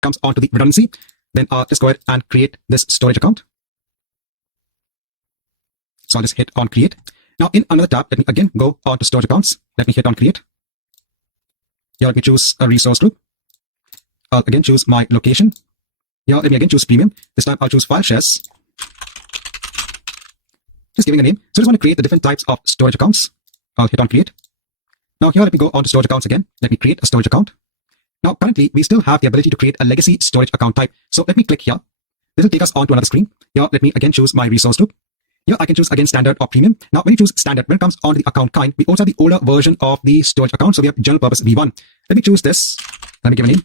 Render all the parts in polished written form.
comes on to the redundancy, then just go ahead and create this storage account. So I'll just hit on create. Now in another tab, let me again go on to storage accounts. Let me hit on create. Here let me choose a resource group. I'll again choose my location. Here let me again choose premium. This time I'll choose file shares. Just giving a name. So I just want to create the different types of storage accounts. I'll hit on create. Now here let me go on to storage accounts again. Let me create a storage account. Now currently we still have the ability to create a legacy storage account type. So let me click here. This will take us on to another screen. Here let me again choose my resource group. Here I can choose again standard or premium. Now when you choose standard, when it comes on to the account kind, we also have the older version of the storage account. So we have general purpose V1. Let me choose this. Let me give a name.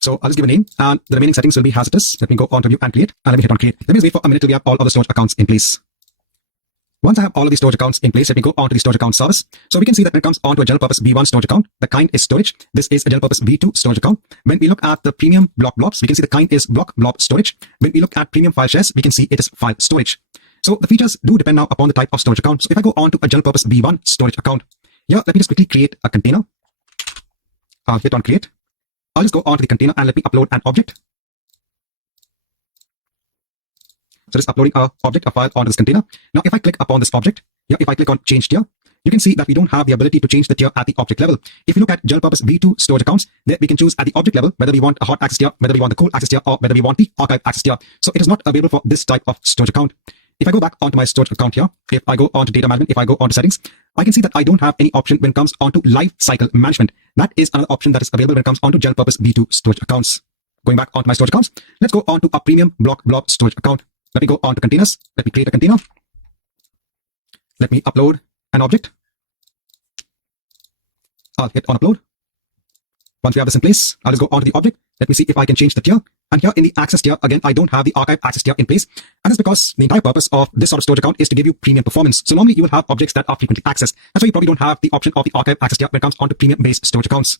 So I'll just give a name and the remaining settings will be as it is. Let me go on to view and create and let me hit on create. Let me just wait for a minute till we have all of the storage accounts in place. Once I have all of these storage accounts in place, let me go on to the storage account service. So we can see that when it comes on to a general purpose V1 storage account, the kind is storage. This is a general purpose V2 storage account. When we look at the premium block blobs, we can see the kind is block blob storage. When we look at premium file shares, we can see it is file storage. So the features do depend now upon the type of storage account. So if I go on to a general purpose V1 storage account, here let me just quickly create a container. I'll hit on create. I'll just go on to the container and let me upload an object. So just uploading a object, a file onto this container. Now, if I click upon this object, here, if I click on change tier, you can see that we don't have the ability to change the tier at the object level. If you look at general purpose V2 storage accounts, there we can choose at the object level whether we want a hot access tier, whether we want the cool access tier, or whether we want the archive access tier. So it is not available for this type of storage account. If I go back onto my storage account here, if I go on to data management, if I go on to settings, I can see that I don't have any option when it comes onto life cycle management. That is another option that is available when it comes onto general purpose V2 storage accounts. Going back onto my storage accounts, let's go on to a premium block blob storage account. Let me go on to containers. Let me create a container. Let me upload an object. I'll hit on upload. Once we have this in place, I'll just go on to the object. Let me see if I can change the tier. And here in the access tier, again, I don't have the archive access tier in place. And that's because the entire purpose of this sort of storage account is to give you premium performance. So normally you will have objects that are frequently accessed. That's why you probably don't have the option of the archive access tier when it comes onto premium based storage accounts.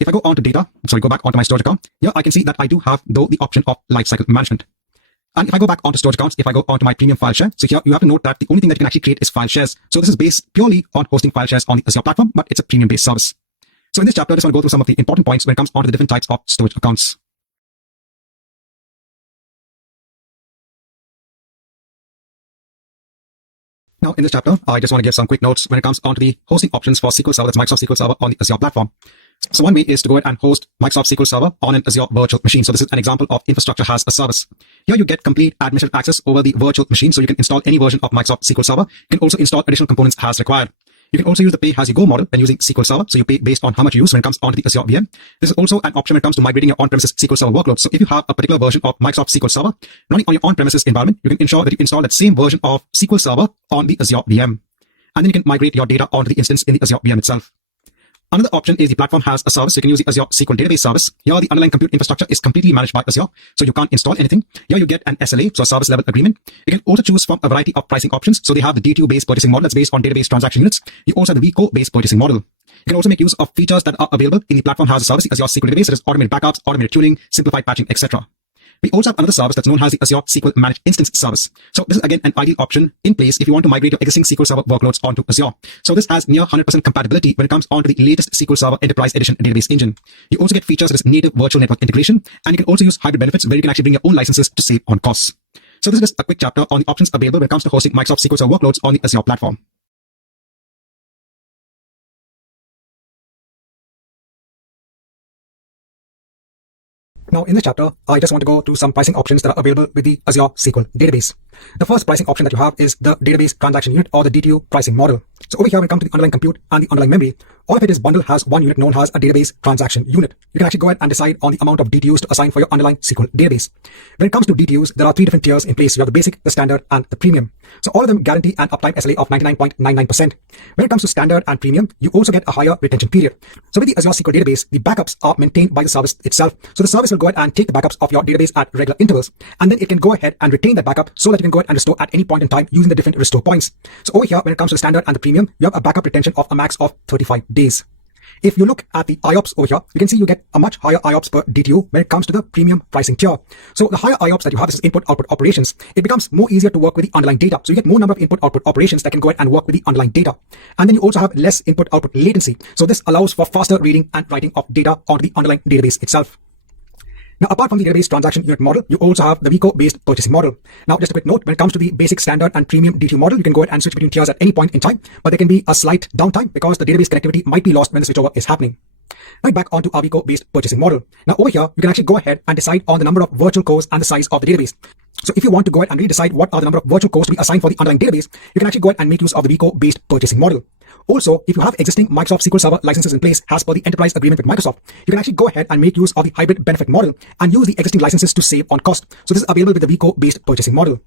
If I go on to data, go back onto my storage account, here I can see that I do have though the option of lifecycle management. And if I go back onto storage accounts, if I go onto my premium file share, so here you have to note that the only thing that you can actually create is file shares. So this is based purely on hosting file shares on the Azure platform, but it's a premium based service. So in this chapter, I just want to go through some of the important points when it comes onto the different types of storage accounts. Now in this chapter, I just want to give some quick notes when it comes onto the hosting options for SQL Server, that's Microsoft SQL Server on the Azure platform. So one way is to go ahead and host Microsoft SQL Server on an Azure virtual machine. So this is an example of infrastructure as a service. Here you get complete administrative access over the virtual machine. So you can install any version of Microsoft SQL Server. You can also install additional components as required. You can also use the pay-as-you-go model when using SQL Server. So you pay based on how much you use when it comes onto the Azure VM. This is also an option when it comes to migrating your on-premises SQL Server workloads. So if you have a particular version of Microsoft SQL Server running on your on-premises environment, you can ensure that you install that same version of SQL Server on the Azure VM. And then you can migrate your data onto the instance in the Azure VM itself. Another option is the platform has a service. So you can use the Azure SQL database service. Here, the underlying compute infrastructure is completely managed by Azure. So you can't install anything. Here you get an SLA, so a service level agreement. You can also choose from a variety of pricing options. So they have the DTU based purchasing model that's based on database transaction units. You also have the VCO based purchasing model. You can also make use of features that are available in the platform has a service, the Azure SQL database, such as automated backups, automated tuning, simplified patching, etc. We also have another service that's known as the Azure SQL Managed Instance service. So this is again an ideal option in place if you want to migrate your existing SQL Server workloads onto Azure. So this has near 100% compatibility when it comes onto the latest SQL Server Enterprise Edition database engine. You also get features such as native virtual network integration, and you can also use hybrid benefits where you can actually bring your own licenses to save on costs. So this is just a quick chapter on the options available when it comes to hosting Microsoft SQL Server workloads on the Azure platform. Now in this chapter, I just want to go through some pricing options that are available with the Azure SQL database. The first pricing option that you have is the database transaction unit or the DTU pricing model. So over here, when it comes to the underlying compute and the underlying memory, all of it is bundled has one unit known as a database transaction unit. You can actually go ahead and decide on the amount of DTUs to assign for your underlying SQL database. When it comes to DTUs, there are three different tiers in place. You have the basic, the standard, and the premium. So all of them guarantee an uptime SLA of 99.99%. When it comes to standard and premium, you also get a higher retention period. So with the Azure SQL database, the backups are maintained by the service itself. So the service will go ahead and take the backups of your database at regular intervals, and then it can go ahead and retain that backup so that you can go ahead and restore at any point in time using the different restore points. So over here, when it comes to the standard and the premium, you have a backup retention of a max of 35 days. If you look at the IOPS over here, you can see you get a much higher IOPS per DTU when it comes to the premium pricing tier. So the higher IOPS that you have, this is input-output operations, it becomes more easier to work with the underlying data. So you get more number of input-output operations that can go ahead and work with the underlying data. And then you also have less input-output latency. So this allows for faster reading and writing of data onto the underlying database itself. Now, apart from the database transaction unit model, you also have the VCO-based purchasing model. Now, just a quick note, when it comes to the basic, standard, and premium DTU model, you can go ahead and switch between tiers at any point in time, but there can be a slight downtime because the database connectivity might be lost when the switchover is happening. Now, back onto our VCO-based purchasing model. Now, over here, you can actually go ahead and decide on the number of virtual cores and the size of the database. So if you want to go ahead and really decide what are the number of virtual cores to be assigned for the underlying database, you can actually go ahead and make use of the VCO-based purchasing model. Also, if you have existing Microsoft SQL Server licenses in place as per the enterprise agreement with Microsoft, you can actually go ahead and make use of the hybrid benefit model and use the existing licenses to save on cost. So this is available with the VCO-based purchasing model.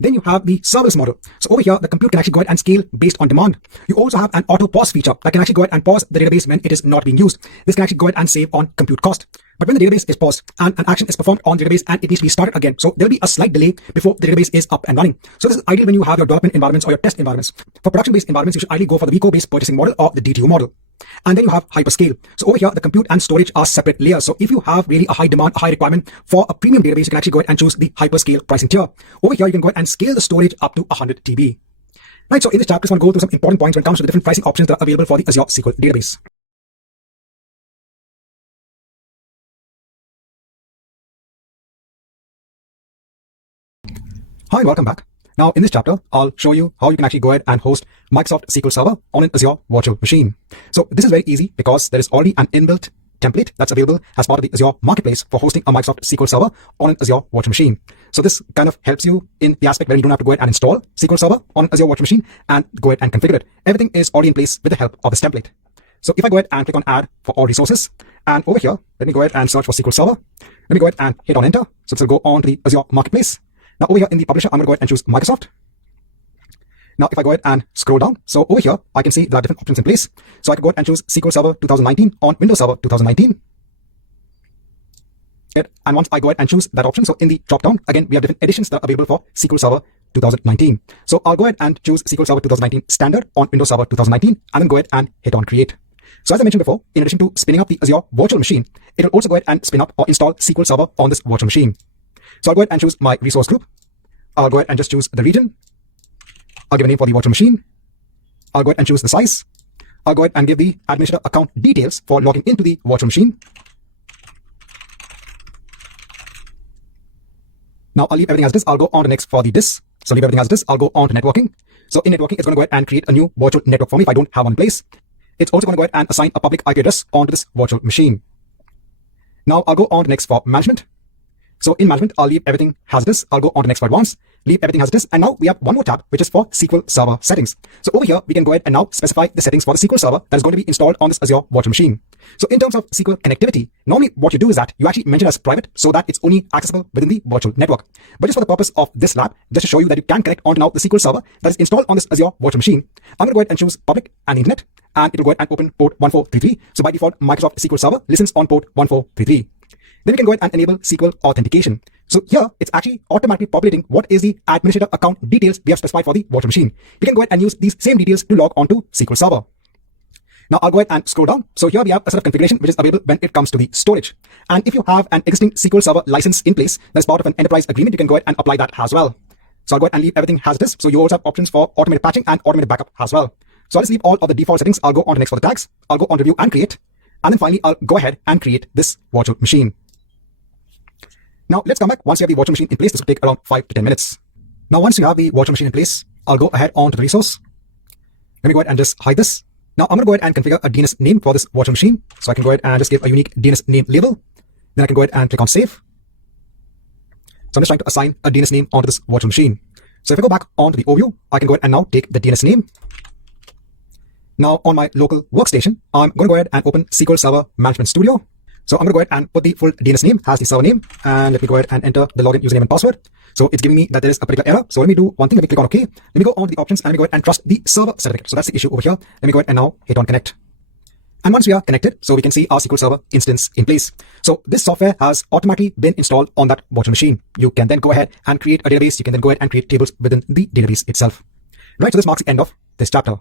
Then you have the serverless model. So over here, the compute can actually go ahead and scale based on demand. You also have an auto pause feature that can actually go ahead and pause the database when it is not being used. This can actually go ahead and save on compute cost. But when the database is paused and an action is performed on the database and it needs to be started again, so there'll be a slight delay before the database is up and running. So this is ideal when you have your development environments or your test environments. For production-based environments, you should ideally go for the VCO-based purchasing model or the DTU model. And then you have hyperscale. So over here, the compute and storage are separate layers. So if you have really a high demand, a high requirement for a premium database, you can actually go ahead and choose the hyperscale pricing tier. Over here, you can go ahead and scale the storage up to 100 TB. Right, so in this chapter, I just want to go through some important points when it comes to the different pricing options that are available for the Azure SQL database. Hi, welcome back. Now, in this chapter, I'll show you how you can actually go ahead and host Microsoft SQL Server on an Azure virtual machine. So this is very easy because there is already an inbuilt template that's available as part of the Azure Marketplace for hosting a Microsoft SQL Server on an Azure virtual machine. So this kind of helps you in the aspect where you don't have to go ahead and install SQL Server on Azure virtual machine and go ahead and configure it. Everything is already in place with the help of this template. So if I go ahead and click on Add for all resources, and over here, let me go ahead and search for SQL Server. Let me go ahead and hit on Enter. So this will go on to the Azure Marketplace. Now over here in the publisher, I'm going to go ahead and choose Microsoft. Now if I go ahead and scroll down, so over here, I can see there are different options in place. So I can go ahead and choose SQL Server 2019 on Windows Server 2019. And once I go ahead and choose that option, so in the drop down, again, we have different editions that are available for SQL Server 2019. So I'll go ahead and choose SQL Server 2019 Standard on Windows Server 2019, and then go ahead and hit on Create. So as I mentioned before, in addition to spinning up the Azure virtual machine, it will also go ahead and spin up or install SQL Server on this virtual machine. So I'll go ahead and choose my resource group. I'll go ahead and just choose the region. I'll give a name for the virtual machine. I'll go ahead and choose the size. I'll go ahead and give the administrator account details for logging into the virtual machine. Now I'll leave everything as it is. I'll go on to next for the this. So leave everything as it is. I'll go on to networking. So in networking, it's going to go ahead and create a new virtual network for me if I don't have one in place. It's also going to go ahead and assign a public IP address onto this virtual machine. Now I'll go on to next for management. So in management, I'll leave everything as it is. I'll go on to next for advanced, leave everything as it is. And now we have one more tab, which is for SQL Server settings. So over here, we can go ahead and now specify the settings for the SQL Server that is going to be installed on this Azure virtual machine. So in terms of SQL connectivity, normally what you do is that you actually mention as private so that it's only accessible within the virtual network. But just for the purpose of this lab, just to show you that you can connect onto now the SQL Server that is installed on this Azure virtual machine, I'm going to go ahead and choose public and internet, and it will go ahead and open port 1433. So by default, Microsoft SQL Server listens on port 1433. Then we can go ahead and enable SQL authentication. So here, it's actually automatically populating what is the administrator account details we have specified for the virtual machine. We can go ahead and use these same details to log onto SQL Server. Now I'll go ahead and scroll down. So here we have a set of configuration which is available when it comes to the storage. And if you have an existing SQL Server license in place that's part of an enterprise agreement, you can go ahead and apply that as well. So I'll go ahead and leave everything as it is. So you also have options for automated patching and automated backup as well. So I'll just leave all of the default settings. I'll go on to next for the tags. I'll go on to view and create. And then finally, I'll go ahead and create this virtual machine. Now let's come back. Once you have the virtual machine in place, this will take around 5 to 10 minutes. Now once you have the virtual machine in place, I'll go ahead on to the resource. Let me go ahead and just hide this. Now I'm going to go ahead and configure a DNS name for this virtual machine. So I can go ahead and just give a unique DNS name label. Then I can go ahead and click on save. So I'm just trying to assign a DNS name onto this virtual machine. So if I go back onto the overview, I can go ahead and now take the DNS name. Now on my local workstation, I'm going to go ahead and open SQL Server Management Studio. So I'm going to go ahead and put the full DNS name as the server name, and let me go ahead and enter the login username and password. So it's giving me that there is a particular error. So let me do one thing. Let me click on OK. Let me go on to the options and let me go ahead and trust the server certificate. So that's the issue over here. Let me go ahead and now hit on connect. And once we are connected, so we can see our SQL Server instance in place. So this software has automatically been installed on that virtual machine. You can then go ahead and create a database. You can then go ahead and create tables within the database itself. Right. So this marks the end of this chapter.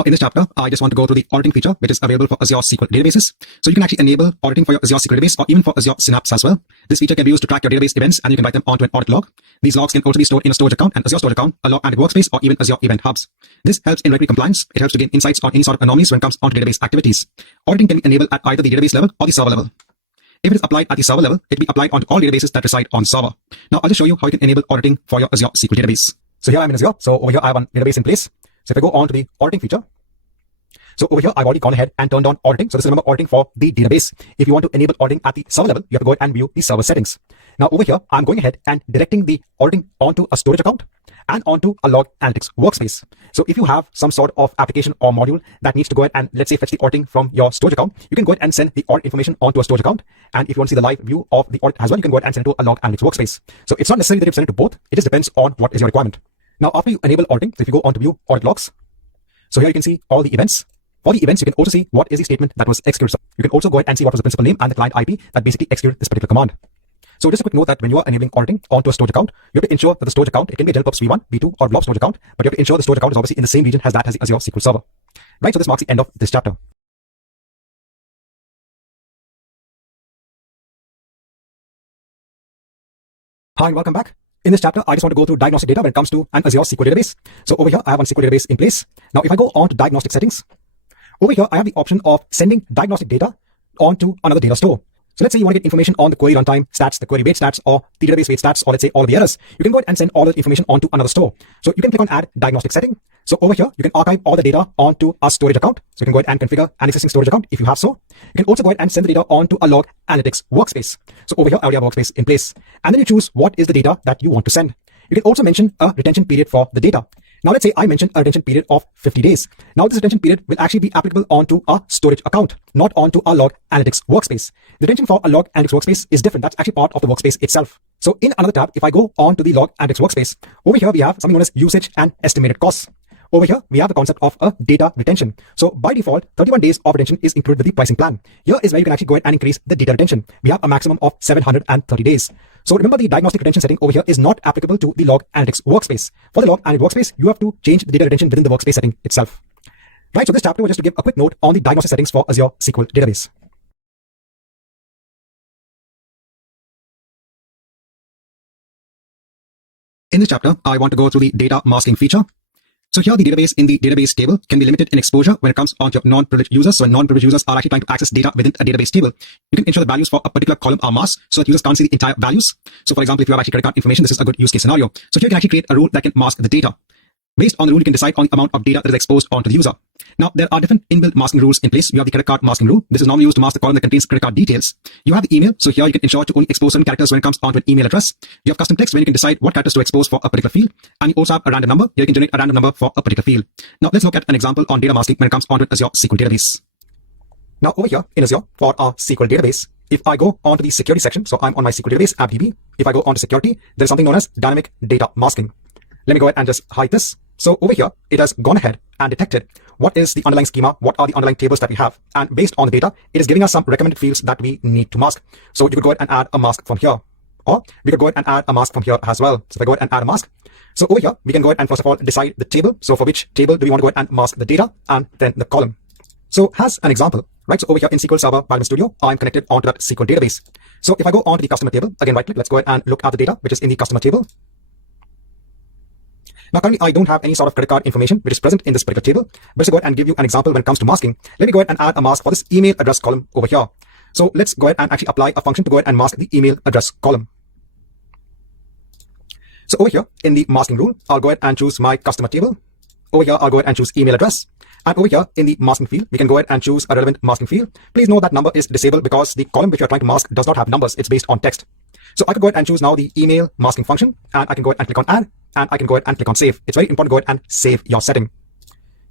Now, in this chapter, I just want to go through the auditing feature, which is available for Azure SQL databases. So you can actually enable auditing for your Azure SQL database or even for Azure Synapse as well. This feature can be used to track your database events and you can write them onto an audit log. These logs can also be stored in a storage account, an Azure storage account, a log and workspace, or even Azure event hubs. This helps in regulatory compliance. It helps to gain insights on any sort of anomalies when it comes onto database activities. Auditing can be enabled at either the database level or the server level. If it is applied at the server level, it will be applied onto all databases that reside on server. Now, I'll just show you how you can enable auditing for your Azure SQL database. So here I'm in Azure. So over here, I have one database in place. So if I go on to the auditing feature, so over here, I've already gone ahead and turned on auditing. So this is, remember, auditing for the database. If you want to enable auditing at the server level, you have to go ahead and view the server settings. Now over here, I'm going ahead and directing the auditing onto a storage account and onto a log analytics workspace. So if you have some sort of application or module that needs to go ahead and, let's say, fetch the auditing from your storage account, you can go ahead and send the audit information onto a storage account. And if you want to see the live view of the audit as well, you can go ahead and send it to a log analytics workspace. So it's not necessary that you send it to both. It just depends on what is your requirement. Now, after you enable auditing, so if you go on to view audit logs, so here you can see all the events. For the events, you can also see what is the statement that was executed. You can also go ahead and see what was the principal name and the client IP that basically executed this particular command. So just a quick note that when you are enabling auditing onto a storage account, you have to ensure that the storage account, it can be a general purpose v1, v2, or blob storage account, but you have to ensure the storage account is obviously in the same region as that as the Azure SQL Server. Right, so this marks the end of this chapter. Hi and welcome back. In this chapter, I just want to go through diagnostic data when it comes to an Azure SQL database. So over here, I have one SQL database in place. Now, if I go on to diagnostic settings, over here, I have the option of sending diagnostic data onto another data store. So let's say you want to get information on the query runtime stats, the query wait stats, or the database wait stats, or let's say all of the errors. You can go ahead and send all the information onto another store. So you can click on add diagnostic setting. So over here, you can archive all the data onto a storage account. So you can go ahead and configure an existing storage account if you have so. You can also go ahead and send the data onto a log analytics workspace. So over here, I already have a workspace in place. And then you choose what is the data that you want to send. You can also mention a retention period for the data. Now, let's say I mentioned a retention period of 50 days. Now, this retention period will actually be applicable onto a storage account, not onto a log analytics workspace. The retention for a log analytics workspace is different. That's actually part of the workspace itself. So in another tab, if I go on to the log analytics workspace, over here, we have something known as usage and estimated costs. Over here, we have the concept of a data retention. So by default, 31 days of retention is included with the pricing plan. Here is where you can actually go ahead and increase the data retention. We have a maximum of 730 days. So remember, the diagnostic retention setting over here is not applicable to the log analytics workspace. For the log analytics workspace, you have to change the data retention within the workspace setting itself. Right, so this chapter was just to give a quick note on the diagnostic settings for Azure SQL database. In this chapter, I want to go through the data masking feature. So here, the database in the database table can be limited in exposure when it comes onto your non-privileged users. So when non-privileged users are actually trying to access data within a database table, you can ensure the values for a particular column are masked so that users can't see the entire values. So for example, if you have actually credit card information, this is a good use case scenario. So here you can actually create a rule that can mask the data. Based on the rule, you can decide on the amount of data that is exposed onto the user. Now, there are different inbuilt masking rules in place. You have the credit card masking rule. This is normally used to mask the column that contains credit card details. You have the email. So here you can ensure to only expose certain characters when it comes onto an email address. You have custom text when you can decide what characters to expose for a particular field. And you also have a random number. Here you can generate a random number for a particular field. Now, let's look at an example on data masking when it comes onto an Azure SQL database. Now, over here in Azure for our SQL database, if I go onto the security section, so I'm on my SQL database, AppDB. If I go onto security, there's something known as dynamic data masking. Let me go ahead and just hide this. So over here, it has gone ahead and detected what is the underlying schema, what are the underlying tables that we have. And based on the data, it is giving us some recommended fields that we need to mask. So you could go ahead and add a mask from here, or we could go ahead and add a mask from here as well. So if I go ahead and add a mask, so over here, we can go ahead and first of all decide the table. So for which table do we want to go ahead and mask the data and then the column. So as an example, right, so over here in SQL Server Management Studio, I'm connected onto that SQL database. So if I go onto the customer table, again, right click, let's go ahead and look at the data, which is in the customer table. Now, currently, I don't have any sort of credit card information which is present in this particular table. But to go ahead and give you an example when it comes to masking, let me go ahead and add a mask for this email address column over here. So let's go ahead and actually apply a function to go ahead and mask the email address column. So over here in the masking rule, I'll go ahead and choose my customer table. Over here, I'll go ahead and choose email address. And over here in the masking field, we can go ahead and choose a relevant masking field. Please note that number is disabled because the column which you're trying to mask does not have numbers. It's based on text. So I can go ahead and choose now the email masking function, and I can go ahead and click on add, and I can go ahead and click on save. It's very important to go ahead and save your setting.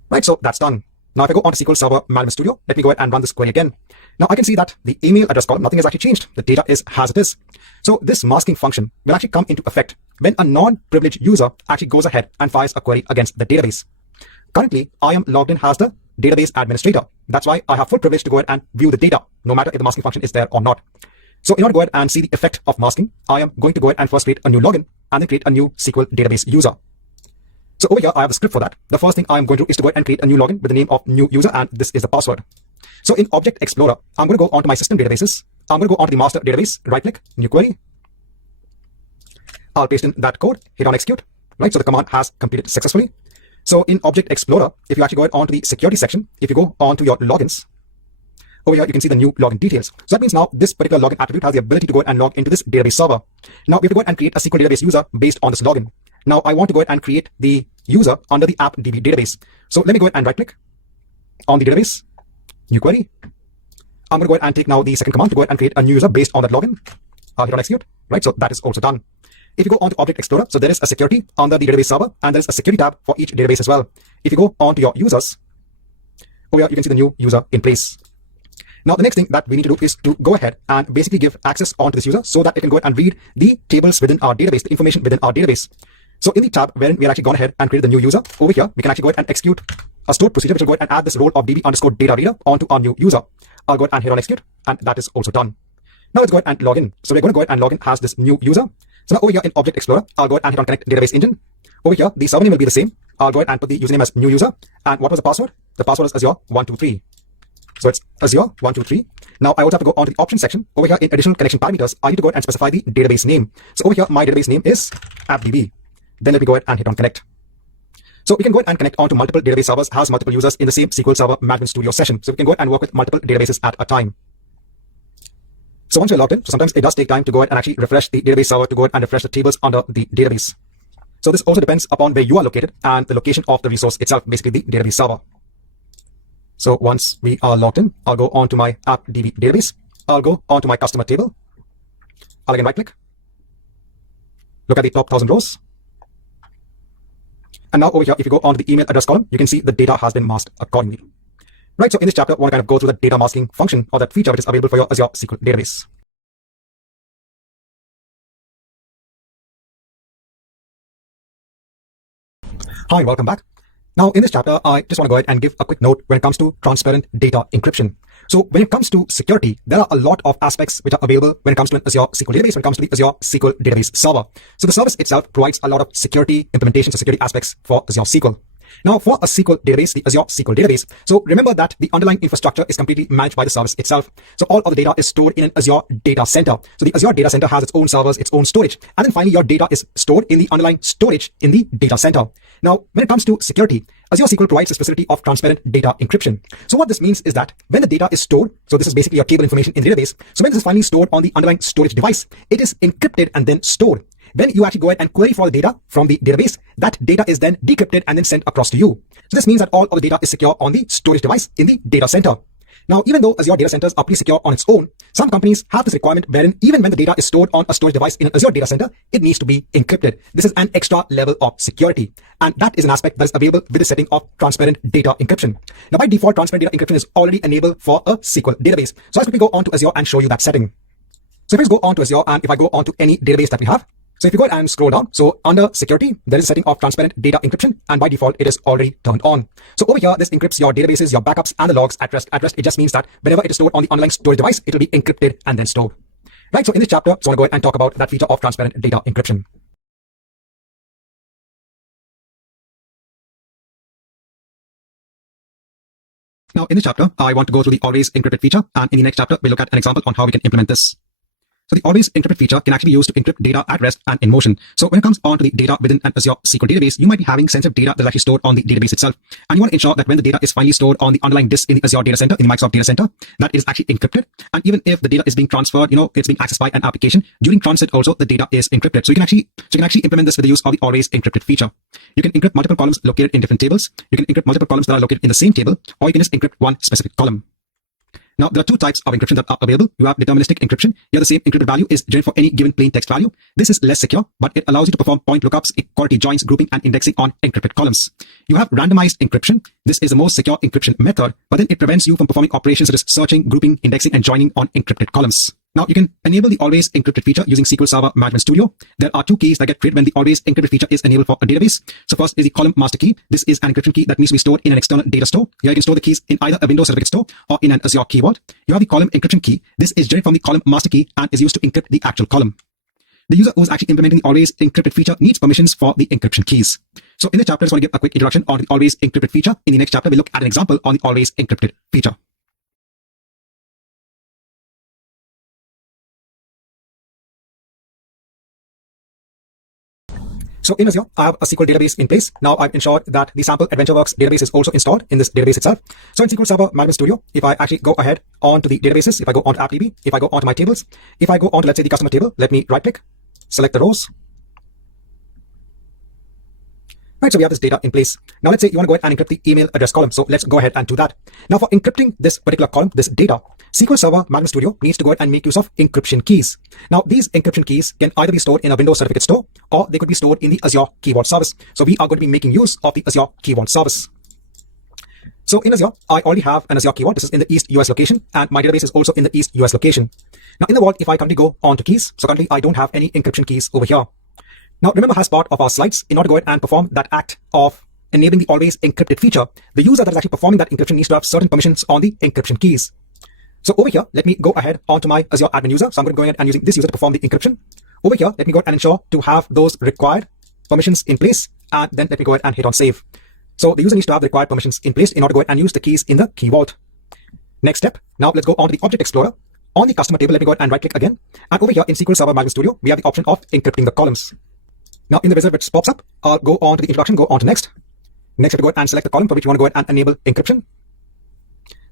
Right, so that's done. Now, if I go on to SQL Server Management Studio, let me go ahead and run this query again. Now, I can see that the email address column, nothing has actually changed. The data is as it is. So this masking function will actually come into effect when a non-privileged user actually goes ahead and fires a query against the database. Currently, I am logged in as the database administrator. That's why I have full privilege to go ahead and view the data, no matter if the masking function is there or not. So in order to go ahead and see the effect of masking, I am going to go ahead and first create a new login and then create a new SQL database user. So over here, I have a script for that. The first thing I'm going to do is to go ahead and create a new login with the name of new user, and this is the password. So in Object Explorer, I'm going to go onto my system databases. I'm going to go onto the master database, right click, new query. I'll paste in that code, hit on execute, right? So the command has completed successfully. So in Object Explorer, if you actually go onto the security section, if you go onto your logins, over here, you can see the new login details. So that means now this particular login attribute has the ability to go ahead and log into this database server. Now we have to go ahead and create a SQL database user based on this login. Now I want to go ahead and create the user under the AppDB database. So let me go ahead and right click on the database, new query. I'm going to go ahead and take now the second command to go ahead and create a new user based on that login. I'll hit on execute, right? So that is also done. If you go onto Object Explorer, so there is a security under the database server, and there is a security tab for each database as well. If you go onto your users, over here you can see the new user in place. Now the next thing that we need to do is to go ahead and basically give access onto this user so that it can go ahead and read the tables within our database, the information within our database. So in the tab wherein we are actually gone ahead and created the new user, over here we can actually go ahead and execute a stored procedure which will go ahead and add this role of db_data reader onto our new user. I'll go ahead and hit on execute, and that is also done. Now let's go ahead and log in. So we're going to go ahead and log in as this new user. So now over here in Object Explorer, I'll go ahead and hit on connect database engine. Over here, the server name will be the same. I'll go ahead and put the username as new user. And what was the password? The password is Azure123. So it's Azure123. Now I also have to go onto the options section. Over here in additional connection parameters, I need to go ahead and specify the database name. So over here, my database name is AppDB. Then let me go ahead and hit on connect. So we can go ahead and connect onto multiple database servers, has multiple users in the same SQL Server Management Studio session. So we can go ahead and work with multiple databases at a time. So once you're logged in, so sometimes it does take time to go ahead and actually refresh the database server to go ahead and refresh the tables under the database. So this also depends upon where you are located and the location of the resource itself, basically the database server. So once we are logged in, I'll go on to my AppDB database. I'll go onto my customer table. I'll again right click. Look at the top 1,000 rows. And now over here, if you go onto the email address column, you can see the data has been masked accordingly. Right, so in this chapter, I want to kind of go through the data masking function or that feature which is available for your Azure SQL database. Hi, welcome back. Now in this chapter, I just want to go ahead and give a quick note when it comes to transparent data encryption. So when it comes to security, there are a lot of aspects which are available when it comes to an Azure SQL database, when it comes to the Azure SQL database server. So the service itself provides a lot of security implementations or security aspects for Azure SQL. Now for a SQL database, the Azure SQL database, so remember that the underlying infrastructure is completely managed by the service itself. So all of the data is stored in an Azure data center. So the Azure data center has its own servers, its own storage. And then finally, your data is stored in the underlying storage in the data center. Now, when it comes to security, Azure SQL provides this facility of transparent data encryption. So what this means is that when the data is stored, so this is basically your table information in the database. So when this is finally stored on the underlying storage device, it is encrypted and then stored. When you actually go ahead and query for the data from the database, that data is then decrypted and then sent across to you. So this means that all of the data is secure on the storage device in the data center. Now, even though Azure data centers are pretty secure on its own, some companies have this requirement wherein even when the data is stored on a storage device in an Azure data center, it needs to be encrypted. This is an extra level of security. And that is an aspect that is available with the setting of transparent data encryption. Now, by default, transparent data encryption is already enabled for a SQL database. So let's quickly go on to Azure and show you that setting. So if I go on to Azure and if I go on to any database that we have, so if you go ahead and scroll down, so under security, there is a setting of transparent data encryption, and by default, it is already turned on. So over here, this encrypts your databases, your backups, and the logs at rest. At rest, it just means that whenever it is stored on the underlying storage device, it will be encrypted and then stored. Right, so in this chapter, so I want to go ahead and talk about that feature of transparent data encryption. Now in this chapter, I want to go through the always encrypted feature, and in the next chapter, we'll look at an example on how we can implement this. So the always encrypted feature can actually be used to encrypt data at rest and in motion. So when it comes on to the data within an Azure SQL database, you might be having sensitive data that's actually stored on the database itself. And you want to ensure that when the data is finally stored on the underlying disk in the Azure data center, in the Microsoft data center, that is actually encrypted. And even if the data is being transferred, it's being accessed by an application, during transit also the data is encrypted. So you can actually implement this with the use of the always encrypted feature. You can encrypt multiple columns located in different tables. You can encrypt multiple columns that are located in the same table, or you can just encrypt one specific column. Now, there are two types of encryption that are available. You have deterministic encryption. Here, the same encrypted value is generated for any given plain text value. This is less secure, but it allows you to perform point lookups, equality joins, grouping, and indexing on encrypted columns. You have randomized encryption. This is the most secure encryption method, but then it prevents you from performing operations such as searching, grouping, indexing, and joining on encrypted columns. Now, you can enable the always encrypted feature using SQL Server Management Studio. There are two keys that get created when the always encrypted feature is enabled for a database. So first is the column master key. This is an encryption key that needs to be stored in an external data store. Here you can store the keys in either a Windows certificate store or in an Azure key vault. You have the column encryption key. This is generated from the column master key and is used to encrypt the actual column. The user who is actually implementing the always encrypted feature needs permissions for the encryption keys. So in this chapter, I just want to give a quick introduction on the always encrypted feature. In the next chapter, we'll look at an example on the always encrypted feature. So in Azure, I have a SQL database in place. Now I've ensured that the sample AdventureWorks database is also installed in this database itself. So in SQL Server Management Studio, if I actually go ahead onto the databases, if I go onto AppDB, if I go onto my tables, if I go onto, let's say, the customer table, let me right click, select the rows. Right, so we have this data in place. Now let's say you want to go ahead and encrypt the email address column. So let's go ahead and do that. Now for encrypting this particular column, this data, SQL Server Management Studio needs to go ahead and make use of encryption keys. Now these encryption keys can either be stored in a Windows certificate store or they could be stored in the Azure Key Vault service. So we are going to be making use of the Azure Key Vault service. So in Azure, I already have an Azure Key Vault. This is in the East US location and my database is also in the East US location. Now in the vault, if I currently go on to keys, so currently I don't have any encryption keys over here. Now remember, as part of our slides, in order to go ahead and perform that act of enabling the always encrypted feature, the user that is actually performing that encryption needs to have certain permissions on the encryption keys. So over here, let me go ahead onto my Azure admin user. So I'm going to go ahead and using this user to perform the encryption. Over here, let me go ahead and ensure to have those required permissions in place. And then let me go ahead and hit on save. So the user needs to have the required permissions in place in order to go ahead and use the keys in the Key Vault. Next step. Now let's go on to the Object Explorer. On the customer table, let me go ahead and right click again. And over here in SQL Server Management Studio, we have the option of encrypting the columns. Now in the wizard which pops up, I'll go on to the introduction, go on to next. Next, I have to go ahead and select the column for which you want to go ahead and enable encryption.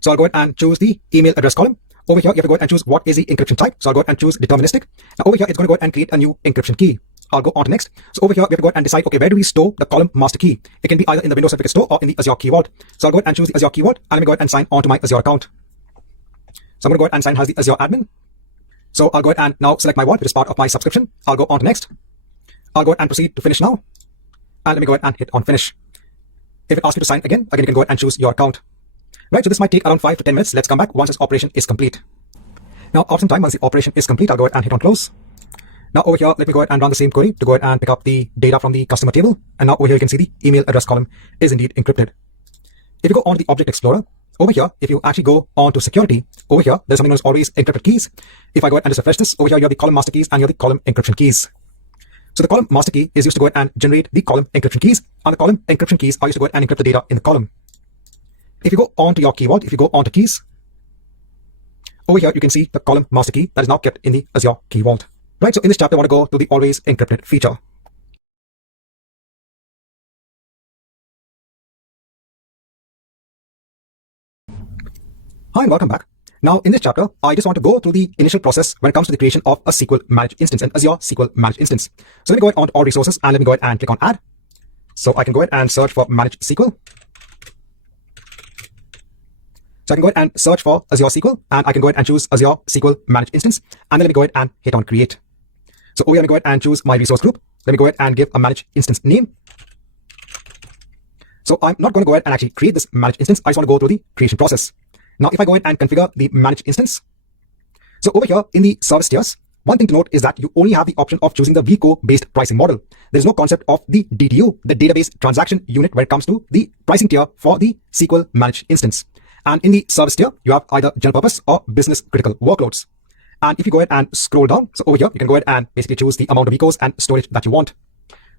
So I'll go ahead and choose the email address column. Over here, you have to go ahead and choose what is the encryption type. So I'll go ahead and choose deterministic. Now over here, it's going to go ahead and create a new encryption key. I'll go on to next. So over here, we have to go ahead and decide, okay, where do we store the column master key? It can be either in the Windows Certificate Store or in the Azure Key Vault. So I'll go ahead and choose the Azure Key Vault and let me go ahead and sign on to my Azure account. So I'm going to go ahead and sign as the Azure admin. So I'll go ahead and now select my vault, which is part of my subscription. I'll go on to next. I'll go ahead and proceed to finish now. And let me go ahead and hit on finish. If it asks you to sign again, you can go ahead and choose your account. Right, so this might take around 5 to 10 minutes. Let's come back once this operation is complete. Now, after some time, once the operation is complete, I'll go ahead and hit on close. Now over here, let me go ahead and run the same query to go ahead and pick up the data from the customer table. And now over here, you can see the email address column is indeed encrypted. If you go on to the Object Explorer, over here, if you actually go on to security, over here, there's something known as always encrypted keys. If I go ahead and just refresh this, over here, you have the column master keys and you have the column encryption keys. So the column master key is used to go ahead and generate the column encryption keys, and the column encryption keys are used to go ahead and encrypt the data in the column. If you go on to your Key Vault, if you go on to keys, over here you can see the column master key that is now kept in the Azure Key Vault. Right, so in this chapter, I want to go to the always encrypted feature. Hi and welcome back. Now in this chapter, I just want to go through the initial process when it comes to the creation of a SQL managed instance, an Azure SQL managed instance. So let me go ahead on to all resources and let me go ahead and click on add. So I can go ahead and search for managed SQL. So I can go ahead and search for Azure SQL and I can go ahead and choose Azure SQL managed instance. And then let me go ahead and hit on create. So over here, let me go ahead and choose my resource group. Let me go ahead and give a managed instance name. So I'm not going to go ahead and actually create this managed instance. I just want to go through the creation process. Now, if I go ahead and configure the managed instance, so over here in the service tiers, one thing to note is that you only have the option of choosing the VCO-based pricing model. There is no concept of the DTU, the database transaction unit, when it comes to the pricing tier for the SQL managed instance. And in the service tier, you have either general purpose or business critical workloads. And if you go ahead and scroll down, so over here, you can go ahead and basically choose the amount of VCOs and storage that you want.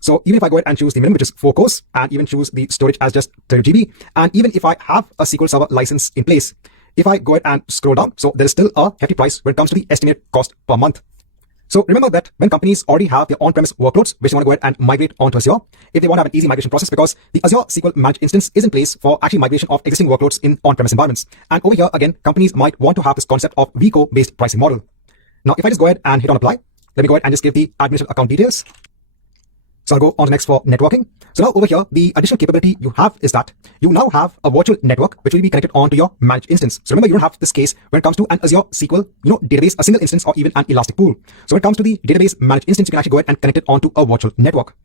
So even if I go ahead and choose the minimum, which is 4 cores, and even choose the storage as just 30 GB, and even if I have a SQL Server license in place, if I go ahead and scroll down, so there is still a hefty price when it comes to the estimated cost per month. So remember that when companies already have their on-premise workloads, which they want to go ahead and migrate onto Azure, if they want to have an easy migration process, because the Azure SQL managed instance is in place for actually migration of existing workloads in on-premise environments. And over here, again, companies might want to have this concept of VCO-based pricing model. Now, if I just go ahead and hit on apply, let me go ahead and just give the administrative account details. So I'll go on to next for networking. So now over here, the additional capability you have is that you now have a virtual network which will be connected onto your managed instance. So remember, you don't have this case when it comes to an Azure SQL, database, a single instance, or even an elastic pool. So when it comes to the database managed instance, you can actually go ahead and connect it onto a virtual network.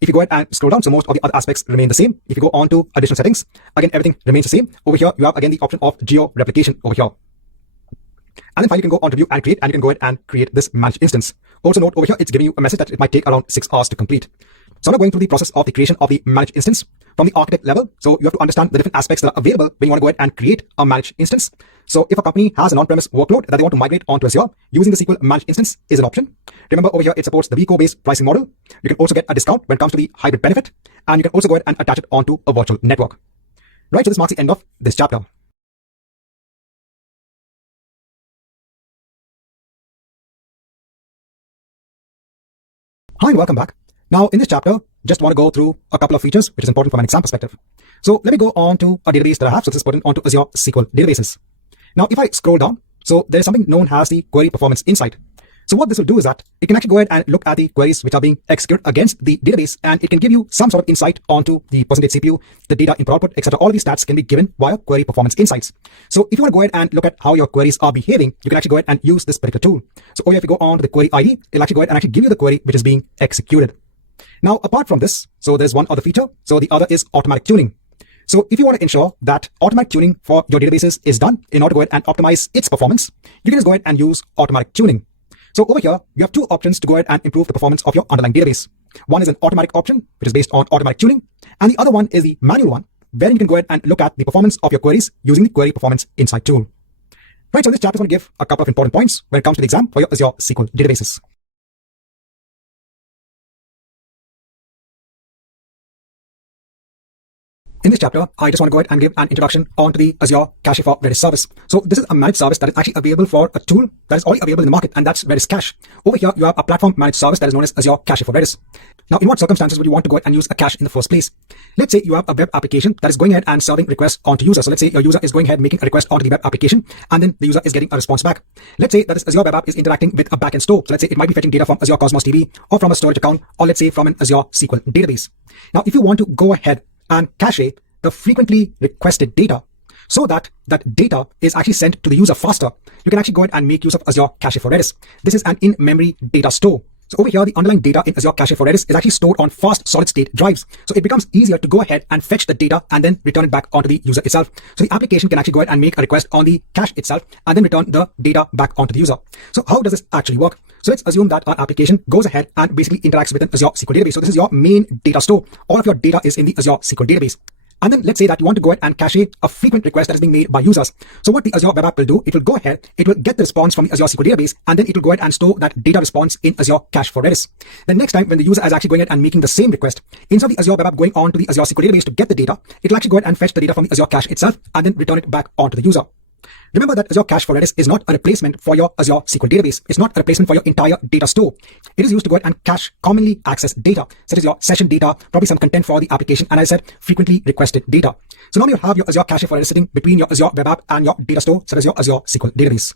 If you go ahead and scroll down, so most of the other aspects remain the same. If you go on to additional settings, again, everything remains the same. Over here, you have again the option of geo replication over here. And then finally, you can go on to view and create, and you can go ahead and create this managed instance. Also note over here, it's giving you a message that it might take around 6 hours to complete. So I'm not going through the process of the creation of the managed instance from the architect level. So you have to understand the different aspects that are available when you want to go ahead and create a managed instance. So if a company has an on-premise workload that they want to migrate onto Azure, using the SQL managed instance is an option. Remember, over here it supports the VCO-based pricing model. You can also get a discount when it comes to the hybrid benefit, and you can also go ahead and attach it onto a virtual network. Right, so this marks the end of this chapter. Hi and welcome back. Now in this chapter, just want to go through a couple of features which is important from an exam perspective. So let me go on to a database that I have. So this is put onto Azure SQL databases. Now if I scroll down, so there's something known as the Query Performance Insight. So what this will do is that it can actually go ahead and look at the queries which are being executed against the database, and it can give you some sort of insight onto the percentage CPU, the data input output, etc. All of these stats can be given via Query Performance Insights. So if you want to go ahead and look at how your queries are behaving, you can actually go ahead and use this particular tool. So over here, if you go on to the query ID, it'll actually go ahead and actually give you the query which is being executed. Now, apart from this, so there's one other feature. So the other is automatic tuning. So if you want to ensure that automatic tuning for your databases is done in order to go ahead and optimize its performance, you can just go ahead and use automatic tuning. So over here, you have two options to go ahead and improve the performance of your underlying database. One is an automatic option, which is based on automatic tuning. And the other one is the manual one, where you can go ahead and look at the performance of your queries using the Query Performance Insight tool. Right, so this chapter is going to give a couple of important points when it comes to the exam for your Azure SQL databases. In this chapter, I just want to go ahead and give an introduction onto the Azure Cache for Redis service. So this is a managed service that is actually available for a tool that is already available in the market, and that's Redis Cache. Over here, you have a platform managed service that is known as Azure Cache for Redis. Now, in what circumstances would you want to go ahead and use a cache in the first place? Let's say you have a web application that is going ahead and serving requests onto users. So let's say your user is going ahead making a request onto the web application, and then the user is getting a response back. Let's say that this Azure web app is interacting with a backend store. So let's say it might be fetching data from Azure Cosmos DB or from a storage account, or let's say from an Azure SQL database. Now, if you want to go ahead and cache the frequently requested data so that that data is actually sent to the user faster, you can actually go ahead and make use of Azure Cache for Redis. This is an in-memory data store. So over here, the underlying data in Azure Cache for Redis is actually stored on fast solid-state drives. So it becomes easier to go ahead and fetch the data and then return it back onto the user itself. So the application can actually go ahead and make a request on the cache itself and then return the data back onto the user. So how does this actually work? So let's assume that our application goes ahead and basically interacts with an Azure SQL database. So this is your main data store. All of your data is in the Azure SQL database. And then let's say that you want to go ahead and cache a frequent request that is being made by users. So what the Azure web app will do, it will go ahead, it will get the response from the Azure SQL database, and then it will go ahead and store that data response in Azure Cache for Redis. The next time when the user is actually going ahead and making the same request, instead of the Azure web app going on to the Azure SQL database to get the data, it will actually go ahead and fetch the data from the Azure Cache itself and then return it back onto the user. Remember that Azure Cache for Redis is not a replacement for your Azure SQL database. It's not a replacement for your entire data store. It is used to go ahead and cache commonly accessed data, such as your session data, probably some content for the application, and as I said, frequently requested data. So now you have your Azure Cache for Redis sitting between your Azure web app and your data store, such as your Azure SQL database.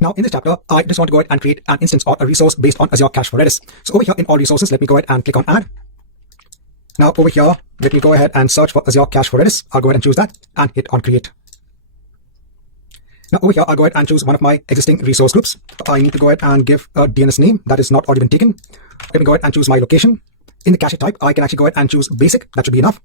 Now in this chapter, I just want to go ahead and create an instance or a resource based on Azure Cache for Redis. So over here in all resources, let me go ahead and click on add. Now over here, let me go ahead and search for Azure Cache for Redis. I'll go ahead and choose that and hit on create. Now over here, I'll go ahead and choose one of my existing resource groups. I need to go ahead and give a DNS name that is not already been taken. Let me go ahead and choose my location. In the cache type, I can actually go ahead and choose basic. That should be enough.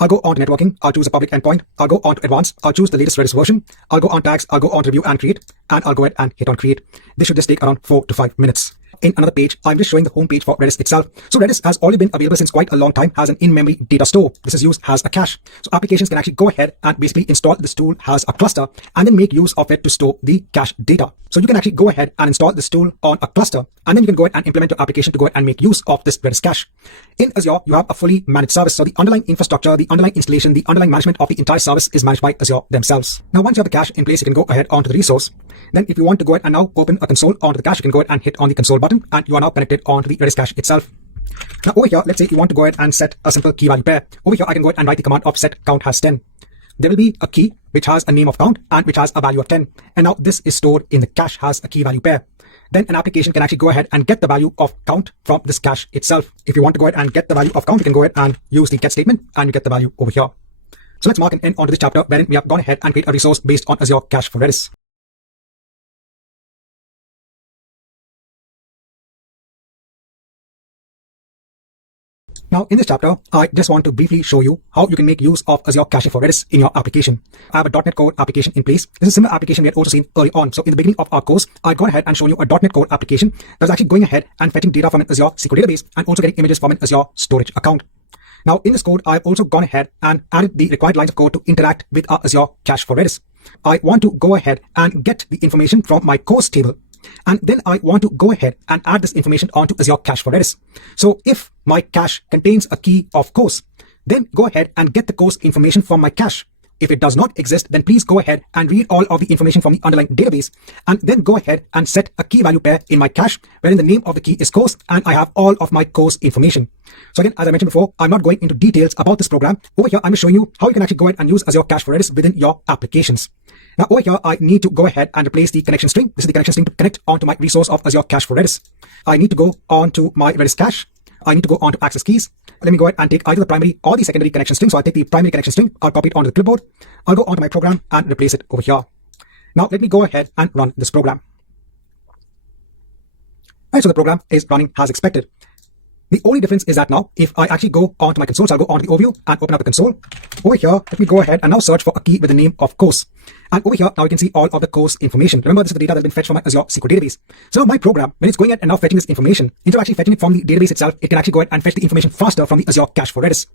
I'll go on to networking. I'll choose a public endpoint. I'll go on to advanced. I'll choose the latest Redis version. I'll go on tags. I'll go on to review and create. And I'll go ahead and hit on create. This should just take around 4 to 5 minutes. In another page, I'm just showing the home page for Redis itself. So Redis has already been available since quite a long time, has an in-memory data store. This is used as a cache. So applications can actually go ahead and basically install this tool as a cluster and then make use of it to store the cache data. So you can actually go ahead and install this tool on a cluster, and then you can go ahead and implement your application to go ahead and make use of this Redis cache. In Azure, you have a fully managed service. So the underlying infrastructure, the underlying installation, the underlying management of the entire service is managed by Azure themselves. Now, once you have the cache in place, you can go ahead onto the resource. Then if you want to go ahead and now open a console onto the cache, you can go ahead and hit on the console button, and you are now connected onto the Redis cache itself. Now over here, let's say you want to go ahead and set a simple key value pair. Over here, I can go ahead and write the command of set count has 10. There will be a key which has a name of count and which has a value of 10. And now this is stored in the cache as a key value pair. Then an application can actually go ahead and get the value of count from this cache itself. If you want to go ahead and get the value of count, you can go ahead and use the get statement and you get the value over here. So let's mark an end onto this chapter wherein we have gone ahead and create a resource based on Azure Cache for Redis. Now, in this chapter, I just want to briefly show you how you can make use of Azure Caching for Redis in your application. I have a .NET Core application in place. This is a similar application we had also seen early on. So in the beginning of our course, I'd gone ahead and shown you a .NET Core application that's actually going ahead and fetching data from an Azure SQL database and also getting images from an Azure storage account. Now, in this code, I've also gone ahead and added the required lines of code to interact with our Azure Cache for Redis. I want to go ahead and get the information from my course table. And then I want to go ahead and add this information onto Azure Cache for Redis. So if my cache contains a key of course, then go ahead and get the course information from my cache. If it does not exist, then please go ahead and read all of the information from the underlying database and then go ahead and set a key value pair in my cache wherein the name of the key is course and I have all of my course information. So again, as I mentioned before, I'm not going into details about this program. Over here, I'm just showing you how you can actually go ahead and use Azure Cache for Redis within your applications. Now over here, I need to go ahead and replace the connection string. This is the connection string to connect onto my resource of Azure Cache for Redis. I need to go onto my Redis cache. I need to go onto access keys. Let me go ahead and take either the primary or the secondary connection string. So I'll take the primary connection string. I'll copy it onto the clipboard. I'll go onto my program and replace it over here. Now let me go ahead and run this program. Right, so the program is running as expected. The only difference is that now, if I actually go onto my console, so I'll go onto the overview and open up the console. Over here, let me go ahead and now search for a key with the name of course. And over here, now you can see all of the course information. Remember, this is the data that's been fetched from my Azure SQL database. So now my program, when it's going ahead and now fetching this information, instead of actually fetching it from the database itself, it can actually go ahead and fetch the information faster from the Azure Cache for Redis.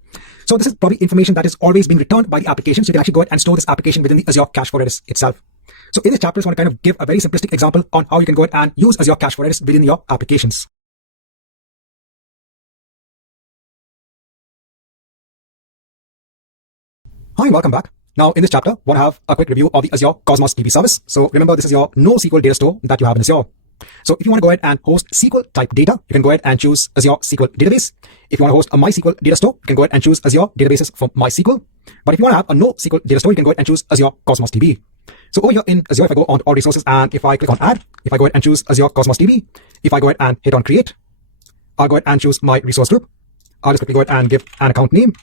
So this is probably information that is always being returned by the application. So you can actually go ahead and store this application within the Azure Cache for Redis itself. So in this chapter, I just want to kind of give a very simplistic example on how you can go ahead and use Azure Cache for Redis within your applications. Hi, welcome back. Now, in this chapter, I want to have a quick review of the Azure Cosmos DB service. So remember, this is your NoSQL data store that you have in Azure. So if you want to go ahead and host SQL type data, you can go ahead and choose Azure SQL database. If you want to host a MySQL data store, you can go ahead and choose Azure databases from MySQL. But if you want to have a NoSQL data store, you can go ahead and choose Azure Cosmos DB. So over here in Azure, if I go on to all resources and if I click on add, if I go ahead and choose Azure Cosmos DB, if I go ahead and hit on create, I'll go ahead and choose my resource group. I'll just quickly go ahead and give an account name.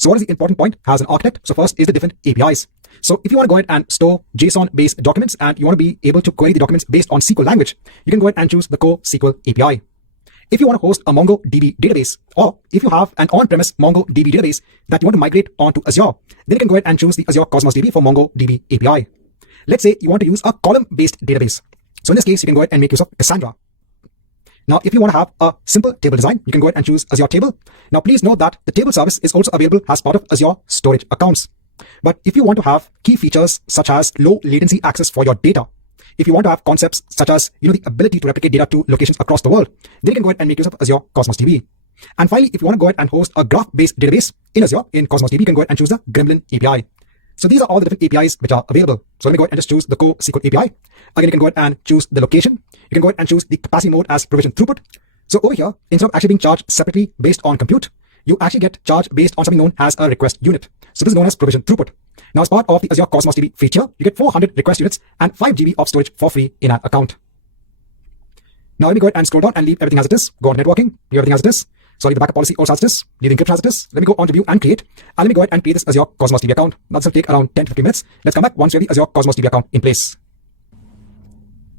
So what is the important point as an architect? So first is the different APIs. So if you want to go ahead and store JSON-based documents and you want to be able to query the documents based on SQL language, you can go ahead and choose the Core SQL API. If you want to host a MongoDB database, or if you have an on-premise MongoDB database that you want to migrate onto Azure, then you can go ahead and choose the Azure Cosmos DB for MongoDB API. Let's say you want to use a column-based database. So in this case, you can go ahead and make use of Cassandra. Now, if you want to have a simple table design, you can go ahead and choose Azure Table. Now, please note that the table service is also available as part of Azure storage accounts. But if you want to have key features such as low latency access for your data, if you want to have concepts such as the ability to replicate data to locations across the world, then you can go ahead and make use of Azure Cosmos DB. And finally, if you want to go ahead and host a graph-based database in Azure in Cosmos DB, you can go ahead and choose the Gremlin API. So these are all the different APIs which are available. So let me go ahead and just choose the Core SQL API. Again, you can go ahead and choose the location. You can go ahead and choose the capacity mode as provision throughput. So over here, instead of actually being charged separately based on compute, you actually get charged based on something known as a request unit. So this is known as provision throughput. Now, as part of the Azure Cosmos DB feature, you get 400 request units and 5 GB of storage for free in an account. Now, let me go ahead and scroll down and leave everything as it is. Go on networking, leave everything as it is. So leave the backup policy also as it is, leave the encryption as it is. Let me go on to view and create. And let me go ahead and create this Azure Cosmos DB account. Now, this will take around 10 to 15 minutes. Let's come back once we have the Azure Cosmos DB account in place.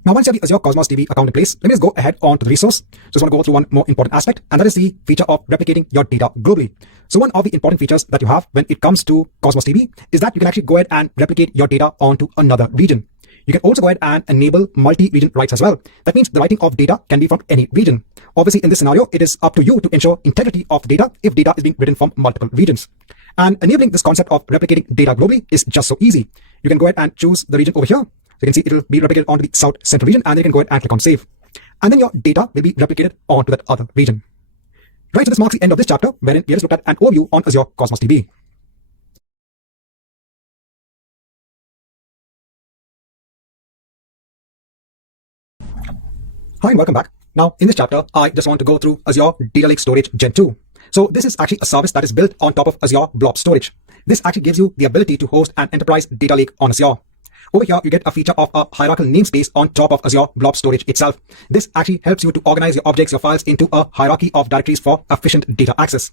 Now, once you have the Azure Cosmos DB account in place, let me just go ahead on to the resource. Just want to go through one more important aspect, and that is the feature of replicating your data globally. So one of the important features that you have when it comes to Cosmos DB is that you can actually go ahead and replicate your data onto another region. You can also go ahead and enable multi-region writes as well. That means the writing of data can be from any region. Obviously, in this scenario, it is up to you to ensure integrity of the data if data is being written from multiple regions. And enabling this concept of replicating data globally is just so easy. You can go ahead and choose the region over here. So you can see it will be replicated onto the South Central region, and then you can go ahead and click on save. And then your data will be replicated onto that other region. Right, so this marks the end of this chapter, wherein we just looked at an overview on Azure Cosmos DB. Hi, and welcome back. Now, in this chapter, I just want to go through Azure Data Lake Storage Gen 2. So this is actually a service that is built on top of Azure Blob Storage. This actually gives you the ability to host an enterprise data lake on Azure. Over here, you get a feature of a hierarchical namespace on top of Azure Blob Storage itself. This actually helps you to organize your objects, your files into a hierarchy of directories for efficient data access.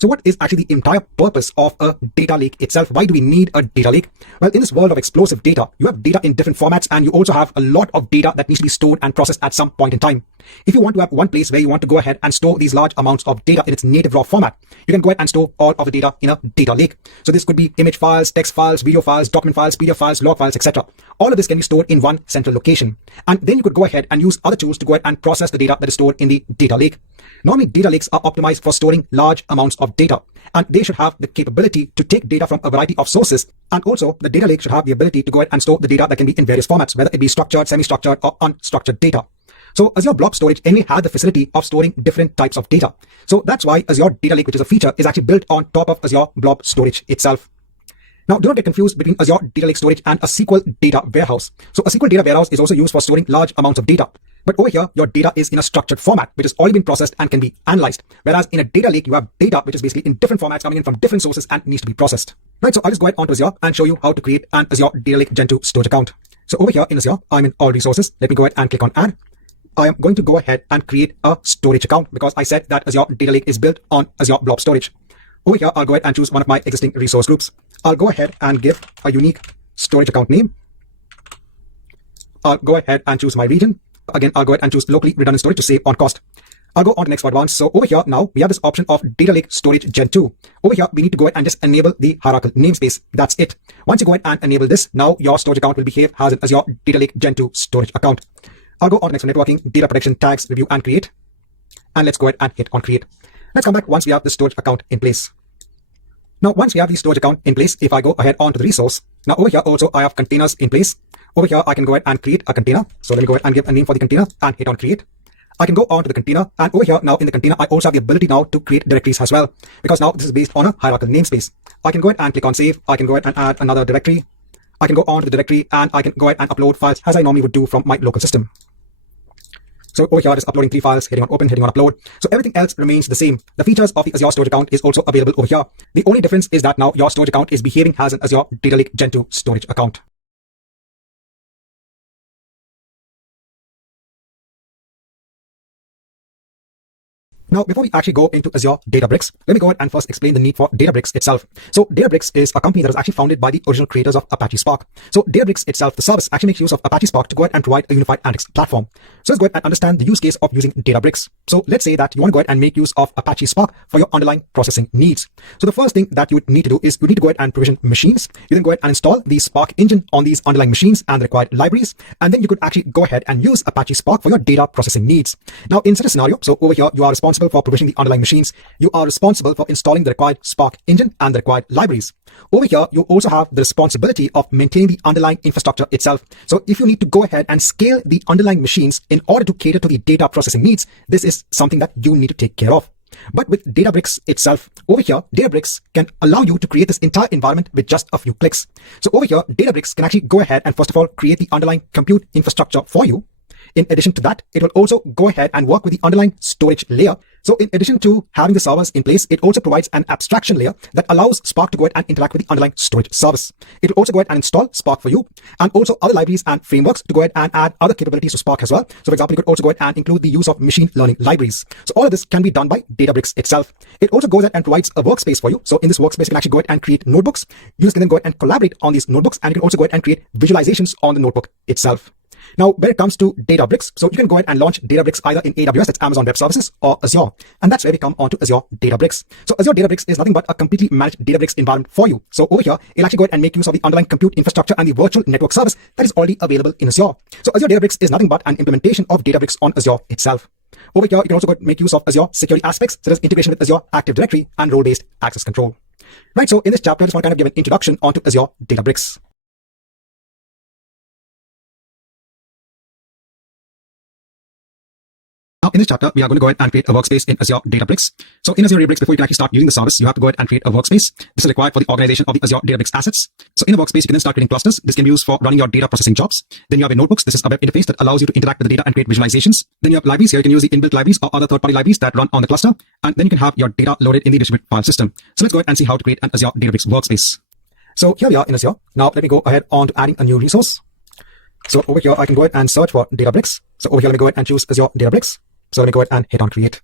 So what is actually the entire purpose of a data lake itself? Why do we need a data lake? Well, in this world of explosive data, you have data in different formats, and you also have a lot of data that needs to be stored and processed at some point in time. If you want to have one place where you want to go ahead and store these large amounts of data in its native raw format, you can go ahead and store all of the data in a data lake. So this could be image files, text files, video files, document files, PDF files, log files, etc. All of this can be stored in one central location. And then you could go ahead and use other tools to go ahead and process the data that is stored in the data lake. Normally, data lakes are optimized for storing large amounts of data, and they should have the capability to take data from a variety of sources. And also, the data lake should have the ability to go ahead and store the data that can be in various formats, whether it be structured, semi-structured, or unstructured data. So Azure Blob Storage anyway had the facility of storing different types of data. So that's why Azure Data Lake, which is a feature, is actually built on top of Azure Blob Storage itself. Now, do not get confused between Azure Data Lake Storage and a SQL data warehouse. So a SQL data warehouse is also used for storing large amounts of data. But over here, your data is in a structured format, which has already been processed and can be analyzed. Whereas in a data lake, you have data which is basically in different formats coming in from different sources and needs to be processed. Right, so I'll just go ahead onto Azure and show you how to create an Azure Data Lake Gen 2 storage account. So over here in Azure, I'm in All Resources. Let me go ahead and click on Add. I am going to go ahead and create a storage account because I said that Azure Data Lake is built on Azure Blob Storage. Over here, I'll go ahead and choose one of my existing resource groups. I'll go ahead and give a unique storage account name. I'll go ahead and choose my region. Again, I'll go ahead and choose locally redundant storage to save on cost. I'll go on to next for advanced. So over here now, we have this option of Data Lake Storage Gen 2. Over here, we need to go ahead and just enable the hierarchical namespace. That's it. Once you go ahead and enable this, now your storage account will behave as an Azure Data Lake Gen 2 storage account. I'll go on to next for networking, data protection, tags, review, and create. And let's go ahead and hit on create. Let's come back once we have the storage account in place. Now, once we have the storage account in place, if I go ahead onto the resource, now over here also I have containers in place. Over here, I can go ahead and create a container. So let me go ahead and give a name for the container and hit on create. I can go on to the container, and over here now in the container, I also have the ability now to create directories as well, because now this is based on a hierarchical namespace. I can go ahead and click on save. I can go ahead and add another directory. I can go on to the directory and I can go ahead and upload files as I normally would do from my local system. So over here, just uploading 3 files, hitting on open, hitting on upload. So everything else remains the same. The features of the Azure storage account is also available over here. The only difference is that now your storage account is behaving as an Azure Data Lake Gen 2 storage account. Now, before we actually go into Azure Databricks, let me go ahead and first explain the need for Databricks itself. So Databricks is a company that was actually founded by the original creators of Apache Spark. So Databricks itself, the service, actually makes use of Apache Spark to go ahead and provide a unified analytics platform. So let's go ahead and understand the use case of using Databricks. So let's say that you want to go ahead and make use of Apache Spark for your underlying processing needs. So the first thing that you would need to do is you need to go ahead and provision machines. You then go ahead and install the Spark engine on these underlying machines and the required libraries. And then you could actually go ahead and use Apache Spark for your data processing needs. Now, in such a scenario, so over here, you are responsible for provisioning the underlying machines. You are responsible for installing the required Spark engine and the required libraries. Over here, you also have the responsibility of maintaining the underlying infrastructure itself. So if you need to go ahead and scale the underlying machines in order to cater to the data processing needs, this is something that you need to take care of. But with Databricks itself, over here, Databricks can allow you to create this entire environment with just a few clicks. So over here, Databricks can actually go ahead and first of all, create the underlying compute infrastructure for you. In addition to that, it will also go ahead and work with the underlying storage layer. So in addition to having the servers in place, it also provides an abstraction layer that allows Spark to go ahead and interact with the underlying storage service. It will also go ahead and install Spark for you, and also other libraries and frameworks to go ahead and add other capabilities to Spark as well. So for example, you could also go ahead and include the use of machine learning libraries. So all of this can be done by Databricks itself. It also goes ahead and provides a workspace for you. So in this workspace, you can actually go ahead and create notebooks. Users can then go ahead and collaborate on these notebooks, and you can also go ahead and create visualizations on the notebook itself. Now, when it comes to Databricks, so you can go ahead and launch Databricks either in AWS, that's Amazon Web Services, or Azure. And that's where we come onto Azure Databricks. So Azure Databricks is nothing but a completely managed Databricks environment for you. So over here, it'll actually go ahead and make use of the underlying compute infrastructure and the virtual network service that is already available in Azure. So Azure Databricks is nothing but an implementation of Databricks on Azure itself. Over here, you can also go ahead and make use of Azure security aspects, such as integration with Azure Active Directory and role-based access control. Right, so in this chapter, I just want to kind of give an introduction onto Azure Databricks. Now, in this chapter, we are going to go ahead and create a workspace in Azure Databricks. So in Azure Databricks, before you can actually start using the service, you have to go ahead and create a workspace. This is required for the organization of the Azure Databricks assets. So in the workspace, you can then start creating clusters. This can be used for running your data processing jobs. Then you have your notebooks. This is a web interface that allows you to interact with the data and create visualizations. Then you have libraries. Here you can use the inbuilt libraries or other third-party libraries that run on the cluster. And then you can have your data loaded in the distributed file system. So let's go ahead and see how to create an Azure Databricks workspace. So here we are in Azure. Now let me go ahead on to adding a new resource. So over here, I can go ahead and search for Databricks. So over here, let me go ahead and choose Azure Databricks. So let me go ahead and hit on create.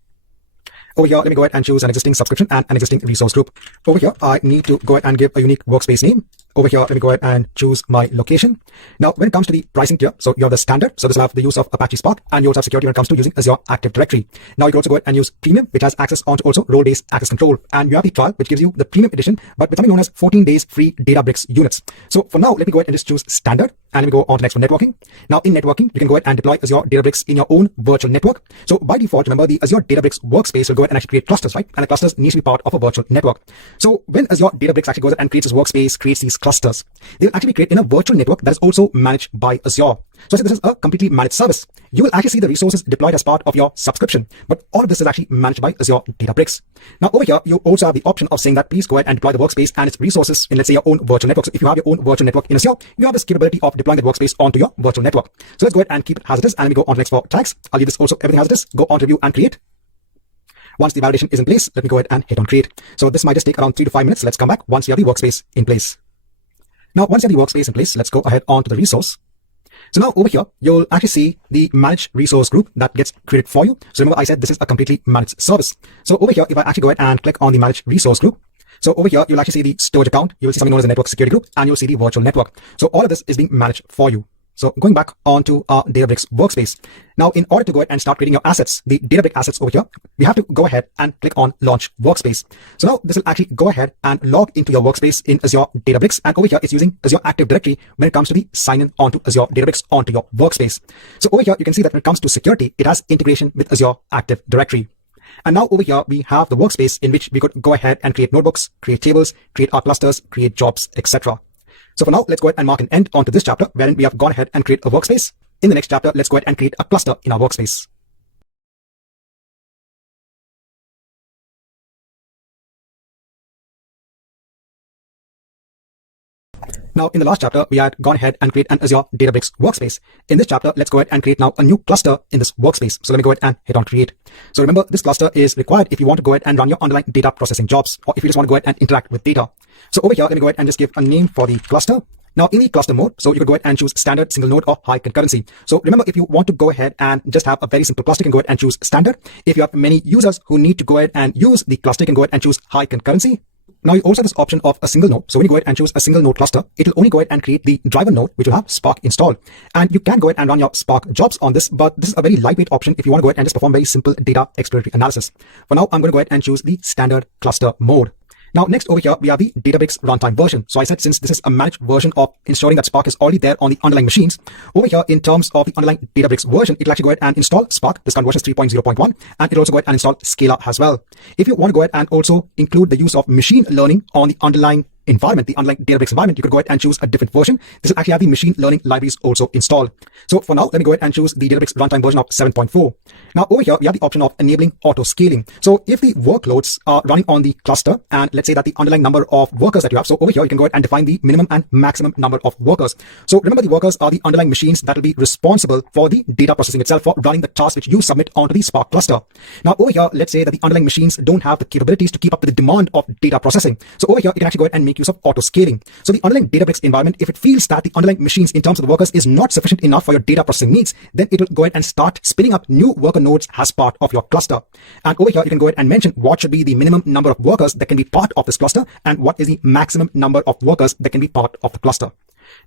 Over here, let me go ahead and choose an existing subscription and an existing resource group. Over here, I need to go ahead and give a unique workspace name. over here, let me go ahead and choose my location. Now, when it comes to the pricing tier, so you have the standard. So this will have the use of Apache Spark, and you also have security when it comes to using Azure Active Directory. Now you can also go ahead and use premium, which has access onto also role-based access control. And you have the trial, which gives you the premium edition, but with something known as 14 days free Databricks units. So for now, let me go ahead and just choose standard. And let me go on to next for networking. Now in networking, you can go ahead and deploy Azure Databricks in your own virtual network. So by default, remember the Azure Databricks workspace will go ahead and actually create clusters, right? And the clusters needs to be part of a virtual network. So when Azure Databricks actually goes ahead and creates this workspace, creates these clusters, they will actually be created in a virtual network that is also managed by Azure. So this is a completely managed service. You will actually see the resources deployed as part of your subscription, but all of this is actually managed by Azure Databricks. Now over here, you also have the option of saying that please go ahead and deploy the workspace and its resources in, let's say, your own virtual network. So if you have your own virtual network in Azure, you have this capability of deploying the workspace onto your virtual network. So let's go ahead and keep it as it is, and we go on to next for tags. I'll leave this also everything as it is. Go on to review and create. Once the validation is in place, let me go ahead and hit on create. So this might just take around 3 to 5 minutes. Let's come back once we have the workspace in place. Now, once you have the workspace in place, let's go ahead onto the resource. So now over here, you'll actually see the managed resource group that gets created for you. So remember I said this is a completely managed service. So over here, if I actually go ahead and click on the managed resource group, so over here, you'll actually see the storage account. You will see something known as a network security group, and you'll see the virtual network. So all of this is being managed for you. So going back onto our Databricks workspace. Now, in order to go ahead and start creating your assets, the Databricks assets over here, we have to go ahead and click on launch workspace. So now this will actually go ahead and log into your workspace in Azure Databricks. And over here, it's using Azure Active Directory when it comes to the sign in onto Azure Databricks onto your workspace. So over here, you can see that when it comes to security, it has integration with Azure Active Directory. And now over here, we have the workspace in which we could go ahead and create notebooks, create tables, create our clusters, create jobs, etc. So for now, let's go ahead and mark an end onto this chapter wherein we have gone ahead and create a workspace. In the next chapter, let's go ahead and create a cluster in our workspace. Now, in the last chapter, we had gone ahead and create an Azure Databricks workspace. In this chapter, let's go ahead and create now a new cluster in this workspace. So let me go ahead and hit on create. So remember, this cluster is required if you want to go ahead and run your underlying data processing jobs, or if you just want to go ahead and interact with data. So over here, let me go ahead and just give a name for the cluster. Now in the cluster mode, so you could go ahead and choose standard, single node, or high concurrency. So remember, if you want to go ahead and just have a very simple cluster, you can go ahead and choose standard. If you have many users who need to go ahead and use the cluster, you can go ahead and choose high concurrency. Now you also have this option of a single node. So when you go ahead and choose a single node cluster, it will only go ahead and create the driver node, which will have Spark installed. And you can go ahead and run your Spark jobs on this, but this is a very lightweight option if you want to go ahead and just perform very simple data exploratory analysis. For now, I'm going to go ahead and choose the standard cluster mode. Now, next over here, we have the Databricks runtime version. So I said, since this is a managed version of ensuring that Spark is already there on the underlying machines, over here, in terms of the underlying Databricks version, it'll actually go ahead and install Spark. This current version is 3.0.1, and it'll also go ahead and install Scala as well. If you want to go ahead and also include the use of machine learning on the underlying environment, the underlying Databricks environment, you could go ahead and choose a different version. This will actually have the machine learning libraries also installed. So for now, let me go ahead and choose the Databricks runtime version of 7.4. Now over here, we have the option of enabling auto scaling. So if the workloads are running on the cluster, and let's say that the underlying number of workers that you have, so over here, you can go ahead and define the minimum and maximum number of workers. So remember, the workers are the underlying machines that will be responsible for the data processing itself, for running the tasks which you submit onto the Spark cluster. Now over here, let's say that the underlying machines don't have the capabilities to keep up with the demand of data processing. So over here, you can actually go ahead and make use of auto scaling. So the underlying Databricks environment, if it feels that the underlying machines in terms of the workers is not sufficient enough for your data processing needs, then it will go ahead and start spinning up new worker nodes as part of your cluster. And over here, you can go ahead and mention what should be the minimum number of workers that can be part of this cluster, and what is the maximum number of workers that can be part of the cluster.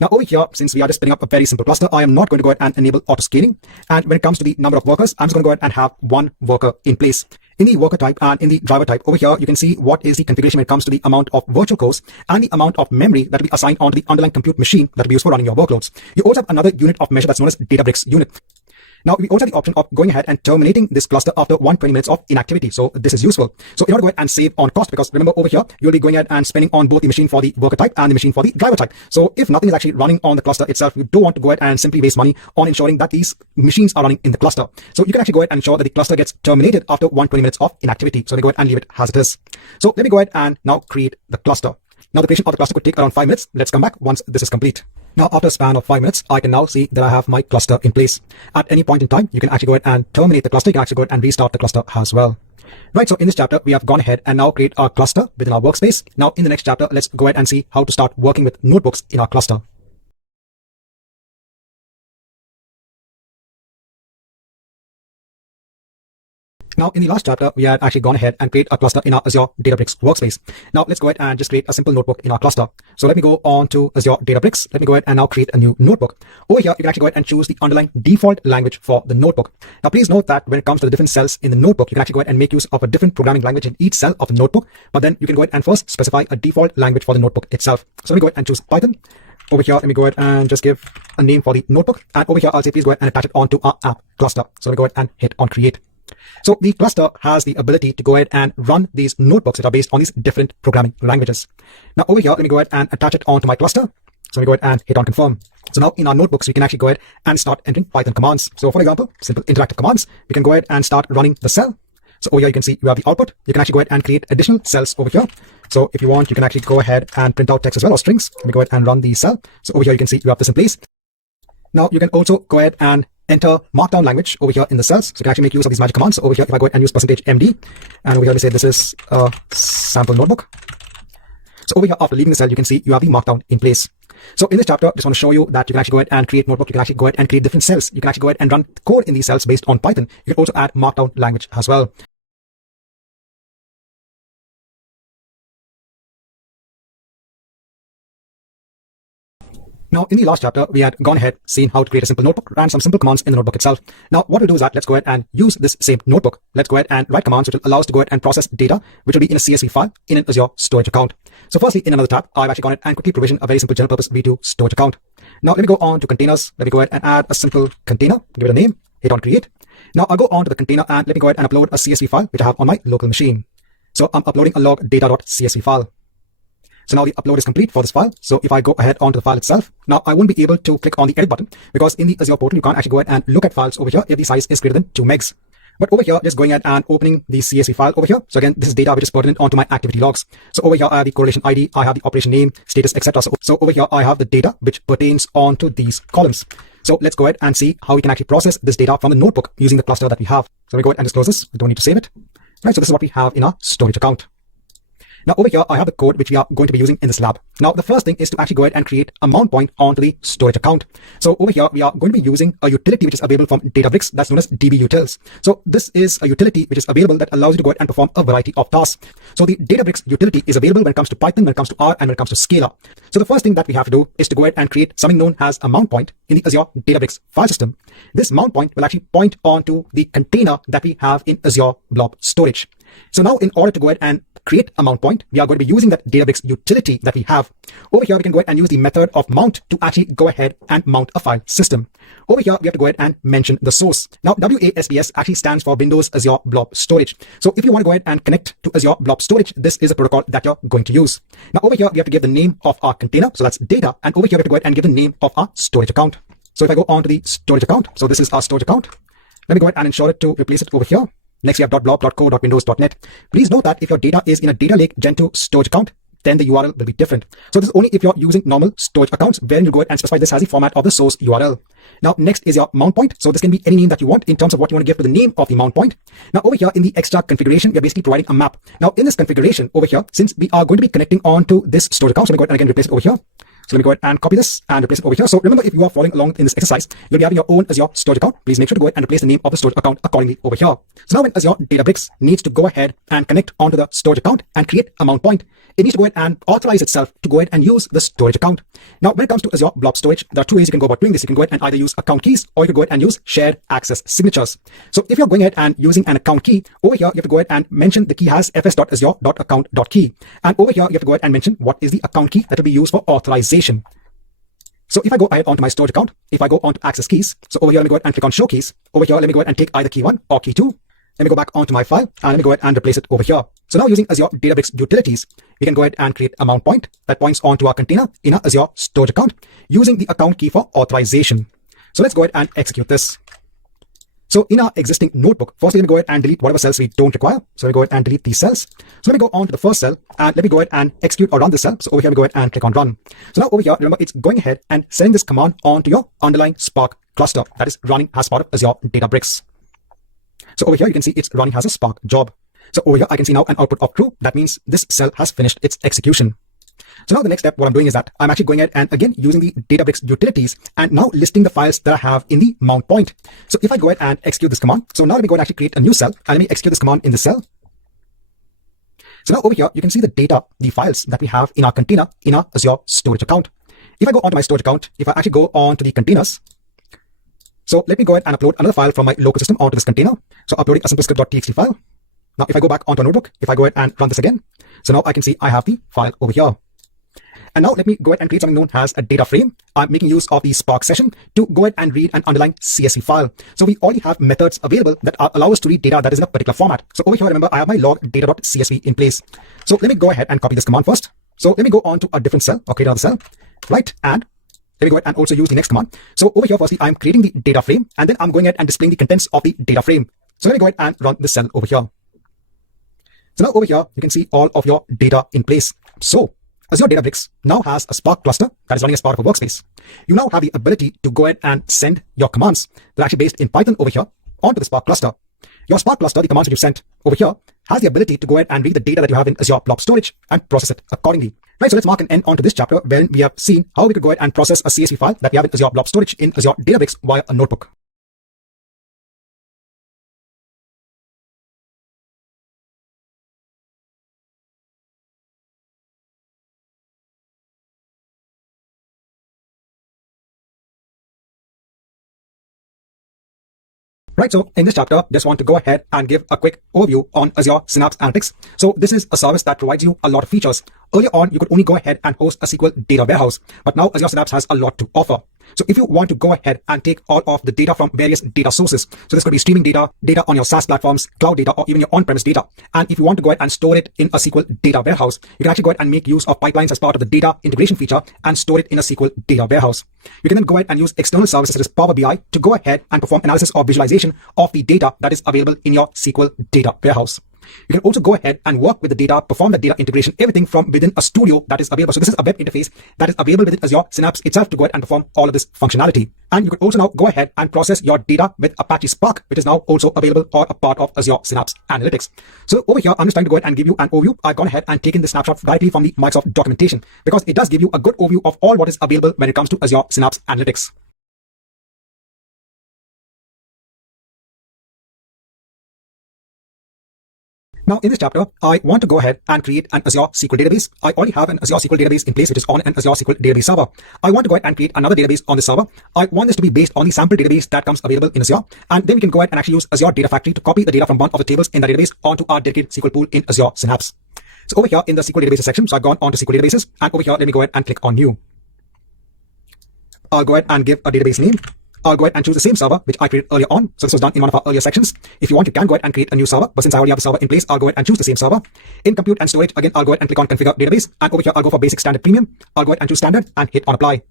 Now over here, since we are just spinning up a very simple cluster, I am not going to go ahead and enable auto scaling. And when it comes to the number of workers, I'm just going to go ahead and have one worker in place. In the worker type and in the driver type over here, you can see what is the configuration when it comes to the amount of virtual cores and the amount of memory that will be assigned onto the underlying compute machine that will be used for running your workloads. You also have another unit of measure that's known as Databricks unit. Now, we also have the option of going ahead and terminating this cluster after 120 minutes of inactivity. So this is useful. So in order to go ahead and save on cost, because remember over here, you'll be going ahead and spending on both the machine for the worker type and the machine for the driver type. So if nothing is actually running on the cluster itself, you don't want to go ahead and simply waste money on ensuring that these machines are running in the cluster. So you can actually go ahead and ensure that the cluster gets terminated after 120 minutes of inactivity. So let me go ahead and leave it as it is. So let me go ahead and now create the cluster. Now the creation of the cluster could take around 5 minutes. Let's come back once this is complete. Now, after a span of 5 minutes, I can now see that I have my cluster in place. At any point in time, you can actually go ahead and terminate the cluster. You can actually go ahead and restart the cluster as well. Right, so in this chapter, we have gone ahead and now create our cluster within our workspace. Now, in the next chapter, let's go ahead and see how to start working with notebooks in our cluster. Now, in the last chapter, we had actually gone ahead and create a cluster in our Azure Databricks workspace. Now, let's go ahead and just create a simple notebook in our cluster. So let me go on to Azure Databricks. Let me go ahead and now create a new notebook. Over here, you can actually go ahead and choose the underlying default language for the notebook. Now, please note that when it comes to the different cells in the notebook, you can actually go ahead and make use of a different programming language in each cell of the notebook. But then you can go ahead and first specify a default language for the notebook itself. So let me go ahead and choose Python. Over here, let me go ahead and just give a name for the notebook. And over here, I'll say please go ahead and attach it onto our app cluster. So let me go ahead and hit on create. So the cluster has the ability to go ahead and run these notebooks that are based on these different programming languages. Now over here, let me go ahead and attach it onto my cluster. So let me go ahead and hit on confirm. So now in our notebooks, we can actually go ahead and start entering Python commands. So for example, simple interactive commands, we can go ahead and start running the cell. So over here, you can see you have the output. You can actually go ahead and create additional cells over here. So if you want, you can actually go ahead and print out text as well or strings. Let me go ahead and run the cell. So over here, you can see you have this in place. Now you can also go ahead and enter markdown language over here in the cells. So you can actually make use of these magic commands. So over here, if I go ahead and use %MD, and over here we say this is a sample notebook. So over here, after leaving the cell, you can see you have the markdown in place. So in this chapter, I just want to show you that you can actually go ahead and create notebook. You can actually go ahead and create different cells. You can actually go ahead and run code in these cells based on Python. You can also add markdown language as well. Now, in the last chapter, we had gone ahead, seen how to create a simple notebook, ran some simple commands in the notebook itself. Now, what we'll do is that let's go ahead and use this same notebook. Let's go ahead and write commands which will allow us to go ahead and process data, which will be in a CSV file in an Azure storage account. So firstly, in another tab, I've actually gone ahead and quickly provision a very simple general purpose V2 storage account. Now, let me go on to containers. Let me go ahead and add a simple container, give it a name, hit on create. Now, I'll go on to the container and let me go ahead and upload a CSV file, which I have on my local machine. So I'm uploading a log data.csv file. So now the upload is complete for this file. So if I go ahead onto the file itself, now I won't be able to click on the edit button because in the Azure portal, you can't actually go ahead and look at files over here if the size is greater than 2 megs. But over here, just going ahead and opening the CSV file over here. So again, this is data which is pertinent onto my activity logs. So over here, I have the correlation ID, I have the operation name, status, etc. So over here, I have the data which pertains onto these columns. So let's go ahead and see how we can actually process this data from the notebook using the cluster that we have. So we go ahead and just close this. We don't need to save it. Right. So this is what we have in our storage account. Now over here, I have the code which we are going to be using in this lab. Now the first thing is to actually go ahead and create a mount point onto the storage account. So over here, we are going to be using a utility which is available from Databricks that's known as dbutils. So this is a utility which is available that allows you to go ahead and perform a variety of tasks. So the Databricks utility is available when it comes to Python, when it comes to R, and when it comes to Scala. So the first thing that we have to do is to go ahead and create something known as a mount point in the Azure Databricks file system. This mount point will actually point onto the container that we have in Azure Blob Storage. So now in order to go ahead and create a mount point, we are going to be using that Databricks utility that we have. Over here, we can go ahead and use the method of mount to actually go ahead and mount a file system. Over here, we have to go ahead and mention the source. Now, WASBS actually stands for Windows Azure Blob Storage. So if you want to go ahead and connect to Azure Blob Storage, this is a protocol that you're going to use. Now over here, we have to give the name of our container. So that's data. And over here, we have to go ahead and give the name of our storage account. So if I go on to the storage account, so this is our storage account. Let me go ahead and ensure it to replace it over here. Next, we have .blob.co.windows.net. Please note that if your data is in a data lake Gen 2 storage account, then the URL will be different. So this is only if you're using normal storage accounts, wherein you go ahead and specify this as the format of the source URL. Now, next is your mount point. So this can be any name that you want in terms of what you want to give to the name of the mount point. Now, over here in the extra configuration, we're basically providing a map. Now, in this configuration over here, since we are going to be connecting onto this storage account, so let me go ahead and again replace it over here. So let me go ahead and copy this and replace it over here. So remember, if you are following along in this exercise, you'll be having your own Azure storage account. Please make sure to go ahead and replace the name of the storage account accordingly over here. So now when Azure Databricks needs to go ahead and connect onto the storage account and create a mount point, it needs to go ahead and authorize itself to go ahead and use the storage account. Now, when it comes to Azure Blob Storage, there are two ways you can go about doing this. You can go ahead and either use account keys or you can go ahead and use shared access signatures. So if you're going ahead and using an account key, over here, you have to go ahead and mention the key has fs.azure.account.key. And over here, you have to go ahead and mention what is the account key that will be used for authorization. So if I go ahead onto my storage account, if I go onto access keys, so over here, let me go ahead and click on show keys. Over here, let me go ahead and take either key 1 or key 2. Let me go back onto my file and let me go ahead and replace it over here. So now using Azure Databricks utilities, we can go ahead and create a mount point that points onto our container in our Azure storage account using the account key for authorization. So let's go ahead and execute this. So in our existing notebook, firstly, let me go ahead and delete whatever cells we don't require. So let me go ahead and delete these cells. So let me go on to the first cell and let me go ahead and execute or run this cell. So over here, we go ahead and click on run. So now over here, remember, it's going ahead and sending this command onto your underlying Spark cluster that is running as part of Azure Databricks. So over here, you can see it's running as a Spark job. So over here, I can see now an output of true. That means this cell has finished its execution. So now the next step, what I'm doing is that I'm actually going ahead and again using the Databricks utilities and now listing the files that I have in the mount point. So if I go ahead and execute this command, so now let me go ahead and actually create a new cell and let me execute this command in the cell. So now over here, you can see the data, the files that we have in our container in our Azure storage account. If I go onto my storage account, if I actually go on to the containers, so let me go ahead and upload another file from my local system onto this container. So uploading a simple script.txt file. Now, if I go back onto a notebook, if I go ahead and run this again, so now I can see I have the file over here. And now let me go ahead and create something known as a data frame. I'm making use of the Spark session to go ahead and read an underlying CSV file. So we already have methods available that allow us to read data that is in a particular format. So over here, remember, I have my log data.csv in place. So let me go ahead and copy this command first. So let me go on to a different cell or create another cell, right? And let me go ahead and also use the next command. So over here, firstly, I'm creating the data frame and then I'm going ahead and displaying the contents of the data frame. So let me go ahead and run this cell over here. So now over here, you can see all of your data in place. So Azure Databricks now has a Spark cluster that is running as part of a workspace. You now have the ability to go ahead and send your commands that are actually based in Python over here onto the Spark cluster. Your Spark cluster, the commands that you sent over here, has the ability to go ahead and read the data that you have in Azure Blob Storage and process it accordingly. Right, so let's mark an end onto this chapter wherein we have seen how we could go ahead and process a CSV file that we have in Azure Blob Storage in Azure Databricks via a notebook. Right, so in this chapter, just want to go ahead and give a quick overview on Azure Synapse Analytics. So this is a service that provides you a lot of features. Earlier on, you could only go ahead and host a SQL data warehouse, but now Azure Synapse has a lot to offer. So if you want to go ahead and take all of the data from various data sources, so this could be streaming data, data on your SaaS platforms, cloud data, or even your on-premise data. And if you want to go ahead and store it in a SQL data warehouse, you can actually go ahead and make use of pipelines as part of the data integration feature and store it in a SQL data warehouse. You can then go ahead and use external services such as Power BI to go ahead and perform analysis or visualization of the data that is available in your SQL data warehouse. You can also go ahead and work with the data, perform the data integration, everything from within a studio that is available. So this is a web interface that is available within Azure Synapse itself to go ahead and perform all of this functionality. And you can also now go ahead and process your data with Apache Spark, which is now also available or a part of Azure Synapse Analytics. So over here, I'm just trying to go ahead and give you an overview. I've gone ahead and taken the snapshot directly from the Microsoft documentation because it does give you a good overview of all what is available when it comes to Azure Synapse Analytics. Now, in this chapter, I want to go ahead and create an Azure SQL database. I already have an Azure SQL database in place, which is on an Azure SQL database server. I want to go ahead and create another database on the server. I want this to be based on the sample database that comes available in Azure. And then we can go ahead and actually use Azure Data Factory to copy the data from one of the tables in the database onto our dedicated SQL pool in Azure Synapse. So over here in the SQL databases section, so I've gone on to SQL databases. And over here, let me go ahead and click on new. I'll go ahead and give a database name. I'll go ahead and choose the same server, which I created earlier on. So this was done in one of our earlier sections. If you want, you can go ahead and create a new server. But since I already have a server in place, I'll go ahead and choose the same server. In compute and storage, again, I'll go ahead and click on configure database. And over here, I'll go for basic, standard, premium. I'll go ahead and choose standard and hit on apply.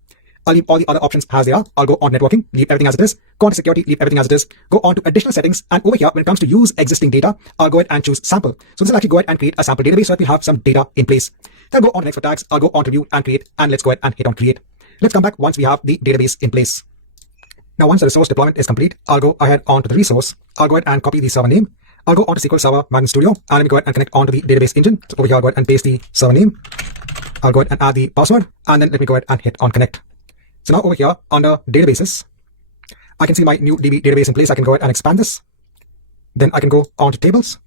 I'll leave all the other options as they are. I'll go on networking, leave everything as it is. Go on to security, leave everything as it is. Go on to additional settings. And over here, when it comes to use existing data, I'll go ahead and choose sample. So this will actually go ahead and create a sample database so that we have some data in place. Then I'll go on to next for tags. I'll go on to view and create. And let's go ahead and hit on create. Let's come back once we have the database in place. Now, once the resource deployment is complete, I'll go ahead onto the resource. I'll go ahead and copy the server name. I'll go onto SQL Server Management Studio, and let me go ahead and connect onto the database engine. So over here, I'll go ahead and paste the server name. I'll go ahead and add the password, and then let me go ahead and hit on connect. So now over here, under databases, I can see my new DB database in place. I can go ahead and expand this. Then I can go on to tables.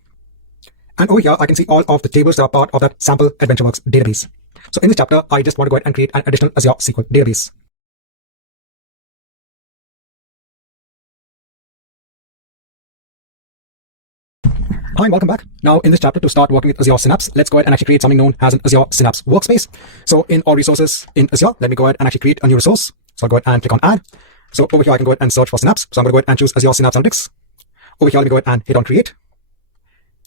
And over here, I can see all of the tables that are part of that sample AdventureWorks database. So in this chapter, I just want to go ahead and create an additional Azure SQL database. Hi, and welcome back. Now, in this chapter, to start working with Azure Synapse, let's go ahead and actually create something known as an Azure Synapse workspace. So in all resources in Azure, let me go ahead and actually create a new resource. So I'll go ahead and click on add. So over here, I can go ahead and search for Synapse. So I'm going to go ahead and choose Azure Synapse Analytics. Over here, let me go ahead and hit on create.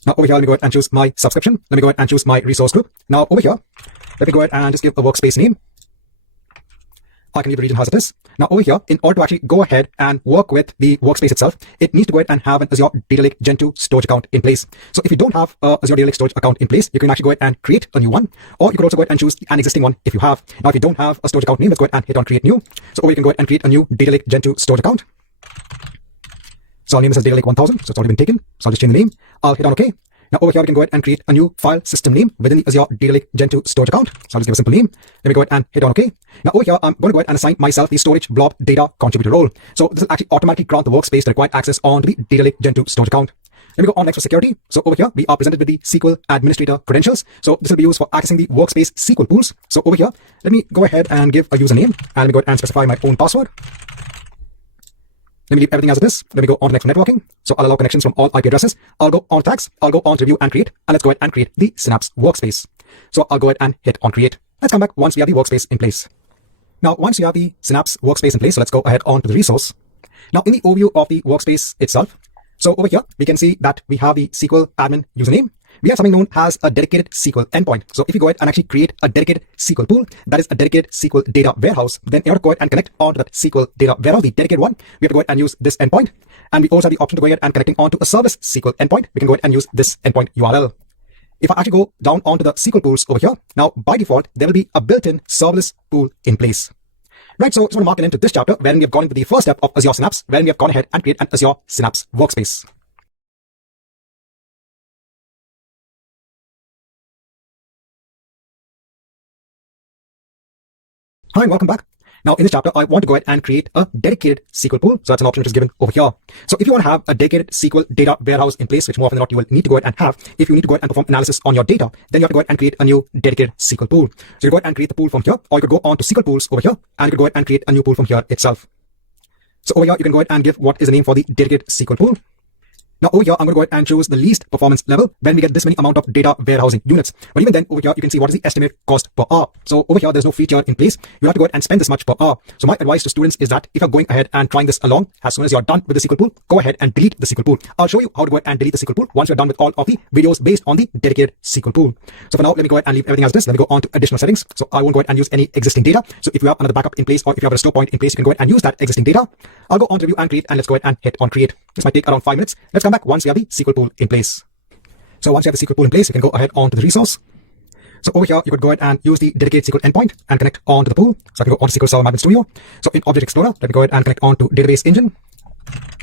Now over here, let me go ahead and choose my subscription. Let me go ahead and choose my resource group. Now over here, let me go ahead and just give a workspace name. I can leave the region as it is. Now over here, in order to actually go ahead and work with the workspace itself, it needs to go ahead and have an Azure Data Lake Gen 2 storage account in place. So if you don't have a Azure Data Lake storage account in place, you can actually go ahead and create a new one, or you could also go ahead and choose an existing one if you have. Now if you don't have a storage account name, let's go ahead and hit on create new. So over you can go ahead and create a new Data Lake Gen 2 storage account. So I'll name this as Data Lake 1000. So it's already been taken. So I'll just change the name. I'll hit on OK. Now over here, we can go ahead and create a new file system name within the Azure Data Lake Gen 2 storage account. So I'll just give a simple name. Let me go ahead and hit on OK. Now over here, I'm going to go ahead and assign myself the storage blob data contributor role. So this will actually automatically grant the workspace the required access onto the Data Lake Gen 2 storage account. Let me go on next for security. So over here, we are presented with the SQL administrator credentials. So this will be used for accessing the workspace SQL pools. So over here, let me go ahead and give a username and let me go ahead and specify my own password. Let me leave everything as it is. Let me go on to next for networking. So I'll allow connections from all IP addresses. I'll go on tags. I'll go on to review and create. And let's go ahead and create the Synapse workspace. So I'll go ahead and hit on create. Let's come back once we have the workspace in place. Now, once you have the Synapse workspace in place, so let's go ahead on to the resource. Now, in the overview of the workspace itself, so over here, we can see that we have the SQL admin username. We have something known as a dedicated SQL endpoint. So if you go ahead and actually create a dedicated SQL pool, that is a dedicated SQL data warehouse, then in order to go ahead and connect onto that SQL data warehouse, the dedicated one, we have to go ahead and use this endpoint. And we also have the option to go ahead and connecting onto a service SQL endpoint. We can go ahead and use this endpoint URL. If I actually go down onto the SQL pools over here, now by default, there will be a built-in serverless pool in place. Right, so I just want to mark it into this chapter wherein we have gone into the first step of Azure Synapse, wherein we have gone ahead and create an Azure Synapse workspace. Hi, and welcome back. Now, in this chapter, I want to go ahead and create a dedicated SQL pool. So that's an option which is given over here. So if you want to have a dedicated SQL data warehouse in place, which more often than not you will need to go ahead and have, if you need to go ahead and perform analysis on your data, then you have to go ahead and create a new dedicated SQL pool. So you go ahead and create the pool from here, or you could go on to SQL pools over here, and you could go ahead and create a new pool from here itself. So over here, you can go ahead and give what is the name for the dedicated SQL pool. Now over here, I'm going to go ahead and choose the least performance level when we get this many amount of data warehousing units. But even then over here, you can see what is the estimated cost per hour. So over here, there's no feature in place. You have to go ahead and spend this much per hour. So my advice to students is that if you're going ahead and trying this along, as soon as you're done with the SQL pool, go ahead and delete the SQL pool. I'll show you how to go ahead and delete the SQL pool once you're done with all of the videos based on the dedicated SQL pool. So for now, let me go ahead and leave everything as this. Let me go on to additional settings. So I won't go ahead and use any existing data. So if you have another backup in place or if you have a restore point in place, you can go ahead and use that existing data. I'll go on to review and create, and let's go ahead and hit on create. This might take around 5 minutes. Let's come back once we have the SQL pool in place. So once you have the SQL pool in place, you can go ahead on to the resource. So over here, you could go ahead and use the dedicated SQL endpoint and connect on to the pool. So I can go on to SQL Server Management Studio. So in Object Explorer, let me go ahead and connect on to Database Engine.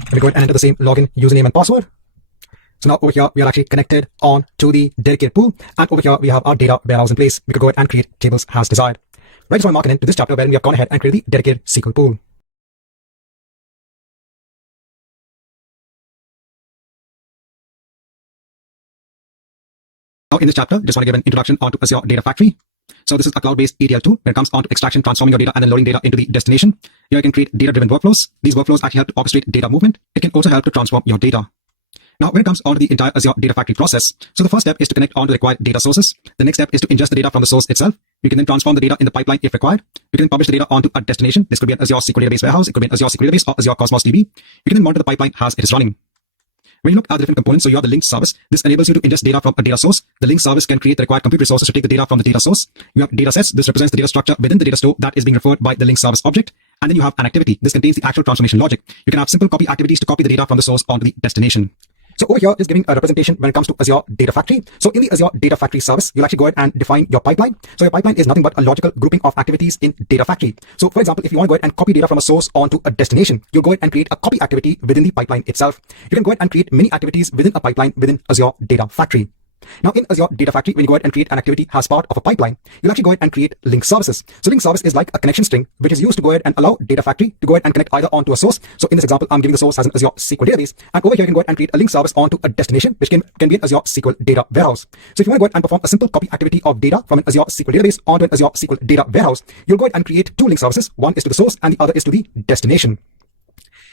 Let me go ahead and enter the same login username and password. So now over here, we are actually connected on to the dedicated pool. And over here, we have our data warehouse in place. We could go ahead and create tables as desired. Right, so I'm marking into this chapter where we have gone ahead and created the dedicated SQL pool. Now in this chapter, just want to give an introduction onto Azure Data Factory. So this is a cloud-based ETL tool when it comes on to extraction, transforming your data, and then loading data into the destination. Here you can create data-driven workflows. These workflows actually help to orchestrate data movement. It can also help to transform your data. Now, when it comes on to the entire Azure Data Factory process, so the first step is to connect on to the required data sources. The next step is to ingest the data from the source itself. You can then transform the data in the pipeline if required. You can then publish the data onto a destination. This could be an Azure SQL database warehouse. It could be an Azure SQL database or Azure Cosmos DB. You can then monitor the pipeline as it is running. When you look at the different components, so you have the link service. This enables you to ingest data from a data source. The link service can create the required compute resources to take the data from the data source. You have data sets. This represents the data structure within the data store that is being referred by the link service object. And then you have an activity. This contains the actual transformation logic. You can have simple copy activities to copy the data from the source onto the destination. So over here is giving a representation when it comes to Azure Data Factory. So in the Azure Data Factory service, you'll actually go ahead and define your pipeline. So your pipeline is nothing but a logical grouping of activities in Data Factory. So for example, if you want to go ahead and copy data from a source onto a destination, you'll go ahead and create a copy activity within the pipeline itself. You can go ahead and create many activities within a pipeline within Azure Data Factory. Now in Azure Data Factory, when you go ahead and create an activity as part of a pipeline, you'll actually go ahead and create link services. So link service is like a connection string, which is used to go ahead and allow Data Factory to go ahead and connect either onto a source. So in this example, I'm giving the source as an Azure SQL database. And over here, you can go ahead and create a link service onto a destination, which can be an Azure SQL data warehouse. So if you want to go ahead and perform a simple copy activity of data from an Azure SQL database onto an Azure SQL data warehouse, you'll go ahead and create two link services. One is to the source and the other is to the destination.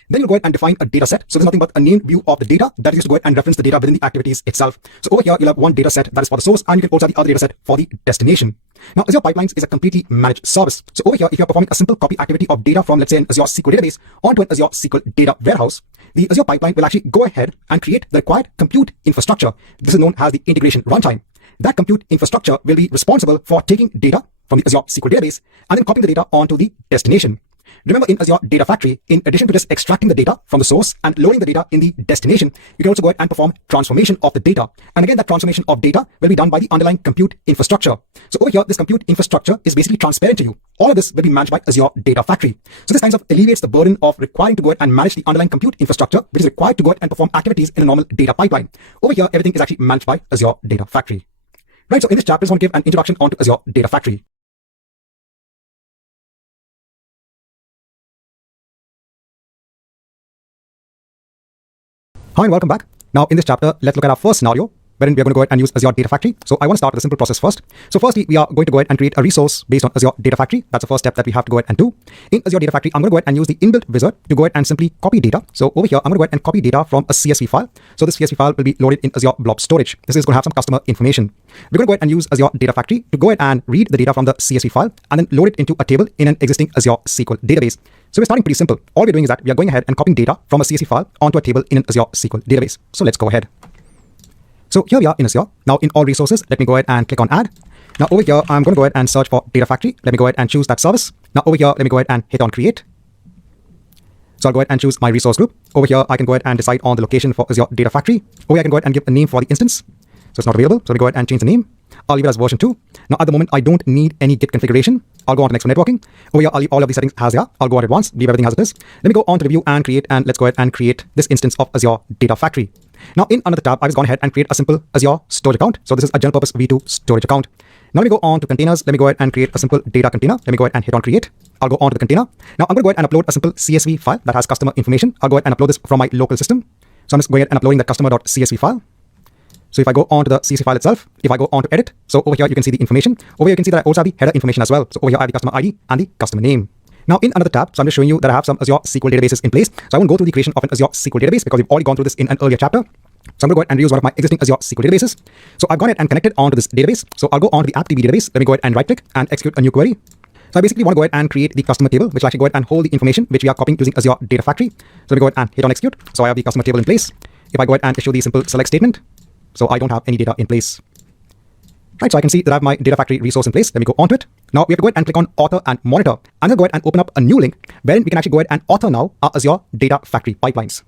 Then you'll go ahead and define a data set. So there's nothing but a named view of the data that is used to go ahead and reference the data within the activities itself. So over here, you'll have one data set that is for the source, and you can also have the other data set for the destination. Now, Azure Pipelines is a completely managed service. So over here, if you're performing a simple copy activity of data from, let's say, an Azure SQL database onto an Azure SQL data warehouse, the Azure Pipeline will actually go ahead and create the required compute infrastructure. This is known as the integration runtime. That compute infrastructure will be responsible for taking data from the Azure SQL database and then copying the data onto the destination. Remember, in Azure Data Factory, in addition to just extracting the data from the source and loading the data in the destination, you can also go ahead and perform transformation of the data. And again, that transformation of data will be done by the underlying compute infrastructure. So over here, this compute infrastructure is basically transparent to you. All of this will be managed by Azure Data Factory. So this kind of alleviates the burden of requiring to go ahead and manage the underlying compute infrastructure, which is required to go ahead and perform activities in a normal data pipeline. Over here, everything is actually managed by Azure Data Factory. Right, so in this chapter, I just want to give an introduction onto Azure Data Factory. Hi and welcome back. Now in this chapter, let's look at our first scenario wherein we are going to go ahead and use Azure Data Factory. So I want to start with a simple process first. So firstly, we are going to go ahead and create a resource based on Azure Data Factory. That's the first step that we have to go ahead and do. In Azure Data Factory, I'm going to go ahead and use the inbuilt wizard to go ahead and simply copy data. So over here, I'm going to go ahead and copy data from a CSV file. So this CSV file will be loaded in Azure Blob Storage. This is going to have some customer information. We're going to go ahead and use Azure Data Factory to go ahead and read the data from the CSV file and then load it into a table in an existing Azure SQL database. So we're starting pretty simple. All we're doing is that we are going ahead and copying data from a CSV file onto a table in an Azure SQL database. So let's go ahead. So here we are in Azure. Now in all resources, let me go ahead and click on add. Now over here, I'm going to go ahead and search for Data Factory. Let me go ahead and choose that service. Now over here, let me go ahead and hit on create. So I'll go ahead and choose my resource group. Over here, I can go ahead and decide on the location for Azure Data Factory. Over here, I can go ahead and give a name for the instance. So it's not available. So let me go ahead and change the name. I'll leave it as version 2. Now at the moment, I don't need any Git configuration. I'll go on to next for networking. Over here, I'll leave all of these settings as they are. I'll go on it once, leave everything as it is. Let me go on to review and create, and let's go ahead and create this instance of Azure Data Factory. Now in another tab, I've just gone ahead and create a simple Azure storage account. So this is a general purpose V2 storage account. Now let me go on to containers. Let me go ahead and create a simple data container. Let me go ahead and hit on create. I'll go on to the container. Now I'm going to go ahead and upload a simple CSV file that has customer information. I'll go ahead and upload this from my local system. So I'm just going ahead and uploading the customer.csv file. So if I go on to the CSV file itself, if I go on to edit, so over here you can see the information. Over here you can see that I also have the header information as well. So over here I have the customer ID and the customer name. Now in another tab, so I'm just showing you that I have some Azure SQL databases in place. So I won't go through the creation of an Azure SQL database because we've already gone through this in an earlier chapter. So I'm going to go ahead and reuse one of my existing Azure SQL databases. So I've gone ahead and connected onto this database. So I'll go on to the AppDB database. Let me go ahead and right click and execute a new query. So I basically want to go ahead and create the customer table, which will actually go ahead and hold the information which we are copying using Azure Data Factory. So let me go ahead and hit on execute. So I have the customer table in place. If I go ahead and issue the simple select statement, so I don't have any data in place. Right, so I can see that I have my Data Factory resource in place. Let me go onto it. Now we have to go ahead and click on author and monitor. I'm going to go ahead and open up a new link wherein we can actually go ahead and author now our Azure Data Factory pipelines.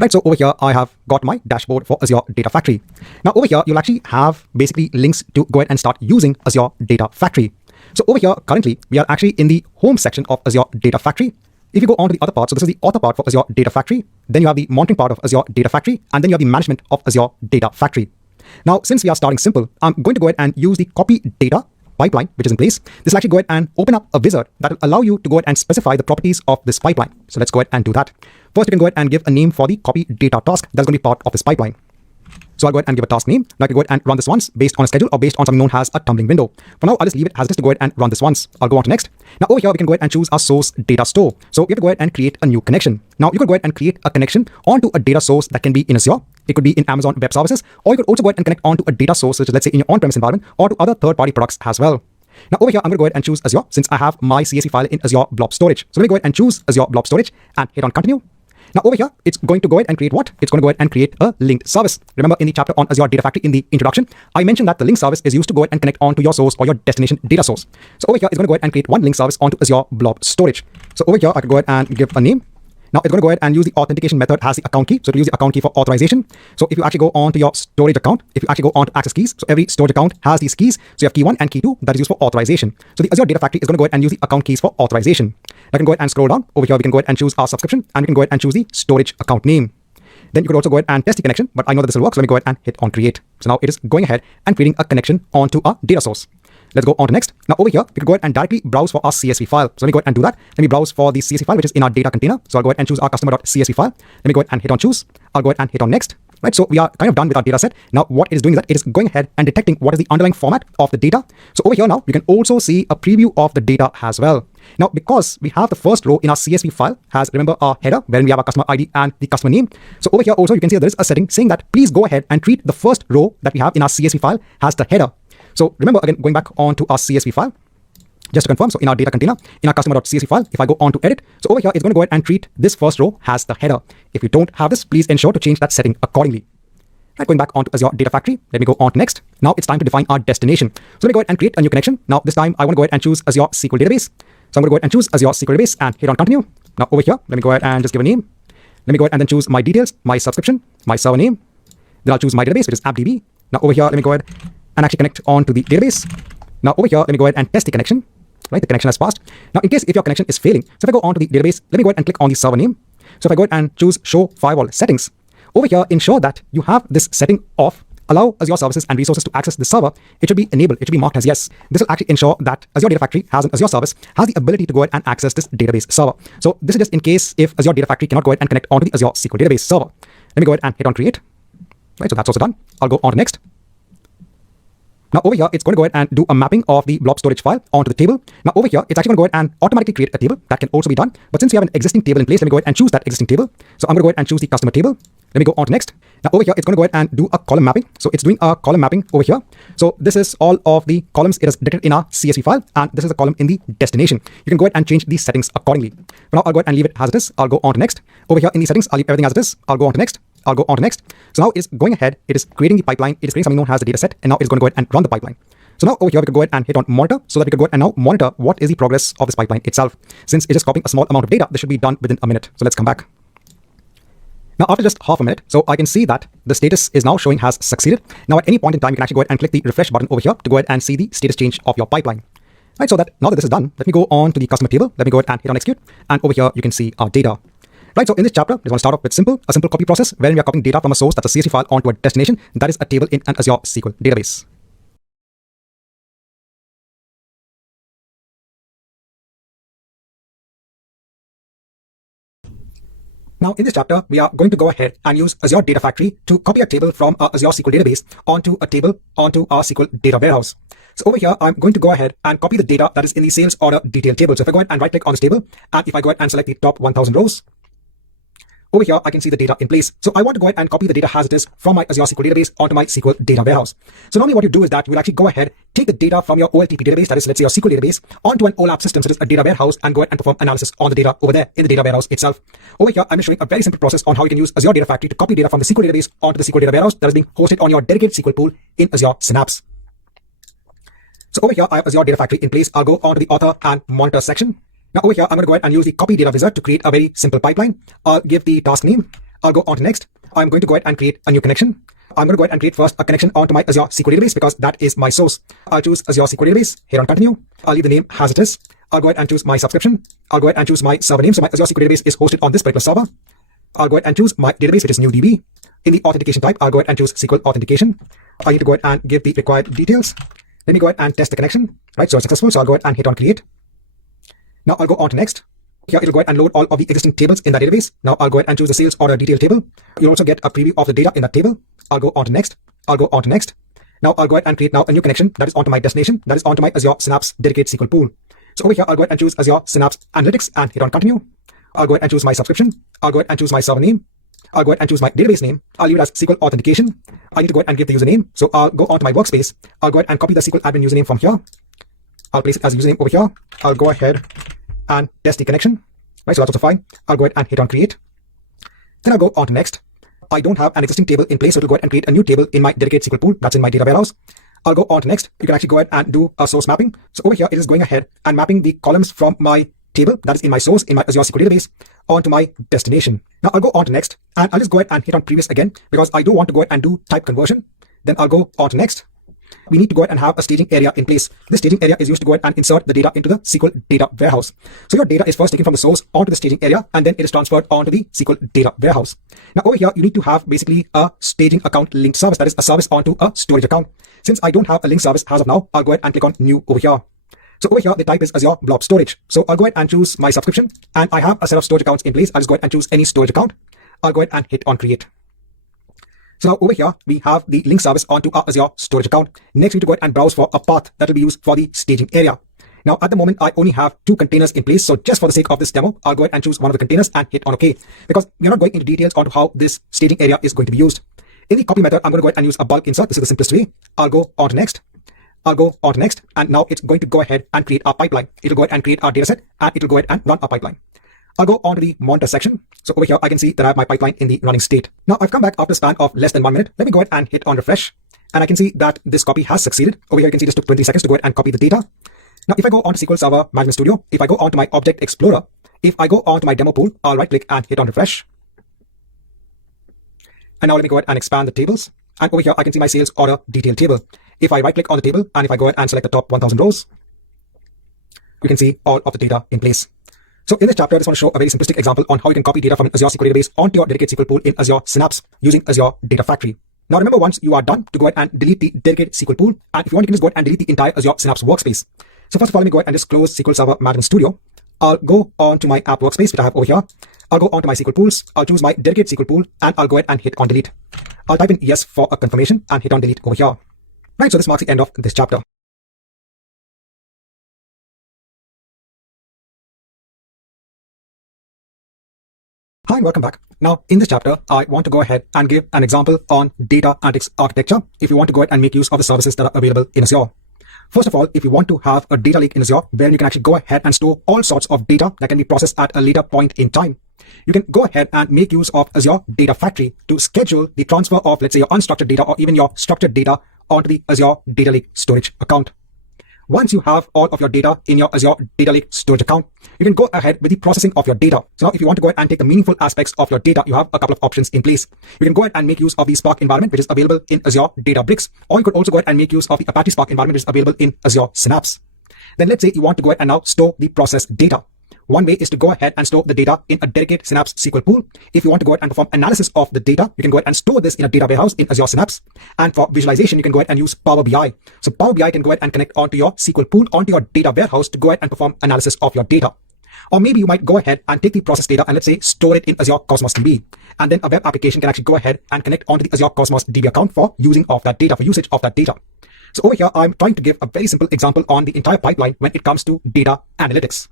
Right, so over here, I have got my dashboard for Azure Data Factory. Now over here, you'll actually have basically links to go ahead and start using Azure Data Factory. So over here, currently, we are actually in the home section of Azure Data Factory. If you go on to the other part, so this is the author part for Azure Data Factory, then you have the monitoring part of Azure Data Factory, and then you have the management of Azure Data Factory. Now, since we are starting simple, I'm going to go ahead and use the copy data pipeline, which is in place. This will actually go ahead and open up a wizard that will allow you to go ahead and specify the properties of this pipeline. So let's go ahead and do that. First, you can go ahead and give a name for the copy data task that's going to be part of this pipeline. So I'll go ahead and give a task name. Now I can go ahead and run this once based on a schedule or based on something known as a tumbling window. For now, I'll just leave it as just to go ahead and run this once. I'll go on to next. Now over here, we can go ahead and choose our source data store. So we have to go ahead and create a new connection. Now you could go ahead and create a connection onto a data source that can be in Azure. It could be in Amazon Web Services, or you could also go ahead and connect onto a data source, such as let's say in your on-premise environment or to other third-party products as well. Now over here, I'm going to go ahead and choose Azure since I have my CSV file in Azure Blob Storage. So let me go ahead and choose Azure Blob Storage and hit on continue. Now over here, it's going to go ahead and create what? It's going to go ahead and create a linked service. Remember in the chapter on Azure Data Factory in the introduction, I mentioned that the link service is used to go ahead and connect onto your source or your destination data source. So over here, it's going to go ahead and create one link service onto Azure Blob Storage. So over here, I can go ahead and give a name. Now it's going to go ahead and use the authentication method as the account key. So to use the account key for authorization. So if you actually go on to your storage account, if you actually go on to access keys, so every storage account has these keys. So you have key 1 and key 2 that is used for authorization. So the Azure Data Factory is going to go ahead and use the account keys for authorization. I can go ahead and scroll down. Over here, we can go ahead and choose our subscription, and we can go ahead and choose the storage account name. Then you could also go ahead and test the connection, but I know that this will work. So let me go ahead and hit on create. So now it is going ahead and creating a connection onto our data source. Let's go on to next. Now over here, we can go ahead and directly browse for our CSV file. So let me go ahead and do that. Let me browse for the CSV file, which is in our data container. So I'll go ahead and choose our customer.csv file. Let me go ahead and hit on choose. I'll go ahead and hit on next. Right, so we are kind of done with our data set. Now what it is doing is that it is going ahead and detecting what is the underlying format of the data. So over here now, you can also see a preview of the data as well. Now, because we have the first row in our CSV file has, remember, our header, wherein we have our customer ID and the customer name. So over here also, you can see that there is a setting saying that please go ahead and treat the first row that we have in our CSV file as the header. So remember, again, going back on to our CSV file, just to confirm, so in our data container, in our customer.csv file, if I go on to edit, so over here, it's going to go ahead and treat this first row as the header. If you don't have this, please ensure to change that setting accordingly. Right, going back onto Azure Data Factory, let me go on to next. Now it's time to define our destination. So let me go ahead and create a new connection. Now this time I want to go ahead and choose Azure SQL Database. So I'm going to go ahead and choose Azure SQL Database and hit on continue. Now over here, let me go ahead and just give a name. Let me go ahead and then choose my details, my subscription, my server name. Then I'll choose my database, which is AppDB. Now over here, let me go ahead and actually connect on to the database. Now over here, let me go ahead and test the connection. Right, the connection has passed. Now in case if your connection is failing, so if I go on to the database, let me go ahead and click on the server name. So if I go ahead and choose show firewall settings, over here ensure that you have this setting off. Allow Azure services and resources to access the server. It should be enabled. It should be marked as yes. This will actually ensure that Azure Data Factory has an Azure service, has the ability to go ahead and access this database server. So this is just in case if Azure Data Factory cannot go ahead and connect onto the Azure SQL database server. Let me go ahead and hit on create. Right, so that's also done. I'll go on to next. Now over here, it's going to go ahead and do a mapping of the blob storage file onto the table. Now over here, it's actually going to go ahead and automatically create a table. That can also be done. But since we have an existing table in place, let me go ahead and choose that existing table. So I'm going to go ahead and choose the customer table. Let me go on to next. Now over here, it's going to go ahead and do a column mapping. So it's doing a column mapping over here. So this is all of the columns it has detected in our CSV file. And this is a column in the destination. You can go ahead and change these settings accordingly. But now I'll go ahead and leave it as it is. I'll go on to next. Over here in the settings, I'll leave everything as it is. I'll go on to next. I'll go on to next. So now it's going ahead. It is creating the pipeline. It is creating something known as the data set. And now it's going to go ahead and run the pipeline. So now over here, we could go ahead and hit on monitor so that we could go ahead and now monitor what is the progress of this pipeline itself. Since it is copying a small amount of data, this should be done within a minute. So let's come back. Now after just half a minute, so I can see that the status is now showing has succeeded. Now at any point in time, you can actually go ahead and click the refresh button over here to go ahead and see the status change of your pipeline. Right, so that now that this is done, let me go on to the customer table. Let me go ahead and hit on execute. And over here, you can see our data. Right, so in this chapter, we want to start off with a simple copy process wherein we are copying data from a source, that's a CSV file, onto a destination, that is a table in an Azure SQL database. Now in this chapter, we are going to go ahead and use Azure Data Factory to copy a table from our Azure SQL database onto a table onto our SQL data warehouse. So over here, I'm going to go ahead and copy the data that is in the sales order detail table. So if I go ahead and right click on this table, and if I go ahead and select the top 1000 rows, over here, I can see the data in place. So I want to go ahead and copy the data as it is from my Azure SQL database onto my SQL data warehouse. So normally what you do is that you will actually go ahead, take the data from your OLTP database, that is, let's say your SQL database, onto an OLAP system, such as a data warehouse, and go ahead and perform analysis on the data over there in the data warehouse itself. Over here, I'm showing a very simple process on how you can use Azure Data Factory to copy data from the SQL database onto the SQL data warehouse that is being hosted on your dedicated SQL pool in Azure Synapse. So over here, I have Azure Data Factory in place. I'll go on to the author and monitor section. Now over here, I'm going to go ahead and use the copy data wizard to create a very simple pipeline. I'll give the task name. I'll go on to next. I'm going to go ahead and create a new connection. I'm going to go ahead and create first a connection onto my Azure SQL database because that is my source. I'll choose Azure SQL database. Hit on continue. I'll leave the name as it is. I'll go ahead and choose my subscription. I'll go ahead and choose my server name. So my Azure SQL database is hosted on this particular server. I'll go ahead and choose my database, which is NewDB. In the authentication type, I'll go ahead and choose SQL authentication. I need to go ahead and give the required details. Let me go ahead and test the connection. Right, so it's successful. So I'll go ahead and hit on create. Now I'll go on to next. Here it'll go ahead and load all of the existing tables in that database. Now I'll go ahead and choose the sales order detail table. You'll also get a preview of the data in that table. I'll go on to next. I'll go on to next. Now I'll go ahead and create now a new connection that is onto my destination, that is onto my Azure Synapse dedicated SQL pool. So over here, I'll go ahead and choose Azure Synapse Analytics and hit on continue. I'll go ahead and choose my subscription. I'll go ahead and choose my server name. I'll go ahead and choose my database name. I'll leave it as SQL authentication. I need to go ahead and give the username. So I'll go onto my workspace. I'll go ahead and copy the SQL admin username from here. I'll place it as username over here. I'll go ahead and test the connection. Right, so that's also fine. I'll go ahead and hit on create. Then I'll go on to next. I don't have an existing table in place, so it'll go ahead and create a new table in my dedicated SQL pool. That's in my data warehouse. I'll go on to next. You can actually go ahead and do a source mapping. So over here, it is going ahead and mapping the columns from my table that is in my source in my Azure SQL database onto my destination. Now I'll go on to next, and I'll just go ahead and hit on previous again because I do want to go ahead and do type conversion. Then I'll go on to next. We need to go ahead and have a staging area in place. This staging area is used to go ahead and insert the data into the SQL data warehouse. So your data is first taken from the source onto the staging area, and then it is transferred onto the SQL data warehouse. Now over here, you need to have basically a staging account linked service, that is a service onto a storage account. Since I don't have a linked service as of now, I'll go ahead and click on new over here. So over here, the type is Azure Blob Storage. So I'll go ahead and choose my subscription, and I have a set of storage accounts in place. I'll just go ahead and choose any storage account. I'll go ahead and hit on create. So now over here, we have the link service onto our Azure storage account. Next, we need to go ahead and browse for a path that will be used for the staging area. Now, at the moment, I only have 2 containers in place. So just for the sake of this demo, I'll go ahead and choose one of the containers and hit on OK, because we're not going into details onto how this staging area is going to be used. In the copy method, I'm going to go ahead and use a bulk insert. This is the simplest way. I'll go on to next. I'll go on to next. And now it's going to go ahead and create our pipeline. It'll go ahead and create our data set, and it'll go ahead and run our pipeline. I'll go on to the monitor section. So over here, I can see that I have my pipeline in the running state. Now I've come back after a span of less than 1 minute. Let me go ahead and hit on refresh. And I can see that this copy has succeeded. Over here, you can see this took 20 seconds to go ahead and copy the data. Now, if I go on to SQL Server Management Studio, if I go on to my Object Explorer, if I go on to my demo pool, I'll right click and hit on refresh. And now let me go ahead and expand the tables. And over here, I can see my sales order detail table. If I right click on the table and if I go ahead and select the top 1000 rows, you can see all of the data in place. So in this chapter, I just want to show a very simplistic example on how you can copy data from an Azure SQL database onto your dedicated SQL pool in Azure Synapse using Azure Data Factory. Now remember, once you are done, to go ahead and delete the dedicated SQL pool. And if you want, you can just go ahead and delete the entire Azure Synapse workspace. So first of all, let me go ahead and just close SQL Server Management Studio. I'll go on to my app workspace, which I have over here. I'll go on to my SQL pools. I'll choose my dedicated SQL pool and I'll go ahead and hit on delete. I'll type in yes for a confirmation and hit on delete over here. Right, so this marks the end of this chapter. Hi and welcome back. Now in this chapter, I want to go ahead and give an example on data analytics architecture if you want to go ahead and make use of the services that are available in Azure. First of all, if you want to have a data lake in Azure where you can actually go ahead and store all sorts of data that can be processed at a later point in time, you can go ahead and make use of Azure Data Factory to schedule the transfer of, let's say, your unstructured data or even your structured data onto the Azure Data Lake storage account. Once you have all of your data in your Azure Data Lake storage account, you can go ahead with the processing of your data. So now if you want to go ahead and take the meaningful aspects of your data, you have a couple of options in place. You can go ahead and make use of the Spark environment, which is available in Azure Databricks, or you could also go ahead and make use of the Apache Spark environment, which is available in Azure Synapse. Then let's say you want to go ahead and now store the processed data. One way is to go ahead and store the data in a dedicated Synapse SQL pool. If you want to go ahead and perform analysis of the data, you can go ahead and store this in a data warehouse in Azure Synapse. And for visualization, you can go ahead and use Power BI. So Power BI can go ahead and connect onto your SQL pool, onto your data warehouse to go ahead and perform analysis of your data. Or maybe you might go ahead and take the processed data and let's say store it in Azure Cosmos DB. And then a web application can actually go ahead and connect onto the Azure Cosmos DB account for using of that data, for usage of that data. So over here, I'm trying to give a very simple example on the entire pipeline when it comes to data analytics.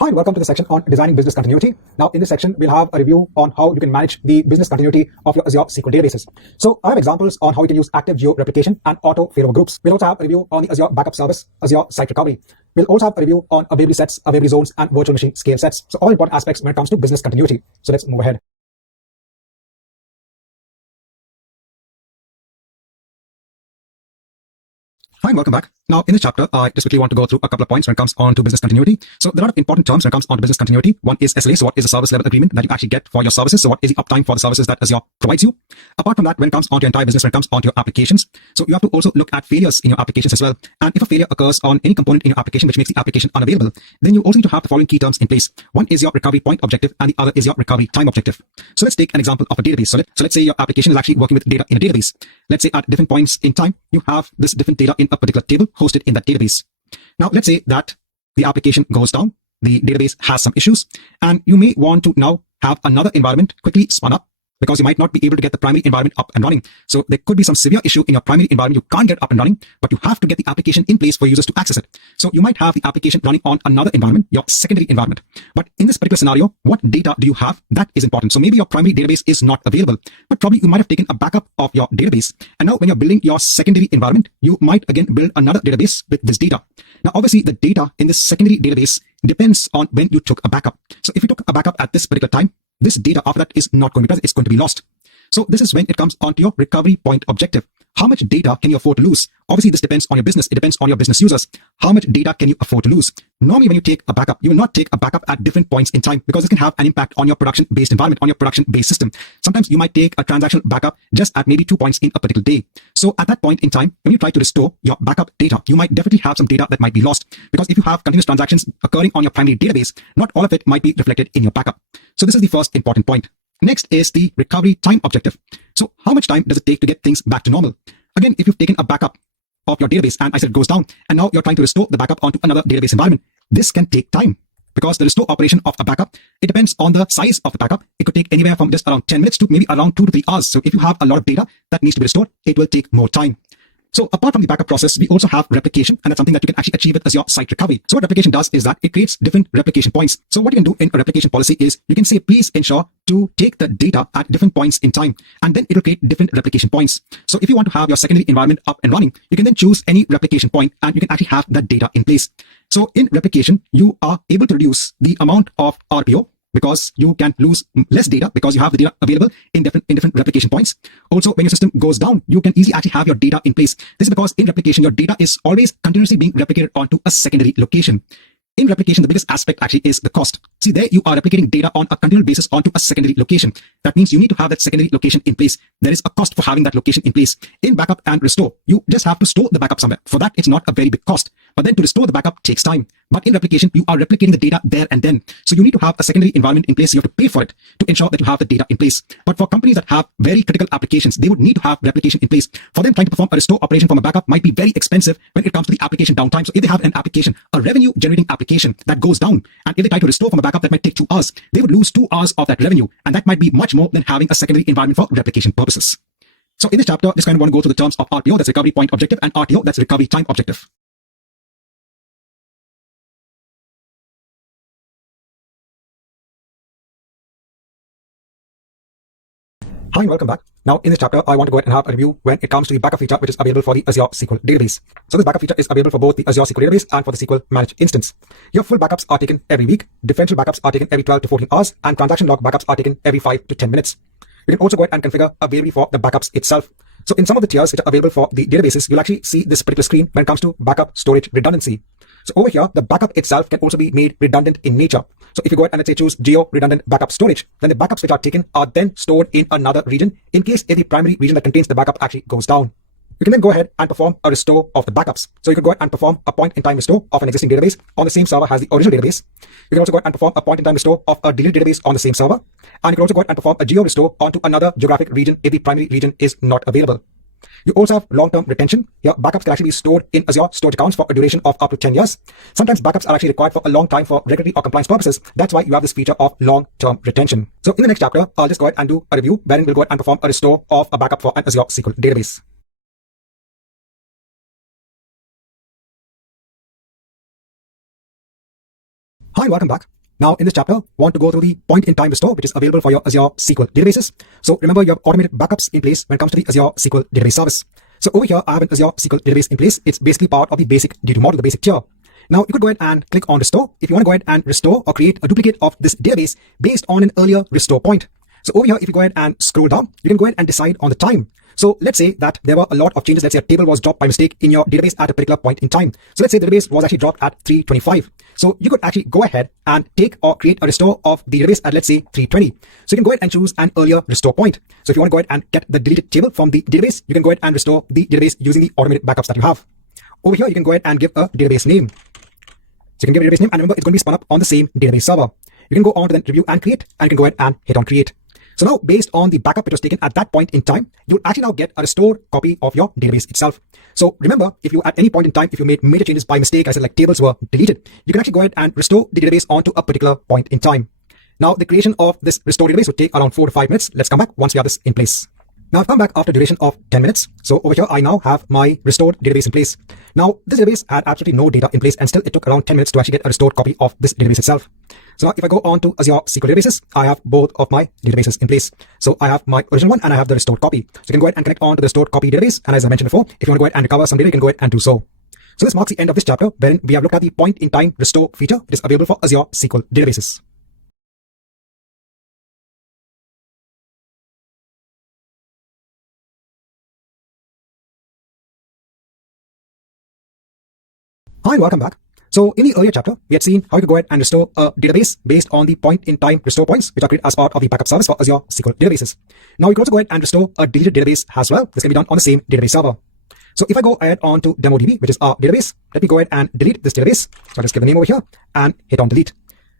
Hi, and welcome to the section on designing business continuity. Now, in this section, we'll have a review on how you can manage the business continuity of your Azure SQL databases. So I have examples on how you can use active geo replication and auto failover groups. We'll also have a review on the Azure backup service, Azure site recovery. We'll also have a review on availability sets, availability zones, and virtual machine scale sets. So all important aspects when it comes to business continuity. So let's move ahead. Hi, and welcome back. Now, in this chapter, I just quickly want to go through a couple of points when it comes on to business continuity. So there are a lot of important terms when it comes on to business continuity. One is SLA. So what is the service level agreement that you actually get for your services? So what is the uptime for the services that Azure provides you? Apart from that, when it comes on to your entire business, when it comes on to your applications, so you have to also look at failures in your applications as well. And if a failure occurs on any component in your application, which makes the application unavailable, then you also need to have the following key terms in place. One is your recovery point objective and the other is your recovery time objective. So let's take an example of a database. So let's say your application is actually working with data in a database. Let's say at different points in time, you have this different data in a particular table hosted in that database. Now, let's say that the application goes down, the database has some issues, and you may want to now have another environment quickly spun up because you might not be able to get the primary environment up and running. So there could be some severe issue in your primary environment. You can't get up and running, but you have to get the application in place for users to access it. So you might have the application running on another environment, your secondary environment. But in this particular scenario, what data do you have? That is important. So maybe your primary database is not available, but probably you might have taken a backup of your database. And now when you're building your secondary environment, you might again build another database with this data. Now, obviously the data in this secondary database depends on when you took a backup. So if you took a backup at this particular time, this data after that is not going to be present. It's going to be lost. So this is when it comes onto your recovery point objective. How much data can you afford to lose? Obviously, this depends on your business. It depends on your business users. How much data can you afford to lose? Normally, when you take a backup, you will not take a backup at different points in time because it can have an impact on your production-based environment, on your production-based system. Sometimes you might take a transactional backup just at maybe 2 points in a particular day. So at that point in time, when you try to restore your backup data, you might definitely have some data that might be lost because if you have continuous transactions occurring on your primary database, not all of it might be reflected in your backup. So this is the first important point. Next is the recovery time objective. So how much time does it take to get things back to normal? Again, if you've taken a backup of your database and I said it goes down and now you're trying to restore the backup onto another database environment, this can take time because the restore operation of a backup, it depends on the size of the backup. It could take anywhere from just around 10 minutes to maybe around 2 to 3 hours. So if you have a lot of data that needs to be restored, it will take more time. So apart from the backup process, we also have replication, and that's something that you can actually achieve with Azure Site Recovery. So what replication does is that it creates different replication points. So what you can do in a replication policy is you can say, please ensure to take the data at different points in time, and then it will create different replication points. So if you want to have your secondary environment up and running, you can then choose any replication point and you can actually have that data in place. So in replication, you are able to reduce the amount of RPO because you can lose less data because you have the data available in different replication points. Also, when your system goes down, you can easily actually have your data in place. This is because in replication, your data is always continuously being replicated onto a secondary location. In replication, the biggest aspect actually is the cost. See, there you are replicating data on a continual basis onto a secondary location. That means you need to have that secondary location in place. There is a cost for having that location in place. In backup and restore, you just have to store the backup somewhere. For that, it's not a very big cost. But then to restore the backup takes time. But in replication, you are replicating the data there and then. So you need to have a secondary environment in place. You have to pay for it to ensure that you have the data in place. But for companies that have very critical applications, they would need to have replication in place. For them, trying to perform a restore operation from a backup might be very expensive when it comes to the application downtime. So if they have an application, a revenue generating application that goes down, and if they try to restore from a backup that might take 2 hours, they would lose 2 hours of that revenue. And that might be much more than having a secondary environment for replication purposes. So in this chapter, just kind of want to go through the terms of RPO, that's recovery point objective, and RTO, that's recovery time objective. Hi and welcome back. Now in this chapter, I want to go ahead and have a review when it comes to the backup feature, which is available for the Azure SQL database. So this backup feature is available for both the Azure SQL database and for the SQL managed instance. Your full backups are taken every week, differential backups are taken every 12 to 14 hours, and transaction log backups are taken every 5 to 10 minutes. You can also go ahead and configure a variable for the backups itself. So in some of the tiers which are available for the databases, you'll actually see this particular screen when it comes to backup storage redundancy. So over here, the backup itself can also be made redundant in nature. So if you go ahead and let's say choose geo redundant backup storage, then the backups which are taken are then stored in another region in case if the primary region that contains the backup actually goes down. You can then go ahead and perform a restore of the backups. So you can go ahead and perform a point-in-time restore of an existing database on the same server as the original database. You can also go ahead and perform a point-in-time restore of a deleted database on the same server. And you can also go ahead and perform a geo restore onto another geographic region if the primary region is not available. You also have long-term retention. Your backups can actually be stored in Azure storage accounts for a duration of up to 10 years. Sometimes backups are actually required for a long time for regulatory or compliance purposes. That's why you have this feature of long-term retention. So in the next chapter, I'll just go ahead and do a review wherein we'll go ahead and perform a restore of a backup for an Azure SQL database. Hi, welcome back. Now in this chapter, I want to go through the point-in-time restore, which is available for your Azure SQL databases. So remember, you have automated backups in place when it comes to the Azure SQL database service. So over here, I have an Azure SQL database in place. It's basically part of the basic D2 model, the basic tier. Now you could go ahead and click on restore if you want to go ahead and restore or create a duplicate of this database based on an earlier restore point. So over here, if you go ahead and scroll down, you can go ahead and decide on the time. So let's say that there were a lot of changes. Let's say a table was dropped by mistake in your database at a particular point in time. So let's say the database was actually dropped at 325. So you could actually go ahead and take or create a restore of the database at, let's say, 320. So you can go ahead and choose an earlier restore point. So if you want to go ahead and get the deleted table from the database, you can go ahead and restore the database using the automated backups that you have. Over here, you can go ahead and give a database name. So you can give a database name, and remember, it's going to be spun up on the same database server. You can go on to then review and create, and you can go ahead and hit on create. So now, based on the backup which was taken at that point in time, you'll actually now get a restored copy of your database itself. So remember, if you at any point in time, if you made major changes by mistake, I said like tables were deleted, you can actually go ahead and restore the database onto a particular point in time. Now, the creation of this restored database would take around 4 to 5 minutes. Let's come back once we have this in place. Now I've come back after a duration of 10 minutes. So over here, I now have my restored database in place. Now this database had absolutely no data in place, and still it took around 10 minutes to actually get a restored copy of this database itself. So now if I go on to Azure SQL databases, I have both of my databases in place. So I have my original one and I have the restored copy. So you can go ahead and connect on to the restored copy database. And as I mentioned before, if you want to go ahead and recover some data, you can go ahead and do so. So this marks the end of this chapter, wherein we have looked at the point-in-time restore feature, which is available for Azure SQL databases. Hi, and welcome back. So in the earlier chapter, we had seen how you could go ahead and restore a database based on the point-in-time restore points, which are created as part of the backup service for Azure SQL databases. Now you can also go ahead and restore a deleted database as well. This can be done on the same database server. So if I go ahead on to DemoDB, which is our database, let me go ahead and delete this database. So I'll just give the name over here and hit on delete.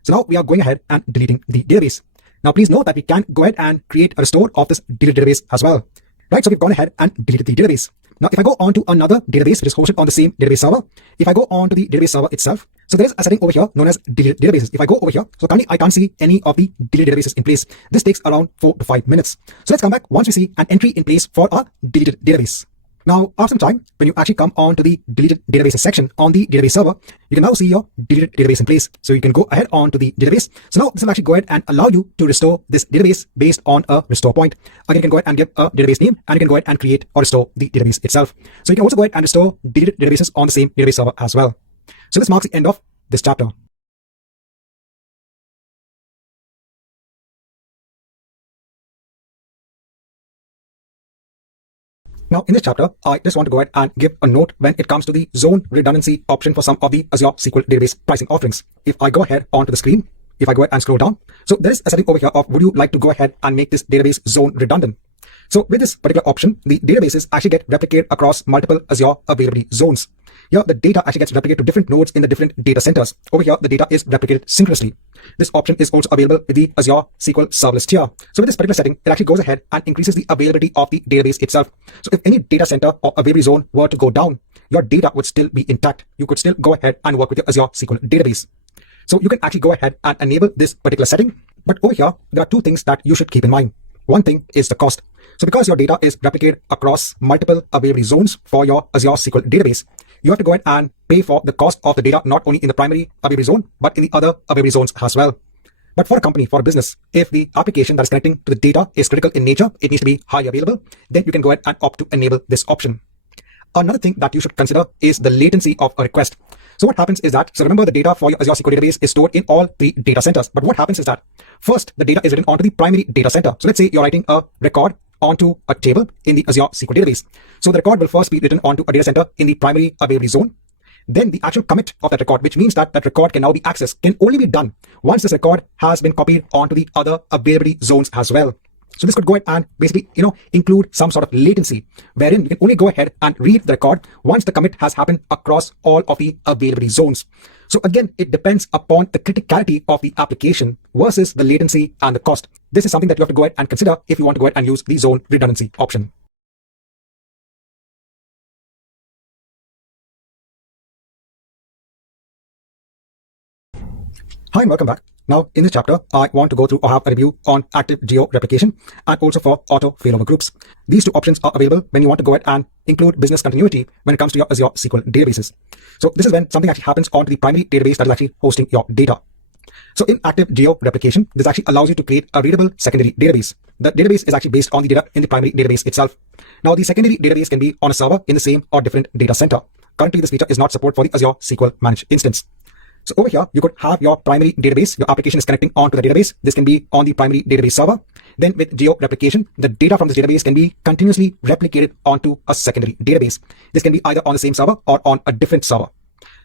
So now we are going ahead and deleting the database. Now please note that we can go ahead and create a restore of this deleted database as well. Right, so we've gone ahead and deleted the database. Now, if I go on to another database, which is hosted on the same database server, if I go on to the database server itself, so there is a setting over here known as deleted databases. If I go over here, so currently I can't see any of the deleted databases in place. This takes around 4 to 5 minutes. So let's come back once we see an entry in place for our deleted database. Now, after some time, when you actually come on to the deleted databases section on the database server, you can now see your deleted database in place. So you can go ahead on to the database. So now this will actually go ahead and allow you to restore this database based on a restore point. Again, you can go ahead and give a database name, and you can go ahead and create or restore the database itself. So you can also go ahead and restore deleted databases on the same database server as well. So this marks the end of this chapter. Now, in this chapter, I just want to go ahead and give a note when it comes to the zone redundancy option for some of the Azure SQL database pricing offerings. If I go ahead onto the screen, if I go ahead and scroll down, so there is a setting over here of would you like to go ahead and make this database zone redundant? So with this particular option, the databases actually get replicated across multiple Azure availability zones. Here, the data actually gets replicated to different nodes in the different data centers. Over here, the data is replicated synchronously. This option is also available with the Azure SQL Serverless tier. So with this particular setting, it actually goes ahead and increases the availability of the database itself. So if any data center or availability zone were to go down, your data would still be intact. You could still go ahead and work with your Azure SQL database. So you can actually go ahead and enable this particular setting. But over here, there are two things that you should keep in mind. One thing is the cost. So because your data is replicated across multiple availability zones for your Azure SQL database, you have to go ahead and pay for the cost of the data, not only in the primary availability zone, but in the other availability zones as well. But for a company, for a business, if the application that is connecting to the data is critical in nature, it needs to be highly available, then you can go ahead and opt to enable this option. Another thing that you should consider is the latency of a request. So what happens is that, so remember the data for your Azure SQL database is stored in all three data centers. But what happens is that first, the data is written onto the primary data center. So let's say you're writing a record onto a table in the Azure SQL database. So the record will first be written onto a data center in the primary availability zone. Then the actual commit of that record, which means that that record can now be accessed, can only be done once this record has been copied onto the other availability zones as well. So this could go ahead and basically, include some sort of latency, wherein you can only go ahead and read the record once the commit has happened across all of the availability zones. So again, it depends upon the criticality of the application versus the latency and the cost. This is something that you have to go ahead and consider if you want to go ahead and use the zone redundancy option. Hi and welcome back. Now, in this chapter, I want to go through or have a review on active geo replication and also for auto failover groups. These two options are available when you want to go ahead and include business continuity when it comes to your Azure SQL databases. So this is when something actually happens onto the primary database that is actually hosting your data. So in active geo replication, this actually allows you to create a readable secondary database. The database is actually based on the data in the primary database itself. Now, the secondary database can be on a server in the same or different data center. Currently, this feature is not support for the Azure SQL Managed instance. So over here, you could have your primary database, your application is connecting onto the database. This can be on the primary database server. Then with geo replication, the data from this database can be continuously replicated onto a secondary database. This can be either on the same server or on a different server.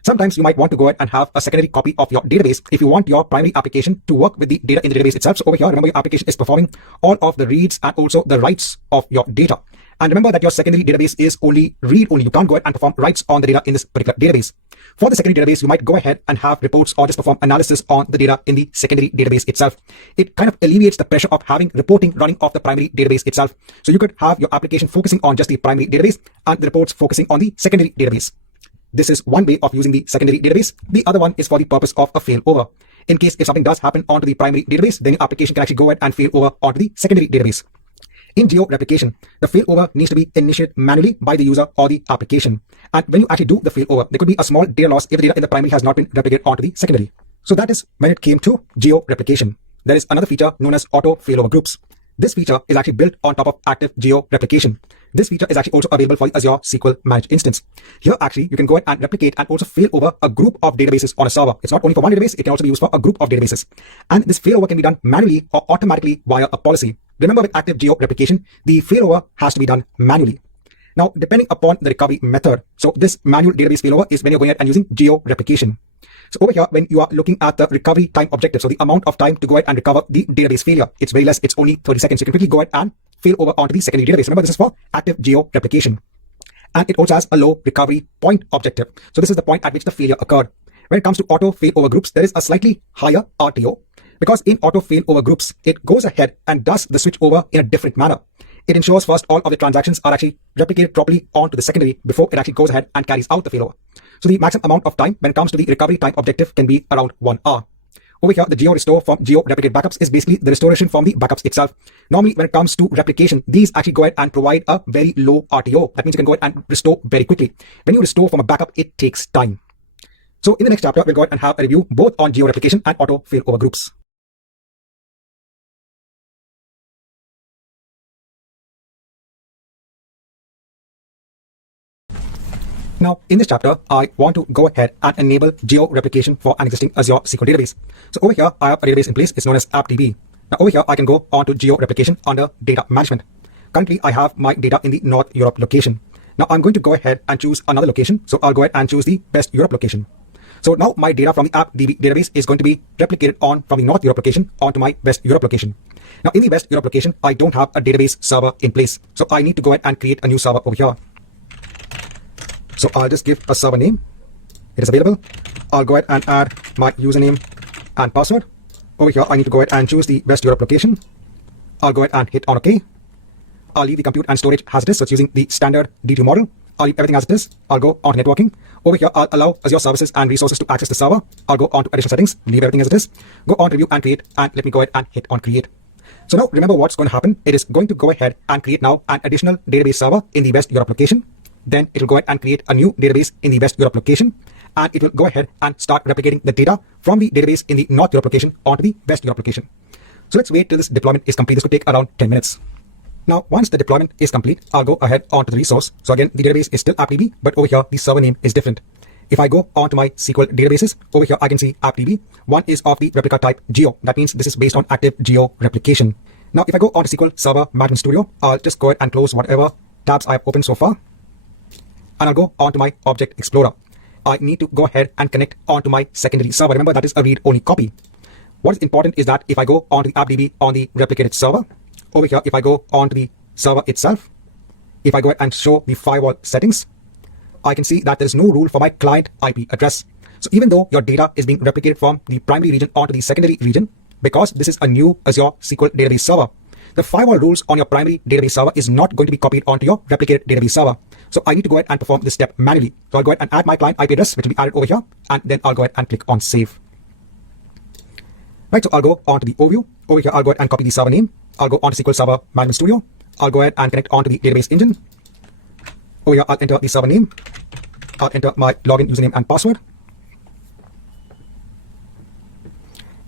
Sometimes you might want to go ahead and have a secondary copy of your database if you want your primary application to work with the data in the database itself. So over here, remember your application is performing all of the reads and also the writes of your data. And remember that your secondary database is only read only. You can't go ahead and perform writes on the data in this particular database. For the secondary database, you might go ahead and have reports or just perform analysis on the data in the secondary database itself. It kind of alleviates the pressure of having reporting running off the primary database itself. So you could have your application focusing on just the primary database and the reports focusing on the secondary database. This is one way of using the secondary database. The other one is for the purpose of a failover. In case if something does happen onto the primary database, then your application can actually go ahead and fail over onto the secondary database. In geo replication, the failover needs to be initiated manually by the user or the application. And when you actually do the failover, there could be a small data loss if the data in the primary has not been replicated onto the secondary. So that is when it came to geo replication. There is another feature known as auto failover groups. This feature is actually built on top of active geo replication. This feature is actually also available for the Azure SQL Managed instance. Here, actually, you can go ahead and replicate and also fail over a group of databases on a server. It's not only for one database, it can also be used for a group of databases. And this failover can be done manually or automatically via a policy. Remember, with active geo replication, the failover has to be done manually. Now, depending upon the recovery method, so this manual database failover is when you're going ahead and using geo replication. So over here, when you are looking at the recovery time objective, so the amount of time to go ahead and recover the database failure, it's very less, it's only 30 seconds. You can quickly go ahead and fail over onto the secondary database. Remember, this is for active geo replication. And it also has a low recovery point objective. So this is the point at which the failure occurred. When it comes to auto failover groups, there is a slightly higher RTO, because in auto failover groups, it goes ahead and does the switch over in a different manner. It ensures first all of the transactions are actually replicated properly onto the secondary before it actually goes ahead and carries out the failover. So the maximum amount of time when it comes to the recovery time objective can be around 1 hour. Over here, the geo restore from geo replicate backups is basically the restoration from the backups itself. Normally, when it comes to replication, these actually go ahead and provide a very low RTO. That means you can go ahead and restore very quickly. When you restore from a backup, it takes time. So in the next chapter, we'll go ahead and have a review both on geo replication and auto failover groups. Now, in this chapter, I want to go ahead and enable geo-replication for an existing Azure SQL database. So over here, I have a database in place. It's known as AppDB. Now over here, I can go on to geo-replication under data management. Currently, I have my data in the North Europe location. Now I'm going to go ahead and choose another location. So I'll go ahead and choose the West Europe location. So now my data from the AppDB database is going to be replicated from the North Europe location onto my West Europe location. Now in the West Europe location, I don't have a database server in place. So I need to go ahead and create a new server over here. So I'll just give a server name. It is available. I'll go ahead and add my username and password. Over here, I need to go ahead and choose the West Europe location. I'll go ahead and hit on OK. I'll leave the compute and storage as it is. So it's using the standard D2 model. I'll leave everything as it is. I'll go on to networking. Over here, I'll allow Azure services and resources to access the server. I'll go on to additional settings, leave everything as it is. Go on to review and create, and let me go ahead and hit on create. So now remember what's going to happen. It is going to go ahead and create now an additional database server in the West Europe location. Then it will go ahead and create a new database in the West Europe location, and it will go ahead and start replicating the data from the database in the North Europe location onto the West Europe location. So let's wait till this deployment is complete. This could take around 10 minutes. Now, once the deployment is complete, I'll go ahead onto the resource. So again, the database is still AppDB, but over here, the server name is different. If I go onto my SQL databases, over here, I can see AppDB. One is of the replica type geo. That means this is based on active geo replication. Now, if I go onto SQL Server Management Studio, I'll just go ahead and close whatever tabs I've opened so far. And I'll go onto my Object Explorer. I need to go ahead and connect onto my secondary server. Remember, that is a read-only copy. What is important is that if I go onto the AppDB on the replicated server, over here, if I go onto the server itself, if I go ahead and show the firewall settings, I can see that there is no rule for my client IP address. So even though your data is being replicated from the primary region onto the secondary region, because this is a new Azure SQL database server, the firewall rules on your primary database server is not going to be copied onto your replicated database server. So I need to go ahead and perform this step manually. So I'll go ahead and add my client IP address, which will be added over here, and then I'll go ahead and click on save. Right, so I'll go onto the overview. Over here, I'll go ahead and copy the server name. I'll go onto SQL Server Management Studio. I'll go ahead and connect onto the database engine. Over here, I'll enter the server name. I'll enter my login username and password.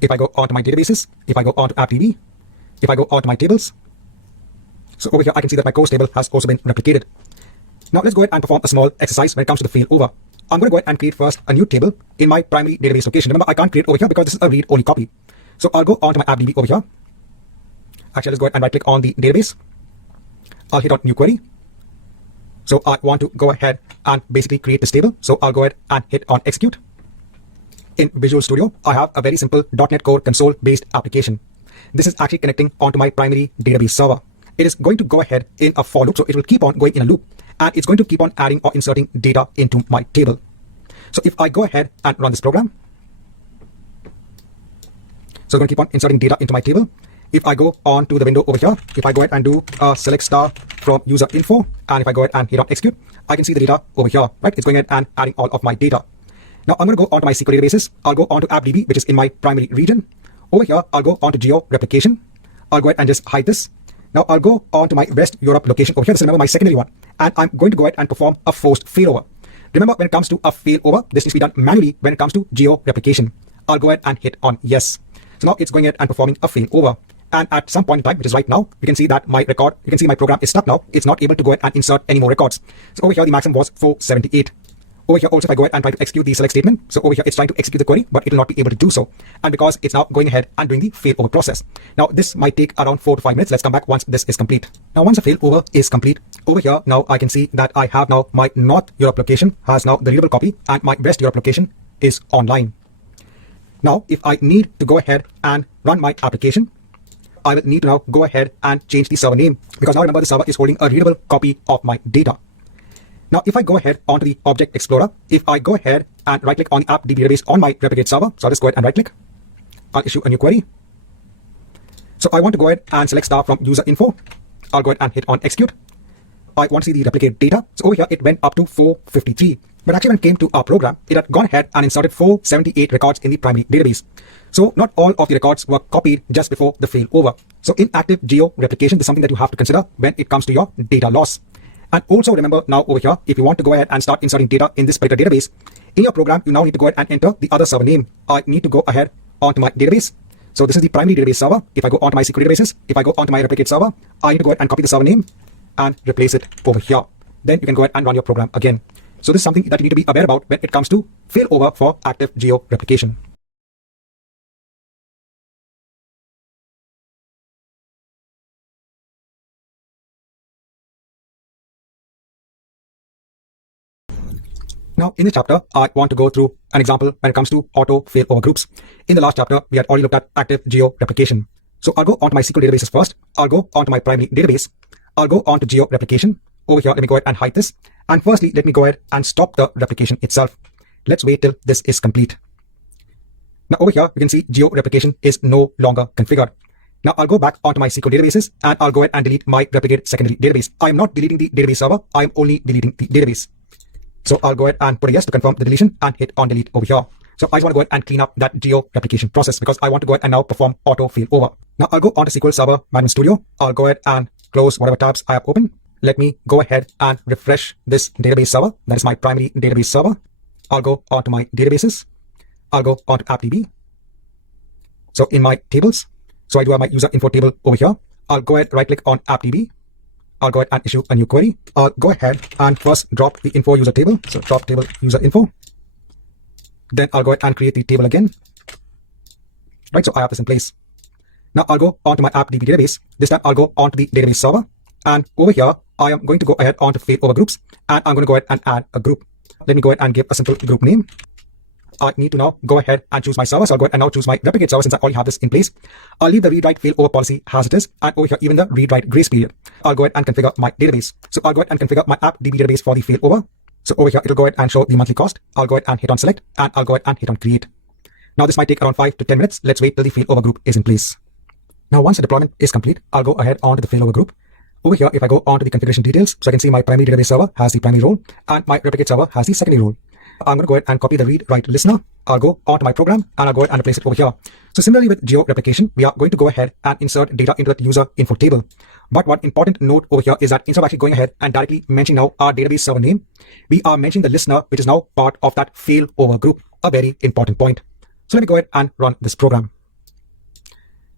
If I go onto my databases, if I go onto AppDB, if I go onto my tables, so over here, I can see that my course table has also been replicated. Now let's go ahead and perform a small exercise when it comes to the failover. I'm going to go ahead and create first a new table in my primary database location. Remember, I can't create over here because this is a read-only copy. So I'll go onto my AppDB over here. Actually, let's go ahead and right-click on the database. I'll hit on New Query. So I want to go ahead and basically create this table. So I'll go ahead and hit on Execute. In Visual Studio, I have a very simple .NET Core console-based application. This is actually connecting onto my primary database server. It is going to go ahead in a for loop, so it will keep on going in a loop, and it's going to keep on adding or inserting data into my table. So if I go ahead and run this program, so it's going to keep on inserting data into my table. If I go on to the window over here, if I go ahead and do a select star from user info, and if I go ahead and hit on execute, I can see the data over here, right? It's going ahead and adding all of my data. Now I'm going to go onto my SQL databases. I'll go onto AppDB, which is in my primary region. Over here, I'll go onto geo replication. I'll go ahead and just hide this. Now I'll go on to my West Europe location over here. This is remember my secondary one. And I'm going to go ahead and perform a forced failover. Remember, when it comes to a failover, this needs to be done manually when it comes to geo replication. I'll go ahead and hit on yes. So now it's going ahead and performing a failover. And at some point in time, which is right now, you can see that my record, you can see my program is stuck now. It's not able to go ahead and insert any more records. So over here, the maximum was 478. Over here also, if I go ahead and try to execute the select statement, so over here it's trying to execute the query, but it will not be able to do so. And because it's now going ahead and doing the failover process. Now this might take around 4 to 5 minutes. Let's come back once this is complete. Now once the failover is complete, over here now I can see that I have now my North Europe location has now the readable copy, and my West Europe location is online. Now if I need to go ahead and run my application, I will need to now go ahead and change the server name, because now remember the server is holding a readable copy of my data. Now, if I go ahead onto the Object Explorer, if I go ahead and right-click on the AppDB database on my replicate server, so I'll just go ahead and right-click. I'll issue a new query. So I want to go ahead and select star from user info. I'll go ahead and hit on execute. I want to see the replicate data. So over here, it went up to 453. But actually, when it came to our program, it had gone ahead and inserted 478 records in the primary database. So not all of the records were copied just before the failover. So inactive geo replication is something that you have to consider when it comes to your data loss. And also remember now over here, if you want to go ahead and start inserting data in this particular database, in your program, you now need to go ahead and enter the other server name. I need to go ahead onto my database. So this is the primary database server. If I go onto my SQL databases, if I go onto my replicate server, I need to go ahead and copy the server name and replace it over here. Then you can go ahead and run your program again. So this is something that you need to be aware about when it comes to failover for active geo replication. Now, in this chapter, I want to go through an example when it comes to auto failover groups. In the last chapter, we had already looked at active geo replication. So I'll go onto my SQL databases first. I'll go onto my primary database. I'll go onto geo replication. Over here, let me go ahead and hide this. And firstly, let me go ahead and stop the replication itself. Let's wait till this is complete. Now over here, you can see geo replication is no longer configured. Now I'll go back onto my SQL databases and I'll go ahead and delete my replicate secondary database. I am not deleting the database server. I am only deleting the database. So I'll go ahead and put a yes to confirm the deletion and hit on delete over here. So I just want to go ahead and clean up that geo replication process because I want to go ahead and now perform auto failover. Now I'll go onto SQL Server Management Studio. I'll go ahead and close whatever tabs I have open. Let me go ahead and refresh this database server. That is my primary database server. I'll go onto my databases. I'll go onto AppDB. So in my tables, so I do have my user info table over here. I'll go ahead, right click on AppDB. I'll go ahead and issue a new query. I'll go ahead and first drop the info user table. So drop table user info. Then I'll go ahead and create the table again. Right, so I have this in place. Now I'll go onto my AppDB database. This time I'll go onto the database server. And over here, I am going to go ahead onto failover groups. And I'm going to go ahead and add a group. Let me go ahead and give a simple group name. I need to now go ahead and choose my server. So I'll go ahead and now choose my replicate server since I already have this in place. I'll leave the read-write failover policy as it is. And over here, even the read-write grace period. I'll go ahead and configure my database. So I'll go ahead and configure my AppDB database for the failover. So over here, it'll go ahead and show the monthly cost. I'll go ahead and hit on select and I'll go ahead and hit on create. Now this might take around 5 to 10 minutes. Let's wait till the failover group is in place. Now once the deployment is complete, I'll go ahead onto the failover group. Over here, if I go onto the configuration details, so I can see my primary database server has the primary role and my replicate server has the secondary role. I'm going to go ahead and copy the read-write listener. I'll go onto my program and I'll go ahead and replace it over here. So similarly with geo replication, we are going to go ahead and insert data into that user info table. But one important note over here is that instead of actually going ahead and directly mentioning now our database server name, we are mentioning the listener, which is now part of that failover group, a very important point. So let me go ahead and run this program.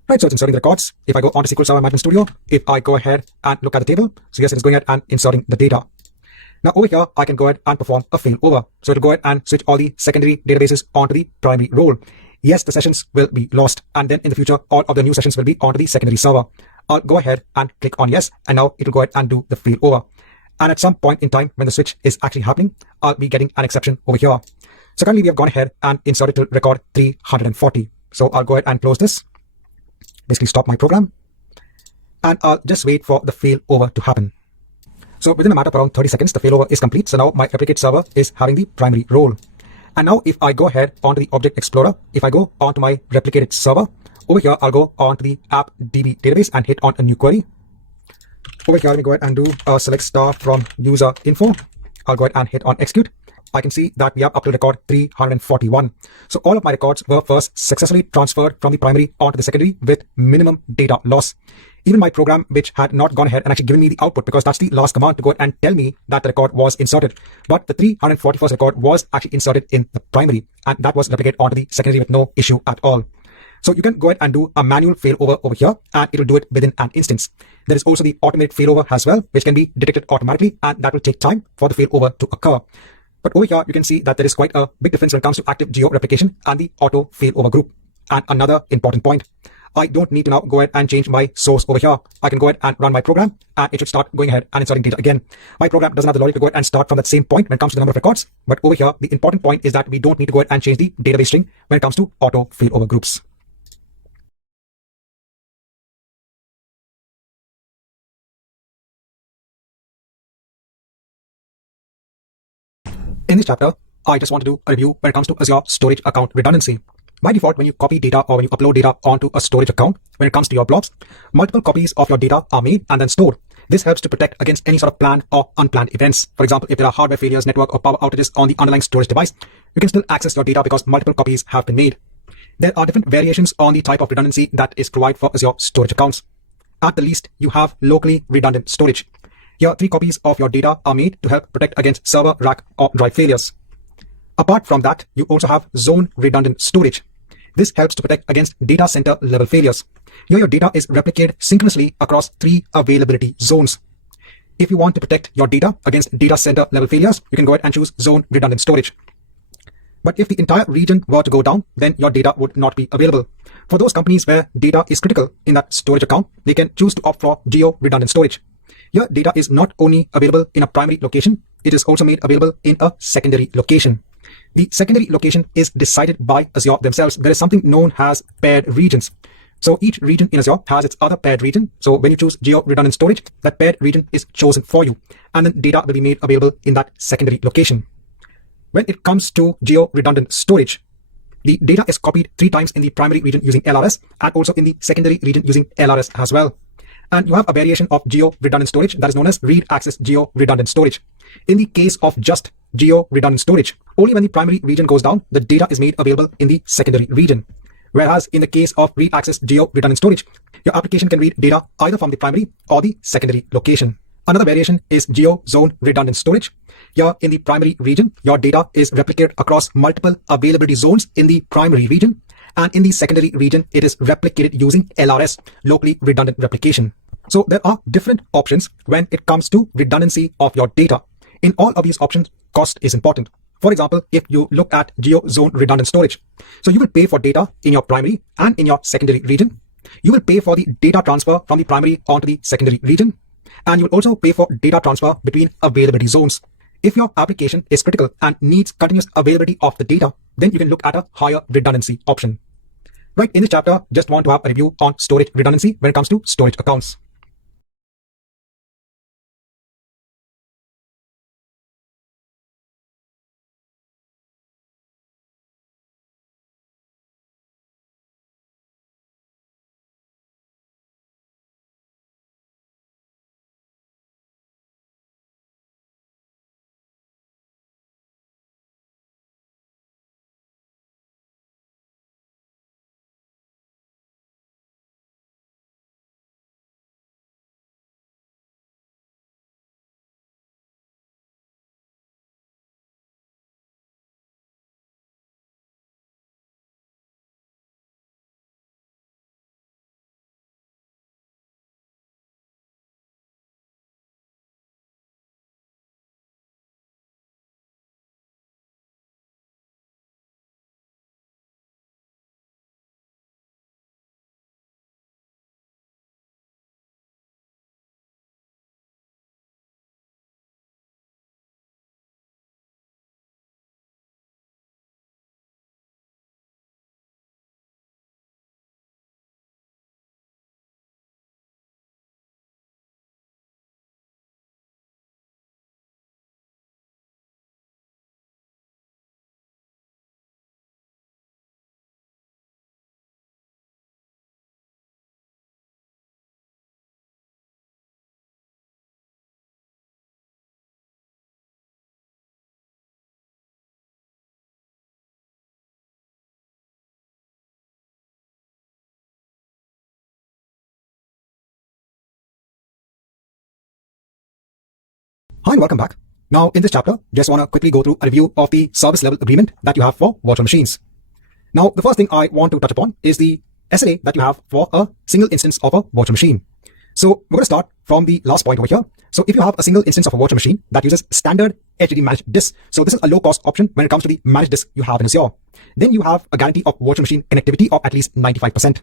Right, so it's inserting the records. If I go onto SQL Server Management Studio, if I go ahead and look at the table, so yes, it is going ahead and inserting the data. Now over here, I can go ahead and perform a failover. So it'll go ahead and switch all the secondary databases onto the primary role. Yes, the sessions will be lost. And then in the future, all of the new sessions will be onto the secondary server. I'll go ahead and click on yes. And now it'll go ahead and do the failover. And at some point in time when the switch is actually happening, I'll be getting an exception over here. So currently we have gone ahead and inserted to record 340. So I'll go ahead and close this. Basically stop my program. And I'll just wait for the failover to happen. So within a matter of around 30 seconds, the failover is complete. So now my replicate server is having the primary role. And now if I go ahead onto the Object Explorer, if I go onto my replicated server, over here, I'll go onto the AppDB database and hit on a new query. Over here, let me go ahead and do a select star from user info. I'll go ahead and hit on execute. I can see that we have up to record 341. So all of my records were first successfully transferred from the primary onto the secondary with minimum data loss. Even my program, which had not gone ahead and actually given me the output because that's the last command to go ahead and tell me that the record was inserted. But the 341st record was actually inserted in the primary and that was replicated onto the secondary with no issue at all. So you can go ahead and do a manual failover over here and it'll do it within an instance. There is also the automated failover as well, which can be detected automatically and that will take time for the failover to occur. But over here, you can see that there is quite a big difference when it comes to active geo replication and the auto failover group. And another important point, I don't need to now go ahead and change my source over here. I can go ahead and run my program and it should start going ahead and inserting data again. My program doesn't have the logic to go ahead and start from that same point when it comes to the number of records. But over here, the important point is that we don't need to go ahead and change the database string when it comes to auto failover groups. In this chapter, I just want to do a review when it comes to Azure storage account redundancy. By default, when you copy data or when you upload data onto a storage account, when it comes to your blobs, multiple copies of your data are made and then stored. This helps to protect against any sort of planned or unplanned events. For example, if there are hardware failures, network or power outages on the underlying storage device, you can still access your data because multiple copies have been made. There are different variations on the type of redundancy that is provided for Azure storage accounts. At the least, you have locally redundant storage. Here, 3 copies of your data are made to help protect against server, rack, or drive failures. Apart from that, you also have zone redundant storage. This helps to protect against data center level failures. Here, your data is replicated synchronously across 3 availability zones. If you want to protect your data against data center level failures, you can go ahead and choose zone redundant storage. But if the entire region were to go down, then your data would not be available. For those companies where data is critical in that storage account, they can choose to opt for geo redundant storage. Your data is not only available in a primary location, it is also made available in a secondary location. The secondary location is decided by Azure themselves. There is something known as paired regions. So each region in Azure has its other paired region. So when you choose geo redundant storage, that paired region is chosen for you, and then data will be made available in that secondary location. When it comes to geo redundant storage, the data is copied 3 times in the primary region using LRS and also in the secondary region using LRS as well. And you have a variation of geo redundant storage that is known as read access geo redundant storage. In the case of just geo redundant storage, only when the primary region goes down, the data is made available in the secondary region. Whereas in the case of read access geo redundant storage, your application can read data either from the primary or the secondary location. Another variation is geo zone redundant storage. Here in the primary region, your data is replicated across multiple availability zones in the primary region, and in the secondary region, it is replicated using LRS, locally redundant replication. So there are different options when it comes to redundancy of your data. In all of these options, cost is important. For example, if you look at geo zone redundant storage, so you will pay for data in your primary and in your secondary region. You will pay for the data transfer from the primary onto the secondary region, and you will also pay for data transfer between availability zones. If your application is critical and needs continuous availability of the data, then you can look at a higher redundancy option. Right, in this chapter, just want to have a review on storage redundancy when it comes to storage accounts. Hi and welcome back. Now in this chapter, just want to quickly go through a review of the service level agreement that you have for virtual machines. Now the first thing I want to touch upon is the SLA that you have for a single instance of a virtual machine. So we're going to start from the last point over here. So if you have a single instance of a virtual machine that uses standard HDD managed disk, so this is a low cost option when it comes to the managed disk you have in Azure, then you have a guarantee of virtual machine connectivity of at least 95%.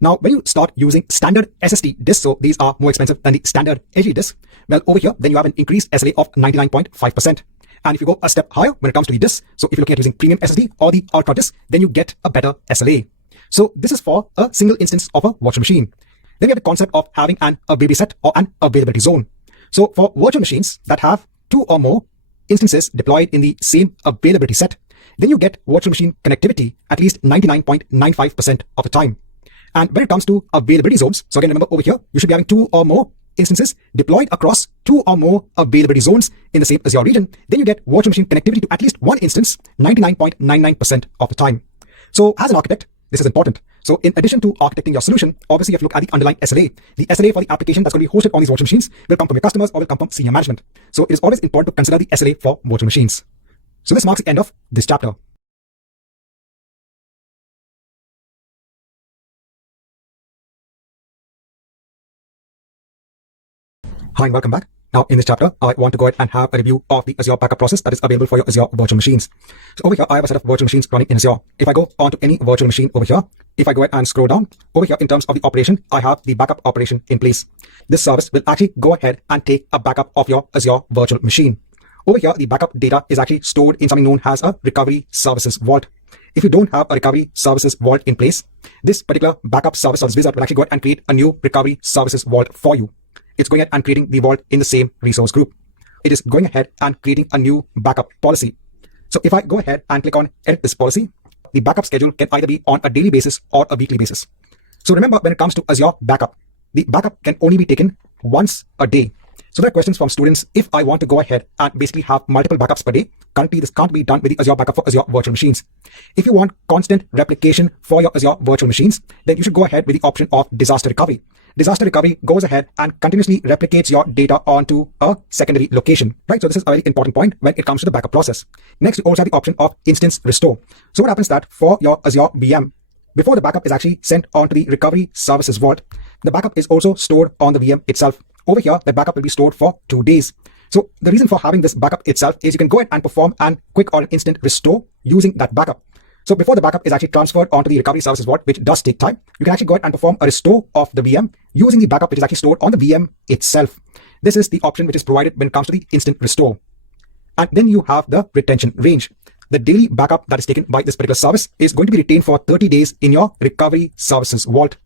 Now, when you start using standard SSD disks, so these are more expensive than the standard HDD disk, well, over here, then you have an increased SLA of 99.5%. And if you go a step higher when it comes to the disk, so if you're looking at using premium SSD or the ultra disk, then you get a better SLA. So this is for a single instance of a virtual machine. Then we have the concept of having an availability set or an availability zone. So for virtual machines that have 2 or more instances deployed in the same availability set, then you get virtual machine connectivity at least 99.95% of the time. And when it comes to availability zones, so again, remember over here, you should be having 2 or more instances deployed across 2 or more availability zones in the same Azure region, then you get virtual machine connectivity to at least one instance 99.99% of the time. So as an architect, this is important. So in addition to architecting your solution, obviously you have to look at the underlying SLA. The SLA for the application that's going to be hosted on these virtual machines will come from your customers or will come from senior management. So it is always important to consider the SLA for virtual machines. So this marks the end of this chapter. Hi and welcome back. Now in this chapter, I want to go ahead and have a review of the Azure backup process that is available for your Azure virtual machines. So over here, I have a set of virtual machines running in Azure. If I go onto any virtual machine over here, if I go ahead and scroll down, over here in terms of the operation, I have the backup operation in place. This service will actually go ahead and take a backup of your Azure virtual machine. Over here, the backup data is actually stored in something known as a recovery services vault. If you don't have a recovery services vault in place, this particular backup service wizard will actually go ahead and create a new recovery services vault for you. It's going ahead and creating the vault in the same resource group. It is going ahead and creating a new backup policy. So if I go ahead and click on edit this policy, the backup schedule can either be on a daily basis or a weekly basis. So remember, when it comes to Azure backup, the backup can only be taken once a day. So there are questions from students. If I want to go ahead and basically have multiple backups per day, currently this can't be done with the Azure backup for Azure virtual machines. If you want constant replication for your Azure virtual machines, then you should go ahead with the option of disaster recovery. Disaster recovery goes ahead and continuously replicates your data onto a secondary location, right? So this is a very important point when it comes to the backup process. Next, you also have the option of instance restore. So what happens is that for your Azure VM, before the backup is actually sent onto the recovery services vault, the backup is also stored on the VM itself. Over here, the backup will be stored for 2 days. So the reason for having this backup itself is you can go ahead and perform an quick or an instant restore using that backup. So before the backup is actually transferred onto the recovery services vault, which does take time, you can actually go ahead and perform a restore of the VM using the backup which is actually stored on the VM itself. This is the option which is provided when it comes to the instant restore. And then you have the retention range. The daily backup that is taken by this particular service is going to be retained for 30 days in your recovery services vault.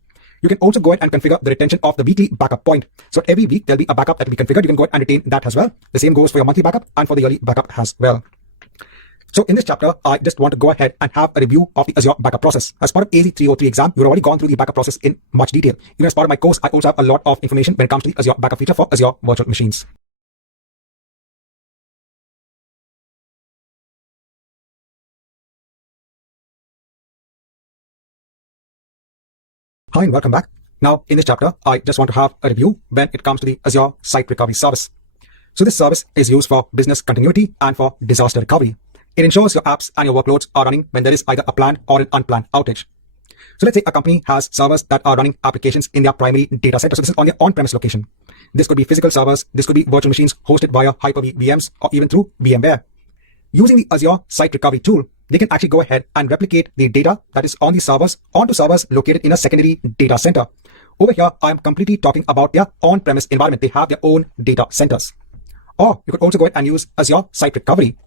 You can also go ahead and configure the retention of the weekly backup point. So every week there'll be a backup that will be configured. You can go ahead and retain that as well. The same goes for your monthly backup and for the yearly backup as well. So in this chapter, I just want to go ahead and have a review of the Azure backup process. As part of AZ303 exam, you've already gone through the backup process in much detail. Even as part of my course, I also have a lot of information when it comes to the Azure backup feature for Azure virtual machines. Hi and welcome back. Now in this chapter, I just want to have a review when it comes to the Azure Site Recovery Service. So this service is used for business continuity and for disaster recovery. It ensures your apps and your workloads are running when there is either a planned or an unplanned outage. So let's say a company has servers that are running applications in their primary data center. So this is on their on-premise location. This could be physical servers. This could be virtual machines hosted via Hyper-V VMs or even through VMware. Using the Azure Site Recovery tool, they can actually go ahead and replicate the data that is on the servers onto servers located in a secondary data center. Over here, I'm completely talking about their on-premise environment. They have their own data centers. Or you could also go ahead and use Azure Site Recovery,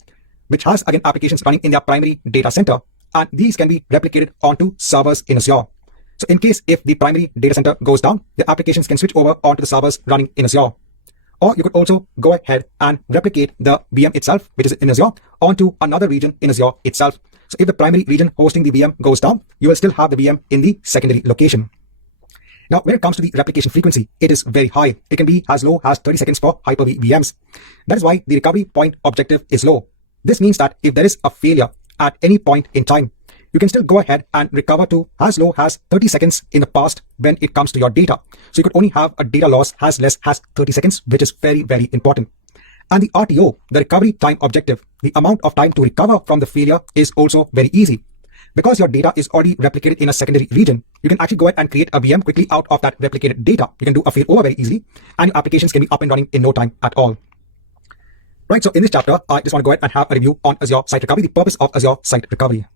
which has again applications running in their primary data center, and these can be replicated onto servers in Azure. So in case if the primary data center goes down, the applications can switch over onto the servers running in Azure. Or you could also go ahead and replicate the VM itself, which is in Azure, onto another region in Azure itself. So if the primary region hosting the VM goes down, you will still have the VM in the secondary location. Now, when it comes to the replication frequency, it is very high. It can be as low as 30 seconds for Hyper-V VMs. That is why the recovery point objective is low. This means that if there is a failure at any point in time, you can still go ahead and recover to as low as 30 seconds in the past when it comes to your data. So you could only have a data loss as less as 30 seconds, which is very, very important. And the RTO, the recovery time objective, the amount of time to recover from the failure is also very easy. Because your data is already replicated in a secondary region, you can actually go ahead and create a VM quickly out of that replicated data. You can do a failover very easily, and your applications can be up and running in no time at all. Right, so in this chapter, I just want to go ahead and have a review on Azure Site Recovery, the purpose of Azure Site Recovery.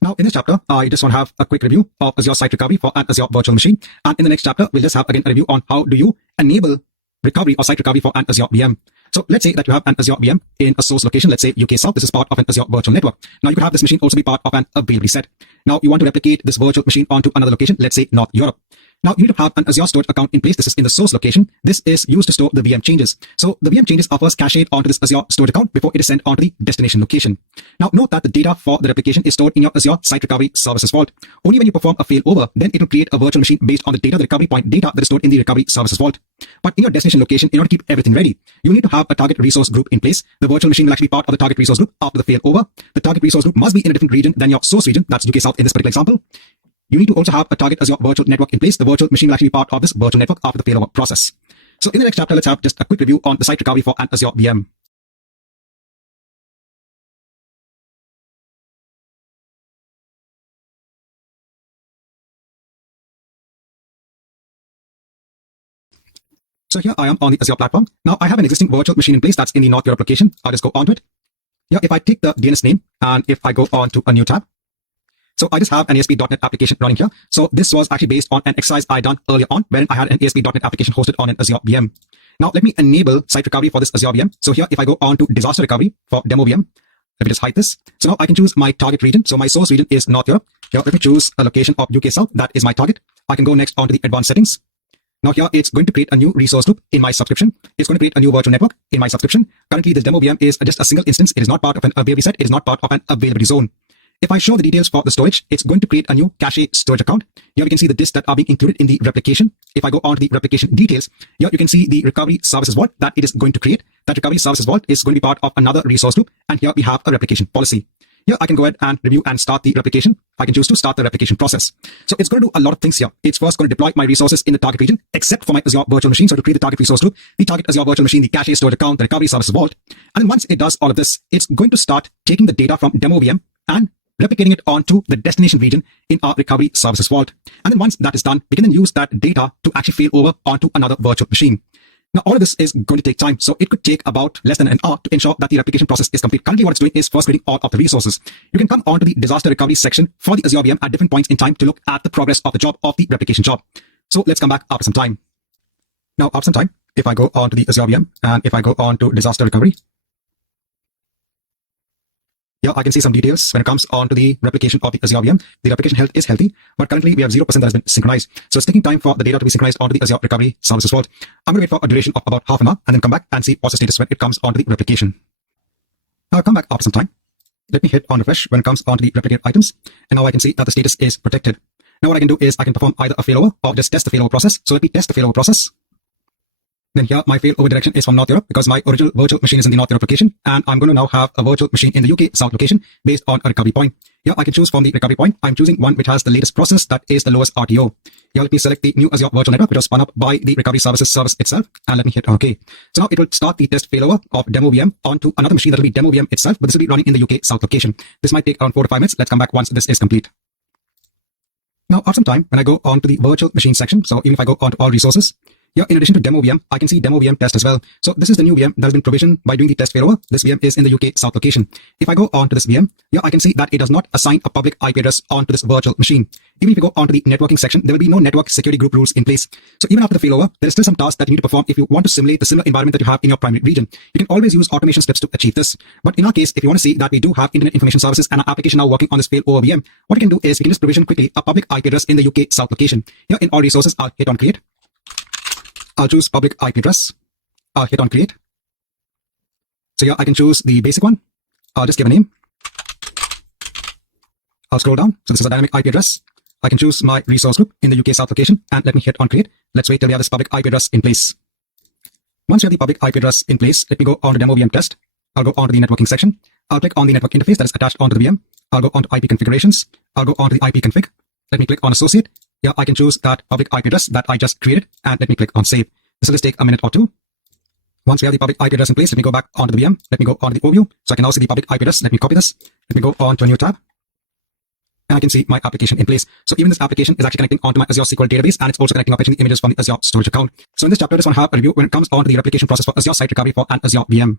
Now, in this chapter, I just want to have a quick review of Azure Site Recovery for an Azure virtual machine. And in the next chapter, we'll just have again a review on how do you enable recovery or site recovery for an Azure VM. So let's say that you have an Azure VM in a source location, let's say UK South. This is part of an Azure virtual network. Now you could have this machine also be part of an availability set. Now you want to replicate this virtual machine onto another location, let's say North Europe. Now, you need to have an Azure storage account in place. This is in the source location. This is used to store the VM changes. So the VM changes are first cached onto this Azure storage account before it is sent onto the destination location. Now, note that the data for the replication is stored in your Azure Site Recovery Services Vault. Only when you perform a failover, then it will create a virtual machine based on the data, the recovery point data that is stored in the Recovery Services Vault. But in your destination location, in order to keep everything ready, you need to have a target resource group in place. The virtual machine will actually be part of the target resource group after the failover. The target resource group must be in a different region than your source region. That's UK South in this particular example. You need to also have a target Azure virtual network in place. The virtual machine will actually be part of this virtual network after the failover process. So in the next chapter, let's have just a quick review on the site recovery for an Azure VM. So here I am on the Azure platform. Now I have an existing virtual machine in place that's in the North Europe location. I'll just go onto it. Here, if I take the DNS name and if I go on to a new tab, so I just have an ASP.NET application running here. So this was actually based on an exercise I done earlier on, wherein I had an ASP.NET application hosted on an Azure VM. Now let me enable site recovery for this Azure VM. So here, if I go on to disaster recovery for demo VM, let me just hide this. So now I can choose my target region. So my source region is North Europe. Here, let me choose a location of UK South. That is my target. I can go next onto the advanced settings. Now here, it's going to create a new resource group in my subscription. It's going to create a new virtual network in my subscription. Currently, this demo VM is just a single instance. It is not part of an availability set. It is not part of an availability zone. If I show the details for the storage, it's going to create a new cache storage account. Here we can see the disks that are being included in the replication. If I go on to the replication details, here you can see the recovery services vault that it is going to create. That recovery services vault is going to be part of another resource group. And here we have a replication policy. Here I can go ahead and review and start the replication. I can choose to start the replication process. So it's going to do a lot of things here. It's first going to deploy my resources in the target region, except for my Azure virtual machine. So to create the target resource group, the target Azure virtual machine, the cache storage account, the recovery services vault. And then once it does all of this, it's going to start taking the data from demo VM and replicating it onto the destination region in our recovery services vault. And then once that is done, we can then use that data to actually fail over onto another virtual machine. Now, all of this is going to take time, so it could take about less than an hour to ensure that the replication process is complete. Currently, what it's doing is first creating all of the resources. You can come onto the disaster recovery section for the Azure VM at different points in time to look at the progress of the job, of the replication job. So let's come back after some time. Now, after some time, if I go on to the Azure VM and if I go on to disaster recovery, here I can see some details when it comes on to the replication of the Azure VM. The replication health is healthy, but currently we have 0% that has been synchronized. So it's taking time for the data to be synchronized onto the Azure Recovery Services Vault. I'm going to wait for a duration of about half an hour and then come back and see what's the status when it comes onto the replication. Now I'll come back after some time. Let me hit on refresh when it comes onto the replicated items. And now I can see that the status is protected. Now what I can do is I can perform either a failover or just test the failover process. So let me test the failover process. Then here, my failover direction is from North Europe because my original virtual machine is in the North Europe location. And I'm going to now have a virtual machine in the UK South location based on a recovery point. Here, I can choose from the recovery point. I'm choosing one which has the latest process that is the lowest RTO. Here, let me select the new Azure virtual network, which was spun up by the recovery services service itself. And let me hit OK. So now it will start the test failover of demo VM onto another machine that will be demo VM itself, but this will be running in the UK South location. This might take around 4 to 5 minutes. Let's come back once this is complete. Now, after some time, when I go on to the virtual machine section, so even if I go on to all resources, here, in addition to demo VM, I can see demo VM test as well. So this is the new VM that has been provisioned by doing the test failover. This VM is in the UK South location. If I go on to this VM, here I can see that it does not assign a public IP address onto this virtual machine. Even if you go onto the networking section, there will be no network security group rules in place. So even after the failover, there is still some tasks that you need to perform if you want to simulate the similar environment that you have in your primary region. You can always use automation scripts to achieve this. But in our case, if you want to see that we do have Internet Information Services and our application now working on this failover VM, what you can do is we can just provision quickly a public IP address in the UK South location. Here in all resources, I'll hit on create. I'll choose public IP address. I'll hit on create. So here I can choose the basic one. I'll just give a name. I'll scroll down. So this is a dynamic IP address. I can choose my resource group in the UK South location and let me hit on create. Let's wait till we have this public IP address in place. Once we have the public IP address in place, let me go on to demo VM test. I'll go on to the networking section. I'll click on the network interface that is attached onto the VM. I'll go on to IP configurations. I'll go on to the IP config. Let me click on associate. Here I can choose that public IP address that I just created and let me click on save. This will just take a minute or two. Once we have the public IP address in place, let me go back onto the VM. Let me go on to the overview. So I can now see the public IP address. Let me copy this. Let me go on to a new tab. And I can see my application in place. So even this application is actually connecting onto my Azure SQL database and it's also connecting up the images from the Azure storage account. So in this chapter, I just want to have a review when it comes on to the replication process for Azure Site Recovery for an Azure VM.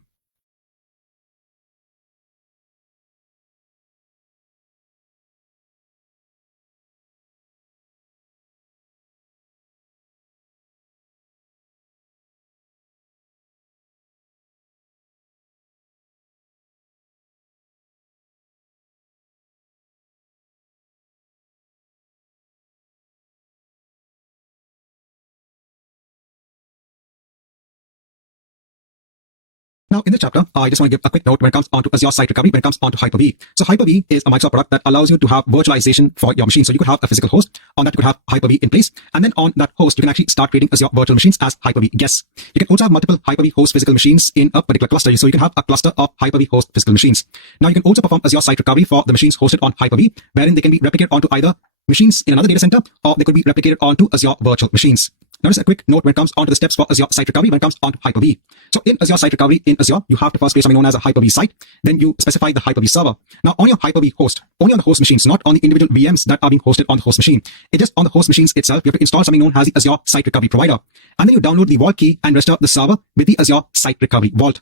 Now, in this chapter, I just want to give a quick note when it comes on to Azure Site Recovery, when it comes on to Hyper-V. So Hyper-V is a Microsoft product that allows you to have virtualization for your machine. So you could have a physical host. On that, you could have Hyper-V in place. And then on that host, you can actually start creating Azure virtual machines as Hyper-V guests. You can also have multiple Hyper-V host physical machines in a particular cluster. So you can have a cluster of Hyper-V host physical machines. Now, you can also perform Azure Site Recovery for the machines hosted on Hyper-V, wherein they can be replicated onto either machines in another data center, or they could be replicated onto Azure virtual machines. Now, just a quick note when it comes onto the steps for Azure Site Recovery when it comes onto Hyper-V. So in Azure Site Recovery in Azure, you have to first create something known as a Hyper-V site. Then you specify the Hyper-V server. Now, on your Hyper-V host, only on the host machines, not on the individual VMs that are being hosted on the host machine. It's just on the host machines itself. You have to install something known as the Azure Site Recovery Provider. And then you download the Vault key and register the server with the Azure Site Recovery Vault.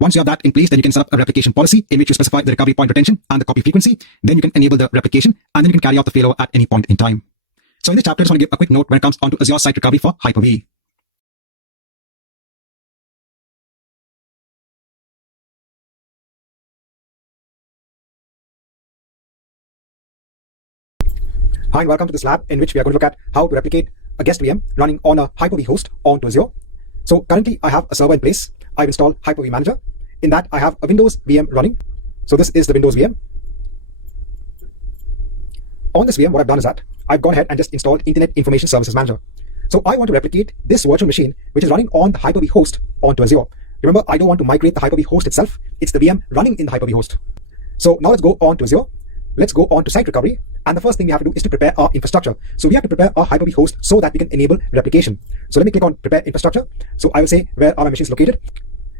Once you have that in place, then you can set up a replication policy in which you specify the recovery point retention and the copy frequency. Then you can enable the replication, and then you can carry out the failover at any point in time. So in this chapter, I just want to give a quick note when it comes onto Azure Site Recovery for Hyper-V. Hi, and welcome to this lab in which we are going to look at how to replicate a guest VM running on a Hyper-V host onto Azure. So currently I have a server in place. I've installed Hyper-V Manager. In that I have a Windows VM running. So this is the Windows VM. On this VM, what I've done is that I've gone ahead and just installed Internet Information Services Manager. So I want to replicate this virtual machine which is running on the Hyper-V host onto Azure. Remember, I don't want to migrate the Hyper-V host itself. It's the VM running in the Hyper-V host. So now let's go on to Azure. Let's go on to Site Recovery. And the first thing we have to do is to prepare our infrastructure. So we have to prepare our Hyper-V host so that we can enable replication. So let me click on Prepare Infrastructure. So I will say, where are my machines located?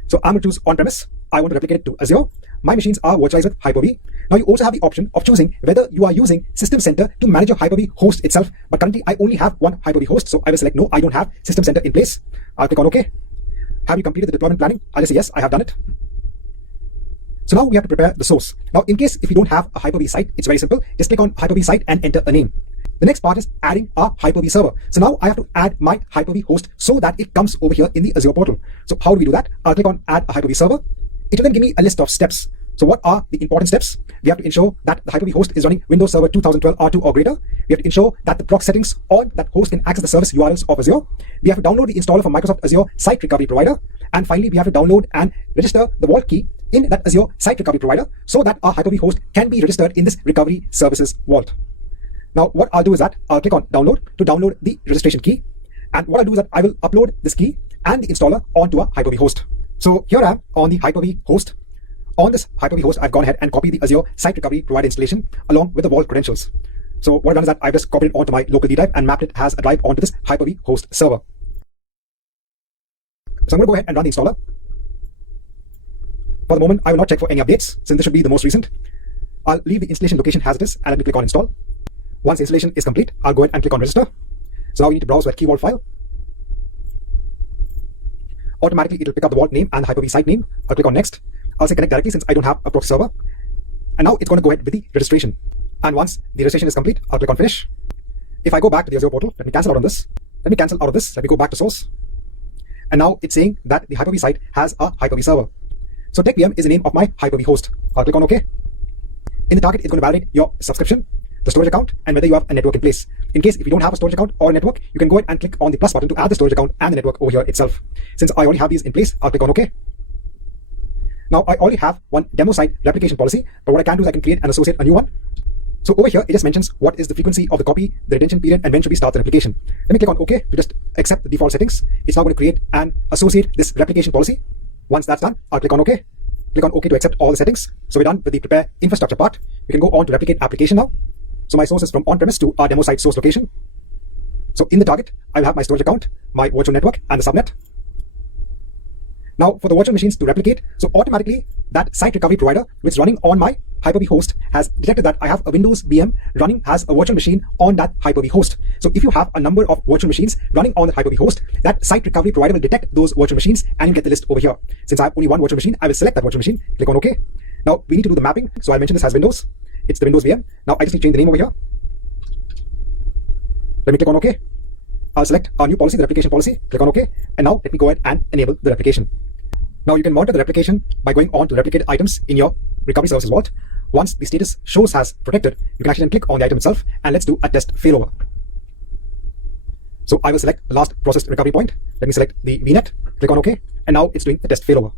So I'm going to choose on-premise. I want to replicate it to Azure. My machines are virtualized with Hyper-V. Now you also have the option of choosing whether you are using System Center to manage your Hyper-V host itself. But currently I only have one Hyper-V host. So I will select no, I don't have System Center in place. I'll click on OK. Have you completed the deployment planning? I'll just say yes, I have done it. So now we have to prepare the source. Now, in case if you don't have a Hyper-V site, it's very simple. Just click on Hyper-V site and enter a name. The next part is adding our Hyper-V server. So now I have to add my Hyper-V host so that it comes over here in the Azure portal. So how do we do that? I'll click on Add a Hyper-V server. It will then give me a list of steps. So what are the important steps? We have to ensure that the Hyper-V host is running Windows Server 2012 R2 or greater. We have to ensure that the proc settings on that host can access the service URLs of Azure. We have to download the installer from Microsoft Azure Site Recovery Provider. And finally, we have to download and register the Vault key in that Azure Site Recovery Provider so that our Hyper-V host can be registered in this Recovery Services Vault. Now, what I'll do is that I'll click on Download to download the registration key. And what I'll do is that I will upload this key and the installer onto a Hyper-V host. So here I am on the Hyper-V host. On this Hyper-V host, I've gone ahead and copied the Azure Site Recovery Provider installation along with the Vault credentials. So what I've done is that I've just copied it onto my local D drive and mapped it as a drive onto this Hyper-V host server. So I'm going to go ahead and run the installer. For the moment, I will not check for any updates since this should be the most recent. I'll leave the installation location as it is and let me click on install. Once the installation is complete, I'll go ahead and click on register. So now we need to browse that key vault file. Automatically, it will pick up the vault name and the Hyper-V site name. I'll click on next. I'll say connect directly since I don't have a proxy server. And now it's going to go ahead with the registration. And once the registration is complete, I'll click on finish. If I go back to the Azure portal, let me cancel out on this. Let me cancel out of this. Let me go back to source. And now it's saying that the Hyper-V site has a Hyper-V server. So TechVM is the name of my Hyper-V host. I'll click on OK. In the target, it's going to validate your subscription, the storage account, and whether you have a network in place. In case if you don't have a storage account or a network, you can go ahead and click on the plus button to add the storage account and the network over here itself. Since I already have these in place, I'll click on OK. Now I already have one demo site replication policy, but what I can do is I can create and associate a new one. So over here, it just mentions what is the frequency of the copy, the retention period, and when should we start the replication. Let me click on OK to just accept the default settings. It's now going to create and associate this replication policy. Once that's done, I'll click on OK. Click on OK to accept all the settings. So we're done with the prepare infrastructure part. We can go on to replicate application now. So my source is from on-premise to our demo site source location. So in the target, I will have my storage account, my virtual network, and the subnet. Now for the virtual machines to replicate, so automatically that site recovery provider which is running on my Hyper-V host has detected that I have a Windows VM running as a virtual machine on that Hyper-V host. So if you have a number of virtual machines running on the Hyper-V host, that site recovery provider will detect those virtual machines and you get the list over here. Since I have only one virtual machine, I will select that virtual machine, click on OK. Now we need to do the mapping. So I mentioned this as Windows. It's the Windows VM. Now I just need to change the name over here. Let me click on OK. I'll select our new policy, the replication policy, click on OK. And now let me go ahead and enable the replication. Now you can monitor the replication by going on to replicate items in your Recovery Services Vault. Once the status shows as protected, you can actually then click on the item itself and let's do a test failover. So I will select the last processed recovery point. Let me select the VNet, click on OK, and now it's doing the test failover.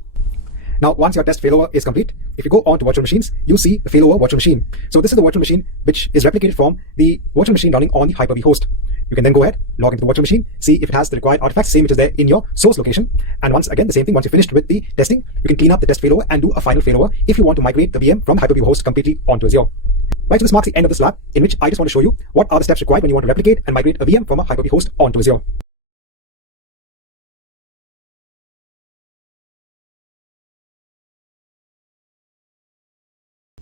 Now, once your test failover is complete, if you go on to virtual machines, you see the failover virtual machine. So this is the virtual machine which is replicated from the virtual machine running on the Hyper-V host. You can then go ahead, log into the virtual machine, see if it has the required artifacts, same which is there in your source location. And once again, the same thing, once you're finished with the testing, you can clean up the test failover and do a final failover if you want to migrate the VM from Hyper-V host completely onto Azure. Right, so this marks the end of this lab, in which I just want to show you what are the steps required when you want to replicate and migrate a VM from a Hyper-V host onto Azure.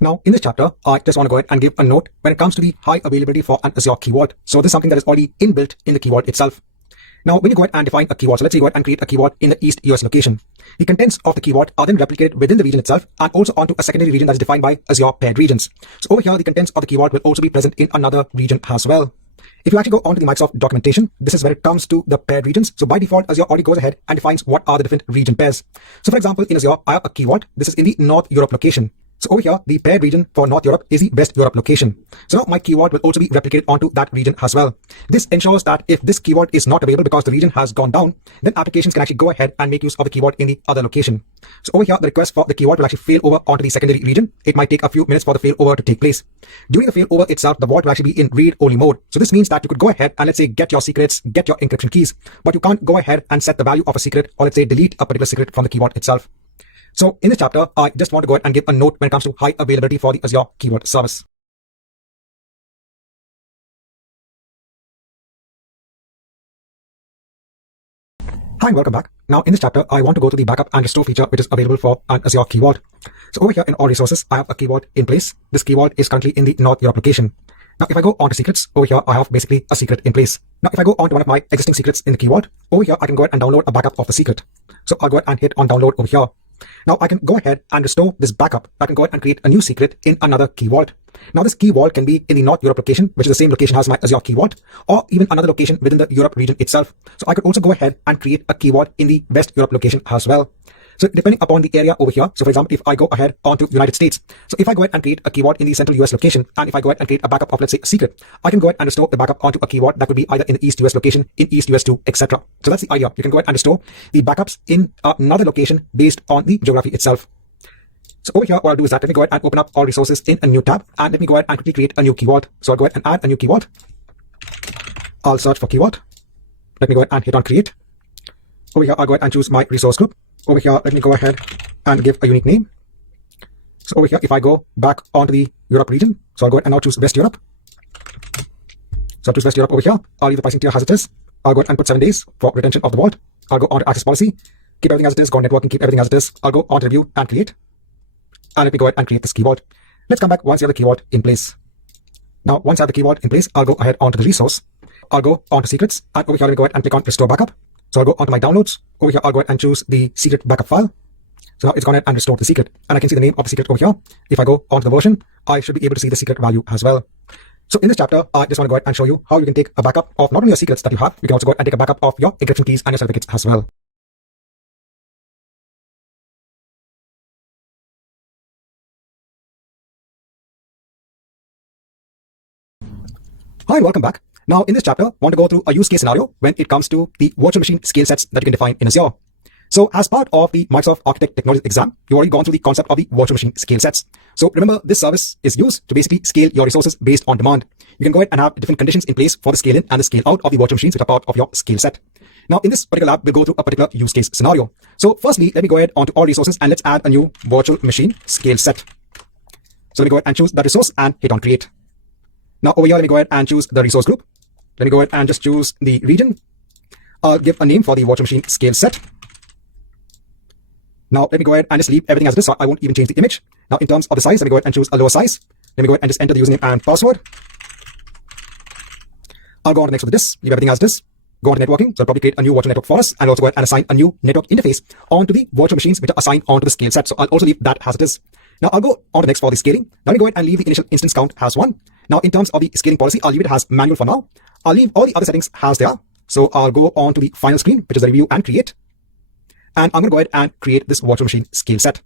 Now, in this chapter, I just want to go ahead and give a note when it comes to the high availability for an Azure Key Vault. So this is something that is already inbuilt in the Key Vault itself. Now, when you go ahead and define a Key Vault, so let's say you go ahead and create a Key Vault in the East US location. The contents of the Key Vault are then replicated within the region itself and also onto a secondary region that is defined by Azure paired regions. So over here, the contents of the Key Vault will also be present in another region as well. If you actually go onto the Microsoft documentation, this is where it comes to the paired regions. So by default, Azure already goes ahead and defines what are the different region pairs. So for example, in Azure, I have a Key Vault. This is in the North Europe location. So over here, the paired region for North Europe is the West Europe location. So now my Key Vault will also be replicated onto that region as well. This ensures that if this Key Vault is not available because the region has gone down, then applications can actually go ahead and make use of the Key Vault in the other location. So over here, the request for the Key Vault will actually fail over onto the secondary region. It might take a few minutes for the failover to take place. During the failover itself, the vault will actually be in read-only mode. So this means that you could go ahead and let's say get your secrets, get your encryption keys, but you can't go ahead and set the value of a secret or let's say delete a particular secret from the Key Vault itself. So in this chapter, I just want to go ahead and give a note when it comes to high availability for the Azure Key Vault service. Hi and welcome back. Now in this chapter, I want to go to the backup and restore feature which is available for an Azure Key Vault. So over here in all resources, I have a Key Vault in place. This Key Vault is currently in the North Europe location. Now if I go on to secrets, over here I have basically a secret in place. Now if I go on to one of my existing secrets in the Key Vault, over here I can go ahead and download a backup of the secret. So I'll go ahead and hit on download over here. Now I can go ahead and restore this backup. I can go ahead and create a new secret in another Key Vault. Now this Key Vault can be in the North Europe location, which is the same location as my Azure Key Vault, or even another location within the Europe region itself. So I could also go ahead and create a Key Vault in the West Europe location as well. So depending upon the area over here, so for example, if I go ahead onto United States, so if I go ahead and create a Key Vault in the Central US location, and if I go ahead and create a backup of let's say a secret, I can go ahead and restore the backup onto a Key Vault that could be either in the East US location, in East US 2, etc. So that's the idea. You can go ahead and restore the backups in another location based on the geography itself. So over here, what I'll do is that let me go ahead and open up all resources in a new tab, and let me go ahead and quickly create a new Key Vault. So I'll go ahead and add a new Key Vault. I'll search for Key Vault. Let me go ahead and hit on create. Over here, I'll go ahead and choose my resource group. Over here, let me go ahead and give a unique name. So over here, if I go back onto the Europe region, so I'll go ahead and now choose West Europe. So I'll choose West Europe over here. I'll leave the pricing tier as it is. I'll go ahead and put 7 days for retention of the vault. I'll go on to access policy. Keep everything as it is. Go on networking, keep everything as it is. I'll go on to review and create. And let me go ahead and create this Key Vault. Let's come back once you have the Key Vault in place. Now, once I have the Key Vault in place, I'll go ahead onto the resource. I'll go onto secrets, and over here, let me go ahead and click on restore backup. So I'll go onto my downloads. Over here, I'll go ahead and choose the secret backup file. So now it's gone ahead and restored the secret. And I can see the name of the secret over here. If I go onto the version, I should be able to see the secret value as well. So in this chapter, I just want to go ahead and show you how you can take a backup of not only your secrets that you have, you can also go ahead and take a backup of your encryption keys and your certificates as well. Hi, welcome back. Now, in this chapter, I want to go through a use case scenario when it comes to the virtual machine scale sets that you can define in Azure. So as part of the Microsoft Architect Technologies exam, you've already gone through the concept of the virtual machine scale sets. So remember, this service is used to basically scale your resources based on demand. You can go ahead and have different conditions in place for the scale in and the scale out of the virtual machines which are part of your scale set. Now, in this particular lab, we'll go through a particular use case scenario. So firstly, let me go ahead onto all resources and let's add a new virtual machine scale set. So let me go ahead and choose that resource and hit on create. Now over here, let me go ahead and choose the resource group. Let me go ahead and just choose the region. I'll give a name for the virtual machine scale set. Now let me go ahead and just leave everything as it is, so I won't even change the image. Now in terms of the size, let me go ahead and choose a lower size. Let me go ahead and just enter the username and password. I'll go on to next with this, leave everything as it is. Go on to networking, so I'll probably create a new virtual network for us and also go ahead and assign a new network interface onto the virtual machines which are assigned onto the scale set. So I'll also leave that as it is. Now I'll go on to next for the scaling. Now let me go ahead and leave the initial instance count as 1. Now in terms of the scaling policy, I'll leave it as manual for now. I'll leave all the other settings as they are. So I'll go on to the final screen, which is the review and create. And I'm going to go ahead and create this virtual machine scale set.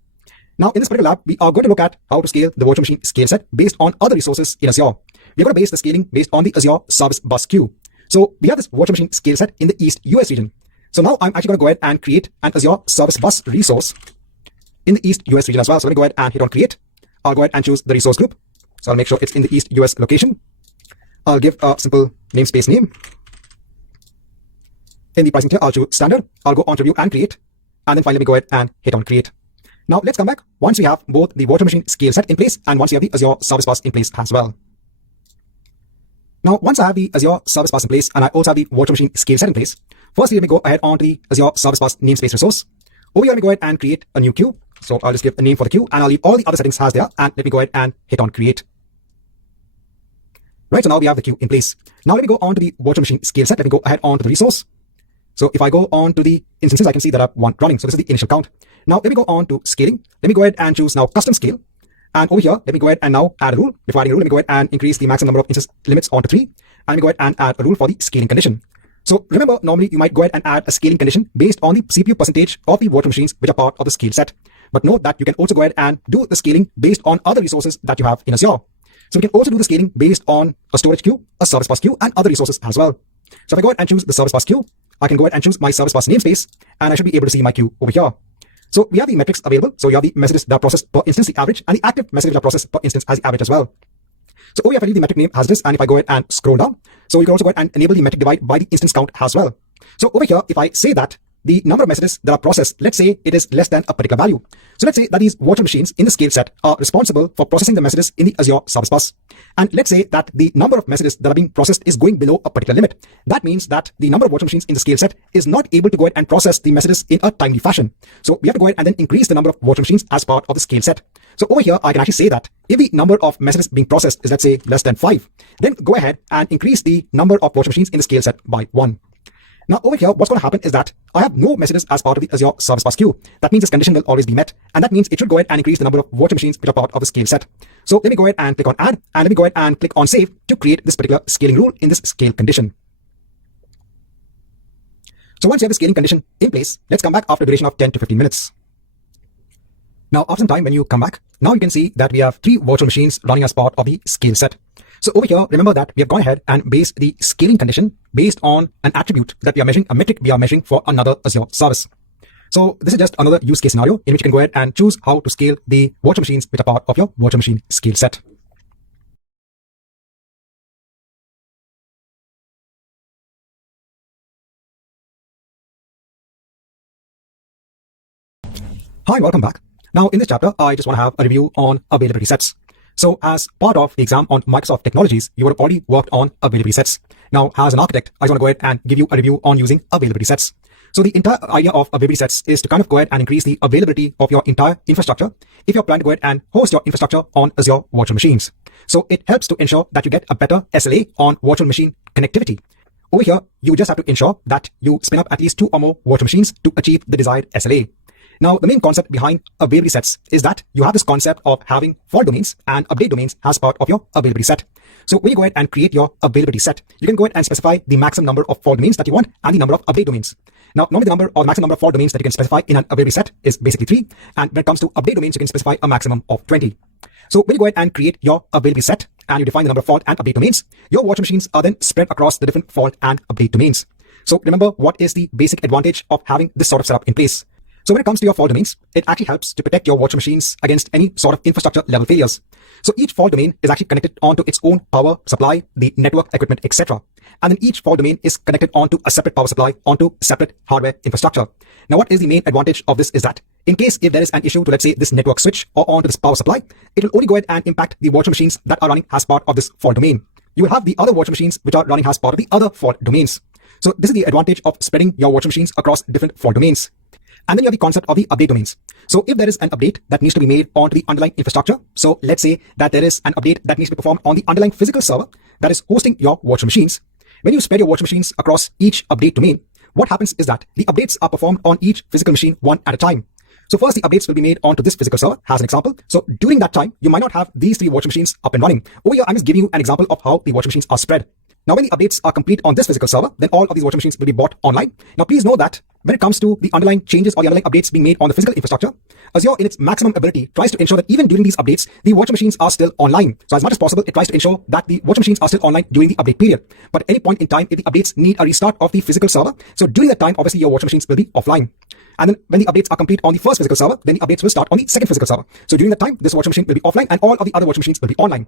Now in this particular lab, we are going to look at how to scale the virtual machine scale set based on other resources in Azure. We're going to base the scaling based on the Azure Service Bus Queue. So we have this virtual machine scale set in the East US region. So now I'm actually going to go ahead and create an Azure Service Bus resource in the East US region as well. So let me go ahead and hit on create. I'll go ahead and choose the resource group. So I'll make sure it's in the East US location. I'll give a simple namespace name. In the pricing tier, I'll choose standard. I'll go on to view and create. And then finally, we go ahead and hit on create. Now let's come back once we have both the virtual machine scale set in place and once we have the Azure Service Bus in place as well. Now, once I have the Azure Service Bus in place and I also have the virtual machine scale set in place, firstly, let me go ahead onto the Azure Service Bus namespace resource. Over here, let me go ahead and create a new queue. So I'll just give a name for the queue and I'll leave all the other settings as they are. And let me go ahead and hit on create. Right, so now we have the queue in place. Now let me go on to the virtual machine scale set. Let me go ahead on to the resource. So if I go on to the instances, I can see that I have one running. So this is the initial count. Now let me go on to scaling. Let me go ahead and choose now custom scale. And over here, let me go ahead and now add a rule. Before adding a rule, let me go ahead and increase the maximum number of instance limits onto 3. And let me go ahead and add a rule for the scaling condition. So remember, normally you might go ahead and add a scaling condition based on the CPU percentage of the virtual machines which are part of the scale set. But note that you can also go ahead and do the scaling based on other resources that you have in Azure. So we can also do the scaling based on a storage queue, a service bus queue, and other resources as well. So if I go ahead and choose the service bus queue, I can go ahead and choose my service bus namespace, and I should be able to see my queue over here. So we have the metrics available. So you have the messages that are processed per instance, the average, and the active messages that are processed per instance as the average as well. So over here, if I leave the metric name as this, and if I go ahead and scroll down, so you can also go ahead and enable the metric divide by the instance count as well. So over here, if I say that the number of messages that are processed, let's say it is less than a particular value. So let's say that these virtual machines in the scale set are responsible for processing the messages in the Azure Service Bus. And let's say that the number of messages that are being processed is going below a particular limit. That means that the number of virtual machines in the scale set is not able to go ahead and process the messages in a timely fashion. So we have to go ahead and then increase the number of virtual machines as part of the scale set. So over here, I can actually say that if the number of messages being processed is, let's say, less than 5, then go ahead and increase the number of virtual machines in the scale set by 1. Now over here, what's going to happen is that I have no messages as part of the Azure Service Bus queue. That means this condition will always be met. And that means it should go ahead and increase the number of virtual machines which are part of the scale set. So let me go ahead and click on add, and let me go ahead and click on save to create this particular scaling rule in this scale condition. So once you have the scaling condition in place, let's come back after a duration of 10 to 15 minutes. Now after some time, when you come back, now you can see that we have 3 virtual machines running as part of the scale set. So over here, remember that we have gone ahead and based the scaling condition based on an attribute that we are measuring, a metric we are measuring for another Azure service. So this is just another use case scenario in which you can go ahead and choose how to scale the virtual machines which are part of your virtual machine scale set. Hi, welcome back. Now in this chapter, I just want to have a review on availability sets. So as part of the exam on Microsoft Technologies, you would have already worked on availability sets. Now, as an architect, I just want to go ahead and give you a review on using availability sets. So the entire idea of availability sets is to kind of go ahead and increase the availability of your entire infrastructure if you're planning to go ahead and host your infrastructure on Azure virtual machines. So it helps to ensure that you get a better SLA on virtual machine connectivity. Over here, you just have to ensure that you spin up at least 2 or more virtual machines to achieve the desired SLA. Now, the main concept behind availability sets is that you have this concept of having fault domains and update domains as part of your availability set. So when you go ahead and create your availability set, you can go ahead and specify the maximum number of fault domains that you want and the number of update domains. Now, normally the number or maximum number of fault domains that you can specify in an availability set is basically 3. And when it comes to update domains, you can specify a maximum of 20. So when you go ahead and create your availability set and you define the number of fault and update domains, your virtual machines are then spread across the different fault and update domains. So remember, what is the basic advantage of having this sort of setup in place? So when it comes to your fault domains, it actually helps to protect your virtual machines against any sort of infrastructure level failures. So each fault domain is actually connected onto its own power supply, the network equipment, etc. And then each fault domain is connected onto a separate power supply, onto separate hardware infrastructure. Now, what is the main advantage of this is that in case if there is an issue to, let's say, this network switch or onto this power supply, it will only go ahead and impact the virtual machines that are running as part of this fault domain. You will have the other virtual machines which are running as part of the other fault domains. So this is the advantage of spreading your virtual machines across different fault domains. And then you have the concept of the update domains. So if there is an update that needs to be made onto the underlying infrastructure, so let's say that there is an update that needs to be performed on the underlying physical server that is hosting your virtual machines. When you spread your virtual machines across each update domain, what happens is that the updates are performed on each physical machine one at a time. So first, the updates will be made onto this physical server, as an example. So during that time, you might not have these 3 virtual machines up and running. Over here, I'm just giving you an example of how the virtual machines are spread. Now, when the updates are complete on this physical server, then all of these virtual machines will be bought online. Now, please know that when it comes to the underlying changes or the underlying updates being made on the physical infrastructure, Azure, in its maximum ability, tries to ensure that even during these updates, the virtual machines are still online. So as much as possible, it tries to ensure that the virtual machines are still online during the update period. But at any point in time, if the updates need a restart of the physical server, so during that time, obviously your virtual machines will be offline. And then when the updates are complete on the first physical server, then the updates will start on the second physical server. So during that time, this virtual machine will be offline and all of the other virtual machines will be online.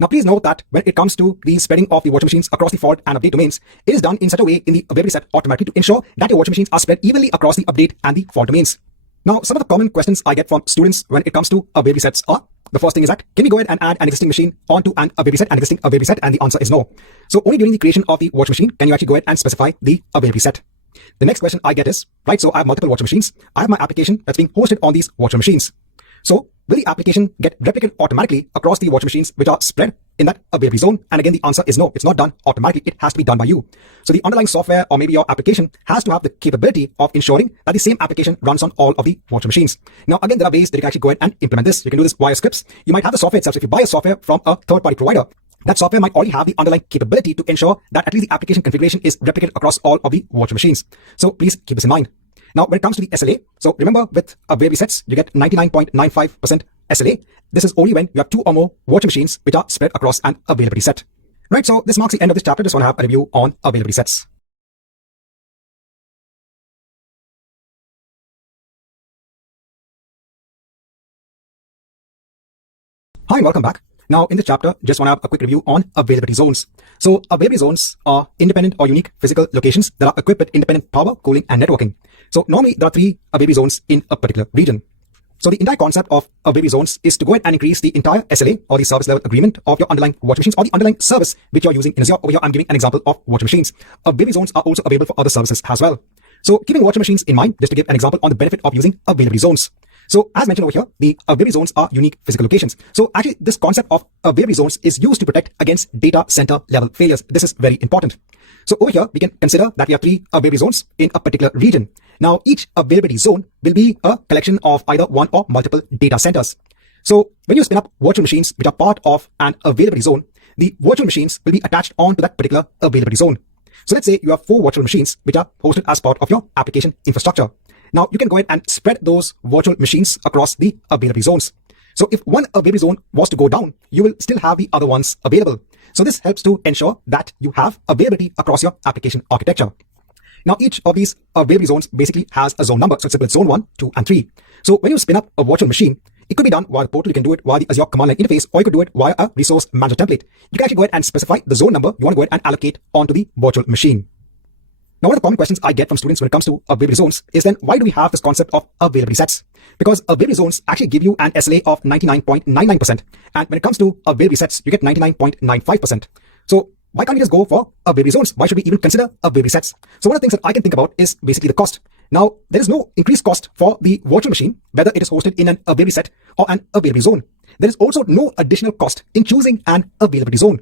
Now, please note that when it comes to the spreading of the virtual machines across the fault and update domains, it is done in such a way in the availability set automatically to ensure that your virtual machines are spread evenly across the update and the fault domains. Now, some of the common questions I get from students when it comes to availability sets are, the first thing is that, can we go ahead and add an existing machine onto an availability set, an existing availability set? And the answer is no. So only during the creation of the virtual machine can you actually go ahead and specify the availability set. The next question I get is, right, so I have multiple virtual machines. I have my application that's being hosted on these virtual machines. So will the application get replicated automatically across the virtual machines which are spread in that availability zone? And again, the answer is no. It's not done automatically. It has to be done by you. So the underlying software or maybe your application has to have the capability of ensuring that the same application runs on all of the virtual machines. Now, again, there are ways that you can actually go ahead and implement this. You can do this via scripts. You might have the software itself. So if you buy a software from a third-party provider, that software might already have the underlying capability to ensure that at least the application configuration is replicated across all of the virtual machines. So please keep this in mind. Now, when it comes to the SLA, so remember with availability sets, you get 99.95% SLA. This is only when you have two or more virtual machines which are spread across an availability set. Right, so this marks the end of this chapter. Just want to have a review on availability sets. Hi, and welcome back. Now, in this chapter, just want to have a quick review on availability zones. So availability zones are independent or unique physical locations that are equipped with independent power, cooling, and networking. So normally there are three availability zones in a particular region. So the entire concept of availability zones is to go ahead and increase the entire SLA or the service level agreement of your underlying virtual machines or the underlying service which you're using in Azure. Over here, I'm giving an example of virtual machines. Availability zones are also available for other services as well. So keeping virtual machines in mind, just to give an example on the benefit of using availability zones. So as mentioned over here, the availability zones are unique physical locations. So actually this concept of availability zones is used to protect against data center level failures. This is very important. So over here, we can consider that we have three availability zones in a particular region. Now, each availability zone will be a collection of either one or multiple data centers. So when you spin up virtual machines which are part of an availability zone, the virtual machines will be attached onto that particular availability zone. So let's say you have 4 virtual machines which are hosted as part of your application infrastructure. Now, you can go ahead and spread those virtual machines across the availability zones. So if one availability zone was to go down, you will still have the other ones available. So this helps to ensure that you have availability across your application architecture. Now, each of these availability zones basically has a zone number. So it's simple, zone 1, 2, and 3. So when you spin up a virtual machine, it could be done via the portal. You can do it via the Azure command line interface, or you could do it via a resource manager template. You can actually go ahead and specify the zone number you want to go ahead and allocate onto the virtual machine. Now, one of the common questions I get from students when it comes to availability zones is then why do we have this concept of availability sets? Because availability zones actually give you an SLA of 99.99%. And when it comes to availability sets, you get 99.95%. So why can't we just go for availability zones? Why should we even consider availability sets? So one of the things that I can think about is basically the cost. Now, there is no increased cost for the virtual machine, whether it is hosted in an availability set or an availability zone. There is also no additional cost in choosing an availability zone.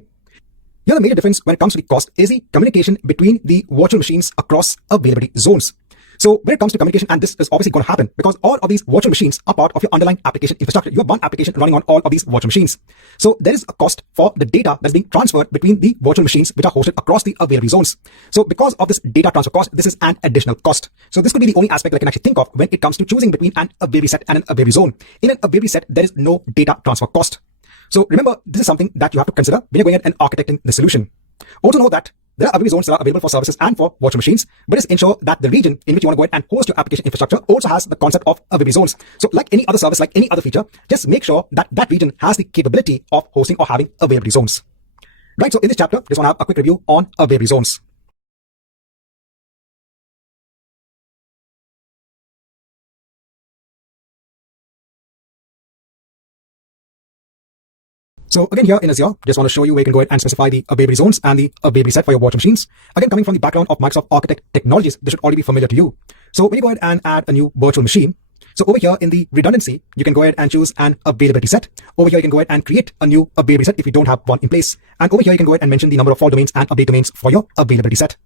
Here, the major difference when it comes to the cost is the communication between the virtual machines across availability zones. So when it comes to communication, and this is obviously going to happen because all of these virtual machines are part of your underlying application infrastructure. You have one application running on all of these virtual machines. So there is a cost for the data that's being transferred between the virtual machines which are hosted across the availability zones. So because of this data transfer cost, this is an additional cost. So this could be the only aspect that I can actually think of when it comes to choosing between an availability set and an availability zone. In an availability set, there is no data transfer cost. So remember, this is something that you have to consider when you're going ahead and architecting the solution. Also know that there are availability zones that are available for services and for virtual machines, but just ensure that the region in which you want to go ahead and host your application infrastructure also has the concept of availability zones. So like any other service, like any other feature, just make sure that that region has the capability of hosting or having availability zones. Right, so in this chapter, just want to have a quick review on availability zones. So again, here in Azure, just want to show you where you can go ahead and specify the availability zones and the availability set for your virtual machines. Again, coming from the background of Microsoft Architect Technologies, this should already be familiar to you. So when you go ahead and add a new virtual machine, so over here in the redundancy, you can go ahead and choose an availability set. Over here, you can go ahead and create a new availability set if you don't have one in place. And over here, you can go ahead and mention the number of fault domains and update domains for your availability set.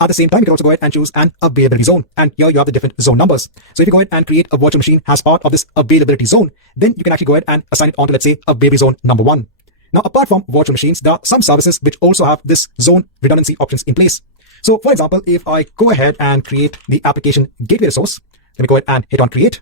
At the same time, you can also go ahead and choose an availability zone. And here you have the different zone numbers. So if you go ahead and create a virtual machine as part of this availability zone, then you can actually go ahead and assign it onto, let's say, availability zone number 1. Now, apart from virtual machines, there are some services which also have this zone redundancy options in place. So for example, if I go ahead and create the application gateway resource, let me go ahead and hit on create.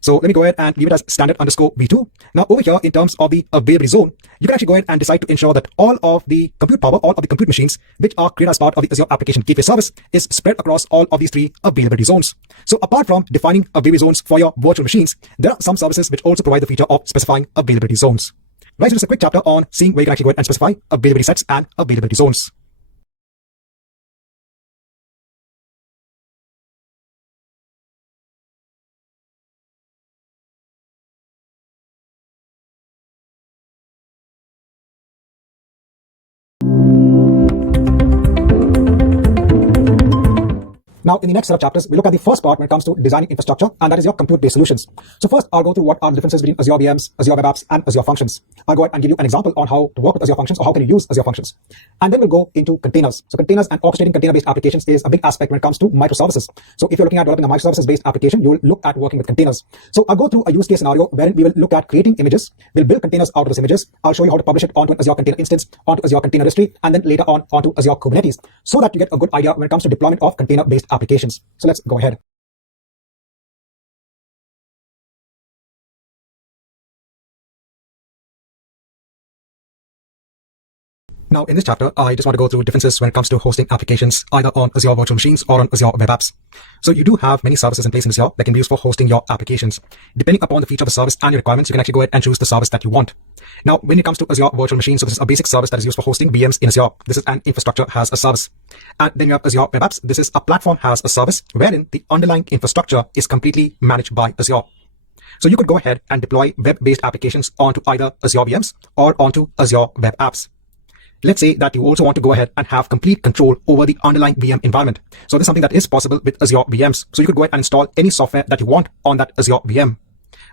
So let me go ahead and leave it as standard underscore v2. Now over here, in terms of the availability zone, you can actually go ahead and decide to ensure that all of the compute power, all of the compute machines which are created as part of the Azure application gateway service is spread across all of these three availability zones. So apart from defining availability zones for your virtual machines, there are some services which also provide the feature of specifying availability zones. Right, so just a quick chapter on seeing where you can actually go ahead and specify availability sets and availability zones. Now, in the next set of chapters, we look at the first part when it comes to designing infrastructure, and that is your compute-based solutions. So first, I'll go through what are the differences between Azure VMs, Azure Web Apps, and Azure Functions. I'll go ahead and give you an example on how to work with Azure Functions or how can you use Azure Functions. And then we'll go into containers. So containers and orchestrating container-based applications is a big aspect when it comes to microservices. So if you're looking at developing a microservices-based application, you will look at working with containers. So I'll go through a use case scenario wherein we will look at creating images. We'll build containers out of those images. I'll show you how to publish it onto an Azure container instance, onto Azure Container Registry, and then later on onto Azure Kubernetes, so that you get a good idea when it comes to deployment of container-based applications. So let's go ahead. Now, in this chapter, I just want to go through differences when it comes to hosting applications either on Azure Virtual Machines or on Azure Web Apps. So you do have many services in place in Azure that can be used for hosting your applications. Depending upon the feature of the service and your requirements, you can actually go ahead and choose the service that you want. Now, when it comes to Azure Virtual Machines, so this is a basic service that is used for hosting VMs in Azure. This is an infrastructure as a service. And then you have Azure Web Apps. This is a platform as a service wherein the underlying infrastructure is completely managed by Azure. So you could go ahead and deploy web-based applications onto either Azure VMs or onto Azure Web Apps. Let's say that you also want to go ahead and have complete control over the underlying VM environment. So this is something that is possible with Azure VMs. So you could go ahead and install any software that you want on that Azure VM.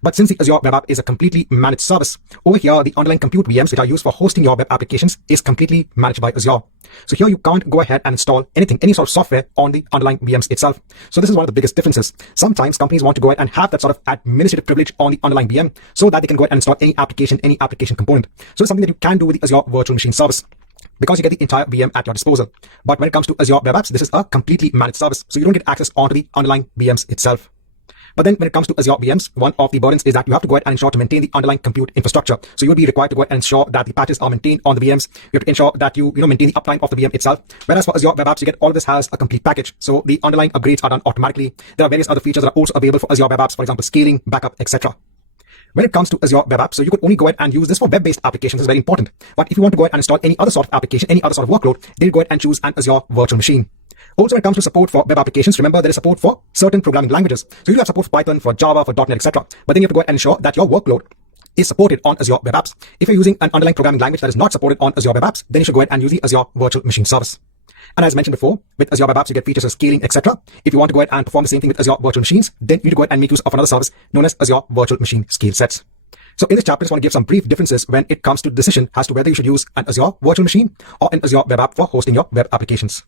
But since the Azure Web App is a completely managed service, over here, the underlying compute VMs which are used for hosting your web applications is completely managed by Azure. So here you can't go ahead and install anything, any sort of software on the underlying VMs itself. So this is one of the biggest differences. Sometimes companies want to go ahead and have that sort of administrative privilege on the underlying VM so that they can go ahead and install any application component. So it's something that you can do with the Azure Virtual Machine service, because you get the entire VM at your disposal. But when it comes to Azure Web Apps, this is a completely managed service, so you don't get access onto the underlying VMs itself. But then when it comes to Azure VMs, one of the burdens is that you have to go ahead and ensure to maintain the underlying compute infrastructure. So you will be required to go ahead and ensure that the patches are maintained on the VMs. You have to ensure that you maintain the uptime of the VM itself. Whereas for Azure Web Apps, you get all of this as a complete package. So the underlying upgrades are done automatically. There are various other features that are also available for Azure Web Apps, for example, scaling, backup, etc. When it comes to Azure Web Apps, so you could only go ahead and use this for web-based applications. This is very important. But if you want to go ahead and install any other sort of application, any other sort of workload, then go ahead and choose an Azure Virtual Machine. Also, when it comes to support for web applications, remember there is support for certain programming languages. So you have support for Python, for Java, for .NET, etc. But then you have to go ahead and ensure that your workload is supported on Azure Web Apps. If you're using an underlying programming language that is not supported on Azure Web Apps, then you should go ahead and use the Azure Virtual Machine service. And as mentioned before, with Azure Web Apps, you get features of scaling, etc. If you want to go ahead and perform the same thing with Azure Virtual Machines, then you need to go ahead and make use of another service known as Azure Virtual Machine Scale Sets. So in this chapter, I just want to give some brief differences when it comes to the decision as to whether you should use an Azure Virtual Machine or an Azure Web App for hosting your web applications.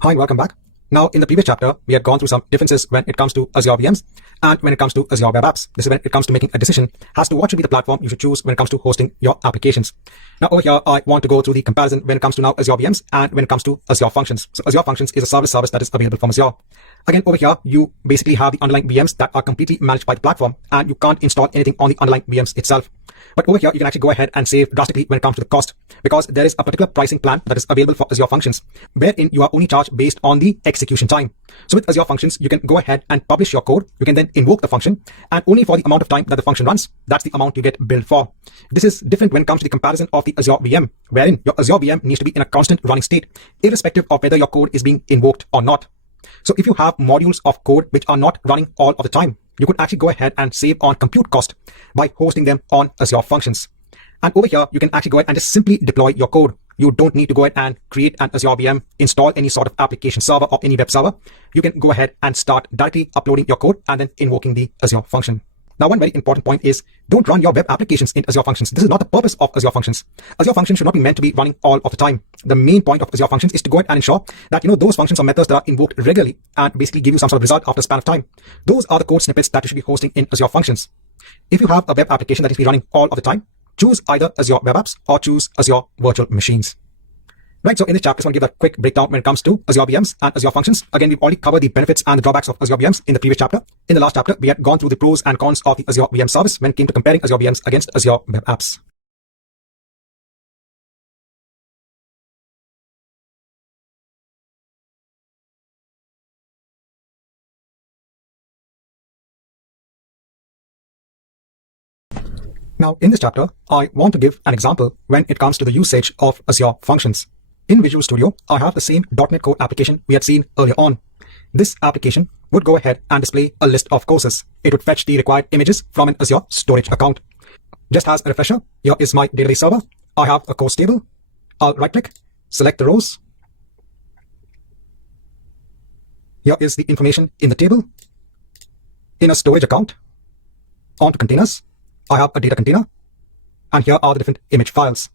Hi, and welcome back. Now, in the previous chapter, we had gone through some differences when it comes to Azure VMs and when it comes to Azure Web Apps. This is when it comes to making a decision as to what should be the platform you should choose when it comes to hosting your applications. Now, over here, I want to go through the comparison when it comes to now Azure VMs and when it comes to Azure Functions. So Azure Functions is a service that is available from Azure. Again, over here, you basically have the underlying VMs that are completely managed by the platform, and you can't install anything on the underlying VMs itself. But over here, you can actually go ahead and save drastically when it comes to the cost, because there is a particular pricing plan that is available for Azure Functions, wherein you are only charged based on the execution time. So with Azure Functions, you can go ahead and publish your code. You can then invoke the function, and only for the amount of time that the function runs, that's the amount you get billed for. This is different when it comes to the comparison of the Azure VM, wherein your Azure VM needs to be in a constant running state, irrespective of whether your code is being invoked or not. So if you have modules of code which are not running all of the time, you could actually go ahead and save on compute cost by hosting them on Azure Functions. And over here, you can actually go ahead and just simply deploy your code. You don't need to go ahead and create an Azure VM, install any sort of application server or any web server. You can go ahead and start directly uploading your code and then invoking the Azure function. Now, one very important point is don't run your web applications in Azure Functions. This is not the purpose of Azure Functions. Azure Functions should not be meant to be running all of the time. The main point of Azure Functions is to go ahead and ensure that those functions or methods that are invoked regularly and basically give you some sort of result after a span of time. Those are the code snippets that you should be hosting in Azure Functions. If you have a web application that is be running all of the time, choose either Azure Web Apps or choose Azure Virtual Machines. Right, so in this chapter, I just want to give a quick breakdown when it comes to Azure VMs and Azure Functions. Again, we've already covered the benefits and the drawbacks of Azure VMs in the previous chapter. In the last chapter, we had gone through the pros and cons of the Azure VM service when it came to comparing Azure VMs against Azure Web Apps. Now, in this chapter, I want to give an example when it comes to the usage of Azure Functions. In Visual Studio, I have the same .NET Core application we had seen earlier on. This application would go ahead and display a list of courses. It would fetch the required images from an Azure storage account. Just as a refresher, here is my database server. I have a course table. I'll right-click, select the rows. Here is the information in the table. In a storage account, onto containers, I have a data container, and here are the different image files.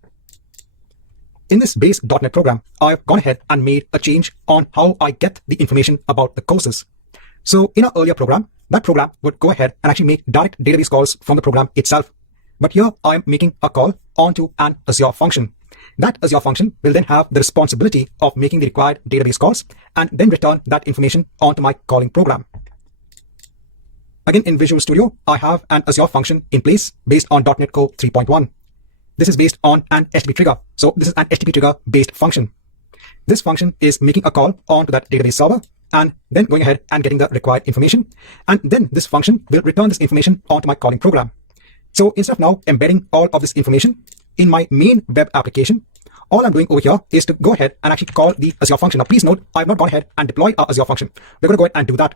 In this base .NET program, I've gone ahead and made a change on how I get the information about the courses. So in our earlier program, that program would go ahead and actually make direct database calls from the program itself. But here I'm making a call onto an Azure function. That Azure function will then have the responsibility of making the required database calls and then return that information onto my calling program. Again, in Visual Studio, I have an Azure function in place based on .NET Core 3.1. This is based on an HTTP trigger. So this is an HTTP trigger based function. This function is making a call onto that database server and then going ahead and getting the required information. And then this function will return this information onto my calling program. So instead of now embedding all of this information in my main web application, all I'm doing over here is to go ahead and actually call the Azure function. Now, please note, I've not gone ahead and deployed our Azure function. We're going to go ahead and do that.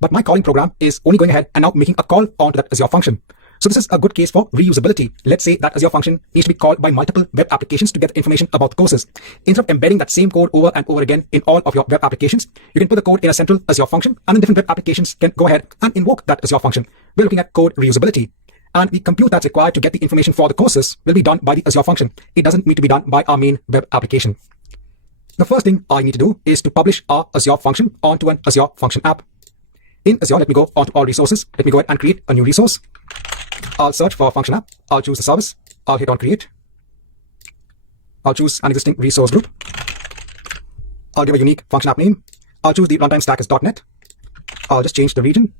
But my calling program is only going ahead and now making a call onto that Azure function. So this is a good case for reusability. Let's say that Azure function needs to be called by multiple web applications to get information about the courses. Instead of embedding that same code over and over again in all of your web applications, you can put the code in a central Azure function, and then different web applications can go ahead and invoke that Azure function. We're looking at code reusability. And the compute that's required to get the information for the courses will be done by the Azure function. It doesn't need to be done by our main web application. The first thing I need to do is to publish our Azure function onto an Azure function app. In Azure, let me go onto all resources. Let me go ahead and create a new resource. I'll search for a function app. I'll choose the service. I'll hit on create. I'll choose an existing resource group. I'll give a unique function app name. I'll choose the runtime stack as .NET. I'll just change the region.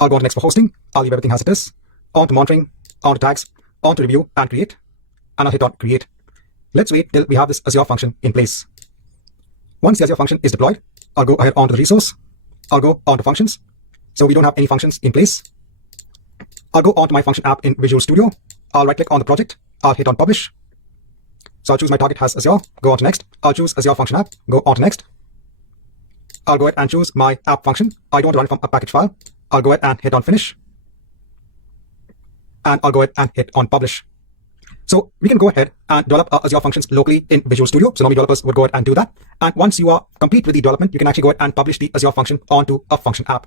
I'll go on to next for hosting. I'll leave everything as it is. On to monitoring, on to tags, on to review and create. And I'll hit on create. Let's wait till we have this Azure function in place. Once the Azure function is deployed, I'll go ahead onto the resource. I'll go onto functions. So we don't have any functions in place. I'll go onto my function app in Visual Studio. I'll right click on the project. I'll hit on publish. So I'll choose my target as Azure. Go on to next. I'll choose Azure function app. Go on to next. I'll go ahead and choose my app function. I don't want to run it from a package file. I'll go ahead and hit on finish. And I'll go ahead and hit on publish. So we can go ahead and develop our Azure functions locally in Visual Studio. So normally developers would go ahead and do that. And once you are complete with the development, you can actually go ahead and publish the Azure function onto a function app.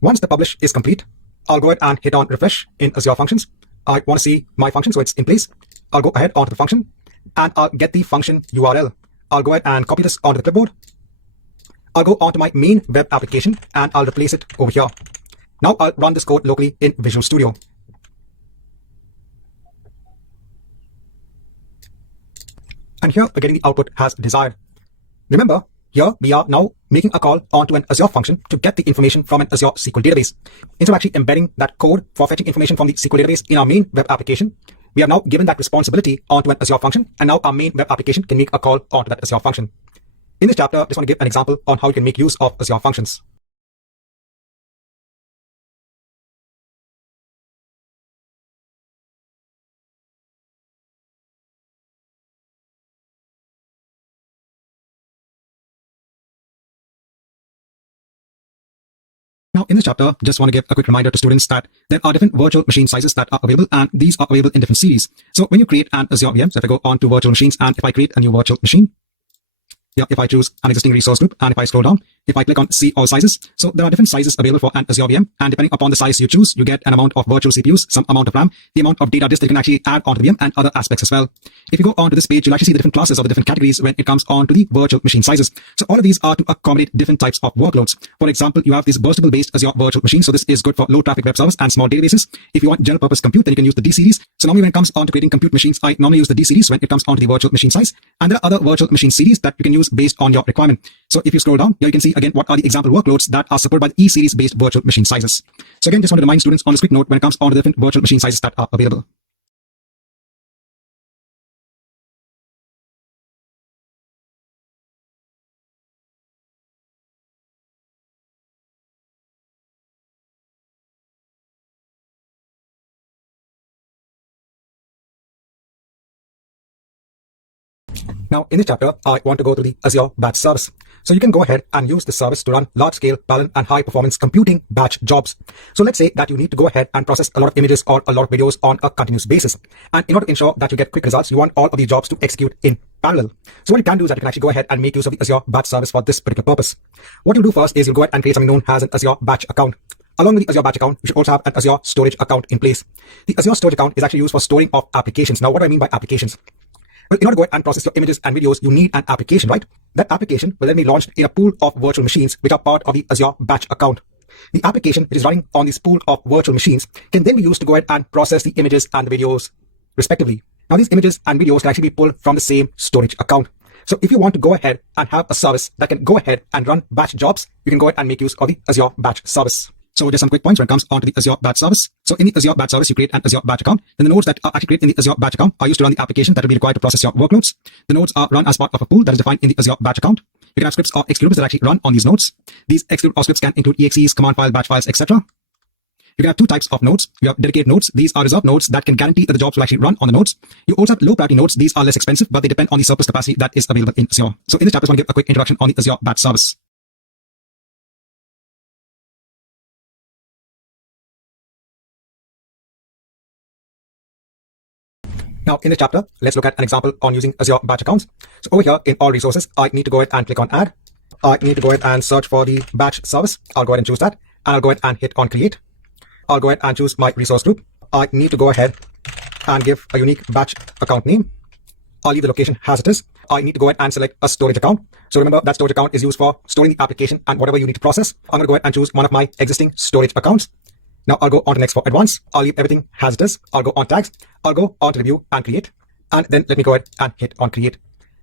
Once the publish is complete, I'll go ahead and hit on refresh in Azure Functions. I want to see my function, so it's in place. I'll go ahead onto the function and I'll get the function URL. I'll go ahead and copy this onto the clipboard. I'll go onto my main web application and I'll replace it over here. Now I'll run this code locally in Visual Studio. And here we're getting the output as desired. Remember, here we are now making a call onto an Azure function to get the information from an Azure SQL database. Instead of actually embedding that code for fetching information from the SQL database in our main web application, we have now given that responsibility onto an Azure function, and now our main web application can make a call onto that Azure function. In this chapter, I just want to give an example on how you can make use of Azure functions. Now, in this chapter, just want to give a quick reminder to students that there are different virtual machine sizes that are available, and these are available in different series. So when you create an Azure VM, so if I go on to virtual machines and if I create a new virtual machine, Yeah, if I choose an existing resource group and if I scroll down, if I click on see all sizes, so there are different sizes available for an Azure VM, and depending upon the size you choose, you get an amount of virtual CPUs, some amount of RAM, the amount of data disk that you can actually add onto the VM, and other aspects as well. If you go onto this page, you'll actually see the different classes or the different categories when it comes on to the virtual machine sizes. So all of these are to accommodate different types of workloads. For example, you have this burstable based Azure virtual machine. So this is good for low traffic web servers and small databases. If you want general purpose compute, then you can use the D series. So normally when it comes on to creating compute machines, I normally use the D series when it comes on to the virtual machine size. And there are other virtual machine series that you can use based on your requirement. So if you scroll down, here you can see again what are the example workloads that are supported by the E series based virtual machine sizes. So again, just want to remind students on this quick note when it comes on to the different virtual machine sizes that are available. Now, in this chapter, I want to go to the Azure Batch Service. So you can go ahead and use this service to run large-scale, parallel, and high-performance computing batch jobs. So let's say that you need to go ahead and process a lot of images or a lot of videos on a continuous basis. And in order to ensure that you get quick results, you want all of these jobs to execute in parallel. So what you can do is that you can actually go ahead and make use of the Azure Batch Service for this particular purpose. What you'll do first is you'll go ahead and create something known as an Azure Batch account. Along with the Azure Batch account, you should also have an Azure Storage account in place. The Azure Storage account is actually used for storing of applications. Now, what do I mean by applications? Well, in order to go ahead and process your images and videos, you need an application, right? That application will then be launched in a pool of virtual machines, which are part of the Azure Batch account. The application, which is running on this pool of virtual machines, can then be used to go ahead and process the images and the videos, respectively. Now, these images and videos can actually be pulled from the same storage account. So if you want to go ahead and have a service that can go ahead and run batch jobs, you can go ahead and make use of the Azure Batch Service. So just some quick points when it comes onto the Azure Batch Service. So in the Azure Batch Service, you create an Azure Batch account. Then the nodes that are actually created in the Azure Batch account are used to run the application that will be required to process your workloads. The nodes are run as part of a pool that is defined in the Azure Batch account. You can have scripts or executables that actually run on these nodes. These executable or scripts can include exes, command file, batch files, etc. You can have two types of nodes. You have dedicated nodes. These are reserved nodes that can guarantee that the jobs will actually run on the nodes. You also have low priority nodes. These are less expensive, but they depend on the surplus capacity that is available in Azure. So in this chapter, I want to give a quick introduction on the Azure Batch Service. Now, in this chapter, let's look at an example on using Azure Batch accounts. So over here in all resources, I need to go ahead and click on add. I need to go ahead and search for the batch service. I'll go ahead and choose that. And I'll go ahead and hit on create. I'll go ahead and choose my resource group. I need to go ahead and give a unique batch account name. I'll leave the location as it is. I need to go ahead and select a storage account. So remember that storage account is used for storing the application and whatever you need to process. I'm going to go ahead and choose one of my existing storage accounts. Now I'll go on to next for advanced. I'll leave everything as it is. I'll go on tags. I'll go on to review and create. And then let me go ahead and hit on create.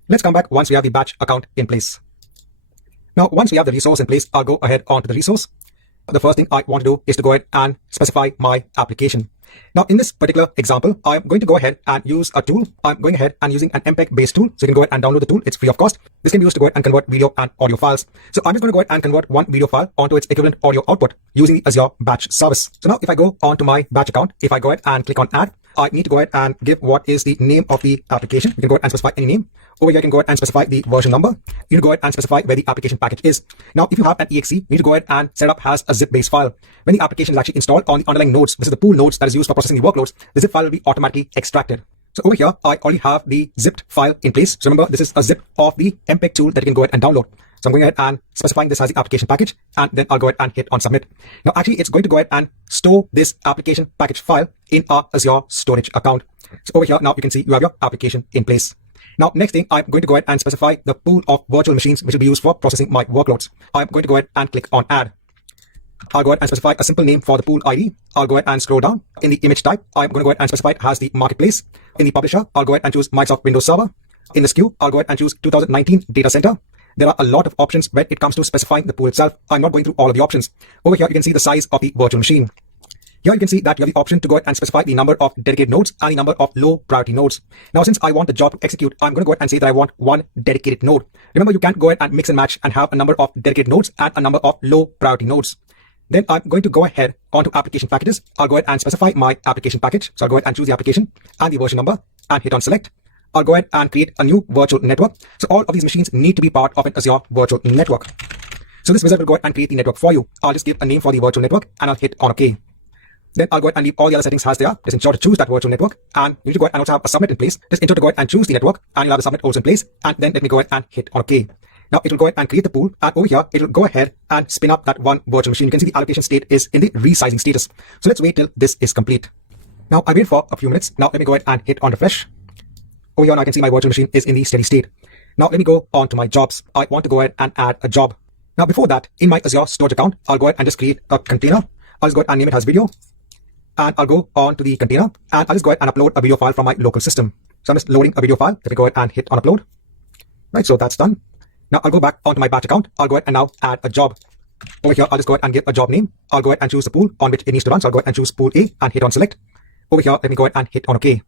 Let's come back once we have the batch account in place. Now, once we have the resource in place, I'll go ahead onto the resource. The first thing I want to do is to go ahead and specify my application. Now, in this particular example, I'm going to go ahead and use a tool. I'm going ahead and using an MPEG based tool. So you can go ahead and download the tool. It's free of cost. This can be used to go ahead and convert video and audio files. So I'm just going to go ahead and convert one video file onto its equivalent audio output using the Azure Batch Service. So now if I go onto my batch account, if I go ahead and click on add, I need to go ahead and give what is the name of the application. You can go ahead and specify any name. Over here, you can go ahead and specify the version number. You need to go ahead and specify where the application package is. Now, if you have an exe, you need to go ahead and set up as a zip-based file. When the application is actually installed on the underlying nodes, this is the pool nodes that is used for processing the workloads, the zip file will be automatically extracted. So over here, I already have the zipped file in place. So remember, this is a zip of the MPEG tool that you can go ahead and download. So I'm going ahead and specifying this as the application package, and then I'll go ahead and hit on submit. Now, actually, it's going to go ahead and store this application package file in our Azure storage account. So over here, now you can see you have your application in place. Now, next thing, I'm going to go ahead and specify the pool of virtual machines which will be used for processing my workloads. I'm going to go ahead and click on add. I'll go ahead and specify a simple name for the pool ID. I'll go ahead and scroll down. In the image type, I'm going to go ahead and specify it as the marketplace. In the publisher, I'll go ahead and choose Microsoft Windows Server. In the SKU, I'll go ahead and choose 2019 Data Center. There are a lot of options when it comes to specifying the pool itself. I'm not going through all of the options. Over here, you can see the size of the virtual machine. Here you can see that you have the option to go ahead and specify the number of dedicated nodes and the number of low priority nodes. Now, since I want the job to execute, I'm going to go ahead and say that I want one dedicated node. Remember, you can't go ahead and mix and match and have a number of dedicated nodes and a number of low priority nodes. Then I'm going to go ahead onto application packages. I'll go ahead and specify my application package. So I'll go ahead and choose the application and the version number and hit on select. I'll go ahead and create a new virtual network. So all of these machines need to be part of an Azure virtual network. So this wizard will go ahead and create the network for you. I'll just give a name for the virtual network and I'll hit on OK. Then I'll go ahead and leave all the other settings as they are. Just ensure to choose that virtual network, and you need to go ahead and also have a subnet in place. Just ensure to go ahead and choose the network, and you'll have the subnet also in place. And then let me go ahead and hit on OK. Now it will go ahead and create the pool, and over here it will go ahead and spin up that one virtual machine. You can see the allocation state is in the resizing status. So let's wait till this is complete. Now I wait for a few minutes. Now let me go ahead and hit on refresh. Over here now I can see my virtual machine is in the steady state. Now let me go on to my jobs. I want to go ahead and add a job. Now before that, in my Azure storage account, I'll go ahead and just create a container. I'll just go ahead and name it as video. And I'll go on to the container and I'll just go ahead and upload a video file from my local system. So I'm just loading a video file. Let me go ahead and hit on upload. Right, so that's done. Now I'll go back onto my batch account. I'll go ahead and now add a job. Over here, I'll just go ahead and give a job name. I'll go ahead and choose the pool on which it needs to run. So I'll go ahead and choose pool A and hit on select. Over here, let me go ahead and hit on OK.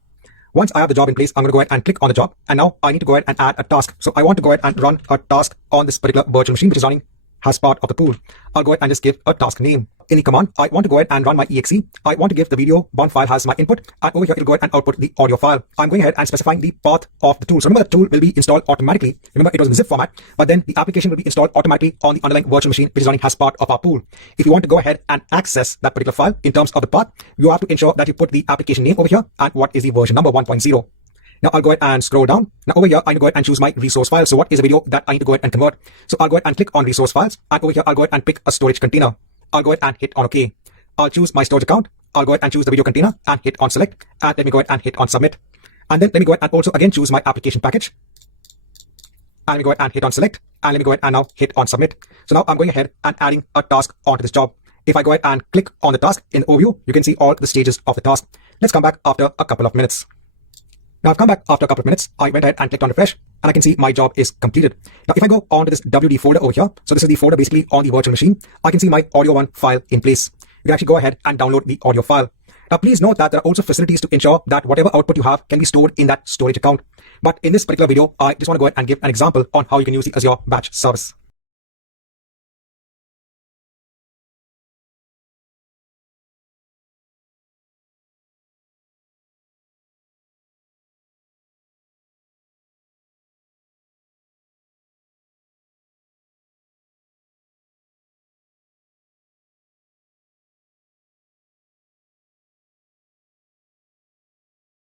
Once I have the job in place, I'm going to go ahead and click on the job. And now I need to go ahead and add a task. So I want to go ahead and run a task on this particular virtual machine, which is running as part of the pool. I'll go ahead and just give a task name. In the command, I want to go ahead and run my exe. I want to give the video one file as my input, and over here it'll go ahead and output the audio file. I'm going ahead and specifying the path of the tool. So remember, the tool will be installed automatically. Remember, it was in zip format, but then the application will be installed automatically on the underlying virtual machine, which is running as part of our pool. If you want to go ahead and access that particular file in terms of the path, you have to ensure that you put the application name over here and what is the version number 1.0. Now I'll go ahead and scroll down. Now over here, I need to go ahead and choose my resource file. So what is a video that I need to go ahead and convert? So I'll go ahead and click on resource files. And over here, I'll go ahead and pick a storage container. I'll go ahead and hit on OK. I'll choose my storage account. I'll go ahead and choose the video container and hit on select. And let me go ahead and hit on submit. And then let me go ahead and also again choose my application package. And let me go ahead and hit on select. And let me go ahead and now hit on submit. So now I'm going ahead and adding a task onto this job. If I go ahead and click on the task in the overview, you can see all the stages of the task. Let's come back after a couple of minutes. Now I've come back after a couple of minutes. I went ahead and clicked on refresh and I can see my job is completed. Now if I go on to this WD folder over here, so this is the folder basically on the virtual machine, I can see my audio one file in place. You can actually go ahead and download the audio file. Now please note that there are also facilities to ensure that whatever output you have can be stored in that storage account. But in this particular video, I just want to go ahead and give an example on how you can use the Azure Batch service.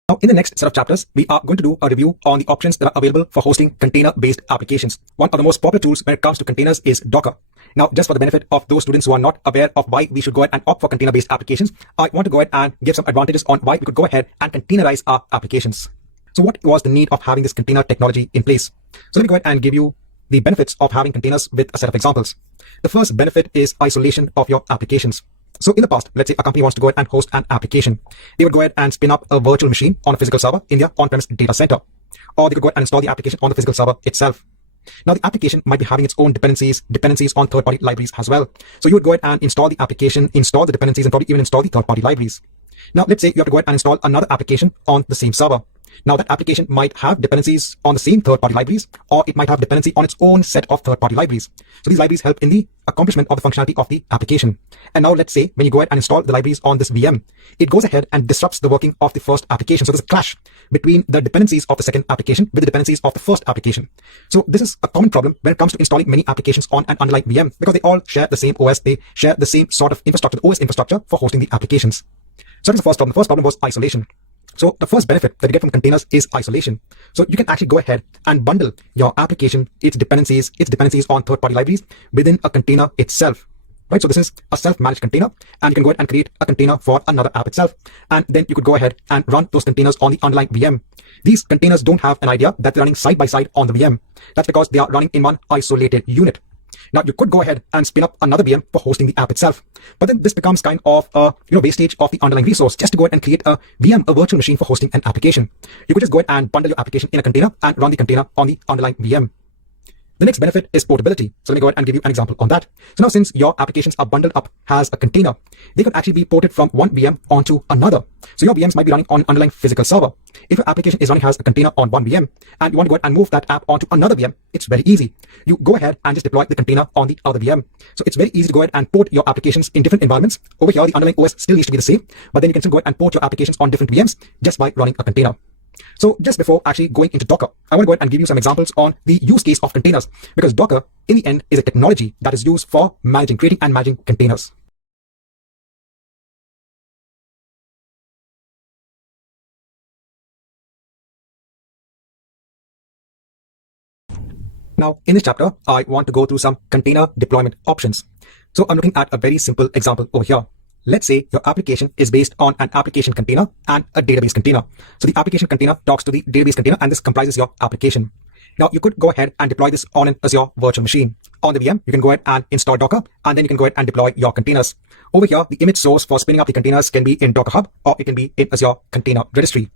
Now, in the next set of chapters, we are going to do a review on the options that are available for hosting container-based applications. One of the most popular tools when it comes to containers is Docker. Now, just for the benefit of those students who are not aware of why we should go ahead and opt for container-based applications, I want to go ahead and give some advantages on why we could go ahead and containerize our applications. So what was the need of having this container technology in place? So let me go ahead and give you the benefits of having containers with a set of examples. The first benefit is isolation of your applications. So in the past, let's say a company wants to go ahead and host an application. They would go ahead and spin up a virtual machine on a physical server in their on-premise data center. Or they could go ahead and install the application on the physical server itself. Now the application might be having its own dependencies on third-party libraries as well. So you would go ahead and install the application, install the dependencies, and probably even install the third-party libraries. Now let's say you have to go ahead and install another application on the same server. Now that application might have dependencies on the same third-party libraries, or it might have dependency on its own set of third-party libraries. So these libraries help in the accomplishment of the functionality of the application. And now let's say when you go ahead and install the libraries on this VM, it goes ahead and disrupts the working of the first application. So there's a clash between the dependencies of the second application with the dependencies of the first application. So this is a common problem when it comes to installing many applications on an underlying VM, because they all share the same OS, they share the same sort of infrastructure, the OS infrastructure for hosting the applications. So that's the first problem. The first problem was isolation. So the first benefit that you get from containers is isolation. So you can actually go ahead and bundle your application, its dependencies on third-party libraries within a container itself. Right? So this is a self-managed container, and you can go ahead and create a container for another app itself. And then you could go ahead and run those containers on the underlying VM. These containers don't have an idea that they're running side by side on the VM. That's because they are running in one isolated unit. Now you could go ahead and spin up another VM for hosting the app itself, but then this becomes kind of a wastage of the underlying resource just to go ahead and create a VM, a virtual machine for hosting an application. You could just go ahead and bundle your application in a container and run the container on the underlying VM. The next benefit is portability. So let me go ahead and give you an example on that. So now since your applications are bundled up as a container, they could actually be ported from one VM onto another. So your VMs might be running on an underlying physical server. If your application is running as a container on one VM and you want to go ahead and move that app onto another VM, it's very easy. You go ahead and just deploy the container on the other VM. So it's very easy to go ahead and port your applications in different environments. Over here, the underlying OS still needs to be the same, but then you can still go ahead and port your applications on different VMs just by running a container. So just before actually going into Docker, I want to go ahead and give you some examples on the use case of containers, because Docker, in the end, is a technology that is used for creating and managing containers. Now, in this chapter, I want to go through some container deployment options. So I'm looking at a very simple example over here. Let's say your application is based on an application container and a database container. So the application container talks to the database container, and this comprises your application. Now, you could go ahead and deploy this on an Azure virtual machine. On the VM, you can go ahead and install Docker, and then you can go ahead and deploy your containers. Over here, the image source for spinning up the containers can be in Docker Hub, or it can be in Azure Container Registry.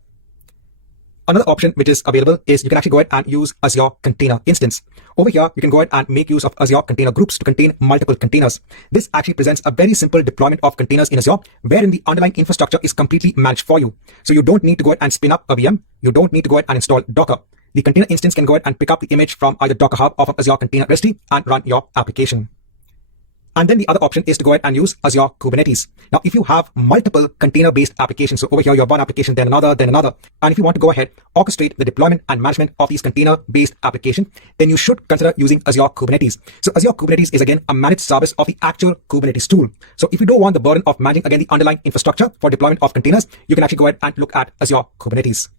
Another option which is available is you can actually go ahead and use Azure Container Instance. Over here, you can go ahead and make use of Azure Container Groups to contain multiple containers. This actually presents a very simple deployment of containers in Azure, wherein the underlying infrastructure is completely managed for you. So you don't need to go ahead and spin up a VM. You don't need to go ahead and install Docker. The container instance can go ahead and pick up the image from either Docker Hub or from Azure Container Registry and run your application. And then the other option is to go ahead and use Azure Kubernetes. Now, if you have multiple container-based applications, so over here you have one application, then another, and if you want to go ahead, orchestrate the deployment and management of these container-based applications, then you should consider using Azure Kubernetes. So Azure Kubernetes is again a managed service of the actual Kubernetes tool. So if you don't want the burden of managing again the underlying infrastructure for deployment of containers, you can actually go ahead and look at Azure Kubernetes.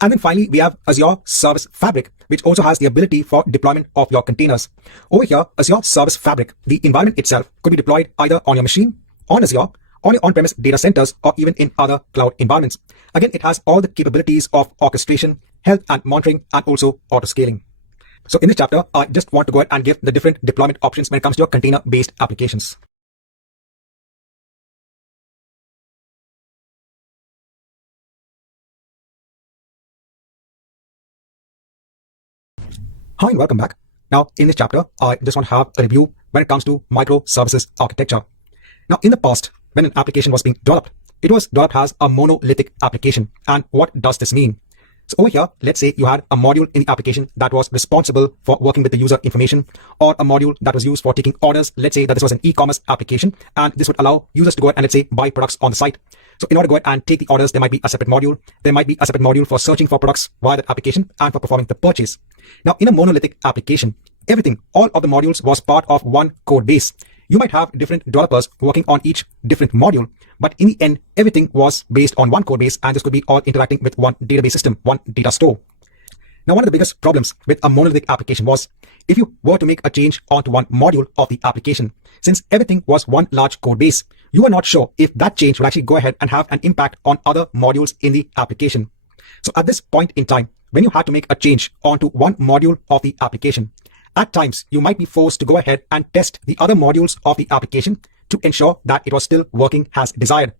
And then finally, we have Azure Service Fabric, which also has the ability for deployment of your containers. Over here, Azure Service Fabric, the environment itself could be deployed either on your machine, on Azure, on your on-premise data centers, or even in other cloud environments. Again, it has all the capabilities of orchestration, health and monitoring, and also auto-scaling. So in this chapter, I just want to go ahead and give the different deployment options when it comes to your container-based applications. Hi and welcome back. Now, in this chapter, I just want to have a review when it comes to microservices architecture. Now, in the past, when an application was being developed, it was developed as a monolithic application. And what does this mean? So over here, let's say you had a module in the application that was responsible for working with the user information, or a module that was used for taking orders. Let's say that this was an e-commerce application, and this would allow users to go ahead and, let's say, buy products on the site. So in order to go ahead and take the orders, there might be a separate module. There might be a separate module for searching for products via that application and for performing the purchase. Now, in a monolithic application, everything, all of the modules was part of one code base. You might have different developers working on each different module, but in the end, everything was based on one code base, and this could be all interacting with one database system, one data store. Now, one of the biggest problems with a monolithic application was if you were to make a change onto one module of the application, since everything was one large code base, you are not sure if that change will actually go ahead and have an impact on other modules in the application. So at this point in time, when you had to make a change onto one module of the application, at times you might be forced to go ahead and test the other modules of the application to ensure that it was still working as desired.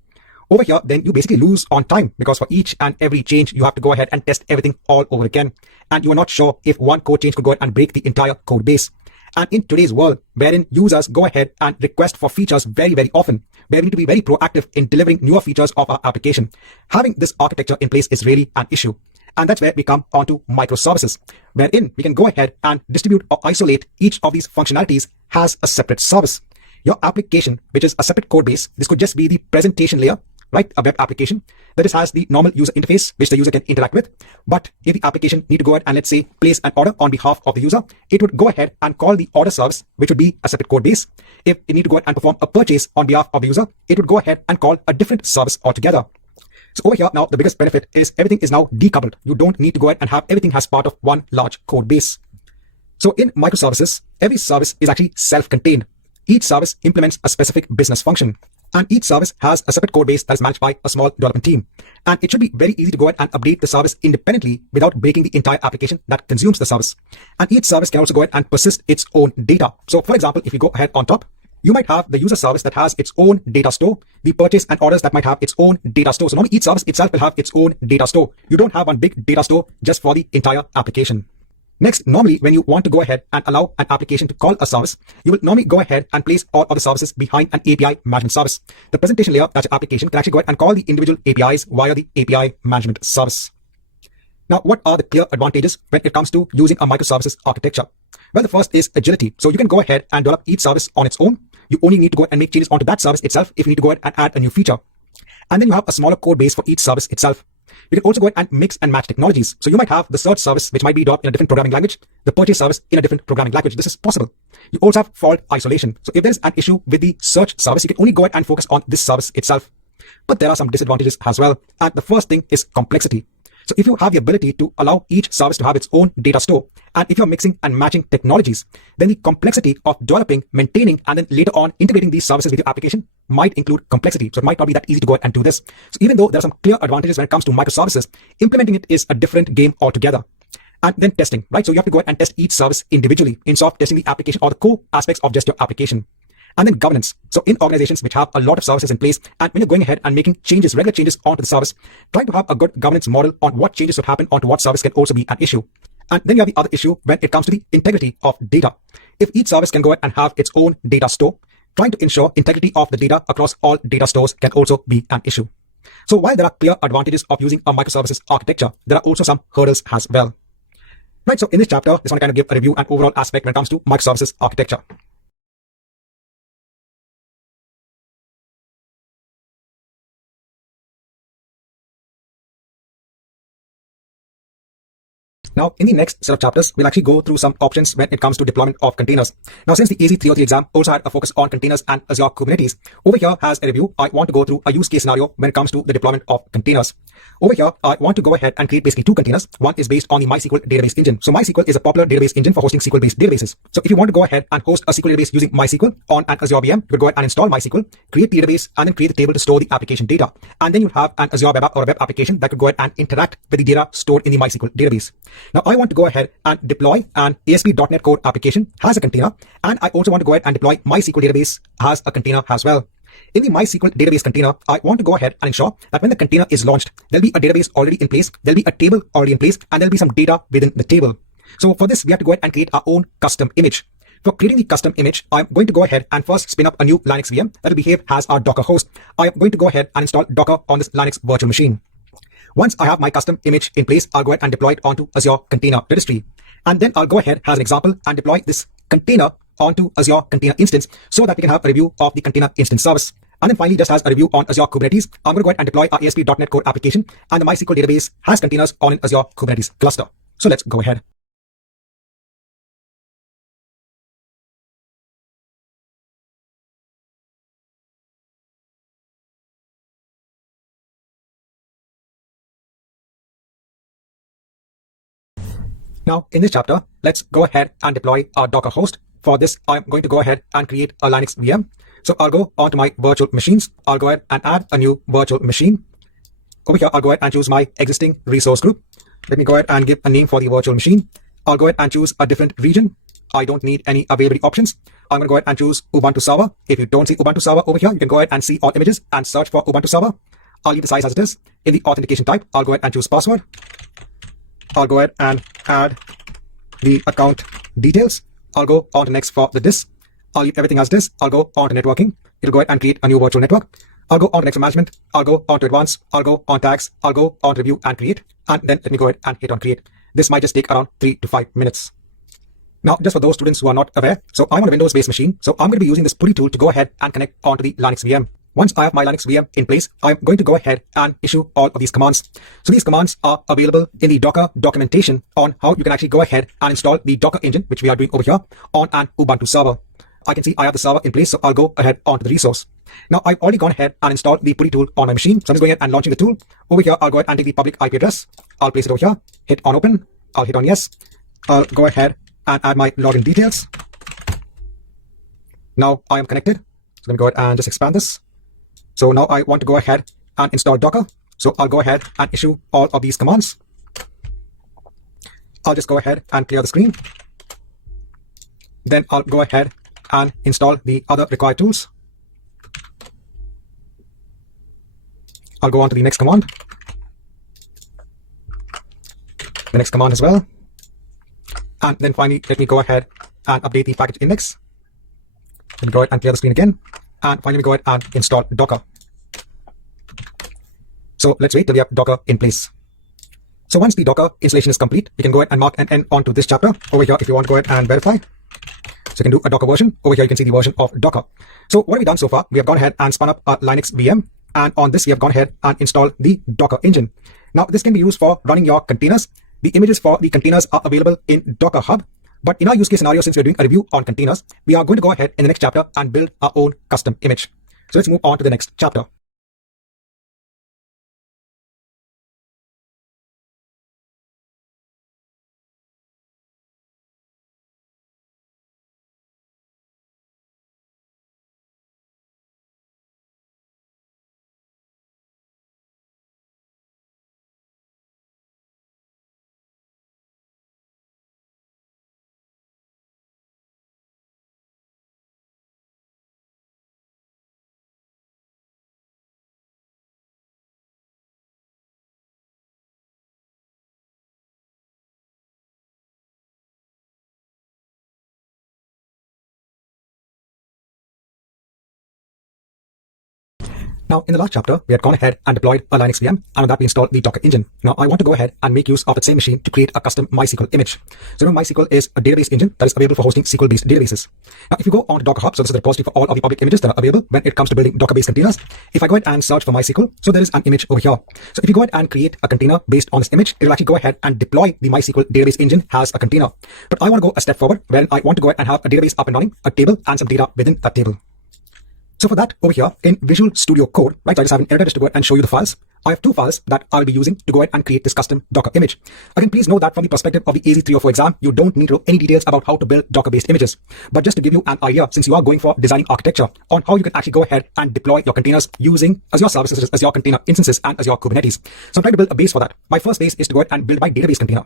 Over here, then you basically lose on time, because for each and every change, you have to go ahead and test everything all over again. And you are not sure if one code change could go ahead and break the entire code base. And in today's world, wherein users go ahead and request for features very, very often, where we need to be very proactive in delivering newer features of our application, having this architecture in place is really an issue. And that's where we come onto microservices, wherein we can go ahead and distribute or isolate each of these functionalities as a separate service. Your application, which is a separate code base, this could just be the presentation layer, right? A web application that just has the normal user interface, which the user can interact with. But if the application need to go ahead and, let's say, place an order on behalf of the user, it would go ahead and call the order service, which would be a separate code base. If it need to go ahead and perform a purchase on behalf of the user, it would go ahead and call a different service altogether. So over here, now the biggest benefit is everything is now decoupled. You don't need to go ahead and have everything as part of one large code base. So in microservices, every service is actually self-contained. Each service implements a specific business function, and each service has a separate code base that is managed by a small development team. And it should be very easy to go ahead and update the service independently without breaking the entire application that consumes the service. And each service can also go ahead and persist its own data. So for example, if you go ahead on top, you might have the user service that has its own data store, the purchase and orders that might have its own data store. So normally each service itself will have its own data store. You don't have one big data store just for the entire application. Next, normally when you want to go ahead and allow an application to call a service, you will normally go ahead and place all of the services behind an API management service. The presentation layer, that's your application, can actually go ahead and call the individual APIs via the API management service. Now, what are the clear advantages when it comes to using a microservices architecture? Well, the first is agility. So you can go ahead and develop each service on its own. You only need to go ahead and make changes onto that service itself if you need to go ahead and add a new feature. And then you have a smaller code base for each service itself. You can also go ahead and mix and match technologies. So you might have the search service, which might be developed in a different programming language, the purchase service in a different programming language. This is possible. You also have fault isolation. So if there is an issue with the search service, you can only go ahead and focus on this service itself. But there are some disadvantages as well. And the first thing is complexity. So if you have the ability to allow each service to have its own data store, and if you're mixing and matching technologies, then the complexity of developing, maintaining, and then later on integrating these services with your application might include complexity. So it might not be that easy to go ahead and do this. So even though there are some clear advantages when it comes to microservices, implementing it is a different game altogether. And then testing, right? So you have to go ahead and test each service individually instead of testing the application or the core aspects of just your application. And then governance. So in organizations which have a lot of services in place, and when you're going ahead and making changes, regular changes onto the service, try to have a good governance model on what changes should happen onto what service can also be an issue. And then you have the other issue when it comes to the integrity of data. If each service can go ahead and have its own data store, trying to ensure integrity of the data across all data stores can also be an issue. So while there are clear advantages of using a microservices architecture, there are also some hurdles as well. Right, so in this chapter, I just want to kind of give a review and overall aspect when it comes to microservices architecture. Now, in the next set of chapters, we'll actually go through some options when it comes to deployment of containers. Now, since the AZ303 exam also had a focus on containers and Azure Kubernetes, over here as a review, I want to go through a use case scenario when it comes to the deployment of containers. Over here, I want to go ahead and create basically two containers. One is based on the MySQL database engine. So MySQL is a popular database engine for hosting SQL-based databases. So if you want to go ahead and host a SQL database using MySQL on an Azure VM, you could go ahead and install MySQL, create the database, and then create the table to store the application data. And then you have an Azure web app or a web application that could go ahead and interact with the data stored in the MySQL database. Now, I want to go ahead and deploy an ASP.NET Core application as a container, and I also want to go ahead and deploy MySQL database as a container as well. In the MySQL database container, I want to go ahead and ensure that when the container is launched, there'll be a database already in place, there'll be a table already in place, and there'll be some data within the table. So for this, we have to go ahead and create our own custom image. For creating the custom image, I'm going to go ahead and first spin up a new Linux VM that will behave as our Docker host. I am going to go ahead and install Docker on this Linux virtual machine. Once I have my custom image in place, I'll go ahead and deploy it onto Azure Container Registry. And then I'll go ahead as an example and deploy this container onto Azure Container Instance so that we can have a review of the container instance service. And then finally, just as a review on Azure Kubernetes, I'm going to go ahead and deploy our ASP.NET Core application, and the MySQL database has containers on an Azure Kubernetes cluster. So let's go ahead. Now, in this chapter, let's go ahead and deploy our Docker host. For this, I'm going to go ahead and create a Linux VM. So I'll go onto my virtual machines. I'll go ahead and add a new virtual machine. Over here, I'll go ahead and choose my existing resource group. Let me go ahead and give a name for the virtual machine. I'll go ahead and choose a different region. I don't need any availability options. I'm going to go ahead and choose Ubuntu Server. If you don't see Ubuntu Server over here, you can go ahead and see all images and search for Ubuntu Server. I'll leave the size as it is. In the authentication type, I'll go ahead and choose password. I'll go ahead and add the account details. I'll go on to next for the disk. I'll leave everything as it is. I'll go on to networking. It'll go ahead and create a new virtual network. I'll go on to next management. I'll go on to advanced. I'll go on tags. I'll go on to review and create. And then let me go ahead and hit on create. This might just take around 3 to 5 minutes. Now, just for those students who are not aware, so I'm on a Windows-based machine. So I'm going to be using this PuTTY tool to go ahead and connect onto the Linux VM. Once I have my Linux VM in place, I'm going to go ahead and issue all of these commands. So these commands are available in the Docker documentation on how you can actually go ahead and install the Docker engine, which we are doing over here on an Ubuntu server. I can see I have the server in place, so I'll go ahead onto the resource. Now, I've already gone ahead and installed the PuTTY tool on my machine. So I'm just going ahead and launching the tool. Over here, I'll go ahead and take the public IP address. I'll place it over here, hit on open. I'll hit on yes. I'll go ahead and add my login details. Now I am connected. So let me go ahead and just expand this. So now I want to go ahead and install Docker. So I'll go ahead and issue all of these commands. I'll just go ahead and clear the screen. Then I'll go ahead and install the other required tools. I'll go on to the next command. The next command as well. And then finally, let me go ahead and update the package index. Let me go ahead and clear the screen again. And finally, we go ahead and install Docker. So let's wait till we have Docker in place. So once the Docker installation is complete, you can go ahead and mark an end onto this chapter. Over here, if you want to go ahead and verify. So you can do a Docker version. Over here, you can see the version of Docker. So what have we done so far? We have gone ahead and spun up a Linux VM. And on this, we have gone ahead and installed the Docker engine. Now, this can be used for running your containers. The images for the containers are available in Docker Hub. But in our use case scenario, since we're doing a review on containers, we are going to go ahead in the next chapter and build our own custom image. So let's move on to the next chapter. Now, in the last chapter, we had gone ahead and deployed a Linux VM, and on that we installed the Docker engine. Now, I want to go ahead and make use of the same machine to create a custom MySQL image. So, MySQL is a database engine that is available for hosting SQL-based databases. Now, if you go on to Docker Hub, so this is the repository for all of the public images that are available when it comes to building Docker-based containers. If I go ahead and search for MySQL, so there is an image over here. So, if you go ahead and create a container based on this image, it will actually go ahead and deploy the MySQL database engine as a container. But I want to go a step forward when I want to go ahead and have a database up and running, a table, and some data within that table. So for that, over here in Visual Studio Code, right, so I just have an editor just to go ahead and show you the files. I have two files that I'll be using to go ahead and create this custom Docker image. Again, please know that from the perspective of the AZ304 exam, you don't need to know any details about how to build Docker-based images. But just to give you an idea, since you are going for designing architecture, on how you can actually go ahead and deploy your containers using Azure services, Azure container instances, and Azure Kubernetes. So I'm trying to build a base for that. My first base is to go ahead and build my database container.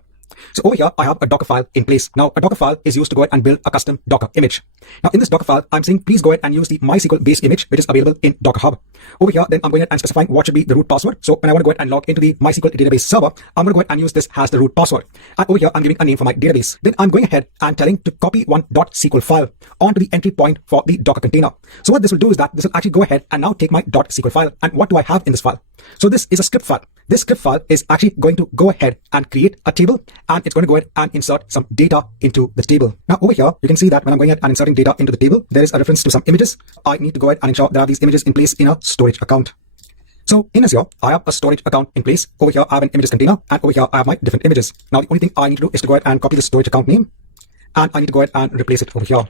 So over here, I have a Docker file in place. Now, a Docker file is used to go ahead and build a custom Docker image. Now, in this Docker file, I'm saying please go ahead and use the MySQL base image, which is available in Docker Hub. Over here, then I'm going ahead and specifying what should be the root password. So when I want to go ahead and log into the MySQL database server, I'm going to go ahead and use this as the root password. And over here, I'm giving a name for my database. Then I'm going ahead and telling to copy one .SQL file onto the entry point for the Docker container. So what this will do is that this will actually go ahead and now take my .SQL file. And what do I have in this file? So this is a script file. This script file is actually going to go ahead and create a table, and it's going to go ahead and insert some data into the table. Now over here, you can see that when I'm going ahead and inserting data into the table, there is a reference to some images. I need to go ahead and ensure there are these images in place in a storage account. So in Azure, I have a storage account in place. Over here, I have an images container, and over here, I have my different images. Now, the only thing I need to do is to go ahead and copy the storage account name, and I need to go ahead and replace it over here.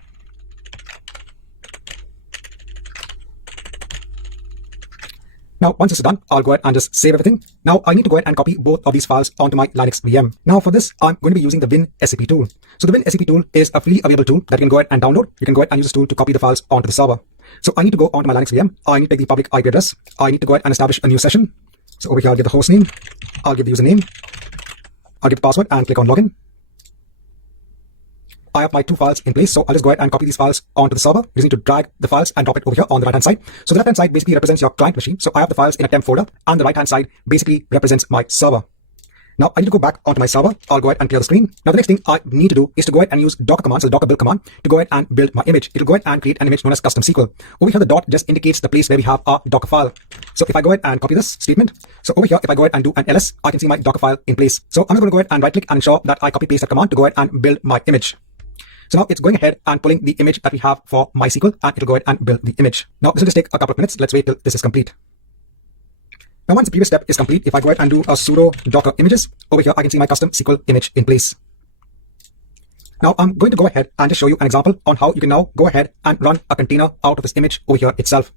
Now, once it's done, I'll go ahead and just save everything. Now, I need to go ahead and copy both of these files onto my Linux VM. Now, for this, I'm going to be using the WinSCP tool. So the WinSCP tool is a freely available tool that you can go ahead and download. You can go ahead and use this tool to copy the files onto the server. So I need to go onto my Linux VM. I need to take the public IP address. I need to go ahead and establish a new session. So over here, I'll give the host name. I'll give the username. I'll give the password and click on login. I have my two files in place, so I'll just go ahead and copy these files onto the server. You just need to drag the files and drop it over here on the right-hand side. So the left-hand side basically represents your client machine. So I have the files in a temp folder, and the right-hand side basically represents my server. Now I need to go back onto my server. I'll go ahead and clear the screen. Now the next thing I need to do is to go ahead and use Docker command, so the Docker build command, to go ahead and build my image. It'll go ahead and create an image known as custom SQL. Over here, the dot just indicates the place where we have our Docker file. So if I go ahead and copy this statement, so over here, if I go ahead and do an ls, I can see my Docker file in place. So I'm going to go ahead and right click and ensure that I copy paste that command to go ahead and build my image. So now it's going ahead and pulling the image that we have for MySQL, and it'll go ahead and build the image. Now this will just take a couple of minutes. Let's wait till this is complete. Now once the previous step is complete, if I go ahead and do a sudo docker images, over here I can see my custom SQL image in place. Now I'm going to go ahead and just show you an example on how you can now go ahead and run a container out of this image over here itself.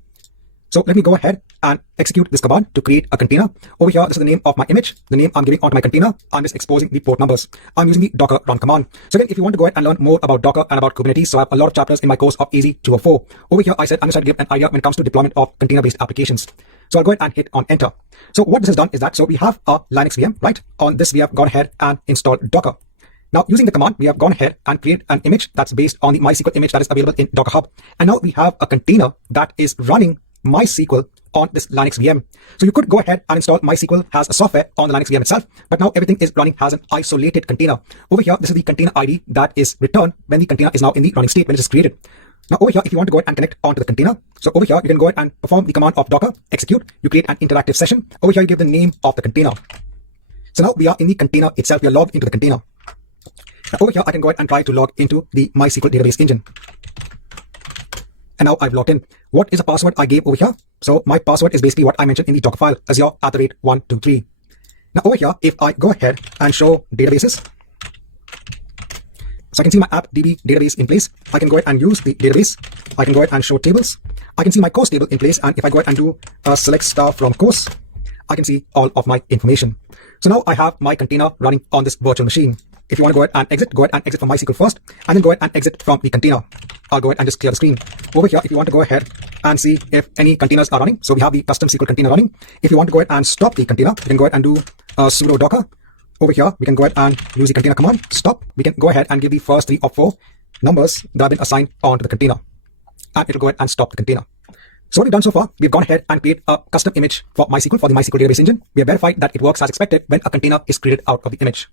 So let me go ahead and execute this command to create a container. Over here, this is the name of my image, the name I'm giving onto my container. I'm just exposing the port numbers. I'm using the docker run command. So again, if you want to go ahead and learn more about Docker and about Kubernetes, so I have a lot of chapters in my course of AZ204. Over here, I said I'm just trying to give an idea when it comes to deployment of container-based applications. So I'll go ahead and hit on enter. So what this has done is that, so we have our Linux VM, right? On this, we have gone ahead and installed Docker. Now, using the command, we have gone ahead and created an image that's based on the MySQL image that is available in Docker Hub. And now we have a container that is running MySQL on this Linux VM. So you could go ahead and install MySQL as a software on the Linux VM itself, but now everything is running as an isolated container. Over here, this is the container ID that is returned when the container is now in the running state when it is created. Now over here, if you want to go ahead and connect onto the container, so over here, you can go ahead and perform the command of docker execute. You create an interactive session. Over here, you give the name of the container. So now we are in the container itself. We are logged into the container. Now over here, I can go ahead and try to log into the MySQL database engine. And now I've logged in. What is the password I gave over here? So my password is basically what I mentioned in the Docker file, Azure@123. Now over here, if I go ahead and show databases, so I can see my AppDB database in place. I can go ahead and use the database. I can go ahead and show tables. I can see my course table in place. And if I go ahead and do a select star from course, I can see all of my information. So now I have my container running on this virtual machine. If you want to go ahead and exit from MySQL first, and then go ahead and exit from the container. I'll go ahead and just clear the screen. Over here, if you want to go ahead and see if any containers are running, so we have the custom SQL container running. If you want to go ahead and stop the container, you can go ahead and do sudo docker. Over here, we can go ahead and use the container command, stop. We can go ahead and give the first 3 of 4 numbers that have been assigned onto the container. And it'll go ahead and stop the container. So what we've done so far, we've gone ahead and created a custom image for MySQL, for the MySQL database engine. We have verified that it works as expected when a container is created out of the image.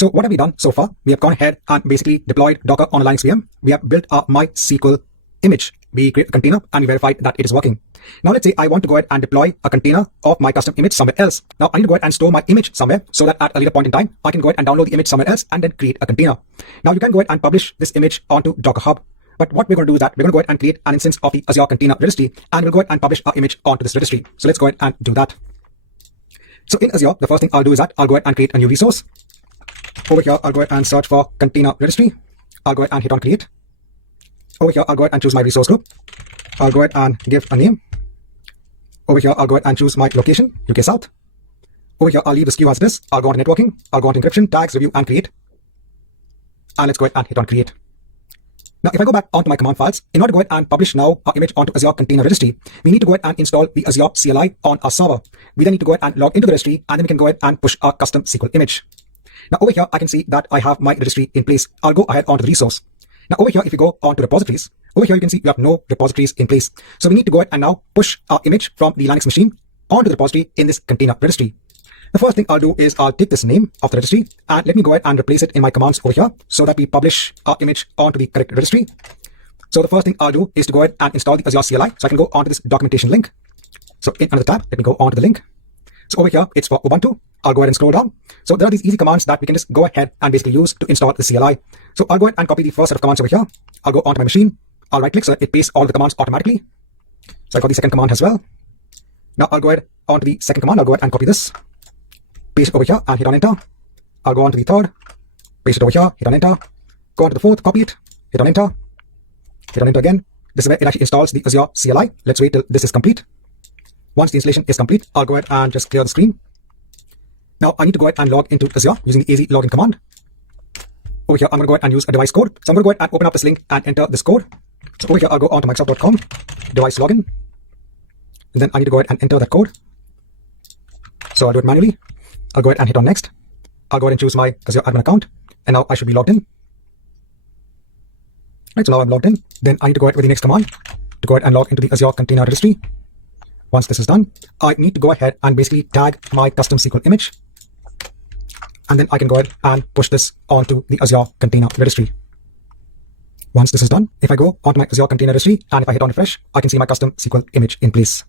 So what have we done so far? We have gone ahead and basically deployed Docker on a Linux VM. We have built our MySQL image. We create a container and we verified that it is working. Now let's say I want to go ahead and deploy a container of my custom image somewhere else. Now I need to go ahead and store my image somewhere so that at a later point in time, I can go ahead and download the image somewhere else and then create a container. Now you can go ahead and publish this image onto Docker Hub. But what we're going to do is that we're going to go ahead and create an instance of the Azure Container Registry, and we'll go ahead and publish our image onto this registry. So let's go ahead and do that. So in Azure, the first thing I'll do is that I'll go ahead and create a new resource. Over here, I'll go ahead and search for Container Registry. I'll go ahead and hit on create. Over here, I'll go ahead and choose my resource group. I'll go ahead and give a name. Over here, I'll go ahead and choose my location, UK South. Over here, I'll leave this queue as it is. I'll go on to networking. I'll go on to encryption, tags, review, and create. And let's go ahead and hit on create. Now, if I go back onto my command files, in order to go ahead and publish now our image onto Azure Container Registry, we need to go ahead and install the Azure CLI on our server. We then need to go ahead and log into the registry, and then we can go ahead and push our custom SQL image. Now, over here, I can see that I have my registry in place. I'll go ahead onto the resource. Now, over here, if you go onto repositories, over here, you can see we have no repositories in place. So we need to go ahead and now push our image from the Linux machine onto the repository in this container registry. The first thing I'll do is I'll take this name of the registry and let me go ahead and replace it in my commands over here so that we publish our image onto the correct registry. So the first thing I'll do is to go ahead and install the Azure CLI. So I can go onto this documentation link. So in another tab, let me go onto the link. So over here, it's for Ubuntu. I'll go ahead and scroll down. So there are these easy commands that we can just go ahead and basically use to install the CLI. So I'll go ahead and copy the first set of commands over here. I'll go onto my machine. I'll right click so it pastes all the commands automatically. So I got the second command as well. Now I'll go ahead onto the second command. I'll go ahead and copy this, paste it over here and hit on enter. I'll go on to the third, paste it over here, hit on enter. Go on to the fourth, copy it, hit on enter, hit on enter again. This is where it actually installs the Azure CLI. Let's wait till this is complete. Once the installation is complete, I'll go ahead and just clear the screen. Now I need to go ahead and log into Azure using the AZ login command. Over here, I'm going to go ahead and use a device code. So I'm going to go ahead and open up this link and enter this code. So over here, I'll go on to Microsoft.com, device login. And then I need to go ahead and enter that code. So I'll do it manually. I'll go ahead and hit on next. I'll go ahead and choose my Azure admin account. And now I should be logged in. Right, so now I'm logged in. Then I need to go ahead with the next command to go ahead and log into the Azure Container Registry. Once this is done, I need to go ahead and basically tag my custom SQL image. And then I can go ahead and push this onto the Azure Container Registry. Once this is done, if I go onto my Azure Container Registry and if I hit on refresh, I can see my custom SQL image in place.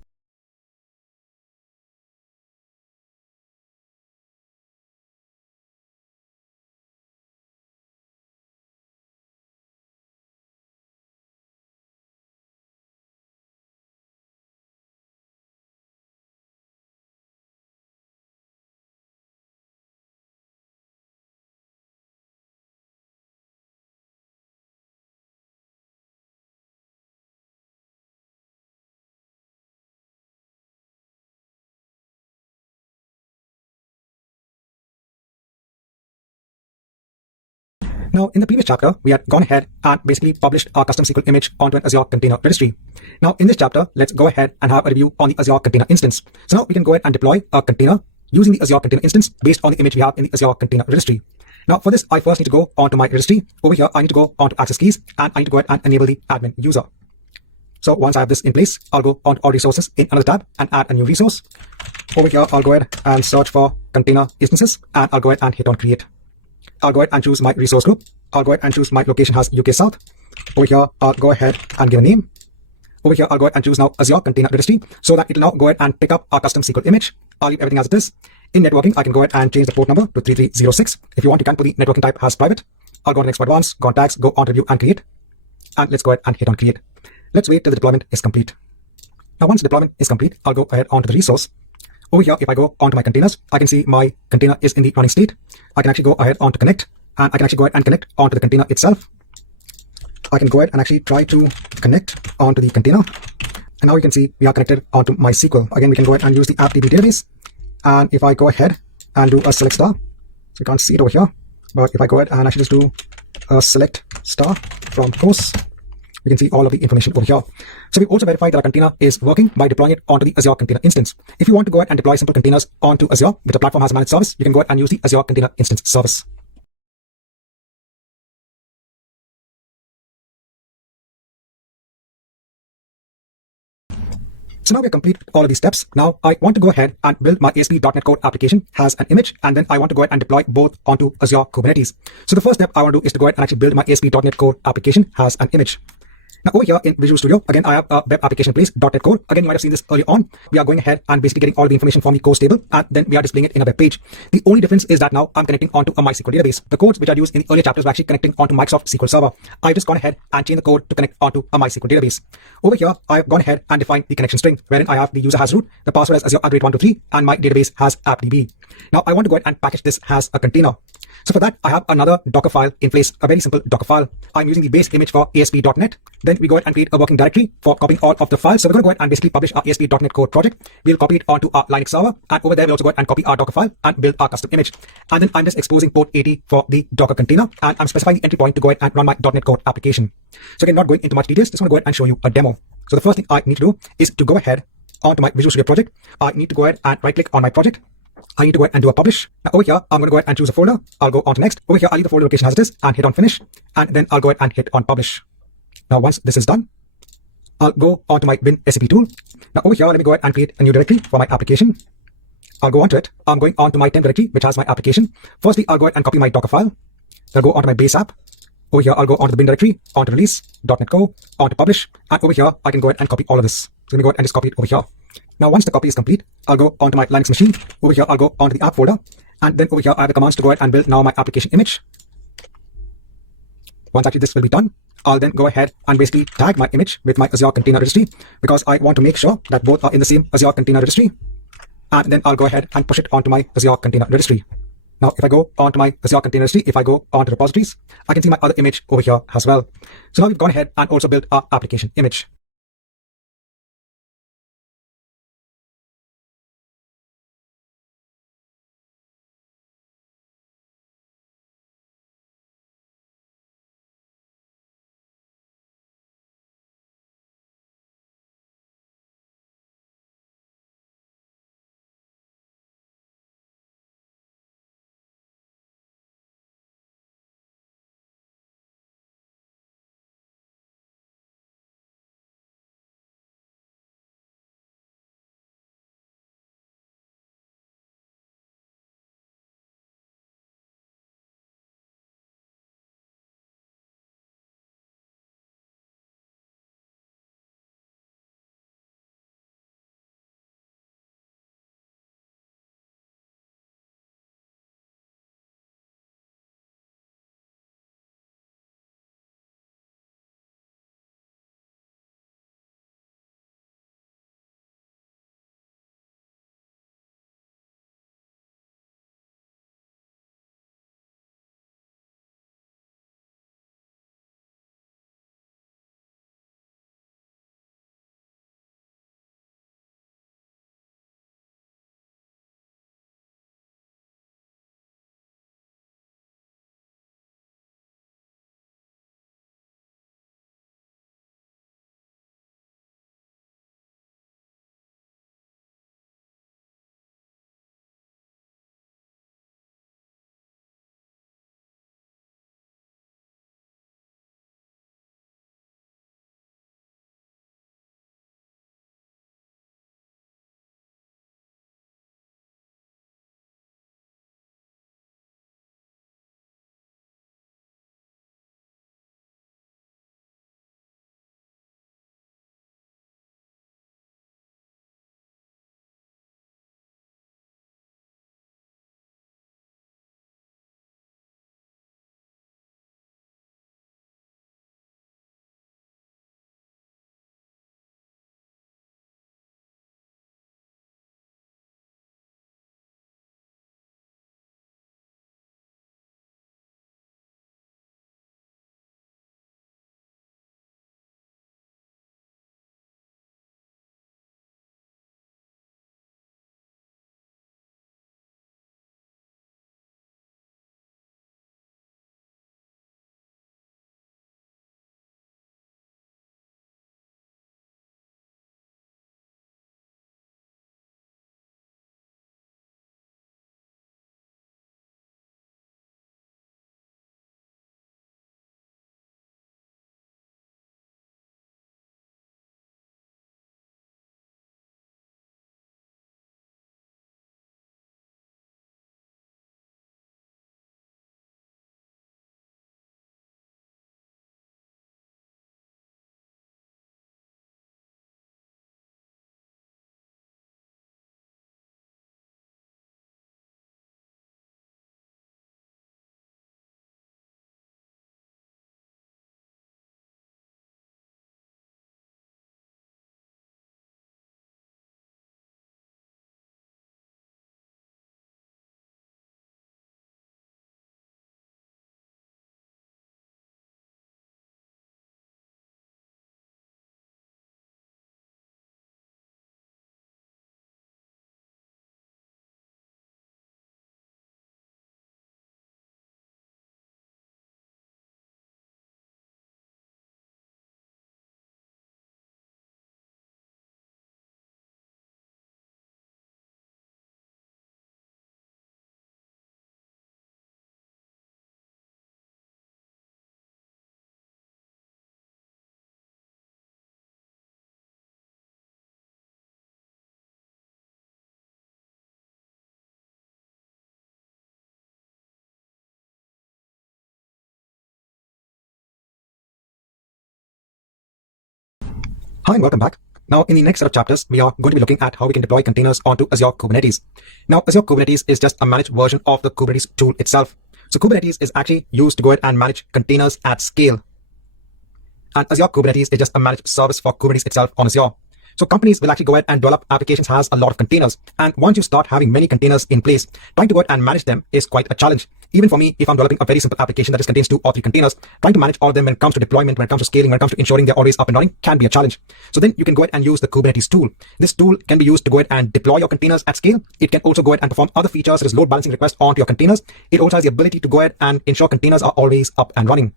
Now, in the previous chapter, we had gone ahead and basically published our custom SQL image onto an Azure Container Registry. Now, in this chapter, let's go ahead and have a review on the Azure Container Instance. So now we can go ahead and deploy a container using the Azure Container Instance based on the image we have in the Azure Container Registry. Now, for this, I first need to go onto my registry. Over here, I need to go onto access keys and I need to go ahead and enable the admin user. So once I have this in place, I'll go on to all resources in another tab and add a new resource. Over here, I'll go ahead and search for container instances and I'll go ahead and hit on create. I'll go ahead and choose my resource group. I'll go ahead and choose my location as UK South. Over here, I'll go ahead and give a name. Over here, I'll go ahead and choose now Azure Container Registry so that it'll now go ahead and pick up our custom SQL image. I'll leave everything as it is. In networking, I can go ahead and change the port number to 3306. If you want, you can put the networking type as private. I'll go on to next advanced, go on tags, go on review and create. And let's go ahead and hit on create. Let's wait till the deployment is complete. Now, once the deployment is complete, I'll go ahead onto the resource. Over here, if I go onto my containers, I can see my container is in the running state. I can actually go ahead onto connect. And I can actually go ahead and connect onto the container itself. I can go ahead and actually try to connect onto the container. And now you can see we are connected onto MySQL. Again, we can go ahead and use the AppDB database. And if I go ahead and do a select star, so you can't see it over here, but if I go ahead and actually just do a select star from hosts, we can see all of the information over here. So we've also verified that our container is working by deploying it onto the Azure Container Instance. If you want to go ahead and deploy simple containers onto Azure, which a platform has a managed service, you can go ahead and use the Azure Container Instance service. So now we're complete all of these steps. Now I want to go ahead and build my ASP.NET Core application as an image, and then I want to go ahead and deploy both onto Azure Kubernetes. So the first step I want to do is to go ahead and actually build my ASP.NET Core application as an image. Now over here in Visual Studio, again, I have a web application place, .NET Core. Again, you might have seen this earlier on. We are going ahead and basically getting all the information from the course table, and then we are displaying it in a web page. The only difference is that now I'm connecting onto a MySQL database. The codes which are used in the earlier chapters were actually connecting onto Microsoft SQL Server. I've just gone ahead and changed the code to connect onto a MySQL database. Over here, I've gone ahead and defined the connection string, wherein I have the user has root, the password as Azure@123, and my database has appdb. Now I want to go ahead and package this as a container. So for that, I have another Docker file in place, a very simple Docker file. I'm using the base image for ASP.NET. Then we go ahead and create a working directory for copying all of the files. So we're going to go ahead and basically publish our ASP.NET Core project. We'll copy it onto our Linux server. And over there, we'll also go ahead and copy our Docker file and build our custom image. And then I'm just exposing port 80 for the Docker container. And I'm specifying the entry point to go ahead and run my .NET Core application. So again, not going into much details, just want to go ahead and show you a demo. So the first thing I need to do is to go ahead onto my Visual Studio project. I need to go ahead and right click on my project. I need to go ahead and do a publish. Now over here, I'm going to go ahead and choose a folder. I'll go on to next. Over here, I'll leave the folder location as it is and hit on finish. And then I'll go ahead and hit on publish. Now once this is done, I'll go onto my bin SCP tool. Now over here, let me go ahead and create a new directory for my application. I'll go onto it. I'm going onto my temp directory, which has my application. Firstly, I'll go ahead and copy my Docker file. I'll go onto my base app. Over here, I'll go onto the bin directory, onto release, .NET Core, onto publish. And over here, I can go ahead and copy all of this. So let me go ahead and just copy it over here. Now, once the copy is complete, I'll go onto my Linux machine. Over here, I'll go onto the app folder. And then over here, I have the commands to go ahead and build now my application image. Once actually this will be done, I'll then go ahead and basically tag my image with my Azure Container Registry, because I want to make sure that both are in the same Azure Container Registry. And then I'll go ahead and push it onto my Azure Container Registry. Now, if I go onto my Azure Container Registry, if I go onto repositories, I can see my other image over here as well. So now we've gone ahead and also built our application image. Hi and welcome back. Now, in the next set of chapters, we are going to be looking at how we can deploy containers onto Azure Kubernetes. Now, Azure Kubernetes is just a managed version of the Kubernetes tool itself. So Kubernetes is actually used to go ahead and manage containers at scale. And Azure Kubernetes is just a managed service for Kubernetes itself on Azure. So companies will actually go ahead and develop applications has a lot of containers. And once you start having many containers in place, trying to go ahead and manage them is quite a challenge. Even for me, if I'm developing a very simple application that just contains 2 or 3 containers, trying to manage all of them when it comes to deployment, when it comes to scaling, when it comes to ensuring they're always up and running can be a challenge. So then you can go ahead and use the Kubernetes tool. This tool can be used to go ahead and deploy your containers at scale. It can also go ahead and perform other features such as load balancing requests onto your containers. It also has the ability to go ahead and ensure containers are always up and running.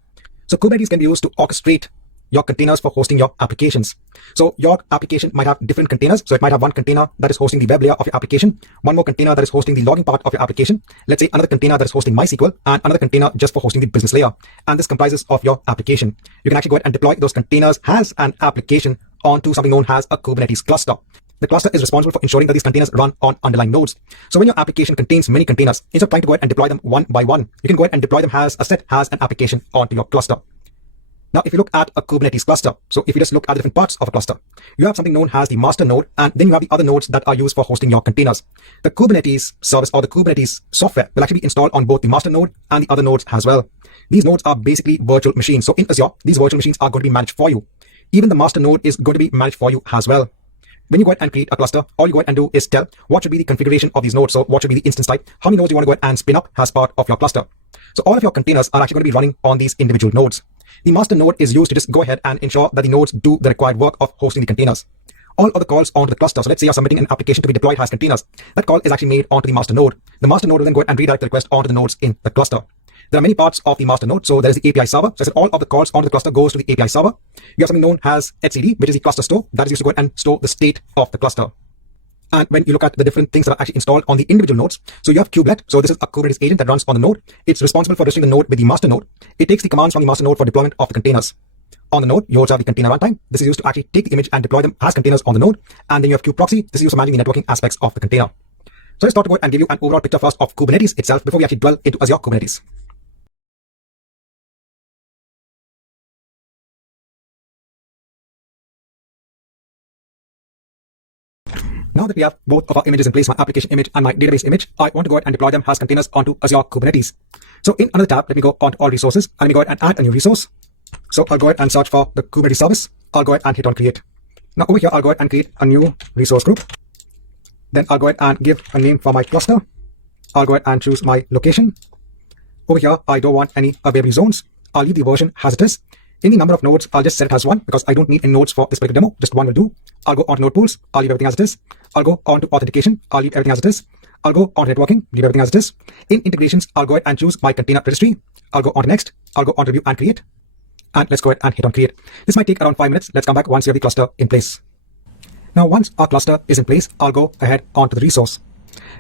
So Kubernetes can be used to orchestrate your containers for hosting your applications. So your application might have different containers. So it might have one container that is hosting the web layer of your application, one more container that is hosting the logging part of your application, let's say another container that is hosting MySQL, and another container just for hosting the business layer. And this comprises of your application. You can actually go ahead and deploy those containers as an application onto something known as a Kubernetes cluster. The cluster is responsible for ensuring that these containers run on underlying nodes. So when your application contains many containers, instead of trying to go ahead and deploy them one by one, you can go ahead and deploy them as a set, as an application onto your cluster. Now, if you look at a Kubernetes cluster, so if you just look at the different parts of a cluster, you have something known as the master node, and then you have the other nodes that are used for hosting your containers. The Kubernetes service or the Kubernetes software will actually be installed on both the master node and the other nodes as well. These nodes are basically virtual machines. So in Azure, these virtual machines are going to be managed for you. Even the master node is going to be managed for you as well. When you go ahead and create a cluster, all you go ahead and do is tell what should be the configuration of these nodes. So what should be the instance type, how many nodes you want to go ahead and spin up as part of your cluster. So all of your containers are actually going to be running on these individual nodes. The master node is used to just go ahead and ensure that the nodes do the required work of hosting the containers. All of the calls onto the cluster, so let's say you're submitting an application to be deployed as containers, that call is actually made onto the master node. The master node will then go ahead and redirect the request onto the nodes in the cluster. There are many parts of the master node. So there is the API server. So I said all of the calls onto the cluster goes to the API server. You have something known as etcd, which is the cluster store. That is used to go ahead and store the state of the cluster. And when you look at the different things that are actually installed on the individual nodes, so you have kubelet. So this is a Kubernetes agent that runs on the node. It's responsible for registering the node with the master node. It takes the commands from the master node for deployment of the containers. On the node, you also have the container runtime. This is used to actually take the image and deploy them as containers on the node. And then you have kubeproxy. This is used for managing the networking aspects of the container. So let's start to go ahead and give you an overall picture first of Kubernetes itself before we actually dwell into Azure Kubernetes. Now that we have both of our images in place, my application image and my database image, I want to go ahead and deploy them as containers onto Azure Kubernetes. So in another tab, let me go onto all resources and let me go ahead and add a new resource. So I'll go ahead and search for the Kubernetes service. I'll go ahead and hit on create. Now over here, I'll go ahead and create a new resource group. Then I'll go ahead and give a name for my cluster. I'll go ahead and choose my location. Over here, I don't want any available zones. I'll leave the version as it is. In the number of nodes, I'll just set it as 1 because I don't need any nodes for this particular demo. Just 1 will do. I'll go on to node pools. I'll leave everything as it is. I'll go on to authentication. I'll leave everything as it is. I'll go on to networking. Leave everything as it is. In integrations, I'll go ahead and choose my container registry. I'll go on to next. I'll go on to review and create. And let's go ahead and hit on create. This might take around 5 minutes. Let's come back once you have the cluster in place. Now, once our cluster is in place, I'll go ahead onto the resource.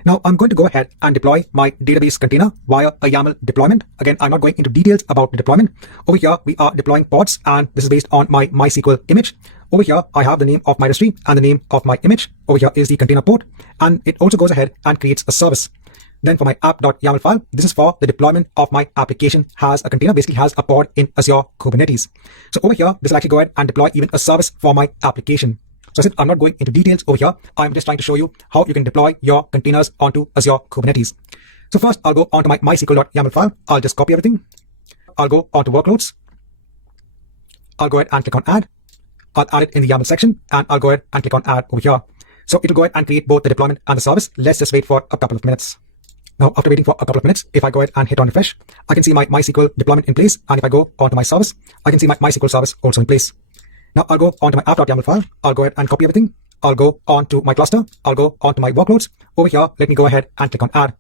Now, I'm going to go ahead and deploy my database container via a YAML deployment. Again, I'm not going into details about the deployment. Over here, we are deploying pods, and this is based on my MySQL image. Over here, I have the name of my registry and the name of my image. Over here is the container port, and it also goes ahead and creates a service. Then for my app.yaml file, this is for the deployment of my application has a container, basically has a pod in Azure Kubernetes. So over here, this will actually go ahead and deploy even a service for my application. So I said I'm not going into details over here. I'm just trying to show you how you can deploy your containers onto Azure Kubernetes. So first, I'll go onto my mysql.yaml file. I'll just copy everything. I'll go onto workloads. I'll go ahead and click on add. I'll add it in the YAML section, and I'll go ahead and click on add over here. So it'll go ahead and create both the deployment and the service. Let's just wait for a couple of minutes. Now, after waiting for a couple of minutes, if I go ahead and hit on refresh, I can see my MySQL deployment in place. And if I go onto my service, I can see my MySQL service also in place. Now I'll go onto my app.yaml file. I'll go ahead and copy everything. I'll go onto my cluster. I'll go onto my workloads. Over here, let me go ahead and click on add.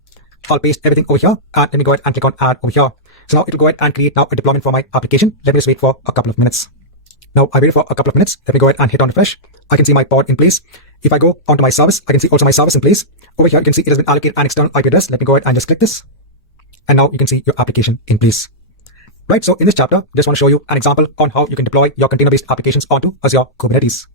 I'll paste everything over here, and let me go ahead and click on add over here. So now it'll go ahead and create now a deployment for my application. Let me just wait for a couple of minutes. Now I waited for a couple of minutes. Let me go ahead and hit on refresh. I can see my pod in place. If I go onto my service, I can see also my service in place. Over here, you can see it has been allocated an external IP address. Let me go ahead and just click this. And now you can see your application in place. Right, so in this chapter, just want to show you an example on how you can deploy your container-based applications onto Azure Kubernetes.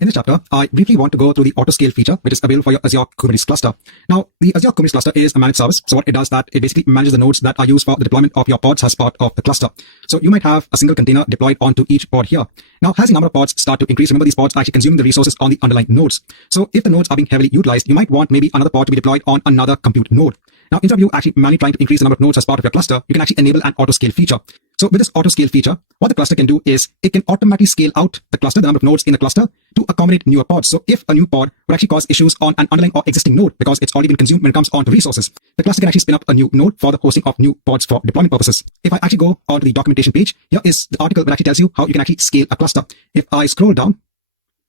Now, in this chapter, I briefly want to go through the autoscale feature, which is available for your Azure Kubernetes cluster. Now, the Azure Kubernetes cluster is a managed service. So what it does that it basically manages the nodes that are used for the deployment of your pods as part of the cluster. So you might have a single container deployed onto each pod here. Now, as the number of pods start to increase, remember these pods are actually consuming the resources on the underlying nodes. So if the nodes are being heavily utilized, you might want maybe another pod to be deployed on another compute node. Now, instead of you actually manually trying to increase the number of nodes as part of your cluster, you can actually enable an autoscale feature. So with this autoscale feature, what the cluster can do is it can automatically scale out the cluster, the number of nodes in the cluster, to accommodate newer pods. So if a new pod would actually cause issues on an underlying or existing node because it's already been consumed when it comes on to resources, the cluster can actually spin up a new node for the hosting of new pods for deployment purposes. If I actually go onto the documentation page, here is the article that actually tells you how you can actually scale a cluster. If I scroll down,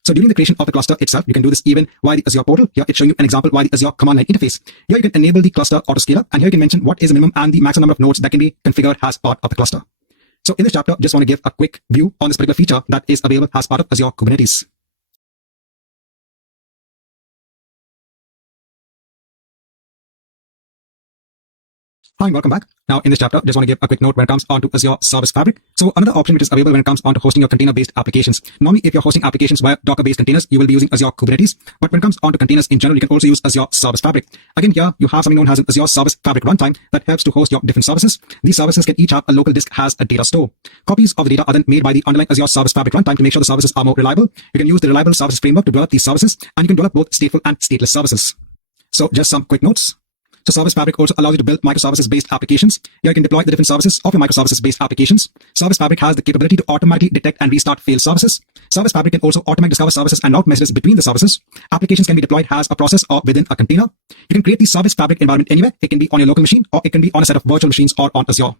so during the creation of the cluster itself, you can do this even via the Azure portal. Here it's showing you an example via the Azure command line interface. Here you can enable the cluster autoscaler, and here you can mention what is the minimum and the maximum number of nodes that can be configured as part of the cluster. So in this chapter, just want to give a quick view on this particular feature that is available as part of Azure Kubernetes. Hi, and welcome back. Now, in this chapter, just want to give a quick note when it comes on to Azure Service Fabric. So another option which is available when it comes on to hosting your container-based applications. Normally, if you're hosting applications via Docker-based containers, you will be using Azure Kubernetes. But when it comes on to containers in general, you can also use Azure Service Fabric. Again, here you have something known as an Azure Service Fabric runtime that helps to host your different services. These services can each have a local disk as a data store. Copies of the data are then made by the underlying Azure Service Fabric runtime to make sure the services are more reliable. You can use the Reliable Services Framework to develop these services, and you can develop both stateful and stateless services. So just some quick notes. So Service Fabric also allows you to build microservices-based applications. Here you can deploy the different services of your microservices-based applications. Service Fabric has the capability to automatically detect and restart failed services. Service Fabric can also automatically discover services and route messages between the services. Applications can be deployed as a process or within a container. You can create the Service Fabric environment anywhere. It can be on your local machine, or it can be on a set of virtual machines or on Azure.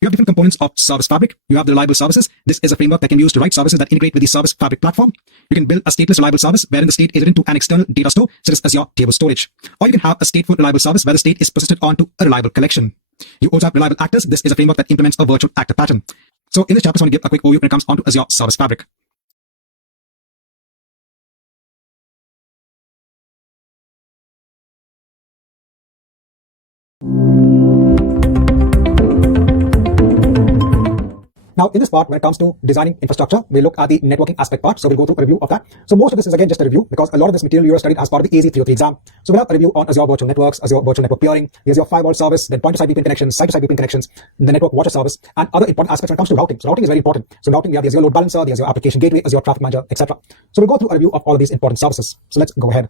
You have different components of Service Fabric. You have the reliable services. This is a framework that can be used to write services that integrate with the Service Fabric platform. You can build a stateless reliable service wherein the state is written to an external data store, such as Azure Table Storage. Or you can have a stateful reliable service where the state is persisted onto a reliable collection. You also have reliable actors. This is a framework that implements a virtual actor pattern. So in this chapter, I want to give a quick overview when it comes onto Azure Service Fabric. Now, in this part, when it comes to designing infrastructure, we look at the networking aspect part. So we'll go through a review of that. So most of this is again just a review because a lot of this material you are studied as part of the AZ303 exam. So we'll have a review on Azure Virtual Networks, Azure Virtual Network Peering, the Azure Firewall service, then point-to-site VPN connections, site-to-site VPN connections, the Network Watcher service, and other important aspects when it comes to routing. So routing is very important. So routing, we have the Azure Load Balancer, the Azure Application Gateway, Azure Traffic Manager, etc. So we'll go through a review of all of these important services. So let's go ahead.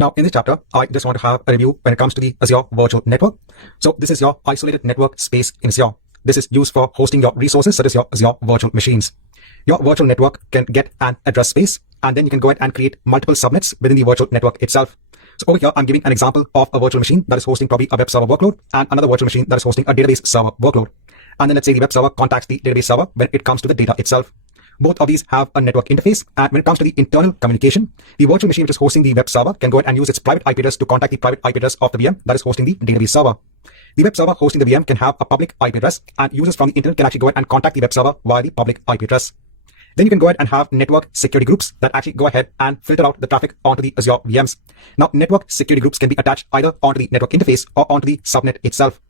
Now, in this chapter, I just want to have a review when it comes to the Azure Virtual Network. So this is your isolated network space in Azure. This is used for hosting your resources, such as your Azure virtual machines. Your virtual network can get an address space, and then you can go ahead and create multiple subnets within the virtual network itself. So over here, I'm giving an example of a virtual machine that is hosting probably a web server workload and another virtual machine that is hosting a database server workload. And then let's say the web server contacts the database server when it comes to the data itself. Both of these have a network interface, and when it comes to the internal communication, the virtual machine which is hosting the web server can go ahead and use its private IP address to contact the private IP address of the VM that is hosting the database server. The web server hosting the VM can have a public IP address, and users from the internet can actually go ahead and contact the web server via the public IP address. Then you can go ahead and have network security groups that actually go ahead and filter out the traffic onto the Azure VMs. Now, network security groups can be attached either onto the network interface or onto the subnet itself.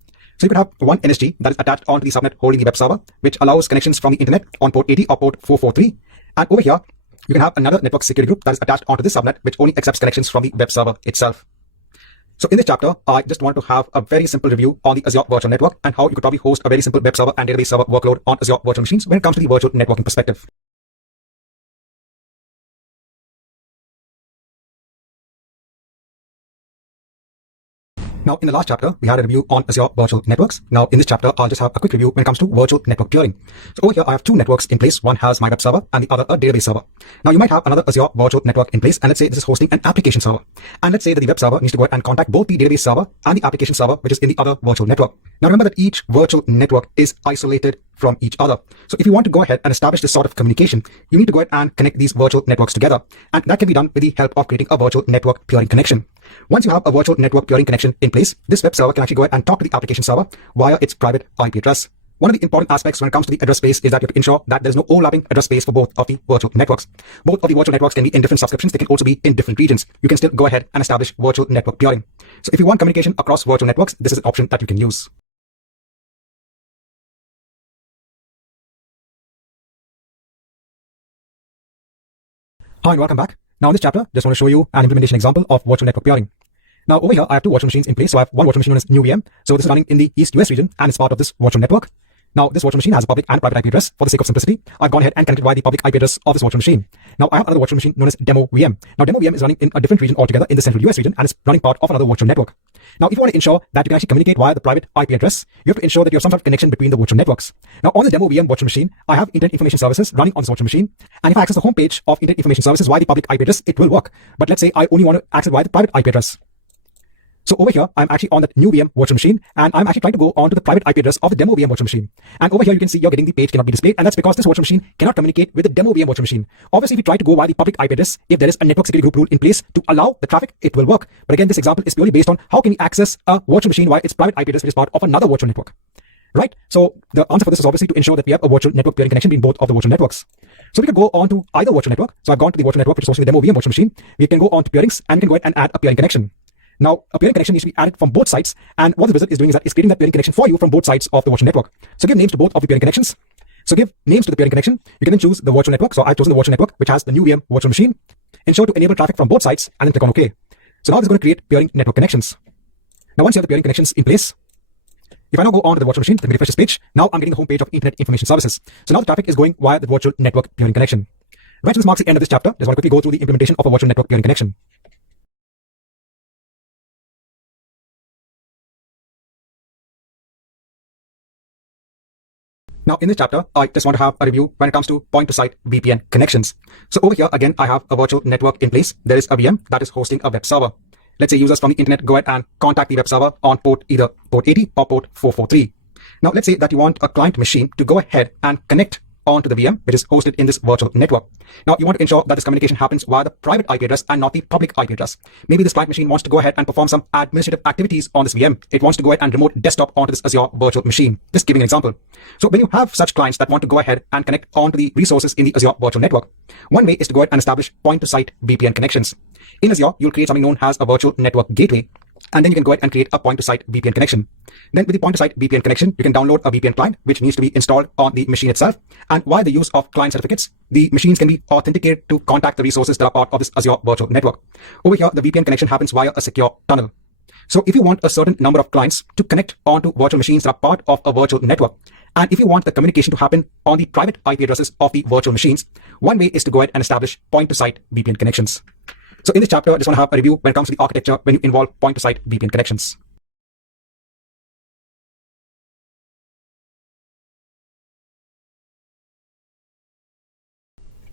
So you could have one NSG that is attached onto the subnet holding the web server, which allows connections from the internet on port 80 or port 443. And over here, you can have another network security group that is attached onto this subnet, which only accepts connections from the web server itself. So in this chapter, I just want to have a very simple review on the Azure Virtual Network and how you could probably host a very simple web server and database server workload on Azure virtual machines when it comes to the virtual networking perspective. Now, in the last chapter, we had a review on Azure Virtual Networks. Now, in this chapter, I'll just have a quick review when it comes to virtual network peering. So over here, I have two networks in place. One has my web server and the other a database server. Now, you might have another Azure Virtual Network in place, and let's say this is hosting an application server. And let's say that the web server needs to go ahead and contact both the database server and the application server, which is in the other virtual network. Now, remember that each virtual network is isolated from each other. So if you want to go ahead and establish this sort of communication, you need to go ahead and connect these virtual networks together. And that can be done with the help of creating a virtual network peering connection. Once you have a virtual network peering connection in place, this web server can actually go ahead and talk to the application server via its private IP address. One of the important aspects when it comes to the address space is that you have to ensure that there's no overlapping address space for both of the virtual networks. Both of the virtual networks can be in different subscriptions. They can also be in different regions. You can still go ahead and establish virtual network peering. So if you want communication across virtual networks, this is an option that you can use. Hi and welcome back. Now in this chapter, just want to show you an implementation example of virtual network peering. Now over here, I have two virtual machines in place. So I have one virtual machine known as NewVM. So this is running in the East US region and it's part of this virtual network. Now this virtual machine has a public and private IP address. For the sake of simplicity, I've gone ahead and connected via the public IP address of this virtual machine. Now I have another virtual machine known as DemoVM. Now DemoVM is running in a different region altogether in the central US region and it's running part of another virtual network. Now if you want to ensure that you can actually communicate via the private IP address, you have to ensure that you have some sort of connection between the virtual networks. Now on the DemoVM virtual machine, I have Internet Information Services running on this virtual machine. And if I access the homepage of Internet Information Services via the public IP address, it will work. But let's say I only want to access via the private IP address. So over here, I'm actually on that NewVM virtual machine and I'm actually trying to go onto the private IP address of the DemoVM virtual machine. And over here, you can see you're getting the page cannot be displayed. And that's because this virtual machine cannot communicate with the DemoVM virtual machine. Obviously, if you try to go via the public IP address, if there is a network security group rule in place to allow the traffic, it will work. But again, this example is purely based on how can we access a virtual machine via its private IP address, which is part of another virtual network. Right? So the answer for this is obviously to ensure that we have a virtual network peering connection between both of the virtual networks. So we can go on to either virtual network. So I've gone to the virtual network, which is hosting the DemoVM virtual machine. We can go on to peerings and we can go ahead and add a peering connection. Now, a peering connection needs to be added from both sides, and what the wizard is doing is that it's creating that peering connection for you from both sides of the virtual network. So give names to both of the peering connections. So give names to the peering connection. You can then choose the virtual network. So I've chosen the virtual network, which has the NewVM virtual machine. Ensure to enable traffic from both sides, and then click on OK. So now this is going to create peering network connections. Now, once you have the peering connections in place, if I now go on to the virtual machine, let me refresh this page. Now I'm getting the home page of Internet Information Services. So now the traffic is going via the virtual network peering connection. Right, so this marks the end of this chapter. Just want to quickly go through the implementation of a virtual network peering connection. Now, in this chapter, I just want to have a review when it comes to point-to-site VPN connections. So over here, again, I have a virtual network in place. There is a VM that is hosting a web server. Let's say users from the internet go ahead and contact the web server on either port 80 or port 443. Now, let's say that you want a client machine to go ahead and connect onto the VM, which is hosted in this virtual network. Now, you want to ensure that this communication happens via the private IP address and not the public IP address. Maybe this client machine wants to go ahead and perform some administrative activities on this VM. It wants to go ahead and remote desktop onto this Azure virtual machine. Just giving an example. So when you have such clients that want to go ahead and connect onto the resources in the Azure virtual network, one way is to go ahead and establish point-to-site VPN connections. In Azure, you'll create something known as a virtual network gateway. And then you can go ahead and create a point-to-site VPN connection. Then with the point-to-site VPN connection, you can download a VPN client, which needs to be installed on the machine itself. And via the use of client certificates, the machines can be authenticated to contact the resources that are part of this Azure virtual network. Over here, the VPN connection happens via a secure tunnel. So if you want a certain number of clients to connect onto virtual machines that are part of a virtual network, and if you want the communication to happen on the private IP addresses of the virtual machines, one way is to go ahead and establish point-to-site VPN connections. So in this chapter, I just want to have a review when it comes to the architecture when you involve point-to-site VPN connections.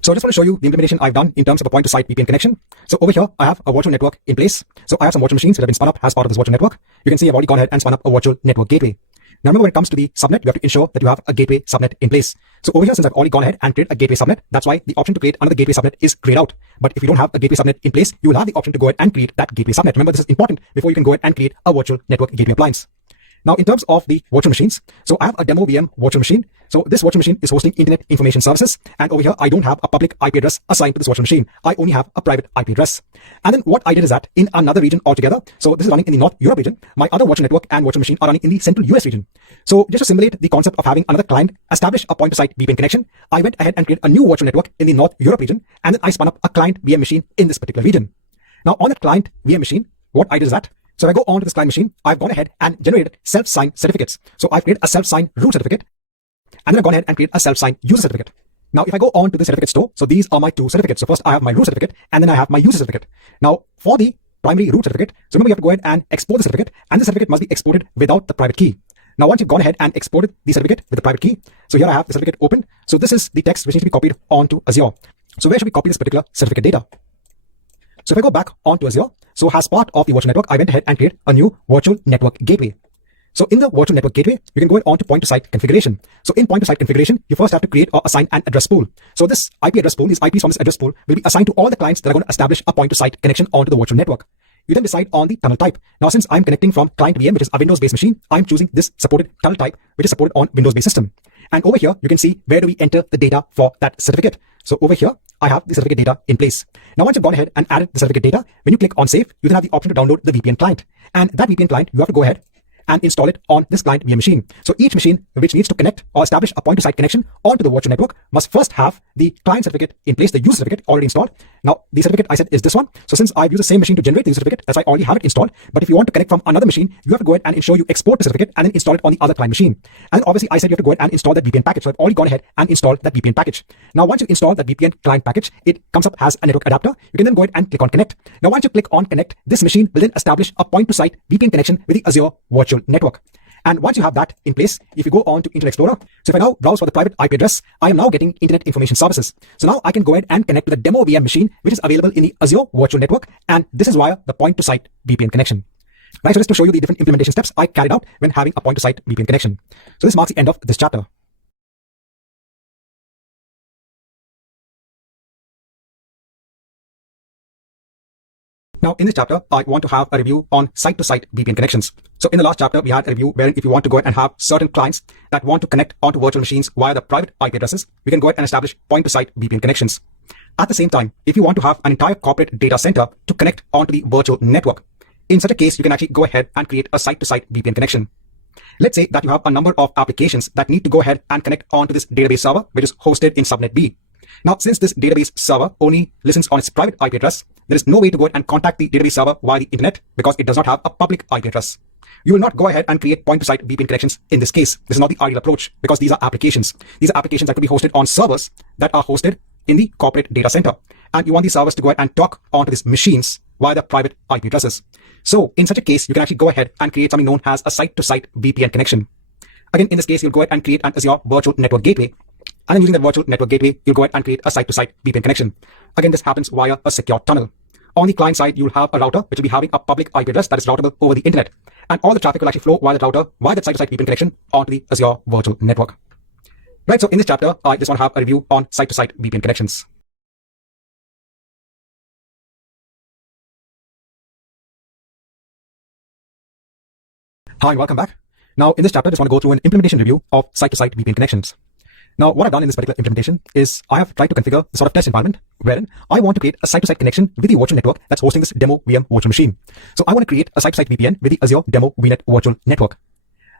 So I just want to show you the implementation I've done in terms of a point-to-site VPN connection. So over here, I have a virtual network in place. So I have some virtual machines that have been spun up as part of this virtual network. You can see I've already gone ahead and spun up a virtual network gateway. Now remember, when it comes to the subnet, you have to ensure that you have a gateway subnet in place. So over here, since I've already gone ahead and created a gateway subnet, that's why the option to create another gateway subnet is grayed out. But if you don't have a gateway subnet in place, you will have the option to go ahead and create that gateway subnet. Remember, this is important before you can go ahead and create a virtual network gateway appliance. Now, in terms of the virtual machines, so I have a DemoVM virtual machine. So this virtual machine is hosting Internet Information Services. And over here, I don't have a public IP address assigned to this virtual machine. I only have a private IP address. And then what I did is that in another region altogether, so this is running in the North Europe region, my other virtual network and virtual machine are running in the Central US region. So just to simulate the concept of having another client establish a point-to-site VPN connection, I went ahead and created a new virtual network in the North Europe region. And then I spun up a client VM machine in this particular region. Now on that client VM machine, what I did is that so if I go on to this client machine, I've gone ahead and generated self-signed certificates. So I've created a self-signed root certificate, and then I've gone ahead and created a self-signed user certificate. Now, if I go on to the certificate store, so these are my two certificates. So first I have my root certificate, and then I have my user certificate. Now, for the primary root certificate, so remember you have to go ahead and export the certificate, and the certificate must be exported without the private key. Now, once you've gone ahead and exported the certificate with the private key, so here I have the certificate open. So this is the text which needs to be copied onto Azure. So where should we copy this particular certificate data? So if I go back onto Azure, so as part of the virtual network, I went ahead and created a new virtual network gateway. So in the virtual network gateway, you can go on to point-to-site configuration. So in point-to-site configuration, you first have to create or assign an address pool. So this IP address pool, these IPs from this address pool will be assigned to all the clients that are going to establish a point-to-site connection onto the virtual network. You then decide on the tunnel type. Now, since I'm connecting from client VM, which is a Windows-based machine, I'm choosing this supported tunnel type, which is supported on Windows-based system. And over here, you can see where do we enter the data for that certificate. So over here, I have the certificate data in place. Now, once you've gone ahead and added the certificate data, when you click on save, you then have the option to download the VPN client. And that VPN client, you have to go ahead and install it on this client VM machine. So each machine which needs to connect or establish a point-to-site connection onto the virtual network must first have the client certificate in place, the user certificate already installed. Now, the certificate I said is this one. So since I've used the same machine to generate the user certificate, that's why I already have it installed. But if you want to connect from another machine, you have to go ahead and ensure you export the certificate and then install it on the other client machine. And then obviously I said you have to go ahead and install that VPN package. So I've already gone ahead and installed that VPN package. Now, once you install that VPN client package, it comes up as a network adapter. You can then go ahead and click on connect. Now, once you click on connect, this machine will then establish a point-to-site VPN connection with the Azure virtual network. And once you have that in place, if you go on to Internet Explorer, so if I now browse for the private IP address, I am now getting Internet Information Services. So now I can go ahead and connect to the demo VM machine, which is available in the Azure virtual network. And this is via the point-to-site VPN connection. Right, so just to show you the different implementation steps I carried out when having a point-to-site VPN connection. So this marks the end of this chapter. Now, in this chapter, I want to have a review on site-to-site VPN connections. So in the last chapter, we had a review wherein if you want to go ahead and have certain clients that want to connect onto virtual machines via the private IP addresses, we can go ahead and establish point-to-site VPN connections. At the same time, if you want to have an entire corporate data center to connect onto the virtual network, in such a case, you can actually go ahead and create a site-to-site VPN connection. Let's say that you have a number of applications that need to go ahead and connect onto this database server, which is hosted in subnet B. Now, since this database server only listens on its private IP address, there is no way to go ahead and contact the database server via the internet because it does not have a public IP address. You will not go ahead and create point-to-site VPN connections in this case. This is not the ideal approach because these are applications. These are applications that could be hosted on servers that are hosted in the corporate data center. And you want these servers to go ahead and talk onto these machines via the private IP addresses. So in such a case, you can actually go ahead and create something known as a site-to-site VPN connection. Again, in this case, you'll go ahead and create an Azure Virtual Network Gateway. And then using that virtual network gateway, you'll go ahead and create a site-to-site VPN connection. Again, this happens via a secure tunnel. On the client side, you'll have a router which will be having a public IP address that is routable over the internet. And all the traffic will actually flow via the router, via that site-to-site VPN connection onto the Azure Virtual Network. Right, so in this chapter, I just want to have a review on site-to-site VPN connections. Hi, welcome back. Now, in this chapter, I just want to go through an implementation review of site-to-site VPN connections. Now, what I've done in this particular implementation is I have tried to configure the sort of test environment wherein I want to create a site-to-site connection with the virtual network that's hosting this demo VM virtual machine. So I want to create a site-to-site VPN with the Azure Demo VNet virtual network.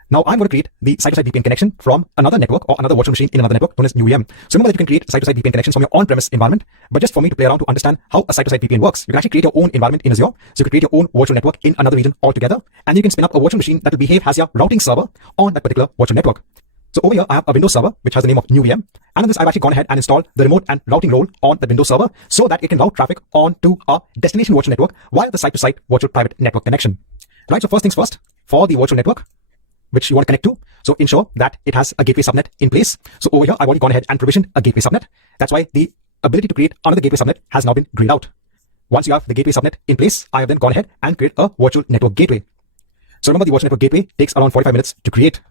Now I'm going to create the site-to-site VPN connection from another network or another virtual machine in another network known as NewVM. So remember that you can create site-to-site VPN connections from your on-premise environment, but just for me to play around to understand how a site-to-site VPN works, you can actually create your own environment in Azure. So you can create your own virtual network in another region altogether, and you can spin up a virtual machine that will behave as your routing server on that particular virtual network. So over here, I have a Windows server, which has the name of NewVM. And in this, I've actually gone ahead and installed the remote and routing role on the Windows server so that it can route traffic onto a destination virtual network via the site-to-site virtual private network connection. Right, so first things first, for the virtual network, which you want to connect to, so ensure that it has a gateway subnet in place. So over here, I've already gone ahead and provisioned a gateway subnet. That's why the ability to create another gateway subnet has now been grayed out. Once you have the gateway subnet in place, I have then gone ahead and create a virtual network gateway. So remember, the virtual network gateway takes around 45 minutes to create.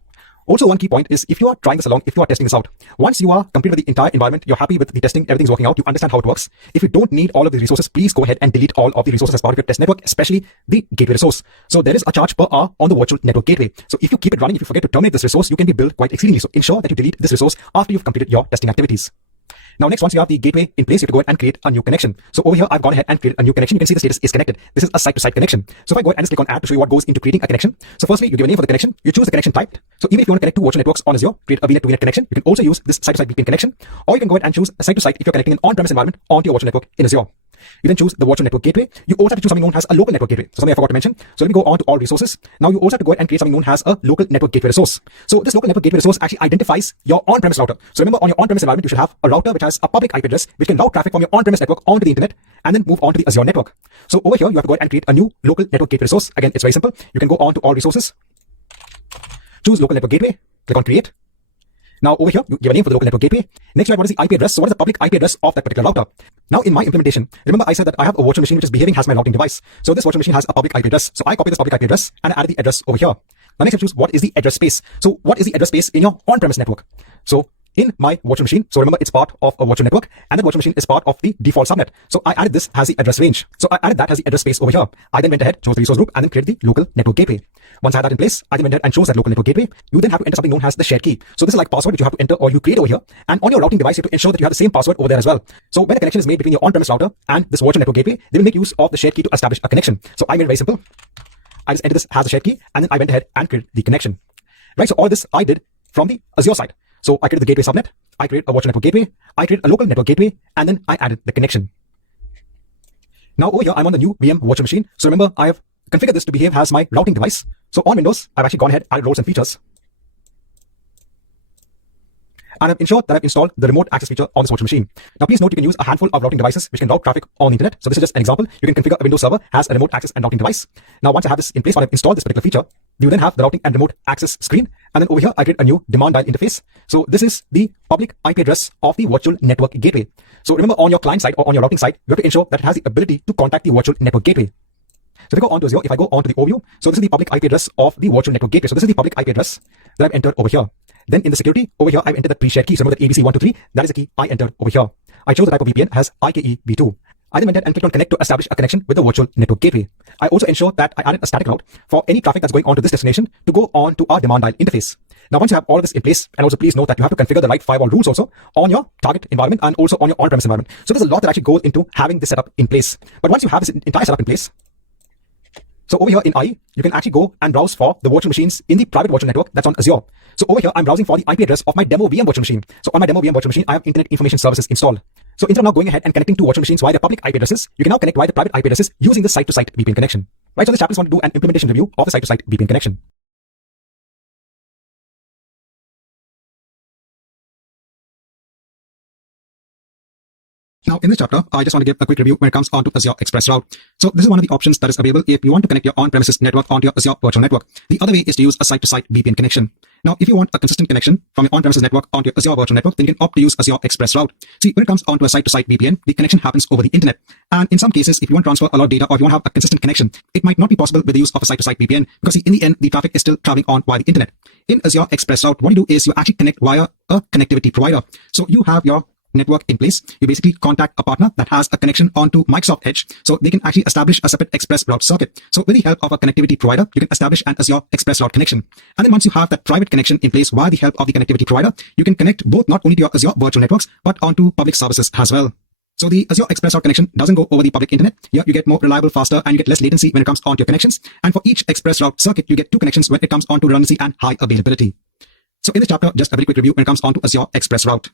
Also, one key point is if you are trying this along, if you are testing this out, once you are completed with the entire environment, you're happy with the testing, everything's working out, you understand how it works. If you don't need all of the resources, please go ahead and delete all of the resources as part of your test network, especially the gateway resource. So there is a charge per hour on the virtual network gateway. So if you keep it running, if you forget to terminate this resource, you can be billed quite exceedingly. So ensure that you delete this resource after you've completed your testing activities. Now next, once you have the gateway in place, you have to go ahead and create a new connection. So over here, I've gone ahead and created a new connection. You can see the status is connected. This is a site-to-site connection. So if I go ahead and just click on add to show you what goes into creating a connection. So firstly, you give a name for the connection. You choose the connection type. So even if you want to connect two virtual networks on Azure, create a VNet to VNet connection. You can also use this site-to-site VPN connection, or you can go ahead and choose a site-to-site if you're connecting an on-premise environment onto your virtual network in Azure. You then choose the virtual network gateway. You also have to choose something known as a local network gateway. So something I forgot to mention. So let me go on to all resources. Now you also have to go ahead and create something known as a local network gateway resource. So this local network gateway resource actually identifies your on-premise router. So remember, on your on-premise environment, you should have a router which has a public IP address which can route traffic from your on-premise network onto the internet and then move on to the Azure network. So over here, you have to go ahead and create a new local network gateway resource. Again, it's very simple. You can go on to all resources, choose local network gateway, click on create. Now over here, you give a name for the local network gateway. Next, you write what is the IP address. So what is the public IP address of that particular router? Now in my implementation, remember I said that I have a virtual machine which is behaving as my routing device. So this virtual machine has a public IP address. So I copy this public IP address and I added the address over here. Now next I choose what is the address space. So what is the address space in your on-premise network? So in my virtual machine, so remember it's part of a virtual network and the virtual machine is part of the default subnet. So I added this as the address range. So I added that as the address space over here. I then went ahead, chose the resource group and then created the local network gateway. Once I had that in place, I then went ahead and chose that local network gateway. You then have to enter something known as the shared key. So this is like password which you have to enter or you create over here. And on your routing device, you have to ensure that you have the same password over there as well. So when a connection is made between your on-premise router and this virtual network gateway, they will make use of the shared key to establish a connection. So I made it very simple. I just entered this as a shared key, and then I went ahead and created the connection. Right, so all this I did from the Azure side. So I created the gateway subnet, I created a virtual network gateway, I created a local network gateway, and then I added the connection. Now over here, I'm on the new VM virtual machine. So remember, I have configured this to behave as my routing device. So on Windows, I've actually gone ahead, added roles and features. And I've ensured that I've installed the remote access feature on this virtual machine. Now please note, you can use a handful of routing devices which can route traffic on the internet. So this is just an example. You can configure a Windows server as a remote access and routing device. Now once I have this in place, I've installed this particular feature, you then have the routing and remote access screen. And then over here, I create a new demand dial interface. So this is the public IP address of the virtual network gateway. So remember, on your client side or on your routing side, you have to ensure that it has the ability to contact the virtual network gateway. So if I go on to Azure, if I go on to the overview, so this is the public IP address of the virtual network gateway. So this is the public IP address that I've entered over here. Then in the security, over here, I've entered the pre-shared key. So remember that ABC123, that is the key I entered over here. I chose the type of VPN as IKE-v2. I then went ahead and clicked on connect to establish a connection with the virtual network gateway. I also ensured that I added a static route for any traffic that's going on to this destination to go on to our demand dial interface. Now, once you have all of this in place, and also please note that you have to configure the right firewall rules also on your target environment and also on your on-premise environment. So there's a lot that actually goes into having this setup in place. But once you have this entire setup in place, so over here in IE, you can actually go and browse for the virtual machines in the private virtual network that's on Azure. So over here, I'm browsing for the IP address of my demo VM virtual machine. So on my demo VM virtual machine, I have Internet Information Services installed. So instead of now going ahead and connecting two virtual machines via their public IP addresses, you can now connect via the private IP addresses using the site-to-site VPN connection. Right, so this chapter is going to do an implementation review of the site-to-site VPN connection. Now, in this chapter, I just want to give a quick review when it comes on to Azure Express Route. So this is one of the options that is available if you want to connect your on-premises network onto your Azure virtual network. The other way is to use a site-to-site VPN connection. Now, if you want a consistent connection from your on-premises network onto your Azure virtual network, then you can opt to use Azure Express Route. See, when it comes onto a site-to-site VPN, the connection happens over the internet. And in some cases, if you want to transfer a lot of data or if you want to have a consistent connection, it might not be possible with the use of a site-to-site VPN because in the end, the traffic is still traveling on via the internet. In Azure Express Route, what you do is you actually connect via a connectivity provider. So you have your network in place. You basically contact a partner that has a connection onto Microsoft Edge, so they can actually establish a separate Express Route circuit. So with the help of a connectivity provider, you can establish an Azure Express Route connection. And then once you have that private connection in place via the help of the connectivity provider, you can connect both not only to your Azure virtual networks, but onto public services as well. So the Azure Express Route connection doesn't go over the public internet. Here you get more reliable, faster, and you get less latency when it comes onto your connections. And for each Express Route circuit, you get two connections when it comes onto redundancy and high availability. So in this chapter, just a very quick review when it comes onto Azure Express Route.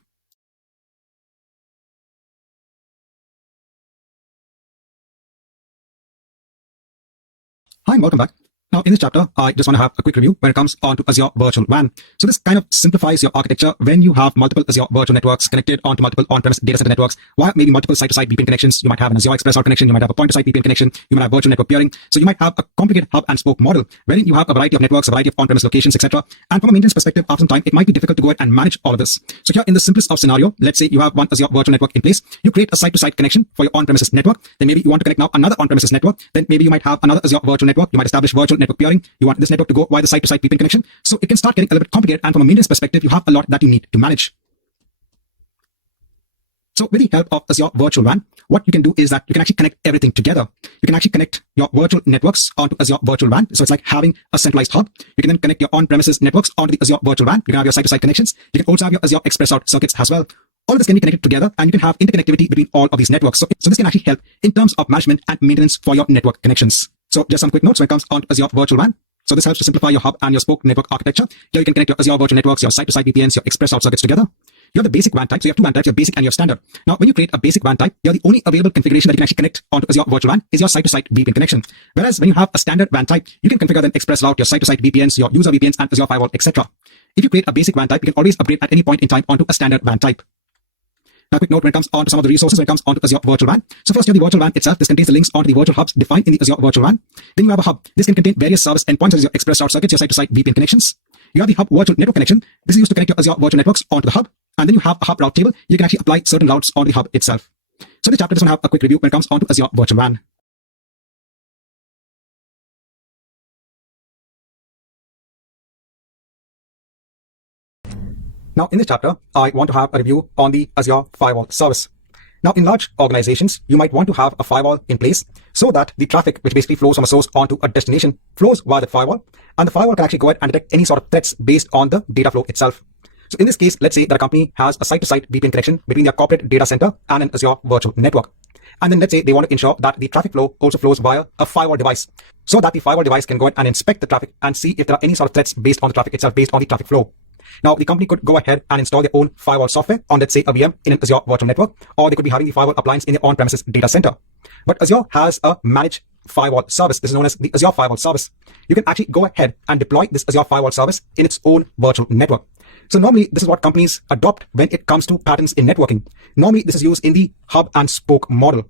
Hi, and welcome back. Now, in this chapter, I just want to have a quick review when it comes on to Azure Virtual WAN. So this kind of simplifies your architecture when you have multiple Azure virtual networks connected onto multiple on-premise data center networks, via maybe multiple site-to-site VPN connections. You might have an Azure Express Route connection, you might have a point-to-site VPN connection, you might have virtual network peering. So you might have a complicated hub and spoke model, wherein you have a variety of networks, a variety of on-premise locations, etc. And from a maintenance perspective, after some time, it might be difficult to go ahead and manage all of this. So here in the simplest of scenario, let's say you have one Azure virtual network in place, you create a site-to-site connection for your on-premises network. Then maybe you want to connect now another on-premises network. Then maybe you might have another Azure virtual network. You might establish virtual network peering. You want this network to go via the site-to-site VPN connection. So it can start getting a little bit complicated, and from a maintenance perspective, you have a lot that you need to manage. So with the help of Azure Virtual WAN, what you can do is that you can actually connect everything together. You can actually connect your virtual networks onto Azure Virtual WAN. So it's like having a centralized hub. You can then connect your on-premises networks onto the Azure Virtual WAN. You can have your site-to-site connections. You can also have your Azure Express Route circuits as well. All of this can be connected together, and you can have interconnectivity between all of these networks. So this can actually help in terms of management and maintenance for your network connections. So just some quick notes when it comes on to Azure Virtual WAN. So this helps to simplify your hub and your spoke network architecture. Here you can connect your Azure virtual networks, your site-to-site VPNs, your Express Route circuits together. You have the basic WAN type. So you have two WAN types, your basic and your standard. Now, when you create a basic WAN type, the only available configuration that you can actually connect onto Azure Virtual WAN is your site-to-site VPN connection. Whereas when you have a standard WAN type, you can configure then Express Route, your site-to-site VPNs, your user VPNs, and Azure Firewall, etc. If you create a basic WAN type, you can always upgrade at any point in time onto a standard WAN type. Now, a quick note when it comes on to some of the resources when it comes on to Azure Virtual WAN. So first, you have the Virtual WAN itself. This contains the links onto the virtual hubs defined in the Azure Virtual WAN. Then you have a hub. This can contain various service endpoints such as your Express Route circuits, your site-to-site VPN connections. You have the hub virtual network connection. This is used to connect your Azure virtual networks onto the hub. And then you have a hub route table. You can actually apply certain routes on the hub itself. So this chapter just want to have a quick review when it comes on to Azure Virtual WAN. Now, in this chapter, I want to have a review on the Azure Firewall service. Now, in large organizations, you might want to have a firewall in place so that the traffic, which basically flows from a source onto a destination, flows via that firewall. And the firewall can actually go ahead and detect any sort of threats based on the data flow itself. So in this case, let's say that a company has a site-to-site VPN connection between their corporate data center and an Azure virtual network. And then let's say they want to ensure that the traffic flow also flows via a firewall device, so that the firewall device can go ahead and inspect the traffic and see if there are any sort of threats based on the traffic itself, based on the traffic flow. Now, the company could go ahead and install their own firewall software on, let's say, a VM in an Azure virtual network, or they could be having the firewall appliance in their on-premises data center. But Azure has a managed firewall service. This is known as the Azure Firewall Service. You can actually go ahead and deploy this Azure Firewall Service in its own virtual network. So normally, this is what companies adopt when it comes to patterns in networking. Normally, this is used in the hub and spoke model.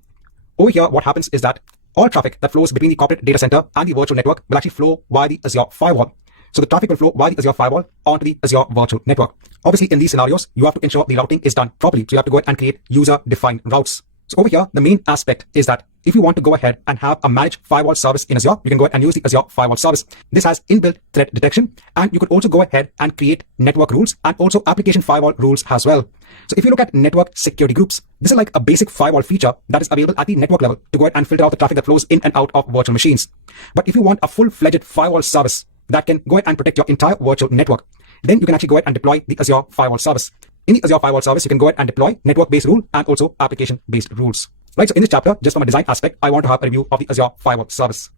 Over here, what happens is that all traffic that flows between the corporate data center and the virtual network will actually flow via the Azure Firewall. So the traffic will flow via the Azure Firewall onto the Azure virtual network. Obviously, in these scenarios, you have to ensure the routing is done properly. So you have to go ahead and create user-defined routes. So over here, the main aspect is that if you want to go ahead and have a managed firewall service in Azure, you can go ahead and use the Azure Firewall Service. This has inbuilt threat detection, and you could also go ahead and create network rules and also application firewall rules as well. So if you look at network security groups, this is like a basic firewall feature that is available at the network level to go ahead and filter out the traffic that flows in and out of virtual machines. But if you want a full-fledged firewall service that can go ahead and protect your entire virtual network, then you can actually go ahead and deploy the Azure Firewall Service. In the Azure Firewall Service, you can go ahead and deploy network-based rule and also application-based rules. Right, so in this chapter, just from a design aspect, I want to have a review of the Azure Firewall Service.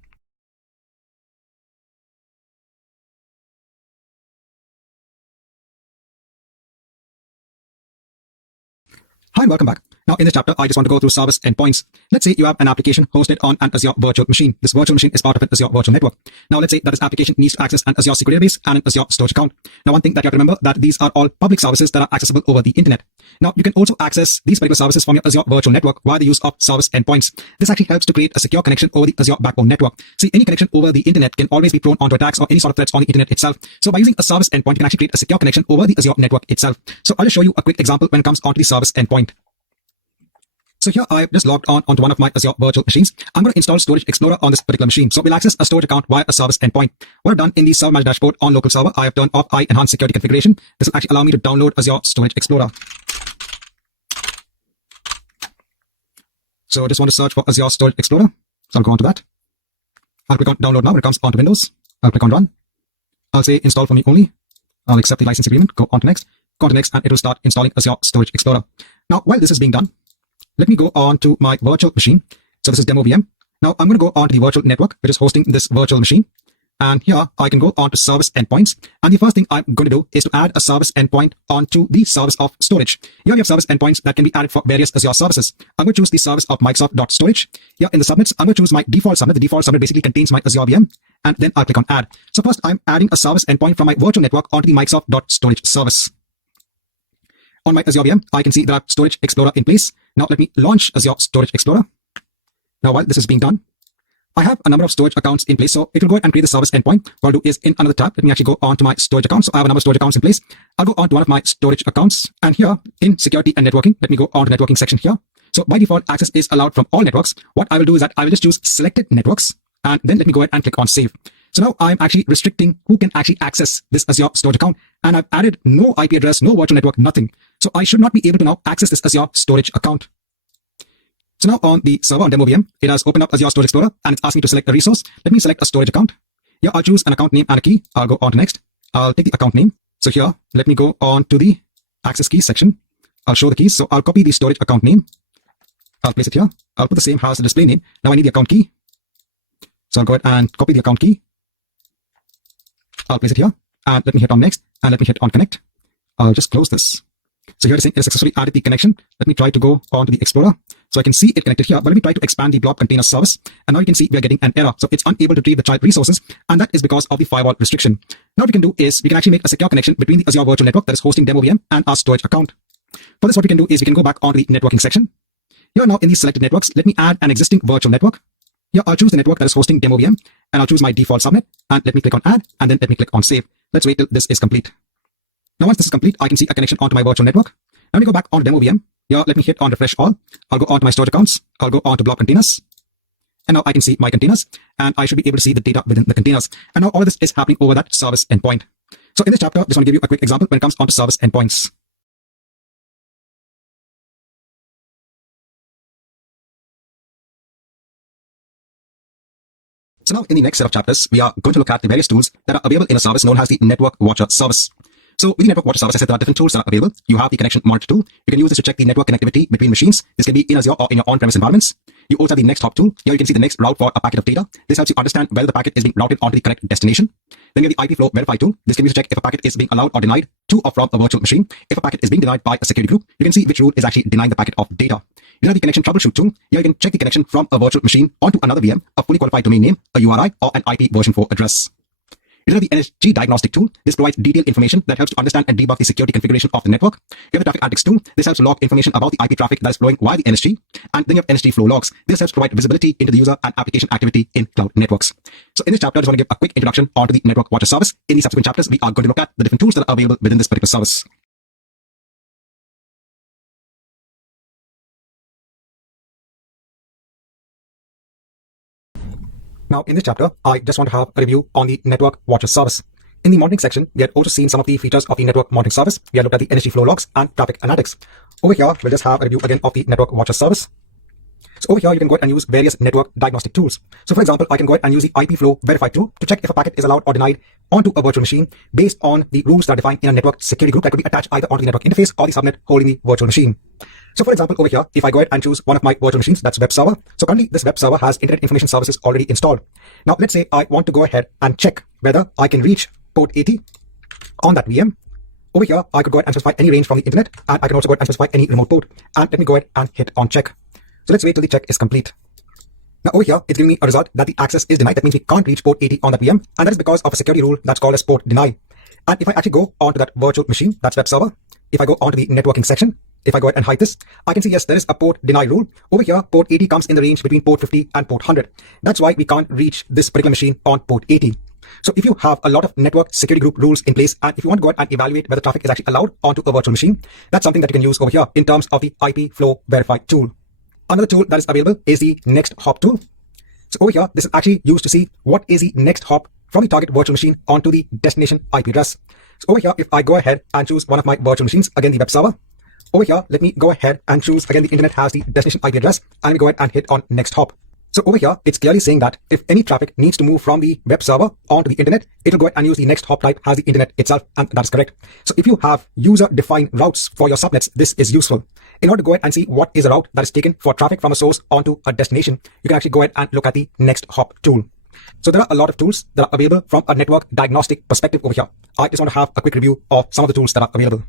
Hi and welcome back. Now in this chapter, I just want to go through service endpoints. Let's say you have an application hosted on an Azure virtual machine. This virtual machine is part of an Azure virtual network. Now let's say that this application needs to access an Azure SQL database and an Azure storage account. Now one thing that you have to remember that these are all public services that are accessible over the internet. Now you can also access these particular services from your Azure virtual network via the use of service endpoints. This actually helps to create a secure connection over the Azure backbone network. See, any connection over the internet can always be prone onto attacks or any sort of threats on the internet itself. So by using a service endpoint, you can actually create a secure connection over the Azure network itself. So I'll just show you a quick example when it comes onto the service endpoint. So here I've just logged onto one of my Azure virtual machines. I'm going to install Storage Explorer on this particular machine. So we'll access a storage account via a service endpoint. What I've done in the Server Managed dashboard on local server, I have turned off Enhanced Security Configuration. This will actually allow me to download Azure Storage Explorer. So I just want to search for Azure Storage Explorer. So I'll go on to that. I'll click on download now when it comes onto Windows. I'll click on run. I'll say install for me only. I'll accept the license agreement, go on to next, and it will start installing Azure Storage Explorer. Now, while this is being done, let me go on to my virtual machine. So this is demo VM. Now I'm going to go on to the virtual network, which is hosting this virtual machine. And here I can go on to service endpoints. And the first thing I'm going to do is to add a service endpoint onto the service of storage. Here we have service endpoints that can be added for various Azure services. I'm going to choose the service of Microsoft.storage. Here in the subnets, I'm going to choose my default subnet. The default subnet basically contains my Azure VM. And then I'll click on add. So first I'm adding a service endpoint from my virtual network onto the Microsoft.storage service. On my Azure VM, I can see there are Storage Explorer in place. Now let me launch Azure Storage Explorer. Now while this is being done, I have a number of storage accounts in place. So it will go ahead and create the service endpoint. What I'll do is in another tab, let me actually go on to my storage account. So I have a number of storage accounts in place. I'll go on to one of my storage accounts. And here in security and networking, let me go on to networking section here. So by default, access is allowed from all networks. What I will do is that I will just choose selected networks. And then let me go ahead and click on save. So now I'm actually restricting who can actually access this Azure storage account. And I've added no IP address, no virtual network, nothing. So I should not be able to now access this Azure storage account. So now on the server on demo VM, it has opened up Azure Storage Explorer and it's asking me to select a resource. Let me select a storage account. Here I'll choose an account name and a key. I'll go on to next. I'll take the account name. So here, let me go on to the access keys section. I'll show the keys. So I'll copy the storage account name. I'll place it here. I'll put the same as the display name. Now I need the account key. So I'll go ahead and copy the account key. I'll place it here and let me hit on next and let me hit on connect. I'll just close this. So here it is saying it has successfully added the connection. Let me try to go on to the Explorer. So I can see it connected here, but let me try to expand the blob container service. And now you can see we are getting an error. So it's unable to retrieve the child resources. And that is because of the firewall restriction. Now what we can do is we can actually make a secure connection between the Azure virtual network that is hosting demo VM and our storage account. For this, what we can do is we can go back onto the networking section. Here now in the selected networks, let me add an existing virtual network. Here I'll choose the network that is hosting demo VM and I'll choose my default subnet and let me click on add and then let me click on save. Let's wait till this is complete. Now once this is complete, I can see a connection onto my virtual network. Now let me go back on demo VM. Here let me hit on refresh all. I'll go on to my storage accounts. I'll go on to blob containers. And now I can see my containers and I should be able to see the data within the containers. And now all of this is happening over that service endpoint. So in this chapter, I just want to give you a quick example when it comes onto service endpoints. So now in the next set of chapters, we are going to look at the various tools that are available in a service known as the Network Watcher service. So with the Network Watcher service, I said there are different tools that are available. You have the Connection Monitor tool. You can use this to check the network connectivity between machines. This can be in Azure or in your on-premise environments. You also have the Next Hop tool. Here you can see the next route for a packet of data. This helps you understand whether the packet is being routed onto the correct destination. Then you have the IP Flow Verify tool. This can be used to check if a packet is being allowed or denied to or from a virtual machine. If a packet is being denied by a security group, you can see which rule is actually denying the packet of data. You have the Connection Troubleshoot tool. Here you can check the connection from a virtual machine onto another VM, a fully qualified domain name, a URI, or an IP version 4 address. You have the NSG Diagnostic tool. This provides detailed information that helps to understand and debug the security configuration of the network. You have the Traffic Analytics tool. This helps to log information about the IP traffic that is flowing via the NSG. And then you have NSG Flow Logs. This helps provide visibility into the user and application activity in cloud networks. So in this chapter, I just want to give a quick introduction onto the Network Watcher service. In the subsequent chapters, we are going to look at the different tools that are available within this particular service. Now, in this chapter, I just want to have a review on the Network Watcher service. In the monitoring section, we had also seen some of the features of the network monitoring service. We had looked at the NSG Flow Logs and Traffic Analytics. Over here, we'll just have a review again of the Network Watcher service. So over here, you can go ahead and use various network diagnostic tools. So for example, I can go ahead and use the IP Flow Verify tool to check if a packet is allowed or denied onto a virtual machine based on the rules that are defined in a network security group that could be attached either onto the network interface or the subnet holding the virtual machine. So for example, over here, if I go ahead and choose one of my virtual machines, that's web server. So currently this web server has Internet Information Services already installed. Now let's say I want to go ahead and check whether I can reach port 80 on that VM. Over here, I could go ahead and specify any range from the internet, and I can also go ahead and specify any remote port. And let me go ahead and hit on check. So let's wait till the check is complete. Now over here, it's giving me a result that the access is denied. That means we can't reach port 80 on that VM, and that is because of a security rule that's called as port deny. And if I actually go onto that virtual machine, that's web server, if I go onto the networking section, if I go ahead and hide this, I can see, yes, there is a port deny rule. Over here, port 80 comes in the range between port 50 and port 100. That's why we can't reach this particular machine on port 80. So if you have a lot of network security group rules in place, and if you want to go ahead and evaluate whether traffic is actually allowed onto a virtual machine, that's something that you can use over here in terms of the IP Flow Verify tool. Another tool that is available is the Next Hop tool. So over here, this is actually used to see what is the next hop from the target virtual machine onto the destination IP address. So over here, if I go ahead and choose one of my virtual machines, again the web server, over here, let me go ahead and choose, again, the internet has the destination IP address, and we go ahead and hit on Next Hop. So over here, it's clearly saying that if any traffic needs to move from the web server onto the internet, it'll go ahead and use the Next Hop type as the internet itself, and that's correct. So if you have user-defined routes for your subnets, this is useful. In order to go ahead and see what is a route that is taken for traffic from a source onto a destination, you can actually go ahead and look at the Next Hop tool. So there are a lot of tools that are available from a network diagnostic perspective over here. I just want to have a quick review of some of the tools that are available.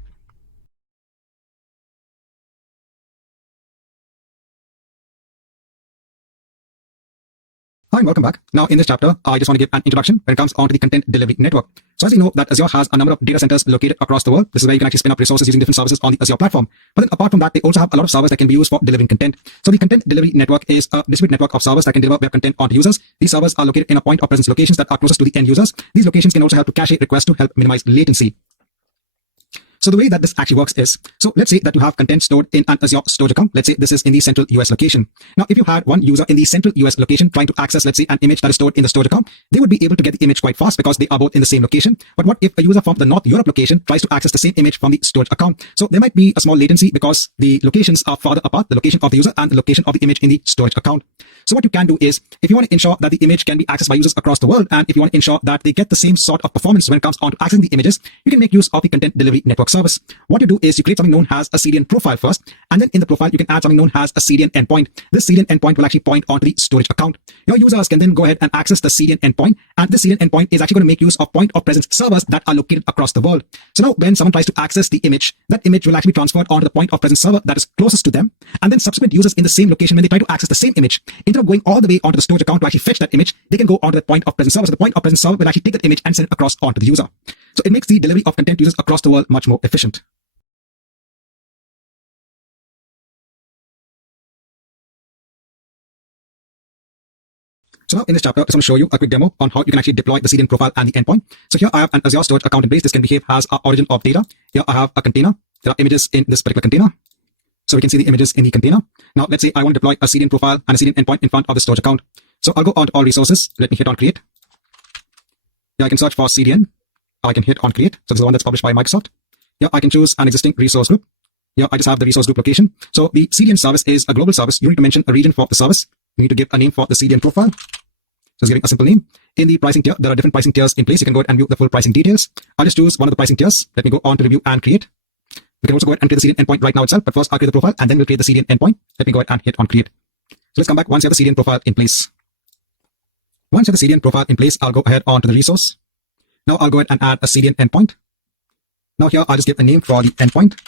Hi, welcome back. Now in this chapter, I just want to give an introduction when it comes onto the content delivery network. So as you know that Azure has a number of data centers located across the world. This is where you can actually spin up resources using different services on the Azure platform. But then apart from that, they also have a lot of servers that can be used for delivering content. So the content delivery network is a distributed network of servers that can deliver web content onto users. These servers are located in a point of presence locations that are closest to the end users. These locations can also help to cache requests to help minimize latency. So the way that this actually works is, so let's say that you have content stored in an Azure storage account. Let's say this is in the central US location. Now, if you had one user in the central US location trying to access, let's say, an image that is stored in the storage account, they would be able to get the image quite fast because they are both in the same location. But what if a user from the North Europe location tries to access the same image from the storage account? So there might be a small latency because the locations are farther apart, the location of the user and the location of the image in the storage account. So what you can do is, if you want to ensure that the image can be accessed by users across the world, and if you want to ensure that they get the same sort of performance when it comes on to accessing the images, you can make use of the content delivery network service. What you do is you create something known as a CDN profile first, and then in the profile, you can add something known as a CDN endpoint. This CDN endpoint will actually point onto the storage account. Your users can then go ahead and access the CDN endpoint, and this CDN endpoint is actually going to make use of point of presence servers that are located across the world. So now when someone tries to access the image, that image will actually be transferred onto the point of presence server that is closest to them, and then subsequent users in the same location, when they try to access the same image, instead of going all the way onto the storage account to actually fetch that image, they can go onto the point of presence server. So the point of presence server will actually take that image and send it across onto the user. So it makes the delivery of content to users across the world much more efficient. So now in this chapter, I just want to show you a quick demo on how you can actually deploy the CDN profile and the endpoint. So here I have an Azure storage account in place. This can behave as our origin of data. Here I have a container. There are images in this particular container. So we can see the images in the container. Now let's say I want to deploy a CDN profile and a CDN endpoint in front of the storage account. So I'll go on to all resources. Let me hit on create. Here I can search for CDN. I can hit on create. So this is the one that's published by Microsoft. Here I can choose an existing resource group. Here I just have the resource group location. So the CDN service is a global service. You need to mention a region for the service. You need to give a name for the CDN profile. it's giving a simple name. In the pricing tier, there are different pricing tiers in place. You can go ahead and view the full pricing details. I'll just choose one of the pricing tiers. Let me go on to review and create. We can also go ahead and create the CDN endpoint right now itself, but first I'll create the profile and then we'll create the CDN endpoint. Let me go ahead and hit on create. So let's come back once you have the CDN profile in place. Once you have the CDN profile in place, I'll go ahead on to the resource. Now I'll go ahead and add a CDN endpoint. Now here I'll just give a name for the endpoint.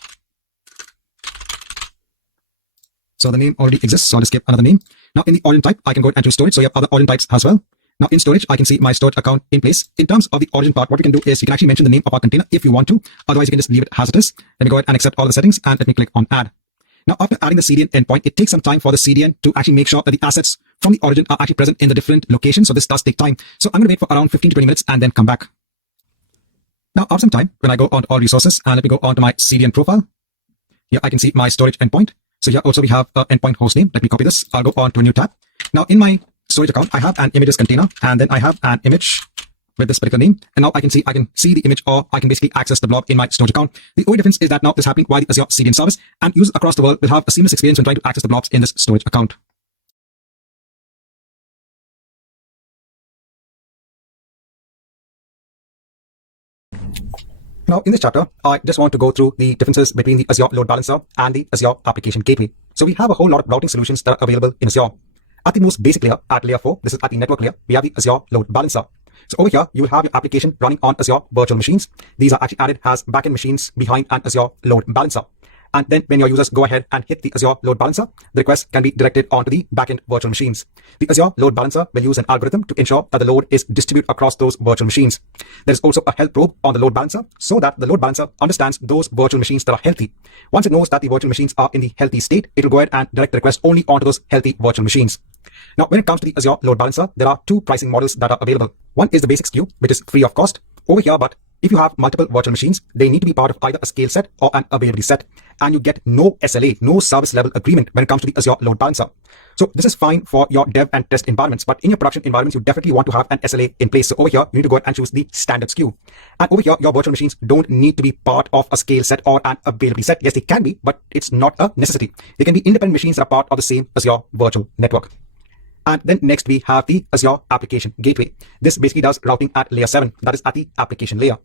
So the name already exists, so I'll just give another name. Now in the origin type, I can go ahead and choose storage. So you have other origin types as well. Now in storage, I can see my storage account in place. In terms of the origin part, what we can do is you can actually mention the name of our container if you want to. Otherwise, you can just leave it as it is. Let me go ahead and accept all the settings and let me click on add. Now after adding the CDN endpoint, it takes some time for the CDN to actually make sure that the assets from the origin are actually present in the different locations. So this does take time. So I'm going to wait for around 15 to 20 minutes and then come back. Now after some time, when I go on to all resources and let me go on to my CDN profile, here I can see my storage endpoint. So here also we have an endpoint hostname. Let me copy this. I'll go on to a new tab. Now in my storage account, I have an images container and then I have an image with this particular name. And now I can see the image, or I can basically access the blob in my storage account. The only difference is that now this is happening via the Azure CDN service, and users across the world will have a seamless experience when trying to access the blobs in this storage account. Now in this chapter, I just want to go through the differences between the Azure Load Balancer and the Azure Application Gateway. So we have a whole lot of routing solutions that are available in Azure. At the most basic layer, at layer 4, this is at the network layer, we have the Azure Load Balancer. So over here, you will have your application running on Azure virtual machines. These are actually added as backend machines behind an Azure Load Balancer. And then when your users go ahead and hit the Azure Load Balancer, the request can be directed onto the backend virtual machines. The Azure Load Balancer will use an algorithm to ensure that the load is distributed across those virtual machines. There is also a health probe on the load balancer so that the load balancer understands those virtual machines that are healthy. Once it knows that the virtual machines are in the healthy state, it will go ahead and direct the request only onto those healthy virtual machines. Now, when it comes to the Azure Load Balancer, there are two pricing models that are available. One is the basic SKU, which is free of cost over here, but if you have multiple virtual machines, they need to be part of either a scale set or an availability set, and you get no SLA, no service level agreement when it comes to the Azure Load Balancer. So this is fine for your dev and test environments, but in your production environments, you definitely want to have an SLA in place. So over here, you need to go ahead and choose the standard SKU. And over here, your virtual machines don't need to be part of a scale set or an availability set. Yes, they can be, but it's not a necessity. They can be independent machines that are part of the same Azure virtual network. And then next we have the Azure Application Gateway. This basically does routing at layer 7, that is at the application layer.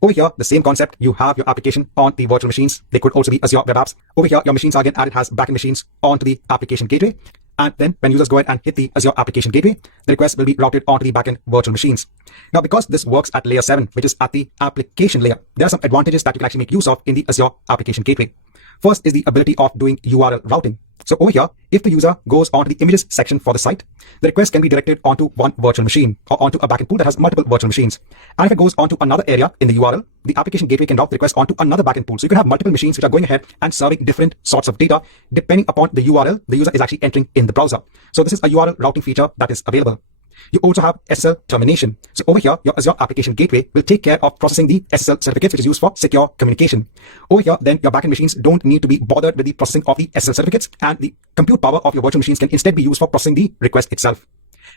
Over here, the same concept, you have your application on the virtual machines. They could also be Azure Web Apps. Over here, your machines are again added as backend machines onto the Application Gateway. And then when users go ahead and hit the Azure Application Gateway, the request will be routed onto the backend virtual machines. Now, because this works at layer 7, which is at the application layer, there are some advantages that you can actually make use of in the Azure Application Gateway. First is the ability of doing URL routing. So over here, if the user goes onto the images section for the site, the request can be directed onto one virtual machine or onto a backend pool that has multiple virtual machines. And if it goes onto another area in the URL, the application gateway can route the request onto another backend pool. So you can have multiple machines which are going ahead and serving different sorts of data depending upon the URL the user is actually entering in the browser. So this is a URL routing feature that is available. You also have SSL termination. So over here, your Azure Application Gateway will take care of processing the SSL certificates, which is used for secure communication. Over here, then your backend machines don't need to be bothered with the processing of the SSL certificates, and the compute power of your virtual machines can instead be used for processing the request itself.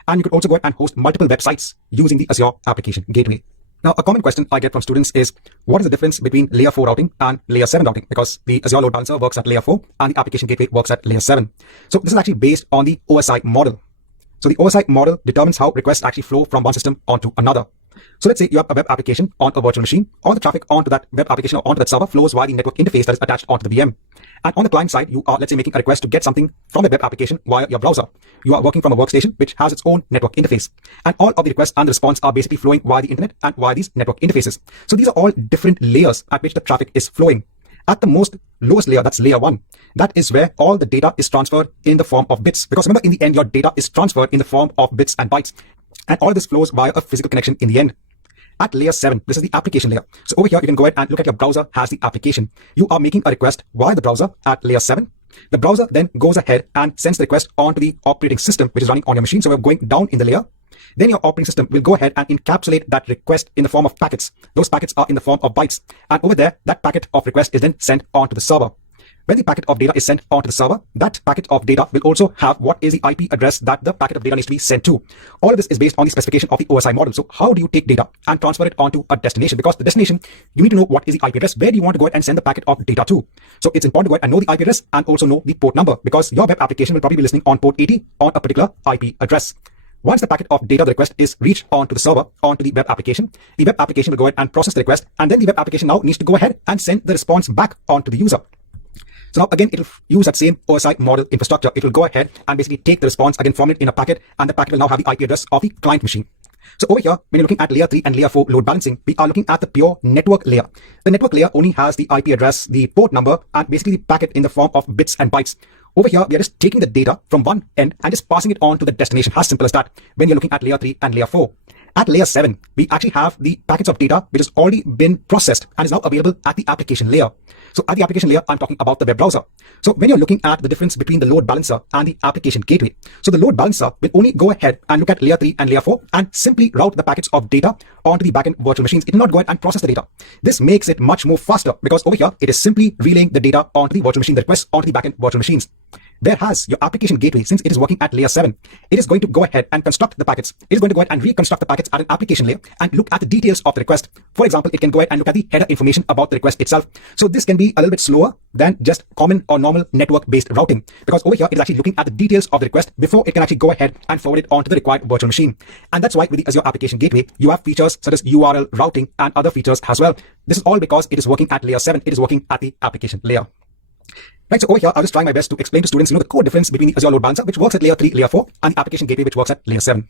And you could also go ahead and host multiple websites using the Azure Application Gateway. Now, a common question I get from students is, what is the difference between layer 4 routing and layer 7 routing? Because the Azure Load Balancer works at layer 4 and the Application Gateway works at layer 7. So this is actually based on the OSI model. So the OSI model determines how requests actually flow from one system onto another. So let's say you have a web application on a virtual machine. All the traffic onto that web application or onto that server flows via the network interface that is attached onto the VM. And on the client side, you are, let's say, making a request to get something from the web application via your browser. You are working from a workstation which has its own network interface. And all of the requests and the response are basically flowing via the internet and via these network interfaces. So these are all different layers at which the traffic is flowing. At the most lowest layer, that's layer 1. That is where all the data is transferred in the form of bits. Because remember, in the end, your data is transferred in the form of bits and bytes. And all this flows via a physical connection in the end. At layer 7, this is the application layer. So over here, you can go ahead and look at your browser as the application. You are making a request via the browser at layer 7. The browser then goes ahead and sends the request onto the operating system, which is running on your machine. So we're going down in the layer. Then your operating system will go ahead and encapsulate that request in the form of packets. Those packets are in the form of bytes. And over there, that packet of request is then sent onto the server. When the packet of data is sent onto the server, that packet of data will also have what is the IP address that the packet of data needs to be sent to. All of this is based on the specification of the OSI model. So how do you take data and transfer it onto a destination? Because the destination, you need to know what is the IP address. Where do you want to go ahead and send the packet of data to? So it's important to go ahead and know the IP address and also know the port number, because your web application will probably be listening on port 80 on a particular IP address. Once the packet of data the request is reached onto the server, onto the web application will go ahead and process the request, and then the web application now needs to go ahead and send the response back onto the user. So now again, it'll use that same OSI model infrastructure. It will go ahead and basically take the response, again form it in a packet, and the packet will now have the IP address of the client machine. So over here, when you're looking at layer 3 and layer 4 load balancing, we are looking at the pure network layer. The network layer only has the IP address, the port number, and basically the packet in the form of bits and bytes. Over here, we are just taking the data from one end and just passing it on to the destination. As simple as that when you're looking at layer 3 and layer 4. At layer 7, we actually have the packets of data which has already been processed and is now available at the application layer. So at the application layer, I'm talking about the web browser. So when you're looking at the difference between the load balancer and the application gateway, so the load balancer will only go ahead and look at layer 3 and layer 4 and simply route the packets of data onto the backend virtual machines. It will not go ahead and process the data. This makes it much more faster because over here, it is simply relaying the data onto the virtual machine, the requests onto the backend virtual machines. Whereas your application gateway, since it is working at layer 7, it is going to go ahead and construct the packets. It is going to go ahead and reconstruct the packets at an application layer and look at the details of the request. For example, it can go ahead and look at the header information about the request itself. So this can be a little bit slower than just common or normal network-based routing, because over here it is actually looking at the details of the request before it can actually go ahead and forward it onto the required virtual machine. And that's why with the Azure Application Gateway, you have features such as URL routing and other features as well. This is all because it is working at layer 7. It is working at the application layer. Right, so over here, I was trying my best to explain to students, the core difference between the Azure Load Balancer, which works at layer 3, layer 4, and the application gateway, which works at layer 7.